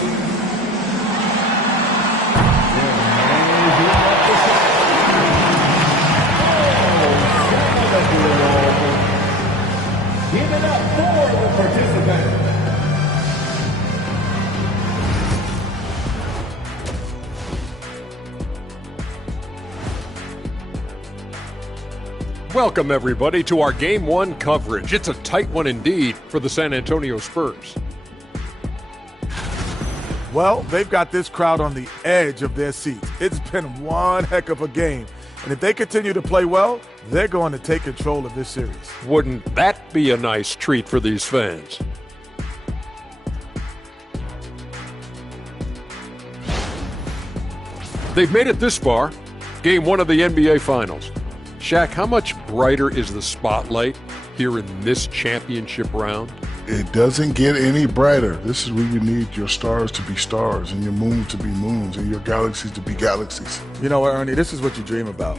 Give it up for the participant. Welcome, everybody, to our Game 1 coverage. It's a tight one indeed for the San Antonio Spurs. Well, they've got this crowd on the edge of their seats. It's been one heck of a game. And if they continue to play well, they're going to take control of this series. Wouldn't that be a nice treat for these fans? They've made it this far. Game 1 of the NBA Finals. Shaq, how much brighter is the spotlight here in this championship round? It doesn't get any brighter. This is where you need your stars to be stars and your moons to be moons and your galaxies to be galaxies. You know what, Ernie? This is what you dream about.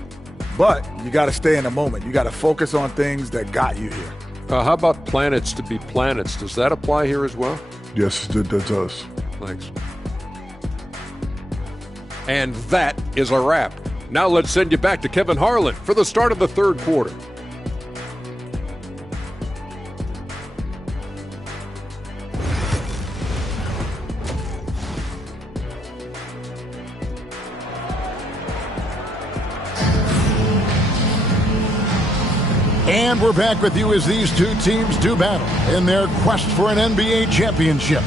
But you got to stay in the moment. You got to focus on things that got you here. How about planets to be planets? Does that apply here as well? Yes, it does. Thanks. And that is a wrap. Now let's send you back to Kevin Harlan for the start of the third quarter. And we're back with you as these two teams do battle in their quest for an NBA championship.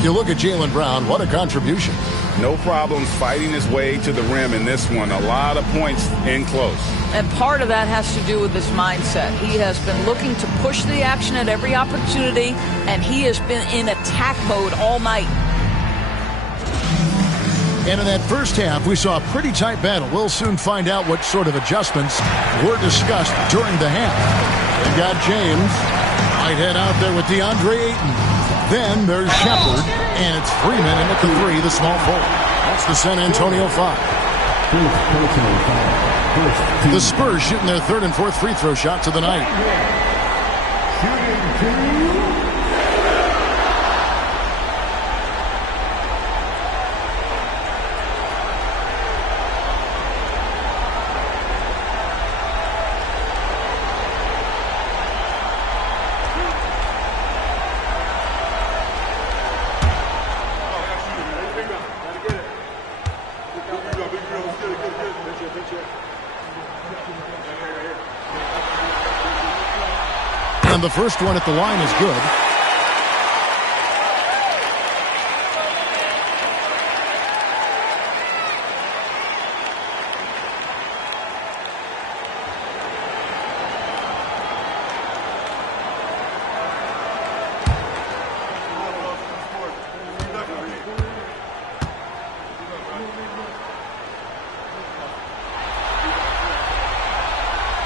You look at Jaylen Brown, what a contribution. No problems fighting his way to the rim in this one. A lot of points in close. And part of that has to do with his mindset. He has been looking to push the action at every opportunity, and he has been in attack mode all night. And in that first half, we saw a pretty tight battle. We'll soon find out what sort of adjustments were discussed during the half. They've got James. Whitehead out there with DeAndre Ayton. Then there's Shepard, and it's Freeman in at the 3, the small forward. That's the San Antonio 5. The Spurs shooting their 3rd and 4th free throw shots of the night. And the first one at the line is good.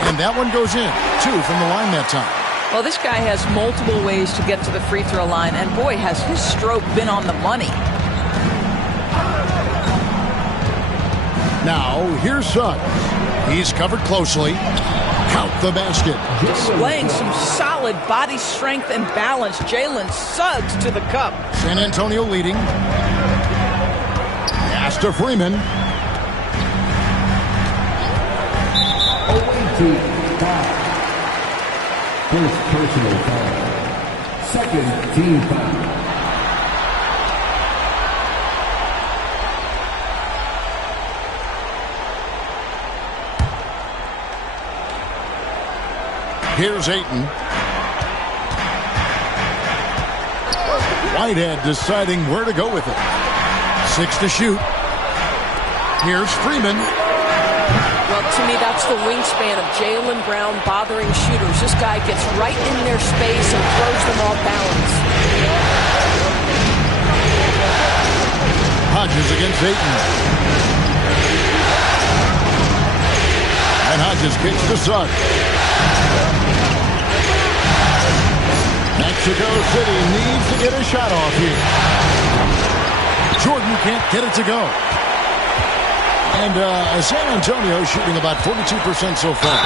And that one goes in. 2 from the line that time. Well, this guy has multiple ways to get to the free throw line, and boy, has his stroke been on the money. Now, here's Suggs. He's covered closely. Count the basket. Displaying some solid body strength and balance. Jalen Suggs to the cup. San Antonio leading. Pass to Freeman. First personal foul. Second team foul. Here's Ayton. Whitehead deciding where to go with it. 6 to shoot. Here's Freeman. Well, to me, that's the wingspan of Jaylen Brown bothering shooters. This guy gets right in their space and throws them off balance. Hodges against Ayton. And Hodges kicks to Suggs. Mexico City needs to get a shot off here. Jordan can't get it to go. And San Antonio shooting about 42% so far.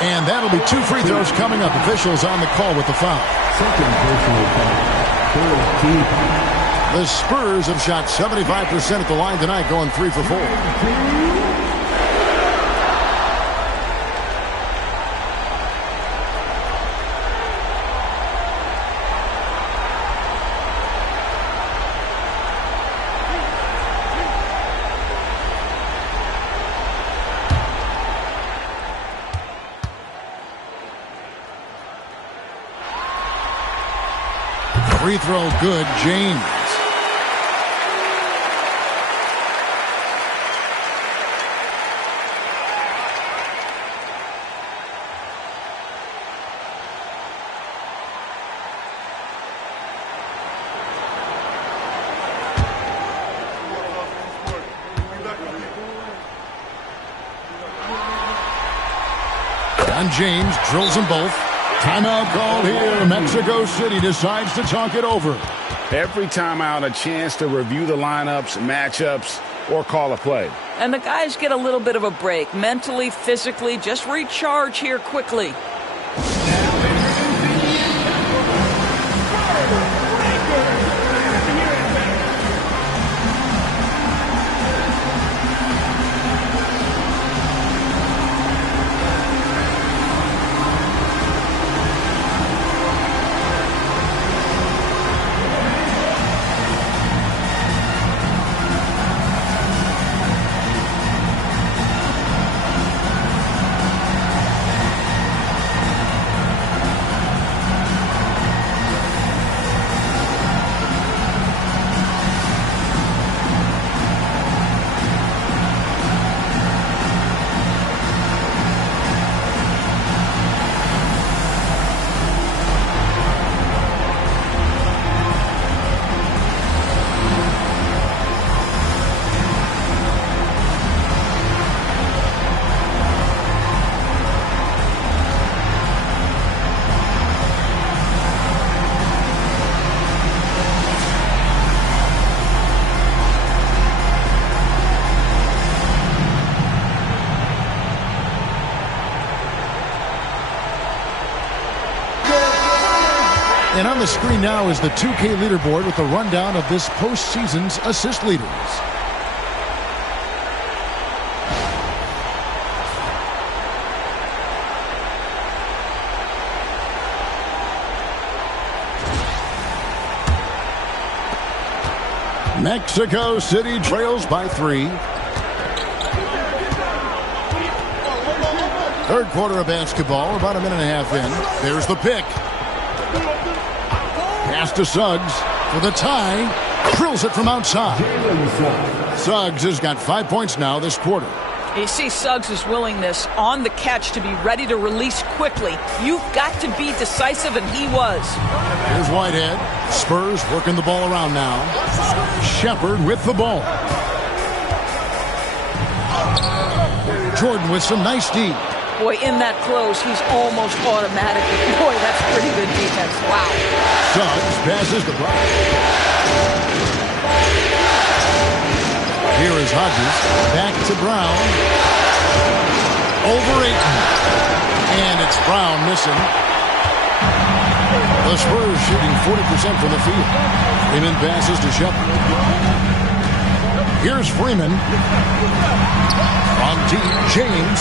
And that'll be 2 free throws coming up. Officials on the call with the foul. Second personal foul. Third team foul. The Spurs have shot 75% at the line tonight, going 3 for 4. Free throw good, James. And James drills them both. Timeout call here. Mexico City decides to talk it over. Every timeout, a chance to review the lineups, matchups, or call a play. And the guys get a little bit of a break. Mentally, physically, just recharge here quickly. the screen now is the 2K leaderboard with a rundown of this postseason's assist leaders. Mexico City trails by 3. Third quarter of basketball, about a minute and a half in. There's the pick. Pass to Suggs for the tie. Drills it from outside. Suggs has got 5 points now this quarter. You see Suggs' willingness on the catch to be ready to release quickly. You've got to be decisive, and he was. Here's Whitehead. Spurs working the ball around now. Shepard with the ball. Jordan with some nice D. Boy, in that close, he's almost automatic. Boy, that's pretty good defense. Wow. Suggs passes to Brown. Here is Hodges. Back to Brown. Over Ayton. And it's Brown missing. The Spurs shooting 40% from the field. Freeman passes to Shepard. Here's Freeman. On deep, James.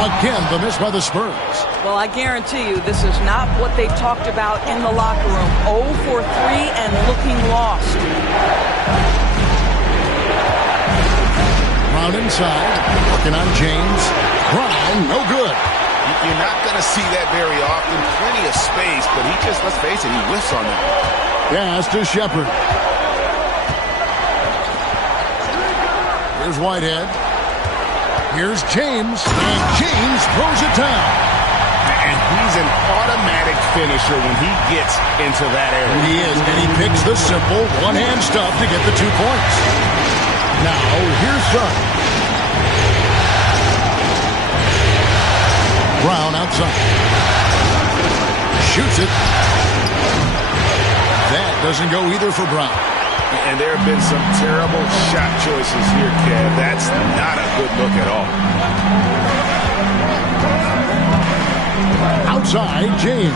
Again, the miss by the Spurs. Well, I guarantee you this is not what they talked about in the locker room. 0 for 3 and looking lost. Brown inside. Working on James. Brown, no good. You're not going to see that very often. Plenty of space, but he just, let's face it, he whiffs on that. Pass to Shepard. Here's Whitehead. Here's James. And James throws it down. And he's an automatic finisher when he gets into that area. He is, and he picks the simple one-hand stuff to get the 2 points. Now, here's Suggs. Brown outside. Shoots it. That doesn't go either for Brown. And there have been some terrible shot choices here, Kev. That's not a good look at all. Outside, James.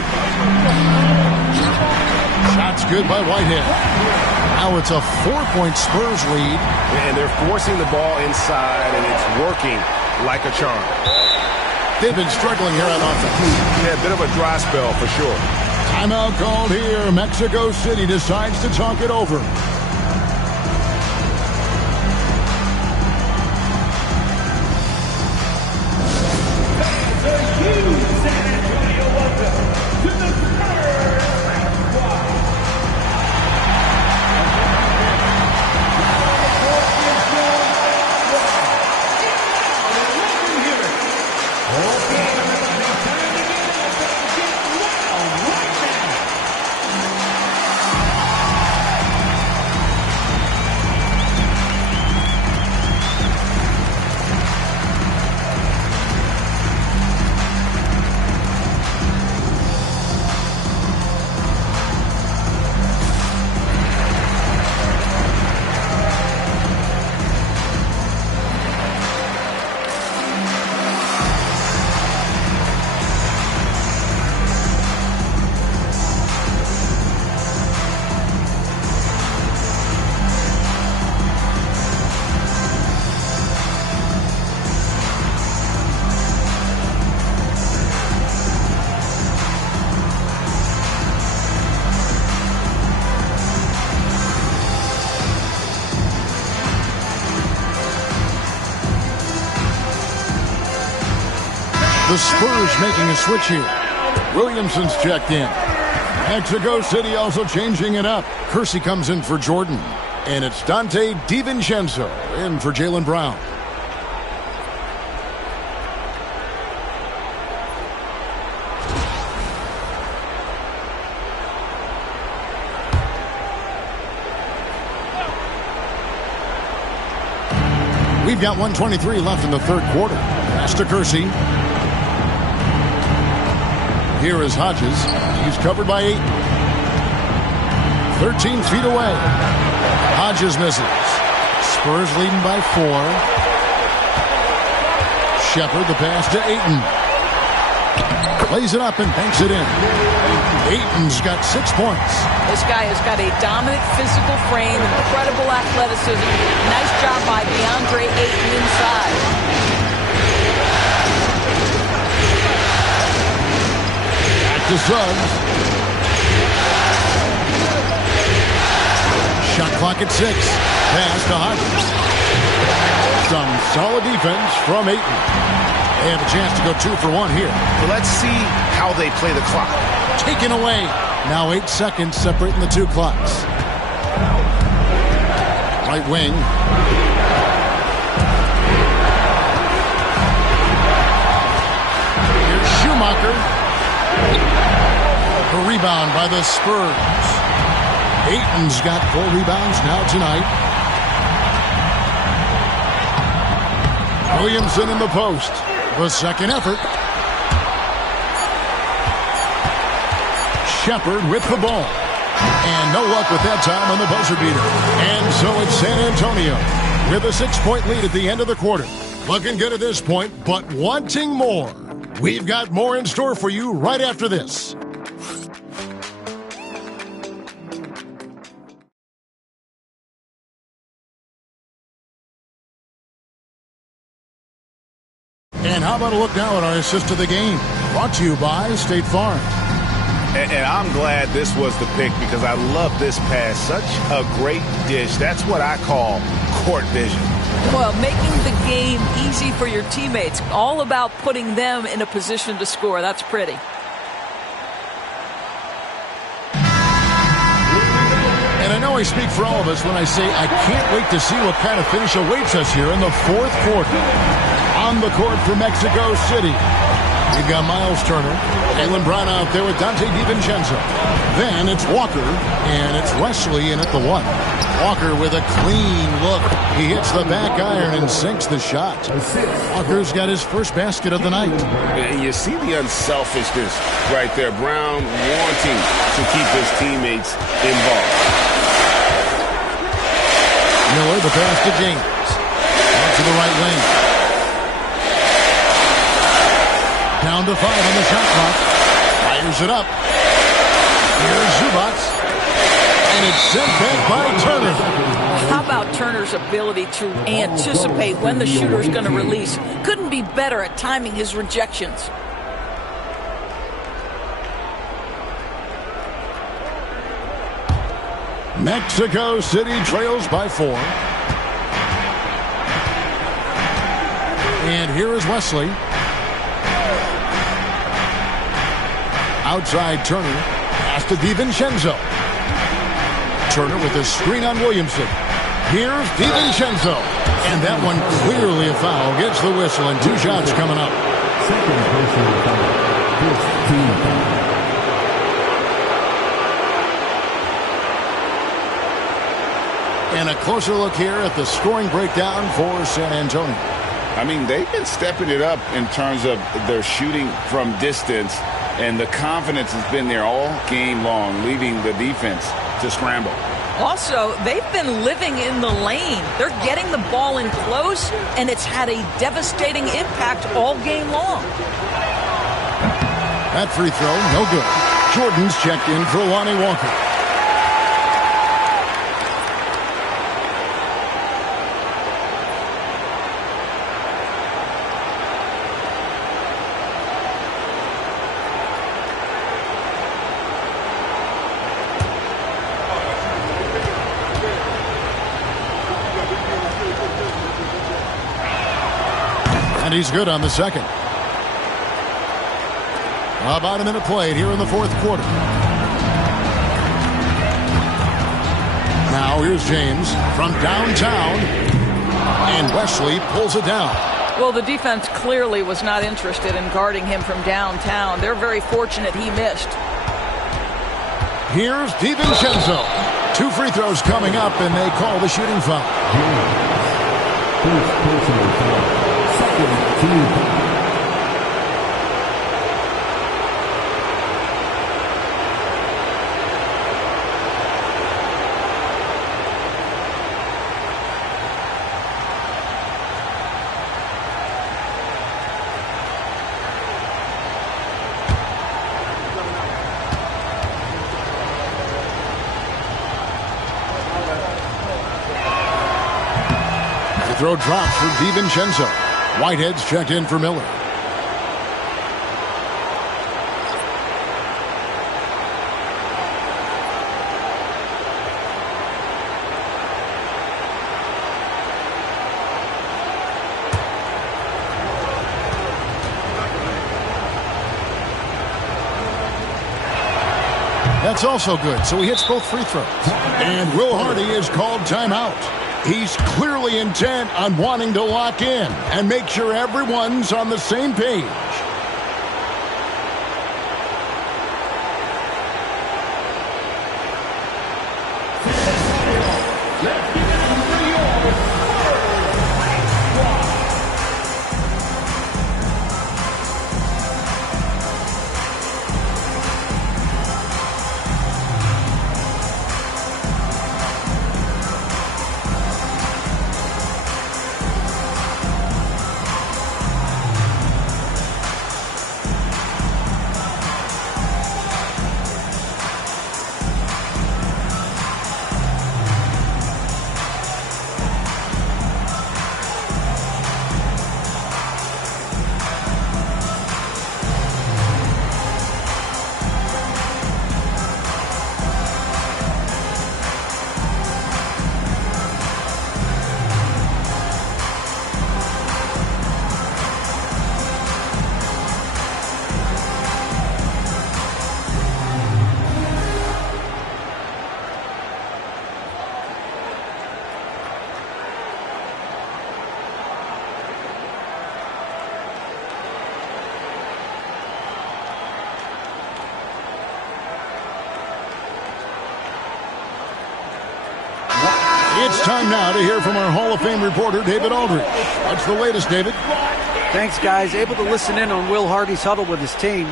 Shot's good by Whitehead. Now it's a 4-point Spurs lead. And they're forcing the ball inside, and it's working like a charm. They've been struggling here on offense. Yeah, a bit of a dry spell for sure. Timeout called here. Mexico City decides to talk it over. The Spurs making a switch here. Williamson's checked in. Mexico City also changing it up. Kersey comes in for Jordan. And it's Dante DiVincenzo in for Jaylen Brown. We've got 1:23 left in the third quarter. Pass to Kersey. Here is Hodges. He's covered by 8. 13 feet away. Hodges misses. Spurs leading by 4. Shepard the pass to Ayton. Lays it up and banks it in. Ayton's got 6 points. This guy has got a dominant physical frame, incredible athleticism. Nice job by DeAndre Ayton inside. Back to Suggs. Shot clock at 6. Pass to Hodges. Some solid defense from Ayton. They have a chance to go 2 for 1 here. Well, let's see how they play the clock. Taken away. Now 8 seconds separating the 2 clocks. Right wing. Here's Schumacher. A rebound by the Spurs. Ayton's got 4 rebounds now tonight. Williamson in the post. The second effort. Shepard with the ball. And no luck with that time on the buzzer beater. And so it's San Antonio with a 6-point lead at the end of the quarter. Looking good at this point, but wanting more. We've got more in store for you right after this. And how about a look now at our assist of the game? Brought to you by State Farm. And I'm glad this was the pick because I love this pass. Such a great dish. That's what I call court vision. Well, making the game easy for your teammates. All about putting them in a position to score. That's pretty. And I know I speak for all of us when I say I can't wait to see what kind of finish awaits us here in the 4th quarter. On the court for Mexico City. We've got Miles Turner, Jaylen Brown out there with Dante DiVincenzo. Then it's Walker, and it's Wesley in at the 1. Walker with a clean look. He hits the back iron and sinks the shot. Walker's got his first basket of the night. And you see the unselfishness right there. Brown wanting to keep his teammates involved. Miller, the pass to James. Out to the right wing. Down to 5 on the shot clock. Fires it up. Here's Zubac. And it's sent back by Turner. How about Turner's ability to anticipate when the shooter is going to release? Couldn't be better at timing his rejections. Mexico City trails by 4. And here is Wesley. Outside Turner. Pass to DiVincenzo. Turner with a screen on Williamson. Here's DiVincenzo. And that one clearly a foul. Gets the whistle and 2 shots coming up. Second personal foul. 15 foul. And a closer look here at the scoring breakdown for San Antonio. I mean, they've been stepping it up in terms of their shooting from distance. And the confidence has been there all game long, leaving the defense to scramble. Also, they've been living in the lane. They're getting the ball in close, and it's had a devastating impact all game long. That free throw, no good. Jordan's checked in for Lonnie Walker. He's good on the second. About a minute played here in the 4th quarter. Now here's James from downtown. And Wesley pulls it down. Well, the defense clearly was not interested in guarding him from downtown. They're very fortunate he missed. Here's DiVincenzo. 2 free throws coming up, and they call the shooting foul. First personal foul. Second team foul. The throw drops for DiVincenzo. Whitehead's checked in for Miller. That's also good, so he hits both free throws. And Will Hardy is called timeout. He's clearly intent on wanting to lock in and make sure everyone's on the same page. It's time now to hear from our Hall of Fame reporter, David Aldridge. What's the latest, David? Thanks, guys. Able to listen in on Will Hardy's huddle with his team.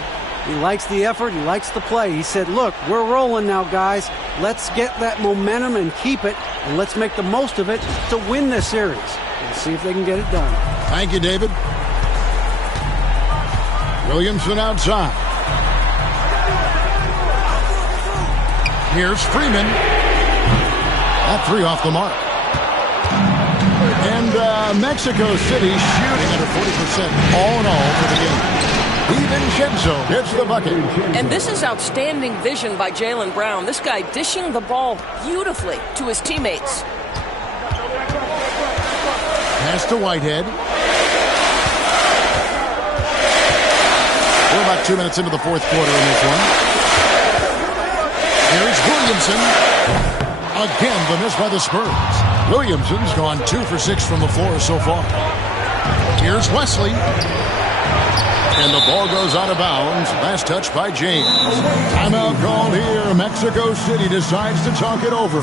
He likes the effort. He likes the play. He said, look, we're rolling now, guys. Let's get that momentum and keep it, and let's make the most of it to win this series. We'll see if they can get it done. Thank you, David. Williamson outside. Here's Freeman. That three off the mark. And Mexico City shooting under 40% all in all for the game. DiVincenzo hits the bucket. And this is outstanding vision by Jaylen Brown. This guy dishing the ball beautifully to his teammates. Pass to Whitehead. We're about 2 minutes into the fourth quarter in this one. Here's Williamson. Again, the miss by the Spurs. Williamson's gone 2 for 6 from the floor so far. Here's Wesley. And the ball goes out of bounds. Last touch by James. Timeout called here. Mexico City decides to talk it over.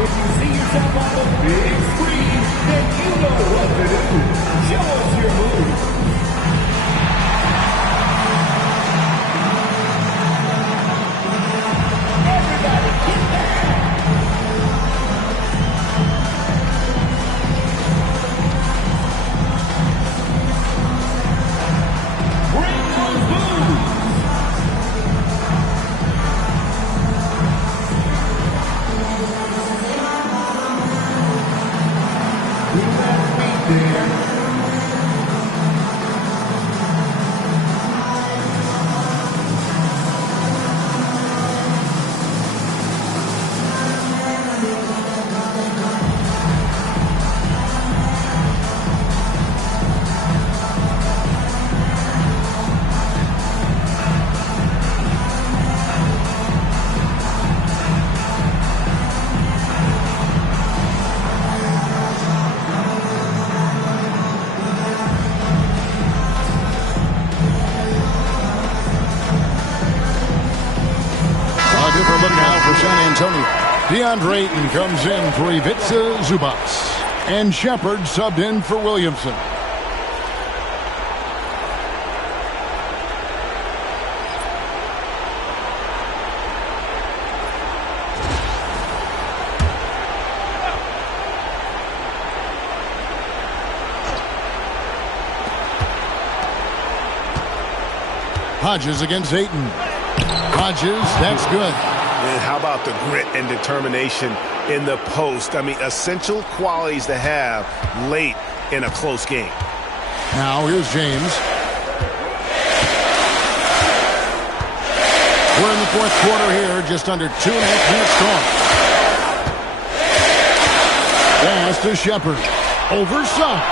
If you see yourself on the big screen, then you know what to do. Show us your move. Everybody get down. Bring those moves. San Antonio. DeAndre Ayton comes in for Ivica Zubac. And Shepard subbed in for Williamson. Hodges against Ayton. Hodges, that's good. And how about the grit and determination in the post? I mean, essential qualities to have late in a close game. Now here's James. We're in the fourth quarter here, just under 2.5 minutes gone. Pass to Shepard. Over Suggs.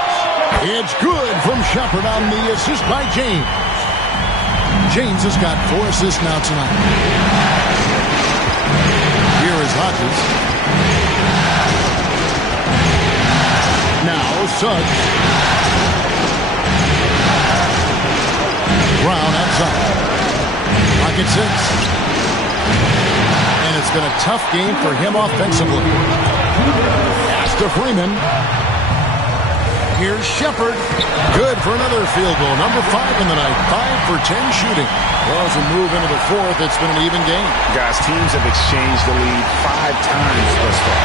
It's good from Shepard on the assist by James. James has got 4 assists now tonight. Here is Hodges. Now Suggs. Brown outside. Pocket 6. And it's been a tough game for him offensively. Pass to Freeman. Here's Shepard. Good for another field goal. Number 5 in the night. 5 for 10 shooting. Well, as we move into the fourth, it's been an even game. Guys, teams have exchanged the lead 5 times thus far.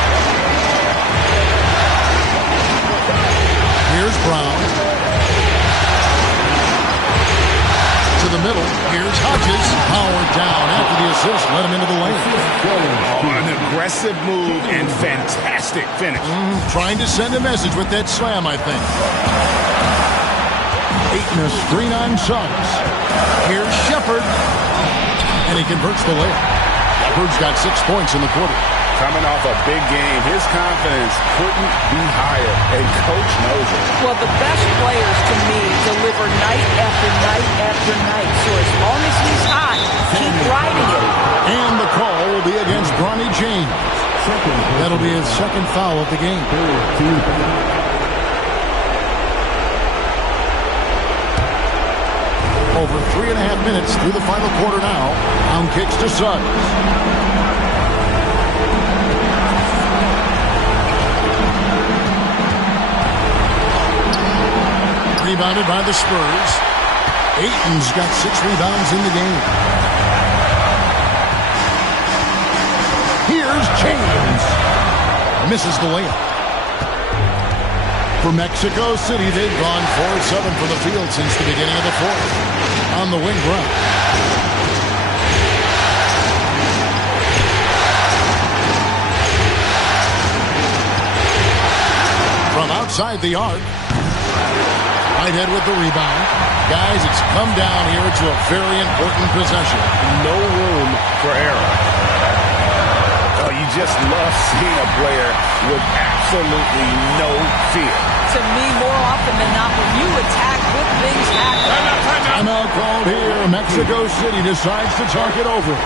Here's Brown. To the middle. Here's Hodges. Powered down after the assist. Let him into the lane. Oh, an aggressive move and fantastic finish. Trying to send a message with that slam, I think. Ayton a screen on Suggs. Here's Shepard. And he converts the layup. Shepard's got 6 points in the quarter. Coming off a big game, his confidence couldn't be higher, and Coach knows it. Well, the best players, to me, deliver night after night after night. So as long as he's hot, keep riding it. And the call will be against Bronny James. That'll be his second foul of the game. Over 3.5 minutes through the final quarter now. On kicks to Suggs. Rebounded by the Spurs. Ayton's got 6 rebounds in the game. Here's James. Misses the layup. For Mexico City, they've gone 4-7 from the field since the beginning of the fourth. On the wing run. From outside the arc. Whitehead with the rebound. Guys, it's come down here to a very important possession. No room for error. Oh, you just love seeing a player with absolutely no fear. To me, more often than not, when you attack, good things happen. Timeout called here. Mexico City decides to talk it over.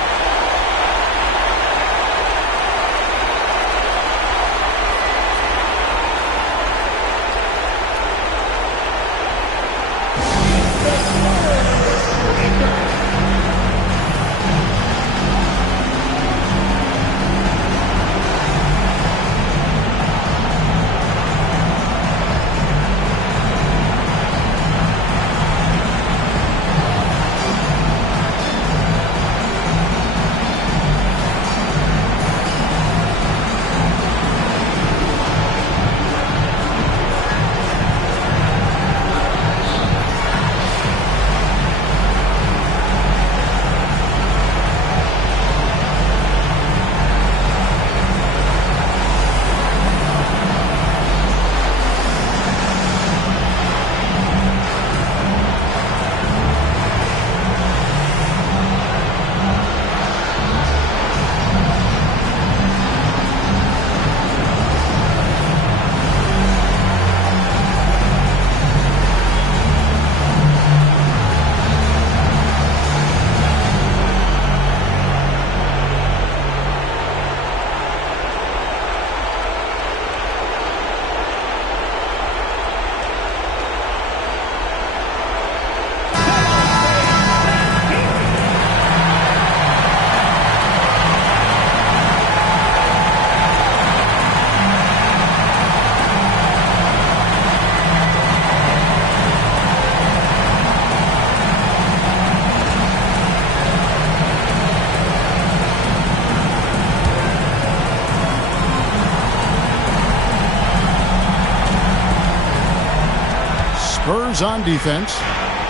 Spurs on defense.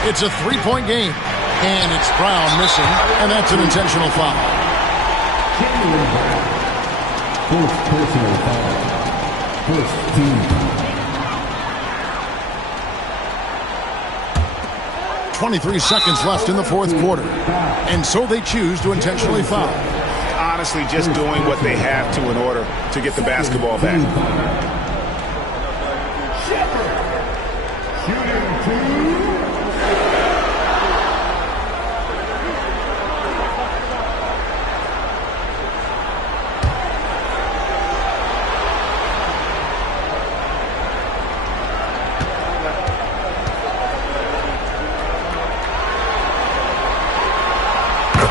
It's a 3-point game. And it's Brown missing, and that's an intentional foul. Fourth personal foul. First team. 23 seconds left in the fourth quarter. And so they choose to intentionally foul. Honestly, just doing what they have to in order to get the basketball back.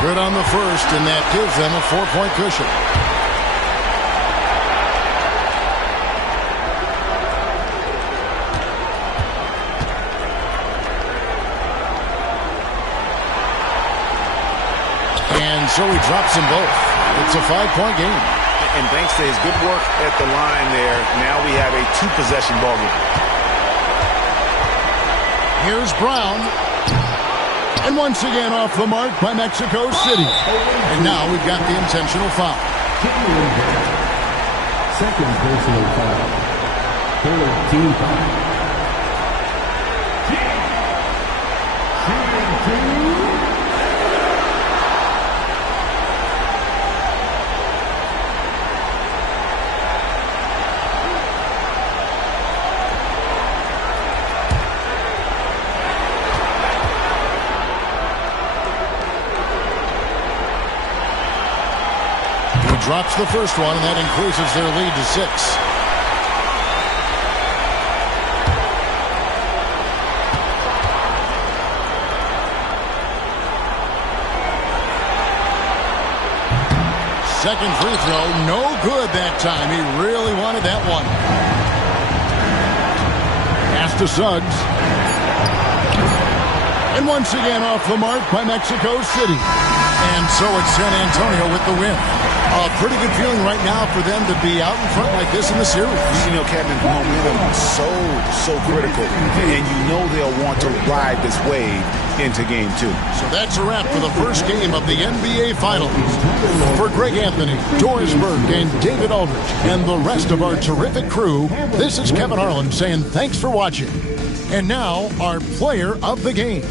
Good on the first, and that gives them a 4-point cushion. And so he drops them both. It's a 5-point game. And thanks to his good work at the line there, now we have a 2-possession ball game. Here's Brown. And once again off the mark by Mexico City. And now we've got the intentional foul. Second personal foul. Third team foul. Drops the first one, and that increases their lead to 6. Second free throw, no good that time. He really wanted that one. Pass to Suggs. And once again off the mark by Mexico City. And so it's San Antonio with the win. A pretty good feeling right now for them to be out in front like this in the series. You know, Kevin, momentum is so critical. And you know they'll want to ride this wave into game 2. So that's a wrap for the first game of the NBA Finals. For Greg Anthony, Doris Burke, and David Aldridge, and the rest of our terrific crew, this is Kevin Harlan saying thanks for watching. And now, our player of the game.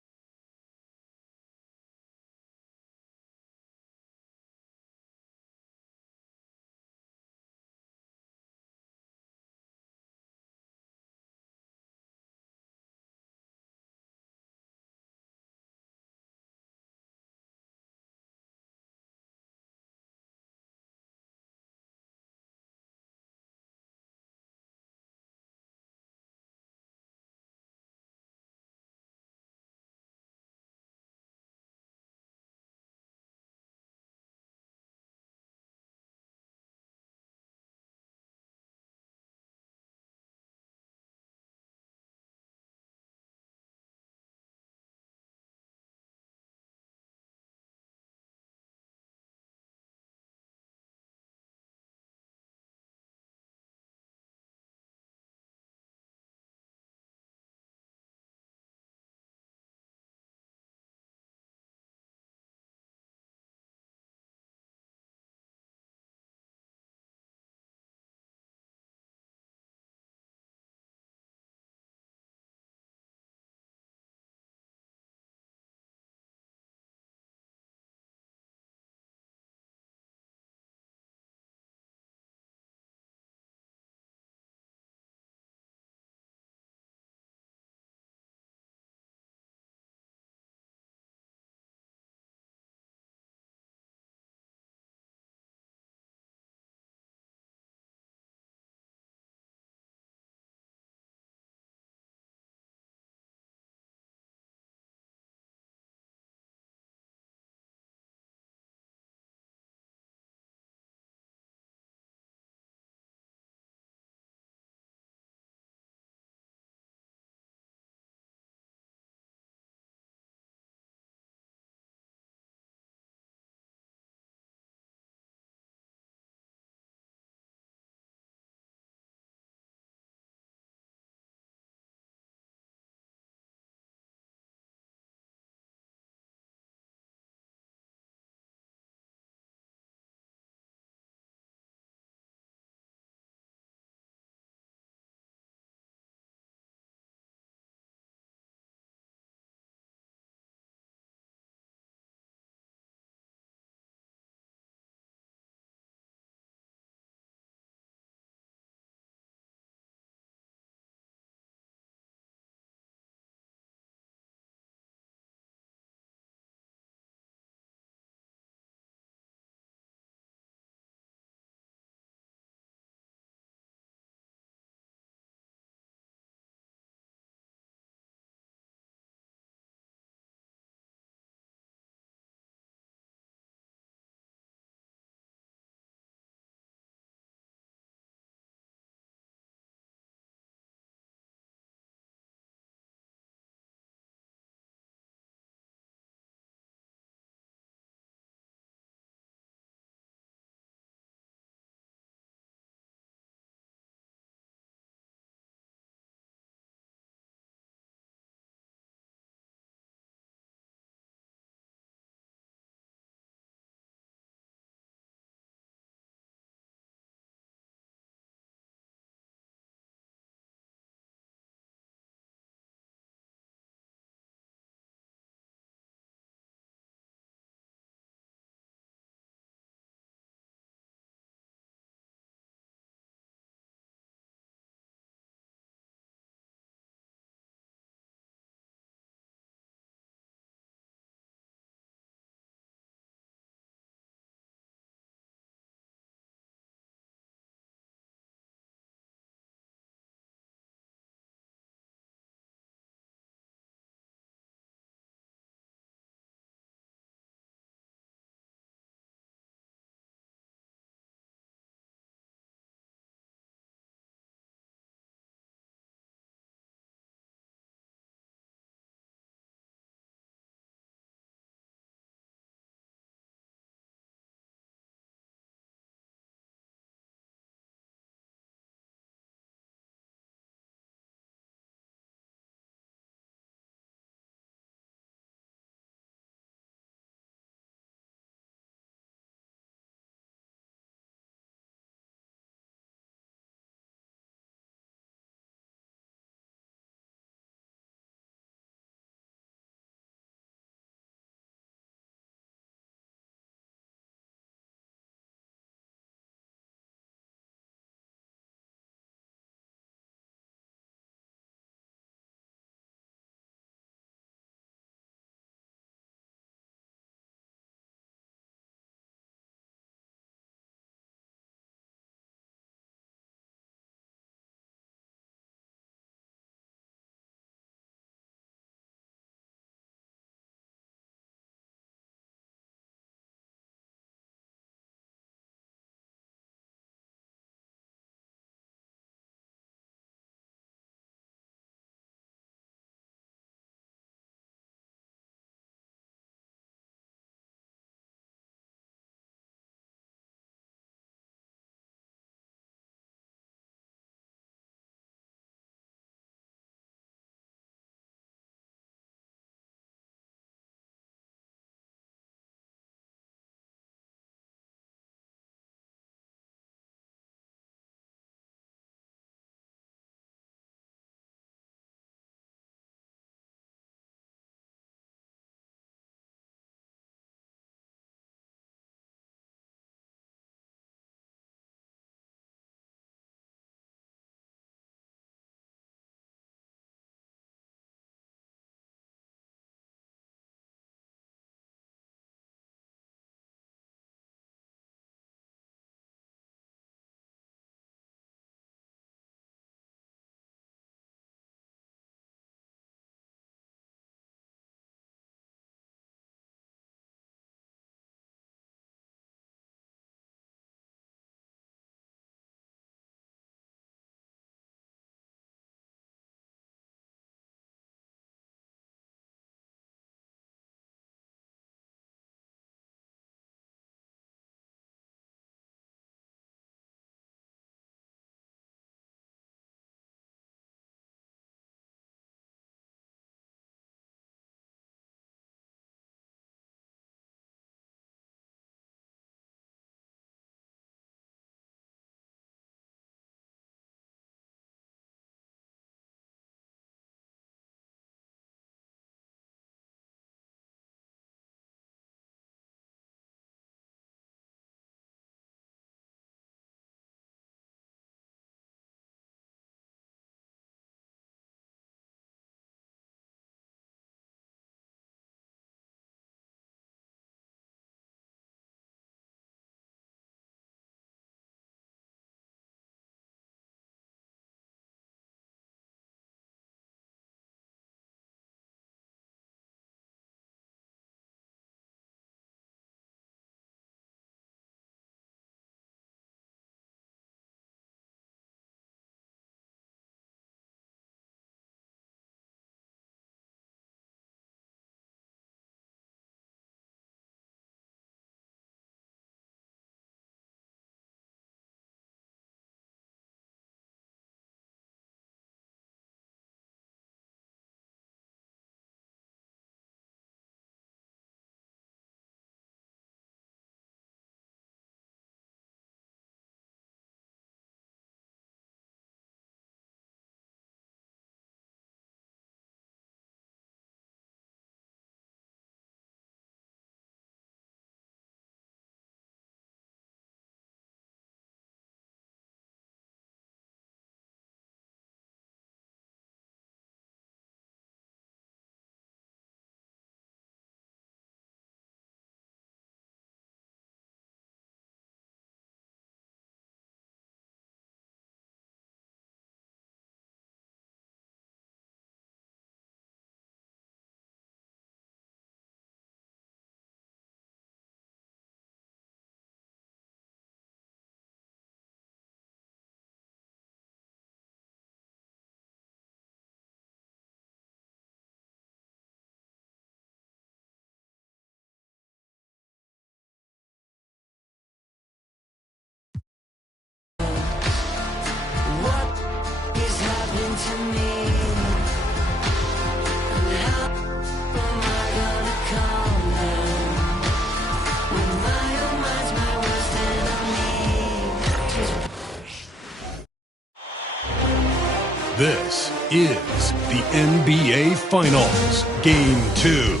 This is the NBA Finals, Game 2.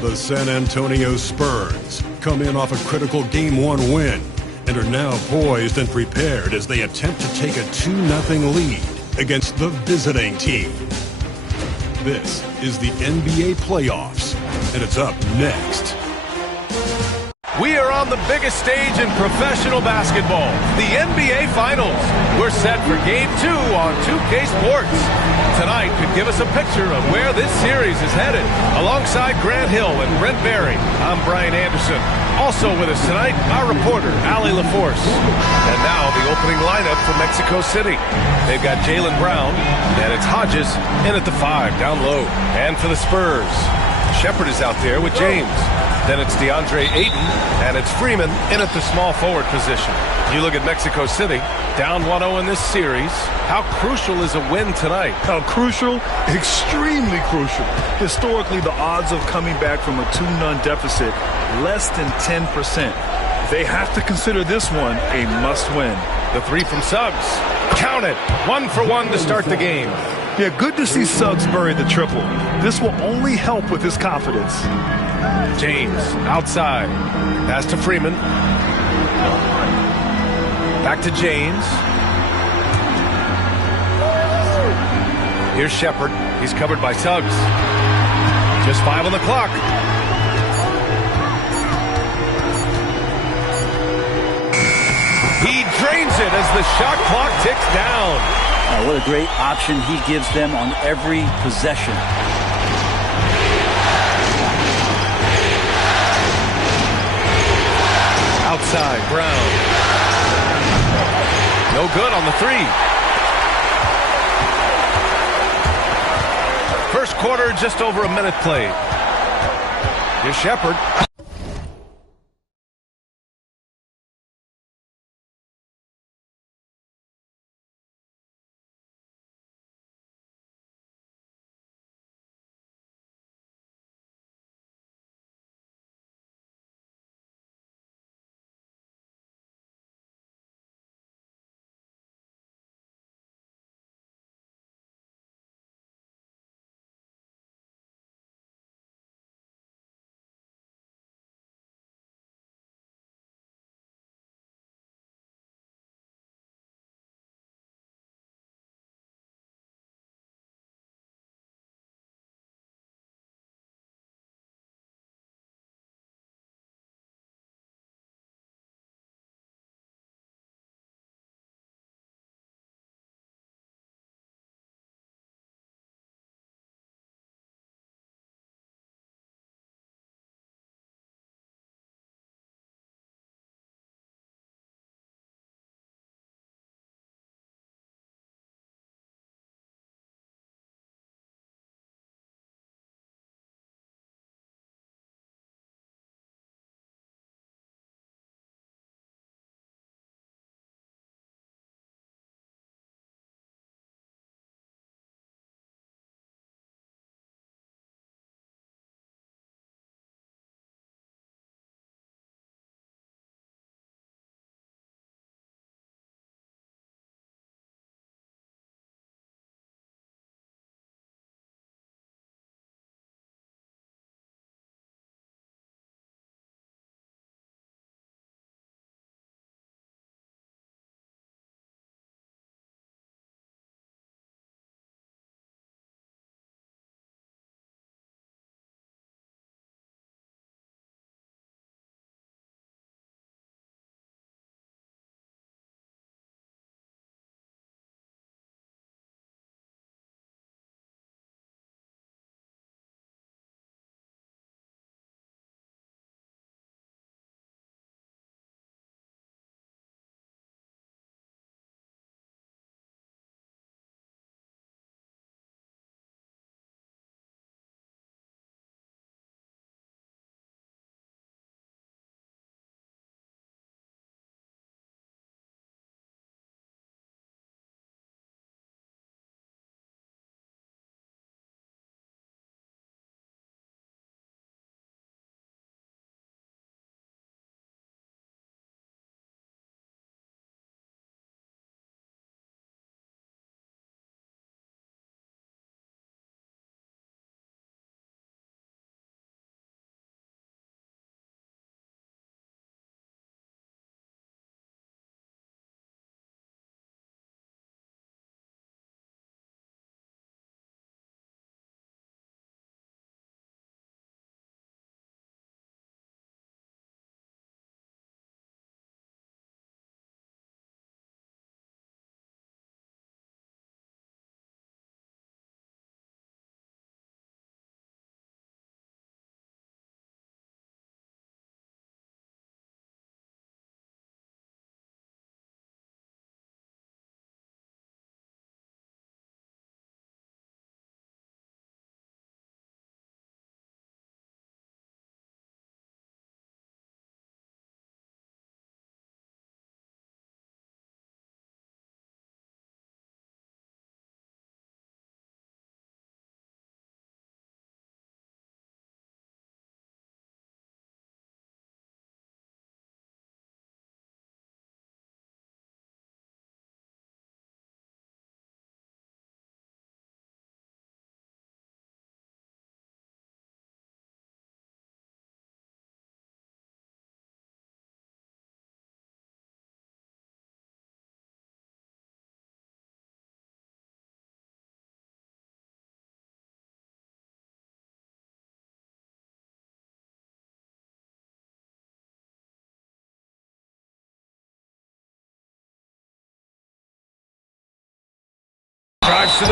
The San Antonio Spurs come in off a critical Game 1 win and are now poised and prepared as they attempt to take a 2-0 lead against the visiting team. This is the NBA playoffs, and it's up next. We are on the biggest stage in professional basketball, the NBA Finals. We're set for Game 2 on 2K Sports. Tonight could give us a picture of where this series is headed. Alongside Grant Hill and Brent Barry, I'm Brian Anderson. Also with us tonight, our reporter, Allie LaForce. And now the opening lineup for Mexico City. They've got Jaylen Brown, and it's Hodges in at the 5, down low. And for the Spurs, Shepherd is out there with James. Then it's DeAndre Ayton, and it's Freeman in at the small forward position. You look at Mexico City, down 1-0 in this series. How crucial is a win tonight? How crucial? Extremely crucial. Historically, the odds of coming back from a 2-0 deficit, less than 10%. They have to consider this one a must-win. The 3 from Suggs. Count it. 1 for 1 to start the game. Yeah, good to see Suggs bury the triple. This will only help with his confidence. James, outside. Pass to Freeman. Back to James. Here's Shepherd. He's covered by Suggs. Just 5 on the clock. He drains it as the shot clock ticks down. What a great option he gives them on every possession. Outside, Brown. No good on the 3. First quarter, just over a minute played. Here's Shepherd.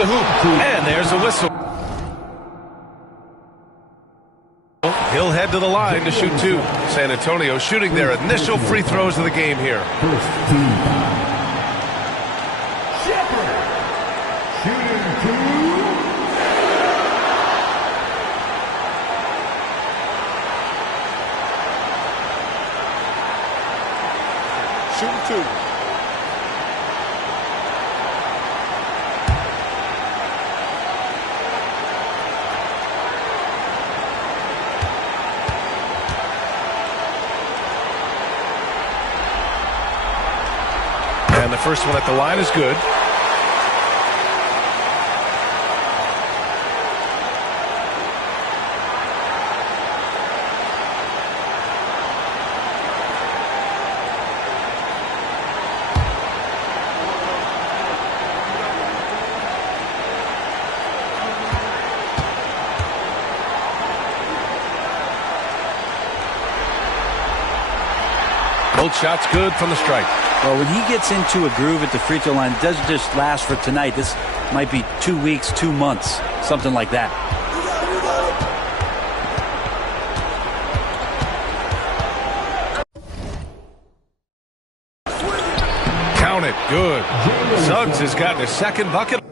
the hoop, and there's a whistle. He'll head to the line to shoot 2. San Antonio shooting their initial free throws of the game here. First team foul. Shepard shooting 2. Shooting 2. And the first one at the line is good. Both shots good from the stripe. Well, when he gets into a groove at the free throw line, it doesn't just last for tonight. This might be 2 weeks, 2 months, something like that. Count it. Good. Suggs has gotten his second bucket.